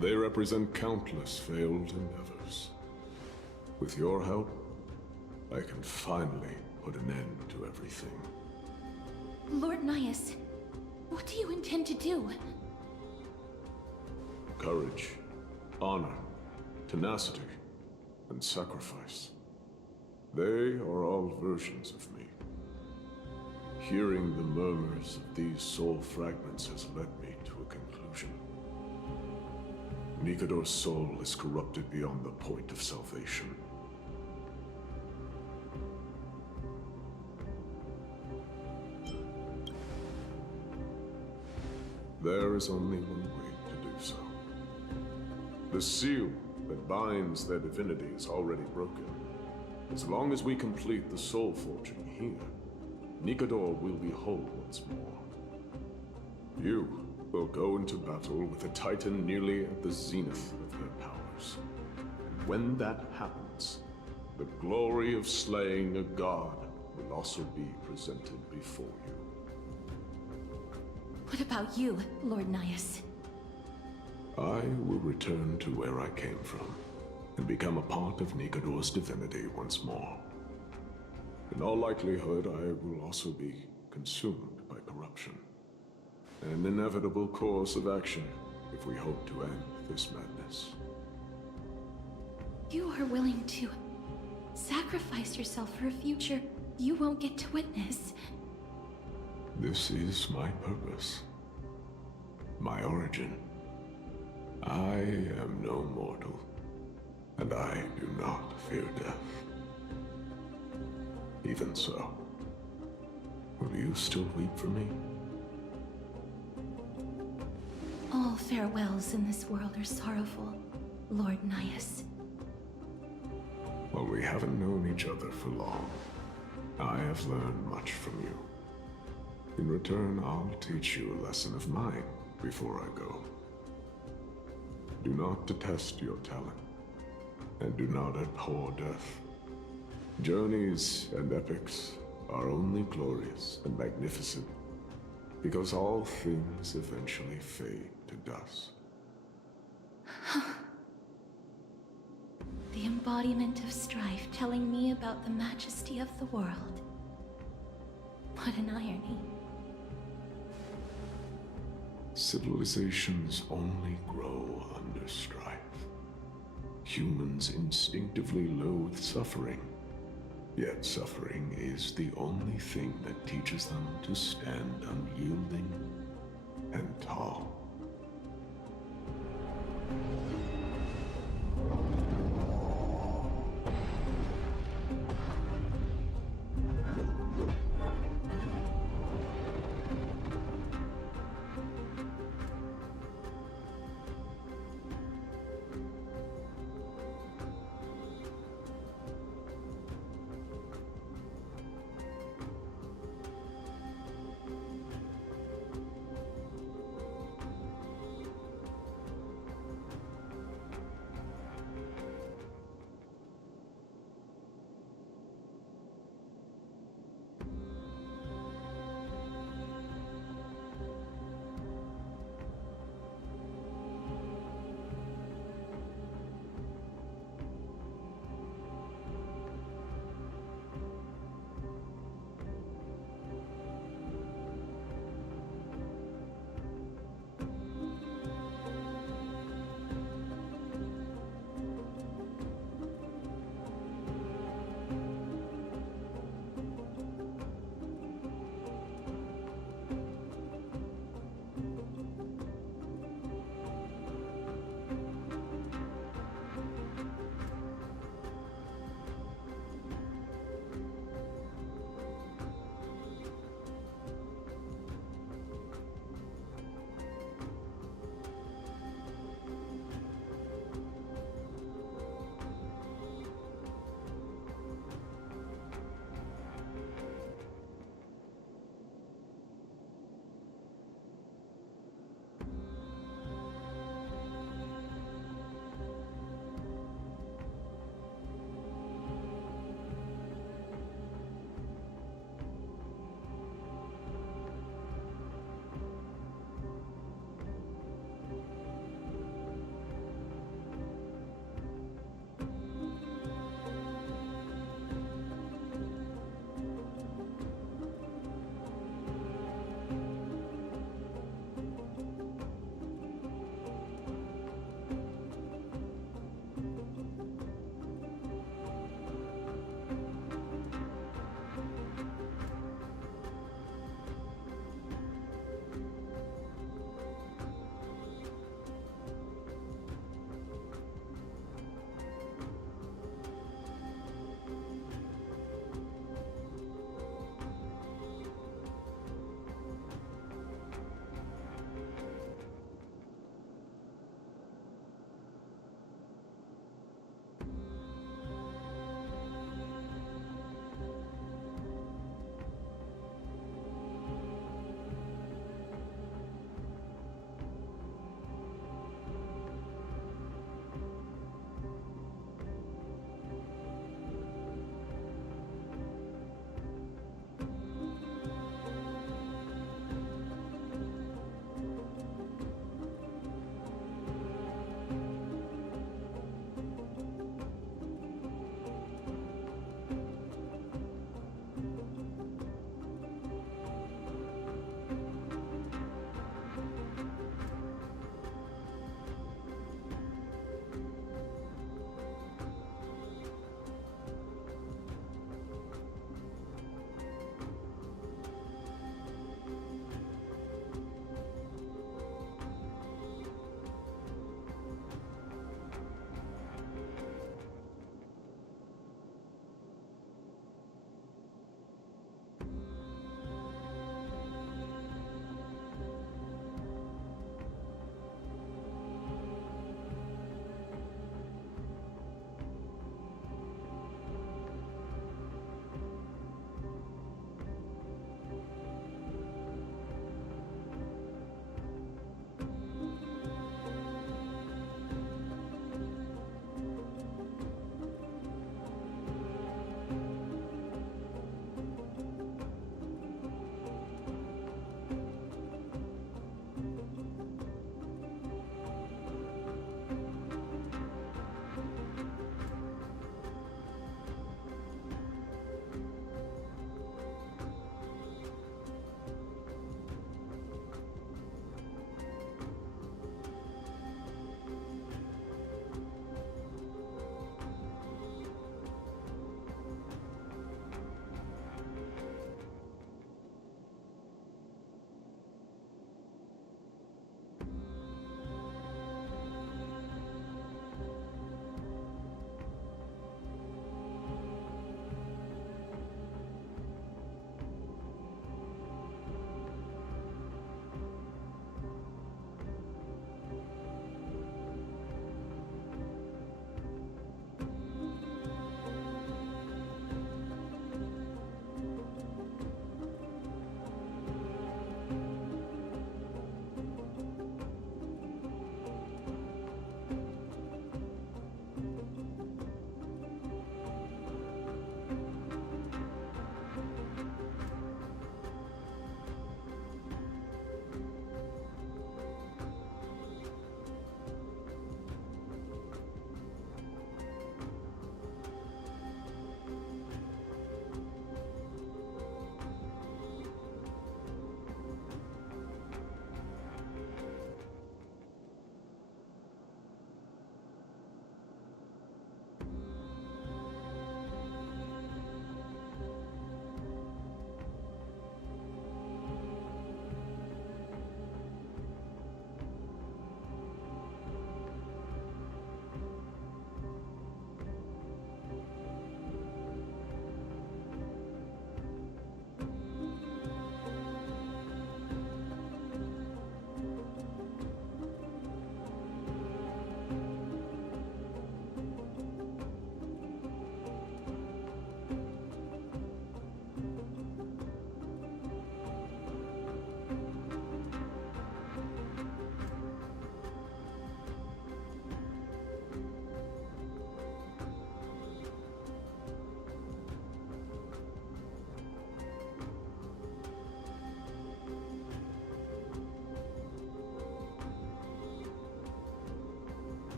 They represent countless failed endeavors. With your help, I can finally put an end to everything. Lord Nias, what do you intend to do? Courage, honor, tenacity, and sacrifice. They are all versions of me. Hearing the murmurs of these soul fragments has led me to a conclusion. Nikador's soul is corrupted beyond the point of salvation. There is only one way to do so. The seal that binds their divinity is already broken. As long as we complete the soul forging here, Nikador will be whole once more. You will go into battle with a Titan nearly at the zenith of their powers. And when that happens, the glory of slaying a god will also be presented before you. What about you, Lord Nias? I will return to where I came from, and become a part of Nikador's divinity once more. In all likelihood, I will also be consumed by corruption. An inevitable course of action if we hope to end this madness. You are willing to sacrifice yourself for a future you won't get to witness. This is my purpose. My origin. I am no mortal, and I do not fear death. Even so, will you still weep for me? All farewells in this world are sorrowful, Lord Nias. While we haven't known each other for long, I have learned much from you. In return, I'll teach you a lesson of mine before I go. Do not detest your talent, and do not abhor death. Journeys and epics are only glorious and magnificent because all things eventually fade to dust. The embodiment of strife telling me about the majesty of the world. What an irony. Civilizations only grow under strife. Humans instinctively loathe suffering, yet suffering is the only thing that teaches them to stand unyielding and tall.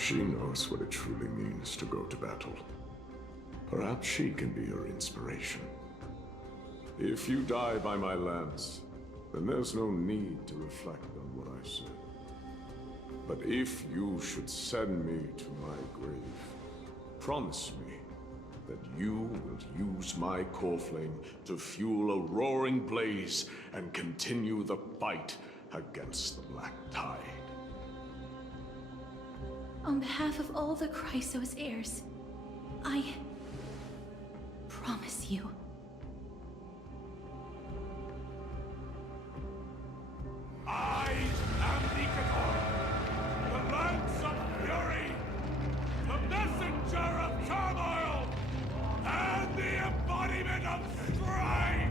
She knows what it truly means to go to battle. Perhaps she can be your inspiration. If you die by my lance, then there's no need to reflect on what I said. But if you should send me to my grave, promise me that you will use my core flame to fuel a roaring blaze and continue the fight against the Black Tide. On behalf of all the Chrysos heirs, I promise you. I am Nikador, the lance of fury, the messenger of turmoil, and the embodiment of strife!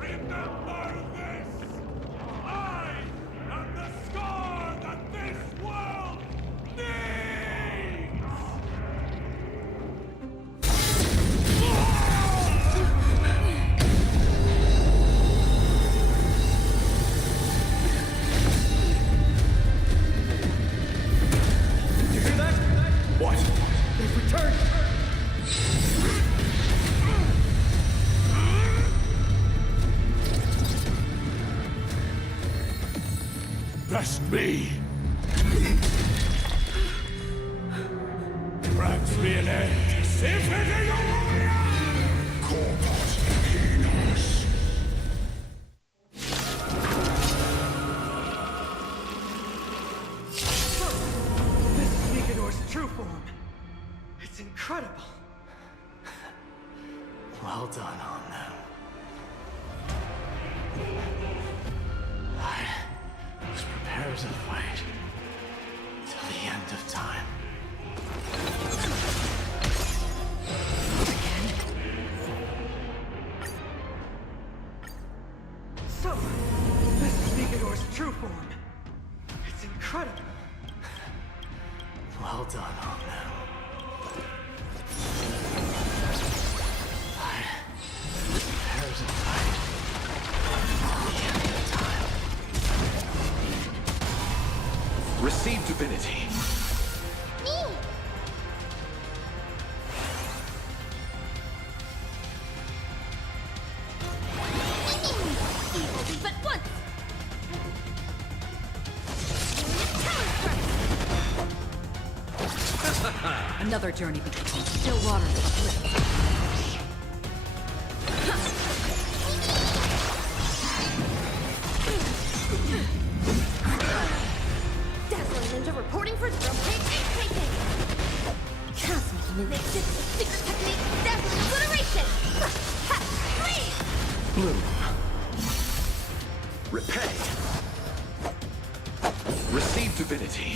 Remember this! I am the scar that this world needs! You hear that? What? They've returned! Best me! Grants me an end! Symphony warrior! Corpus Penis! This is Nikador's true form. It's incredible. Well done on them. I was prepared to fight till the end of time. So, this is Nikador's true form. It's incredible. Well done on them. I was prepared to fight till the end of time. Receive divinity. Me! Evil be but once! Another journey between still waters of bliss. Dazzling Ninja reporting for drum taking. Cosmic Ninja secret technique, dazzling obliteration! Please! Bloom. Repay. Receive divinity.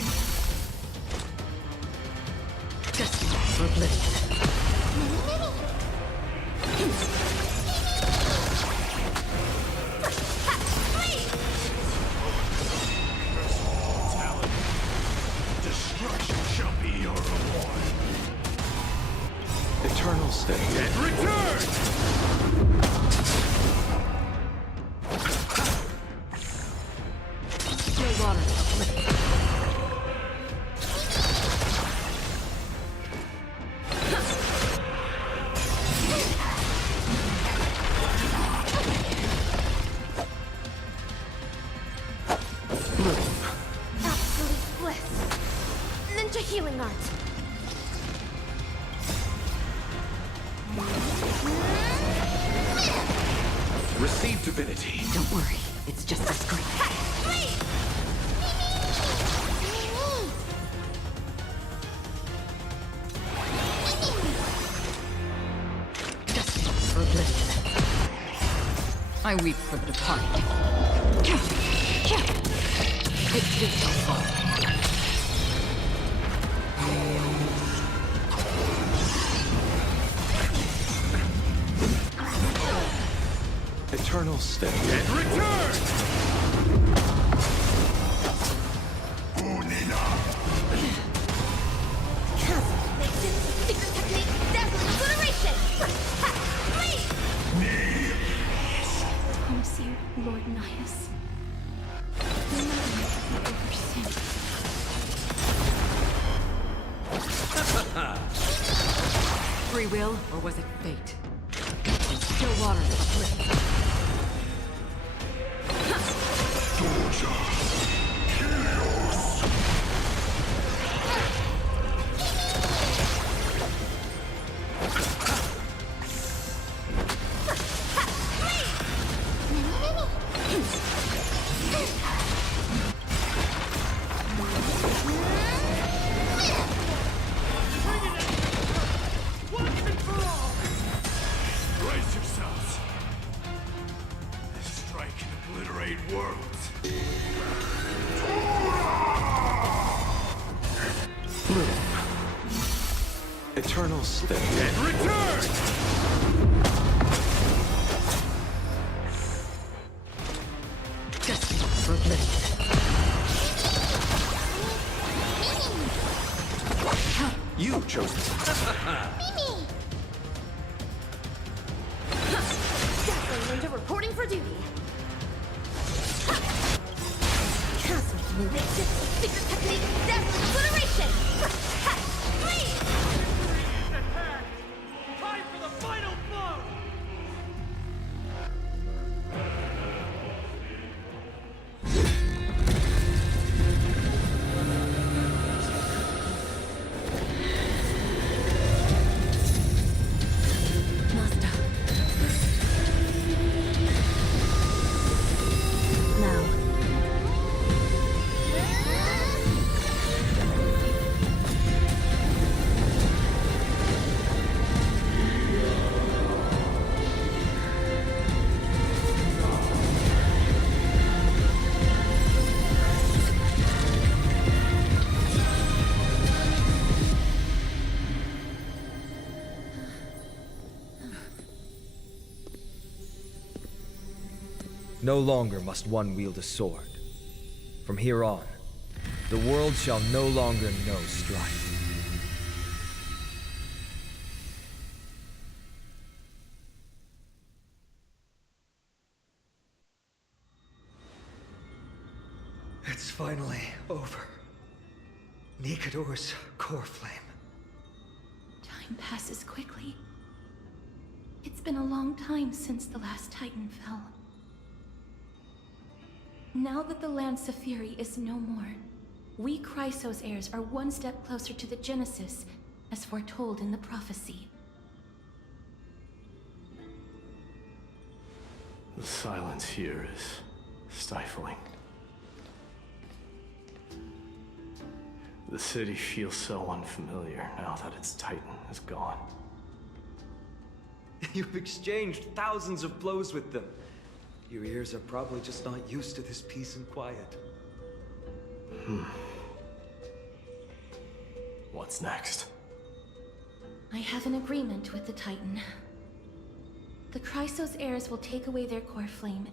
Destiny for oblivion. Destruction shall be your reward! Eternal state. And return! Still waters of bliss. Absolute bliss! Ninja healing art! Receive divinity. Don't worry, it's just a screen. Please! Destiny for oblivion. I weep for the departed. It too shall fall. Eternal state. And return! Secret technique, dazzling obliteration! Please! I promise you, Lord Nias. You'll never make me over sin. Free will, or was it fate? In still waters of oblivion. Brace yourselves. This strike can obliterate worlds. Bloom. Eternal stay. And return! Destiny for oblivion. You chose Mimi! Dazzling Ninja reporting for duty. Cosmic Move. Secret technique, dazzling obliteration! Time for the final blow! Master. Now. No longer must one wield a sword. From here on, the world shall no longer know strife. It's finally over. Nikador's core flame. Time passes quickly. It's been a long time since the last Titan fell. Now that the Lance of Fury is no more, we Chrysos heirs are one step closer to the Genesis, as foretold in the prophecy. The silence here is stifling. The city feels so unfamiliar now that its Titan is gone. You've exchanged thousands of blows with them. Your ears are probably just not used to this peace and quiet. What's next? I have an agreement with the Titan. The Chrysos heirs will take away their core flame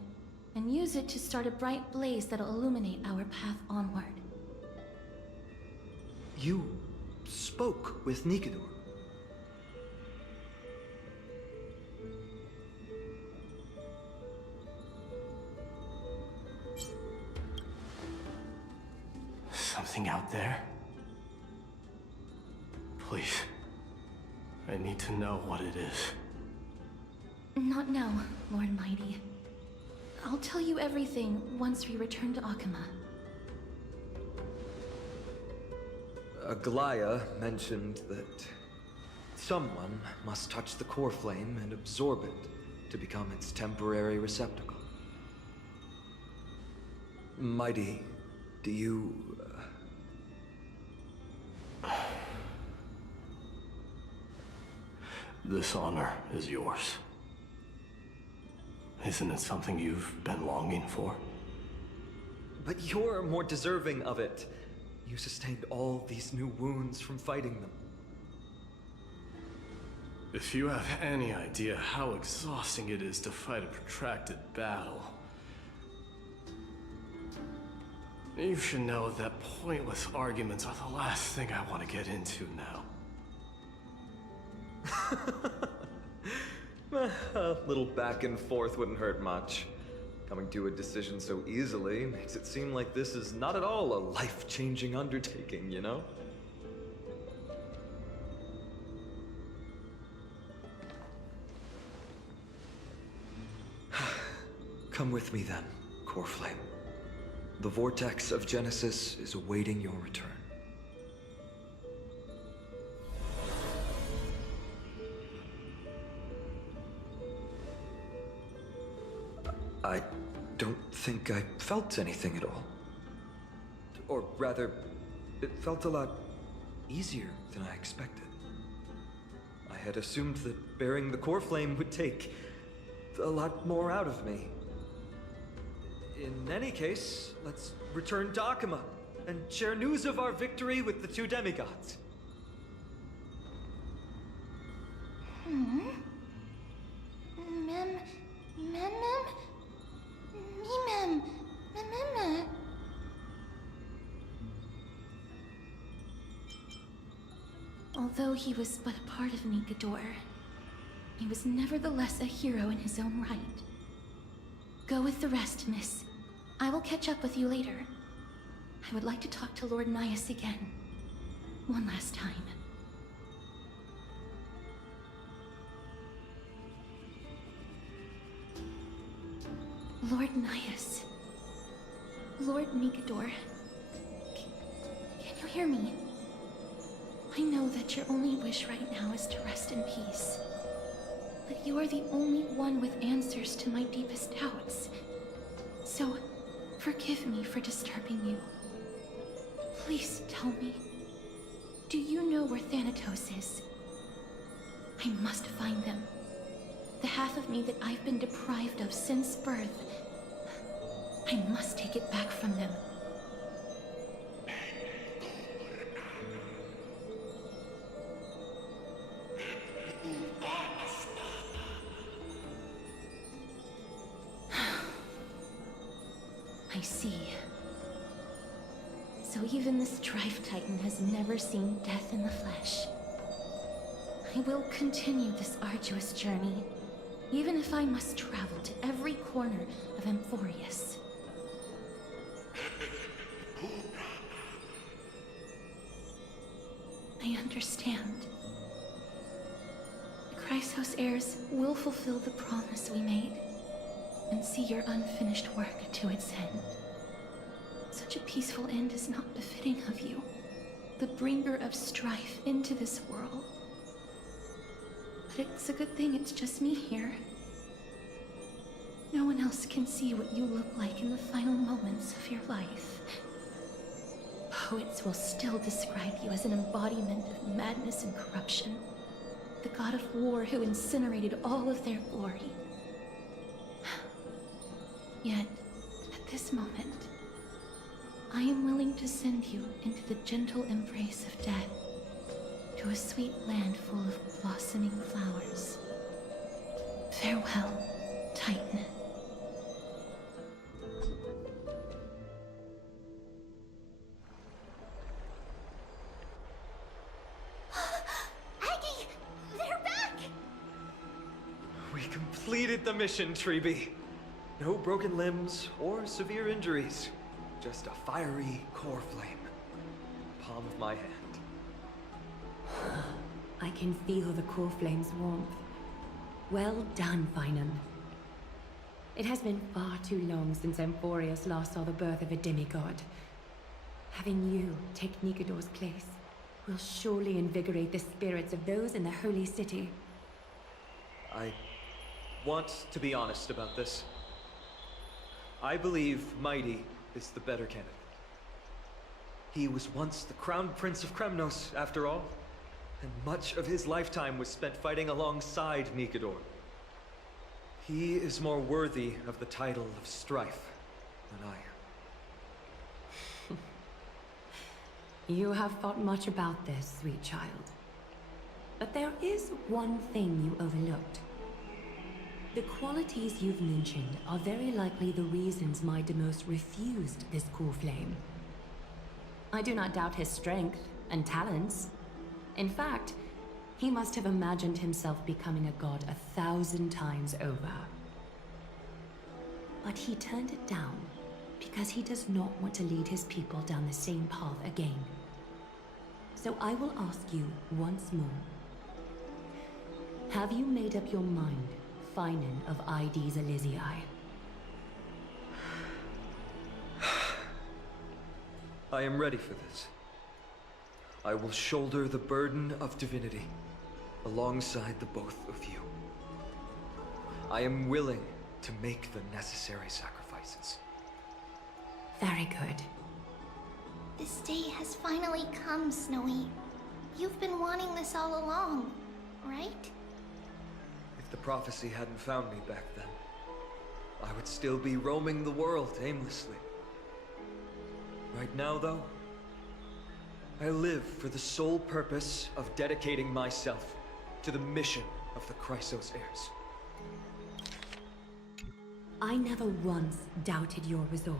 and use it to start a bright blaze that'll illuminate our path onward. You spoke with Nikador. Something out there? Please. I need to know what it is. Not now, Lord Mighty. I'll tell you everything once we return to Akama. Aglaya mentioned that someone must touch the core flame and absorb it to become its temporary receptacle. Mighty, do you... This honor is yours. Isn't it something you've been longing for? But you're more deserving of it. You sustained all these new wounds from fighting them. If you have any idea how exhausting it is to fight a protracted battle, you should know that pointless arguments are the last thing I want to get into now. A little back and forth wouldn't hurt much. Coming to a decision so easily makes it seem like this is not at all a life-changing undertaking, you know? Come with me then, Coreflame. The vortex of Genesis is awaiting your return. I don't think I felt anything at all. Or rather, it felt a lot easier than I expected. I had assumed that bearing the core flame would take a lot more out of me. In any case, let's return to Akuma and share news of our victory with the two demigods. Although he was but a part of Nikador, he was nevertheless a hero in his own right. Go with the rest, miss. I will catch up with you later. I would like to talk to Lord Nias again. One last time. Lord Nias. Lord Nikador. Can you hear me? I know that your only wish right now is to rest in peace. But you are the only one with answers to my deepest doubts. So, forgive me for disturbing you. Please tell me, do you know where Thanatos is? I must find them. The half of me that I've been deprived of since birth. I must take it back from them. I see. So even the Strife Titan has never seen death in the flesh. I will continue this arduous journey, even if I must travel to every corner of Amphorius. I understand. The Chrysos heirs will fulfill the promise we made, and see your unfinished work to its end. Such a peaceful end is not befitting of you, the bringer of strife into this world. But it's a good thing it's just me here. No one else can see what you look like in the final moments of your life. Poets will still describe you as an embodiment of madness and corruption, the god of war who incinerated all of their glory. Yet, at this moment, I am willing to send you into the gentle embrace of death, to a sweet land full of blossoming flowers. Farewell, Titan. Aggie! They're back! We completed the mission, Treeby. No broken limbs or severe injuries. Just a fiery core flame. Palm of my hand. I can feel the core flame's warmth. Well done, Finan. It has been far too long since Amphorius last saw the birth of a demigod. Having you take Nikador's place will surely invigorate the spirits of those in the holy city. I want to be honest about this. I believe Mighty is the better candidate. He was once the crown prince of Kremnos, after all, and much of his lifetime was spent fighting alongside Nikador. He is more worthy of the title of Strife than I am. You have thought much about this, sweet child. But there is one thing you overlooked. The qualities you've mentioned are very likely the reasons Deimos refused this core flame. I do not doubt his strength and talents. In fact, he must have imagined himself becoming a god 1,000 times over. But he turned it down because he does not want to lead his people down the same path again. So I will ask you once more. Have you made up your mind, Finan of ID's Elysiae? I am ready for this. I will shoulder the burden of divinity alongside the both of you. I am willing to make the necessary sacrifices. Very good. This day has finally come, Snowy. You've been wanting this all along, right? If the prophecy hadn't found me back then, I would still be roaming the world aimlessly. Right now, though, I live for the sole purpose of dedicating myself to the mission of the Chrysos heirs. I never once doubted your resolve.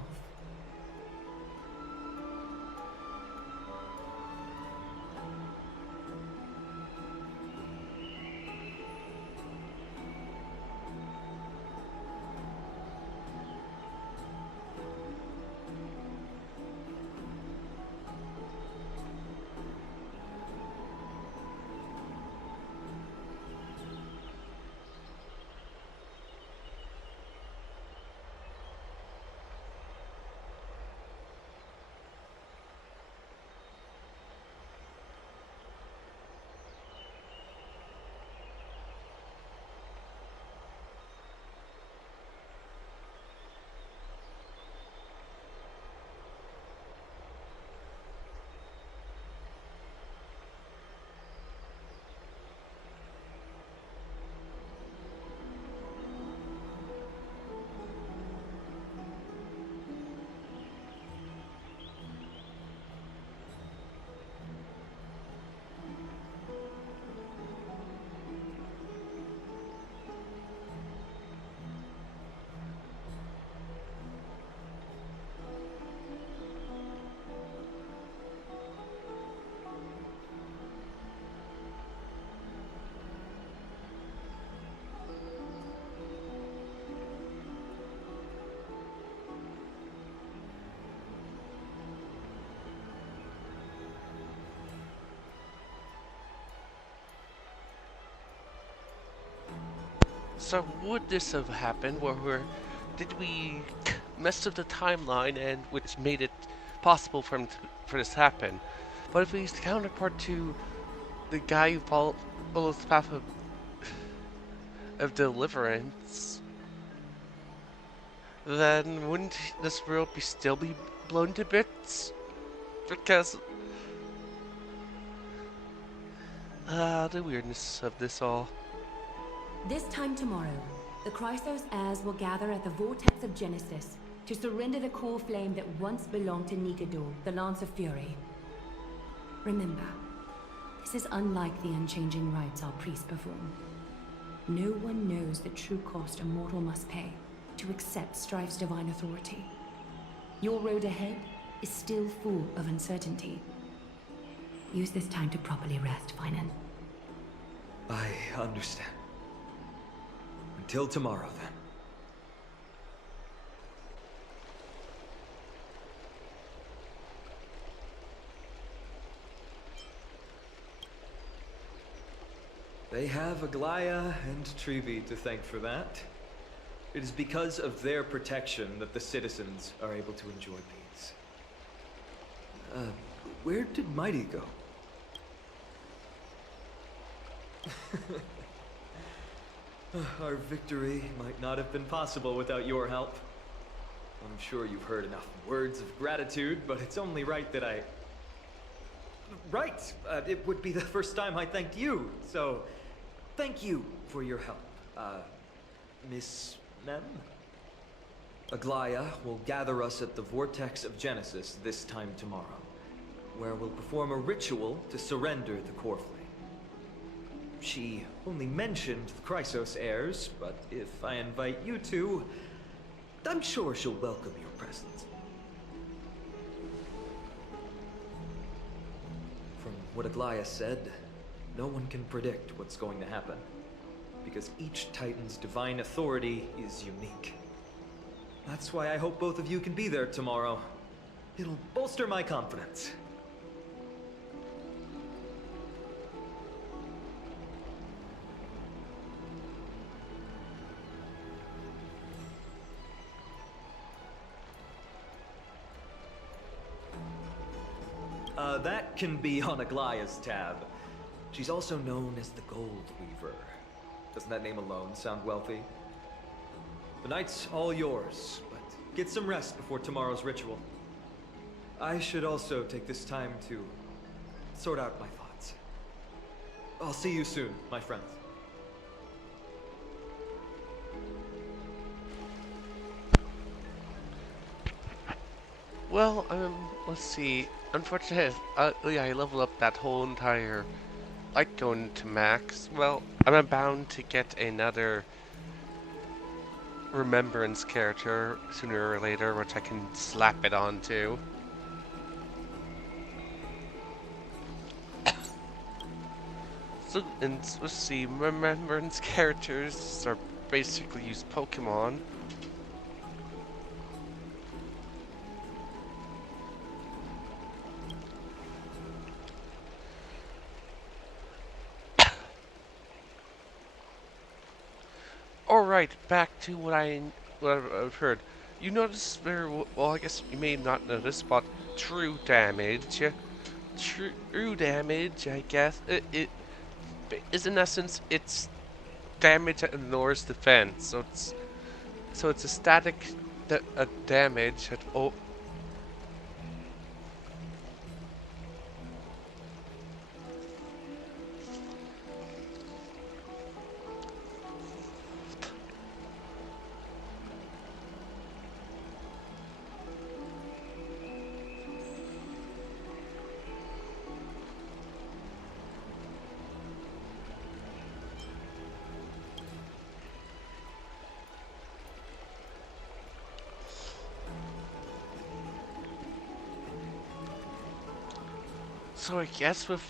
So would this have happened did we mess up the timeline and which made it possible for this to happen? But if he's the counterpart to the guy who follows the path of deliverance, then wouldn't this world still be blown to bits? Because the weirdness of this all. This time tomorrow, the Chrysos heirs will gather at the Vortex of Genesis to surrender the core flame that once belonged to Nikador, the Lance of Fury. Remember, this is unlike the unchanging rites our priests perform. No one knows the true cost a mortal must pay to accept Strife's divine authority. Your road ahead is still full of uncertainty. Use this time to properly rest, Finan. I understand. Until tomorrow, then. They have Aglaya and Trevi to thank for that. It is because of their protection that the citizens are able to enjoy peace. Where did Mighty go? Our victory might not have been possible without your help. I'm sure you've heard enough words of gratitude, but it's only right that I... Right! It would be the first time I thanked you, so... Thank you for your help, Miss Mem? Aglaya will gather us at the Vortex of Genesis this time tomorrow, where we'll perform a ritual to surrender the core flame. She only mentioned the Chrysos heirs, but if I invite you two, I'm sure she'll welcome your presence. From what Aglaya said, no one can predict what's going to happen, because each Titan's divine authority is unique. That's why I hope both of you can be there tomorrow. It'll bolster my confidence. That can be on Aglaya's tab. She's also known as the Gold Weaver. Doesn't that name alone sound wealthy? The night's all yours, but get some rest before tomorrow's ritual. I should also take this time to sort out my thoughts. I'll see you soon, my friends. Well, let's see. Unfortunately, yeah, I leveled up that whole entire, like, going to max. Well, I'm bound to get another remembrance character sooner or later, which I can slap it onto. So, and let's see, remembrance characters are basically used Pokemon. Alright, back to what I've heard. You notice there, well, I guess you may not notice, but true damage. True damage, I guess, it is in essence, it's damage that ignores defense. So it's a static damage that, oh, so I guess with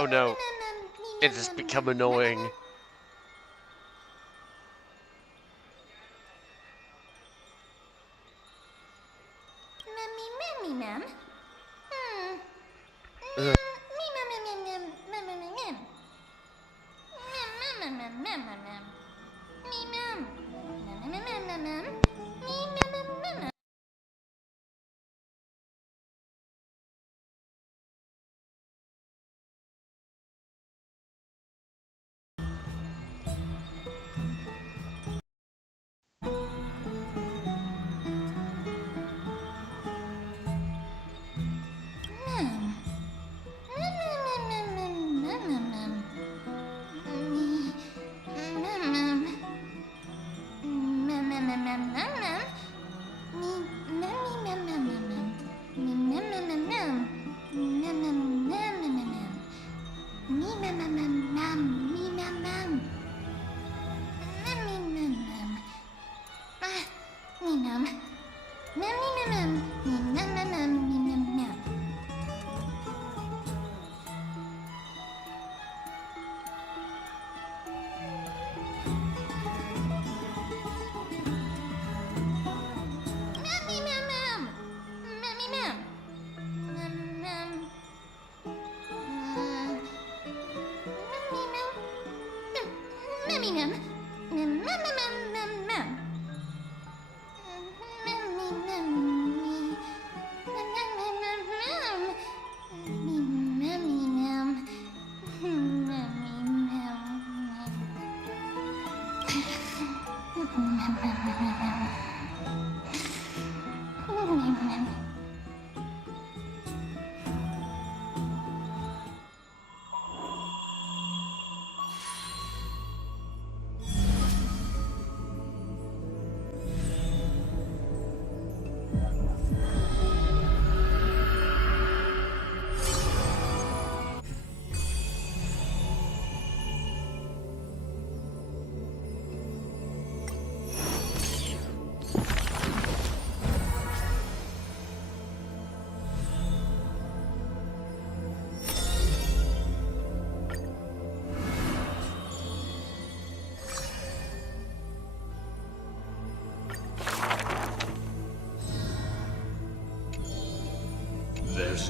oh no, it has become annoying. Ugh.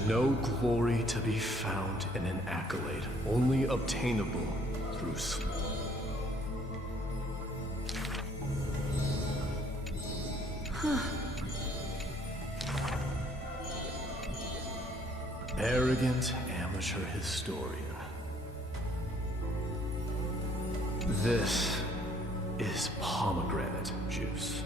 no glory to be found in an accolade, only obtainable through arrogant amateur historian. This is pomegranate juice.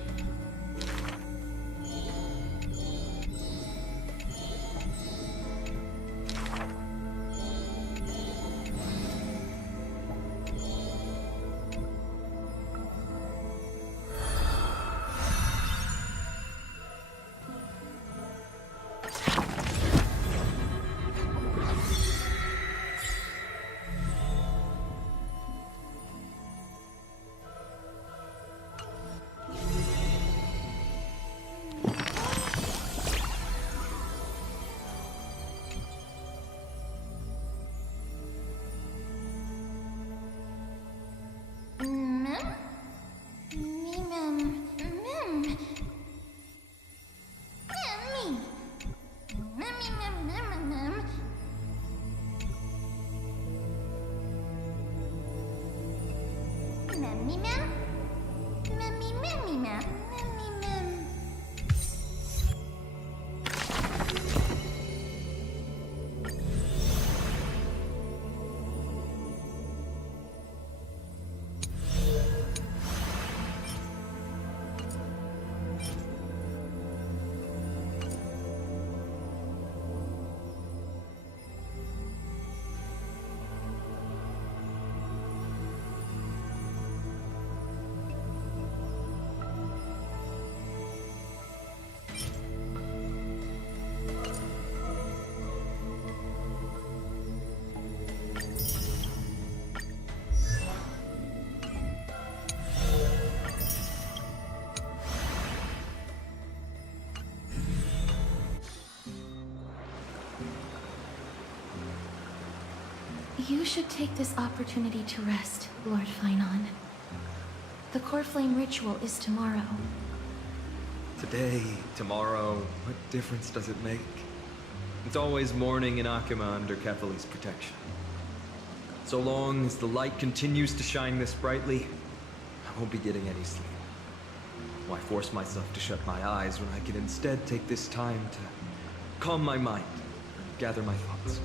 You should take this opportunity to rest, Lord Finon. The Core Flame ritual is tomorrow. Today, tomorrow, what difference does it make? It's always morning in Akima under Kefali's protection. So long as the light continues to shine this brightly, I won't be getting any sleep. Why force myself to shut my eyes when I can instead take this time to calm my mind and gather my thoughts?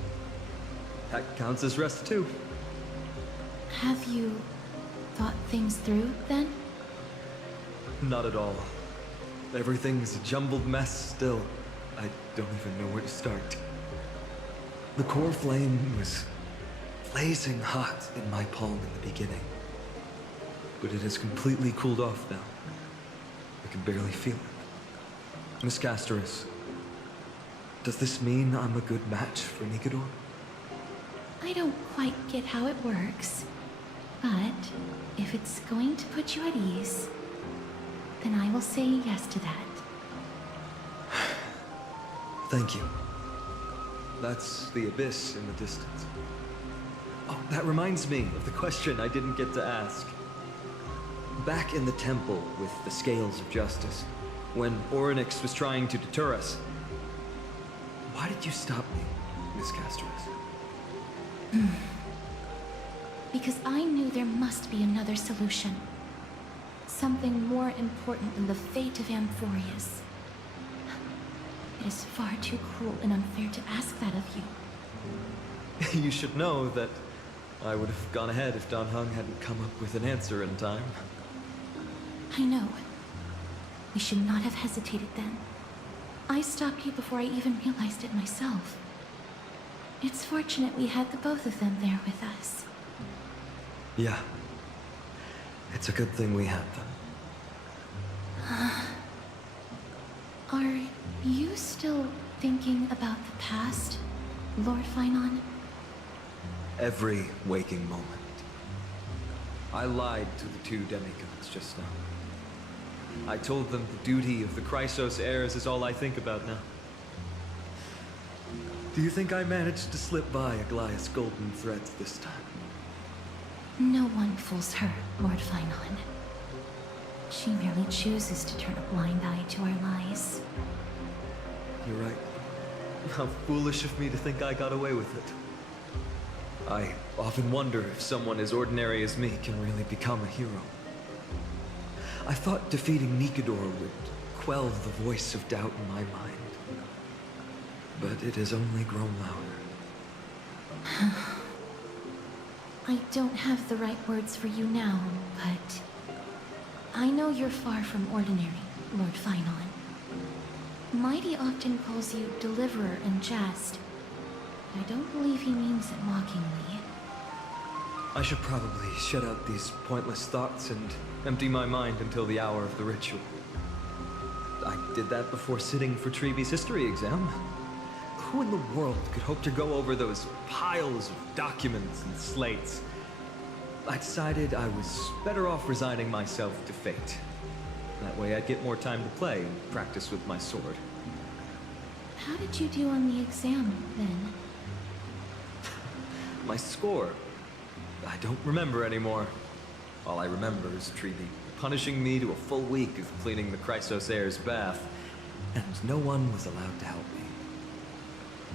That counts as rest too. Have you thought things through, then? Not at all. Everything's a jumbled mess still. I don't even know where to start. The core flame was blazing hot in my palm in the beginning. But it has completely cooled off now. I can barely feel it. Miss Castoris, does this mean I'm a good match for Nikador? I don't quite get how it works, but if it's going to put you at ease, then I will say yes to that. Thank you. That's the abyss in the distance. Oh, that reminds me of the question I didn't get to ask. Back in the temple with the Scales of Justice, when Orynyx was trying to deter us, why did you stop me, Miss Castoris? Because I knew there must be another solution. Something more important than the fate of Amphorius. It is far too cruel and unfair to ask that of you. You should know that I would have gone ahead if Dan Heng hadn't come up with an answer in time. I know. We should not have hesitated then. I stopped you before I even realized it myself. It's fortunate we had the both of them there with us. Yeah. It's a good thing we had them. Are you still thinking about the past, Lord Finon? Every waking moment. I lied to the two demigods just now. I told them the duty of the Chrysos heirs is all I think about now. Do you think I managed to slip by Aglaya's golden threads this time? No one fools her, Lord Finon. She merely chooses to turn a blind eye to our lies. You're right. How foolish of me to think I got away with it. I often wonder if someone as ordinary as me can really become a hero. I thought defeating Nikador would quell the voice of doubt in my mind. But it has only grown louder. I don't have the right words for you now, but I know you're far from ordinary, Lord Finon. Mighty often calls you Deliverer in jest. I don't believe he means it mockingly. I should probably shut out these pointless thoughts and empty my mind until the hour of the ritual. I did that before sitting for Treeby's history exam. Who in the world could hope to go over those piles of documents and slates? I decided I was better off resigning myself to fate. That way I'd get more time to play and practice with my sword. How did you do on the exam, then? My score? I don't remember anymore. All I remember is Treeby punishing me to a full week of cleaning the Chrysos Heir's bath, and no one was allowed to help me.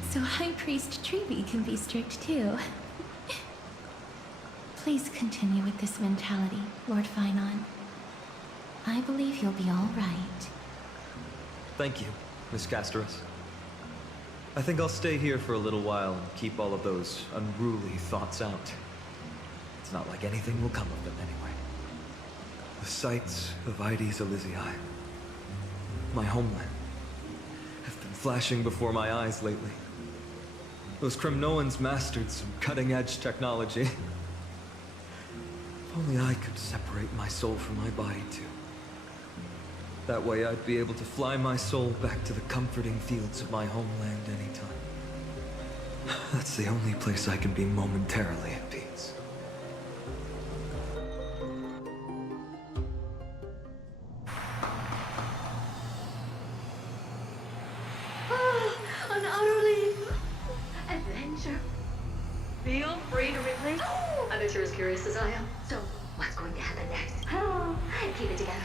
So High Priest Treeby can be strict too. Please continue with this mentality, Lord Finon. I believe you'll be all right. Thank you, Miss Casterus. I think I'll stay here for a little while and keep all of those unruly thoughts out. It's not like anything will come of them anyway. The sights of Ides Elysiae, my homeland, have been flashing before my eyes lately. Those Kremnoans mastered some cutting-edge technology. If only I could separate my soul from my body too. That way I'd be able to fly my soul back to the comforting fields of my homeland anytime. That's the only place I can be momentarily at peace. An utterly adventure. Feel free to replay. I bet you're as curious as I am. So, what's going to happen next? Oh, keep it together.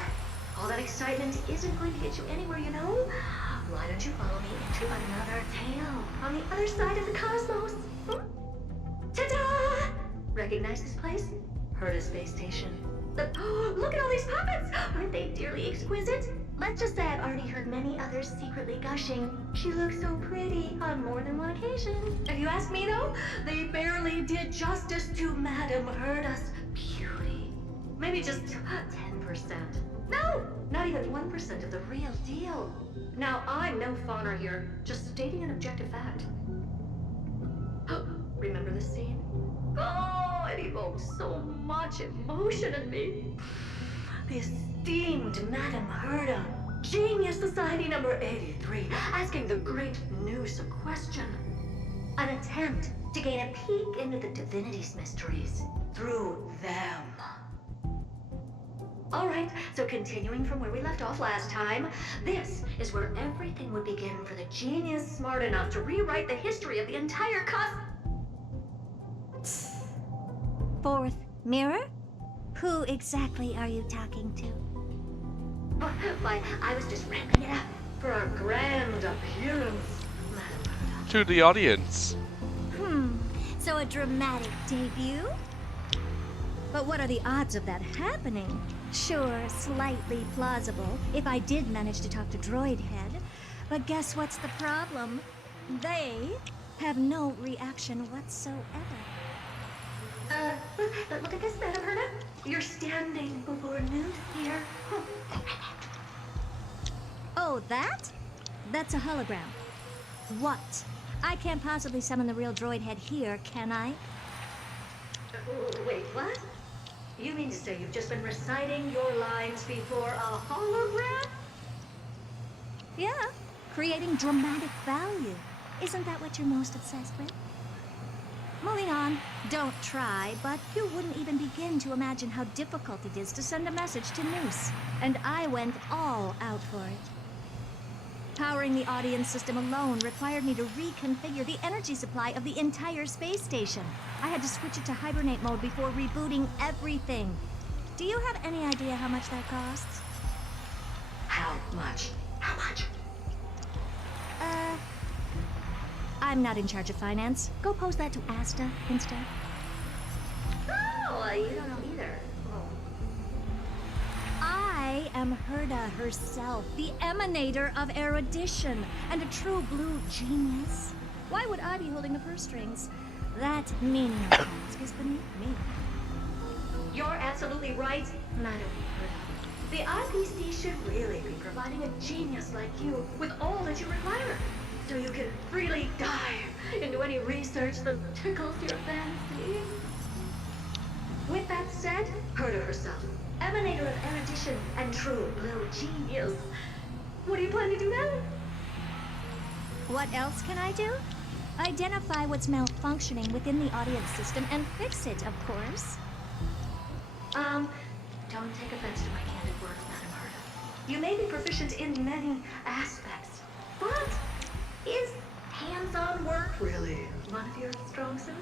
All that excitement isn't going to get you anywhere, you know? Why don't you follow me into another tale on the other side of the cosmos? Ta-da! Recognize this place? Heard a space station. Look at all these puppets! Aren't they dearly exquisite? Let's just say I've already heard many others secretly gushing. She looks so pretty on more than one occasion. If you ask me, though, they barely did justice to Madame Herda's beauty. Maybe just 10%. No, not even 1% of the real deal. Now, I'm no fawner here, just stating an objective fact. Remember this scene? Oh, it evoked so much emotion in me. The esteemed Madame Herda, Genius Society number 83, asking the great Noose a question. An attempt to gain a peek into the divinity's mysteries through them. Alright, so continuing from where we left off last time, this is where everything would begin for the genius smart enough to rewrite the history of the entire Fourth mirror? Who exactly are you talking to? Why, I was just ramping it up for our grand appearance. To the audience. So a dramatic debut? But what are the odds of that happening? Sure, slightly plausible, if I did manage to talk to Droidhead. But guess what's the problem? They have no reaction whatsoever. Look at this, Madame Herda. You're standing before Newt here. Oh, that? That's a hologram. What? I can't possibly summon the real Droidhead here, can I? Wait, what? You mean to say you've just been reciting your lines before a hologram? Yeah, creating dramatic value. Isn't that what you're most obsessed with? Moving on, don't try, but you wouldn't even begin to imagine how difficult it is to send a message to Noose. And I went all out for it. Powering the audience system alone required me to reconfigure the energy supply of the entire space station. I had to switch it to hibernate mode before rebooting everything. Do you have any idea how much that costs? How much? How much? I'm not in charge of finance. Go post that to Asta instead. Oh, you don't know either. Oh. I am Herda herself, the emanator of erudition, and a true blue genius. Why would I be holding the purse strings? That menial task is beneath me. You're absolutely right, Madam Herda. The IPC should really be providing a genius like you with all that you require, so you can freely dive into any research that tickles your fancy. With that said, Herda herself, emanator of erudition and true blue genius. What do you plan to do now? What else can I do? Identify what's malfunctioning within the audience system and fix it, of course. Don't take offense to my candid words, Madam Herda. You may be proficient in many aspects, but is hands-on work really one of your strong suits?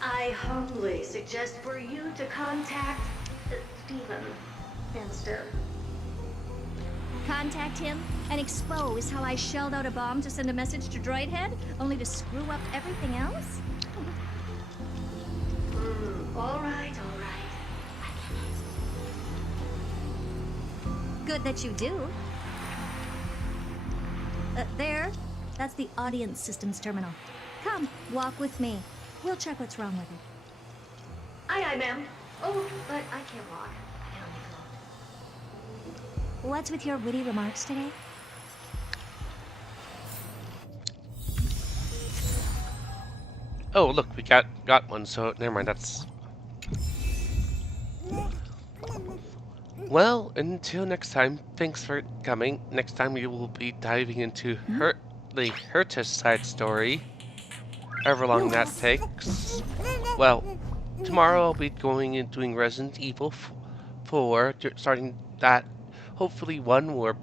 I humbly suggest for you to contact Stephen instead. Contact him and expose how I shelled out a bomb to send a message to Droidhead, only to screw up everything else? All right, all right. Good that you do. There. That's the audience systems terminal. Come, walk with me. We'll check what's wrong with it. Aye, ma'am. Oh, but I can't walk. I can only float. What's with your witty remarks today? Oh, look, we got one, so never mind, that's... Well, until next time, thanks for coming. Next time we will be diving into the Herta side story. However long that takes. Well, tomorrow I'll be going and doing Resident Evil 4, starting that, hopefully one more.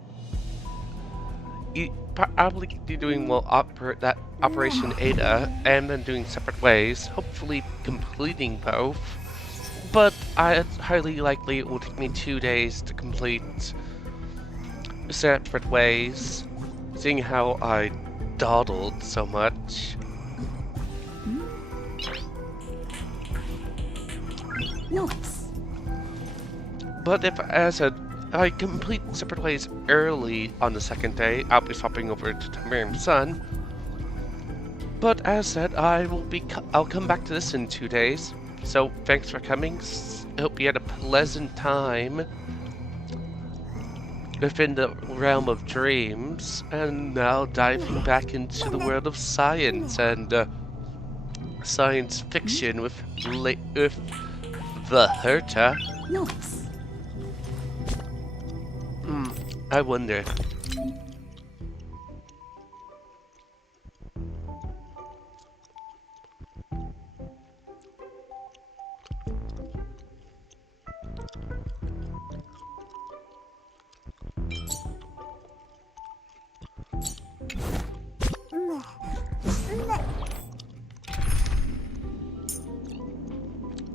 Probably be doing that Operation Ada, and then doing separate ways, hopefully completing both. But it's highly likely it will take me 2 days to complete separate ways, seeing how I dawdled so much. Nice. But if, as I complete separate ways early on the second day, I'll be swapping over to Tamarian's Son. But as said, I'll come back to this in 2 days. So thanks for coming. I hope you had a pleasant time within the realm of dreams, and now diving back into the world of science and science fiction with the Herta. Nice. I wonder.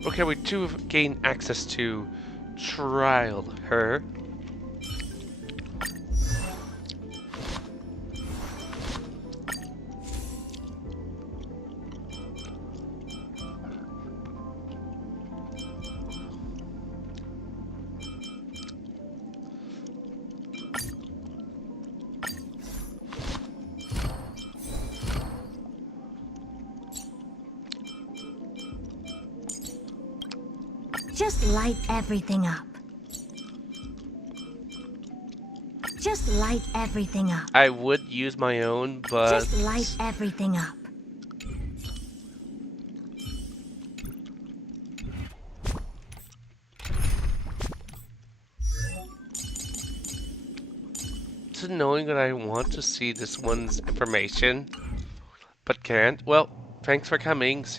Okay, we too have gained access to trial her. Just light everything up. Just light everything up. I would use my own, but... Just light everything up. To knowing that I want to see this one's information, but can't. Well, thanks for coming. See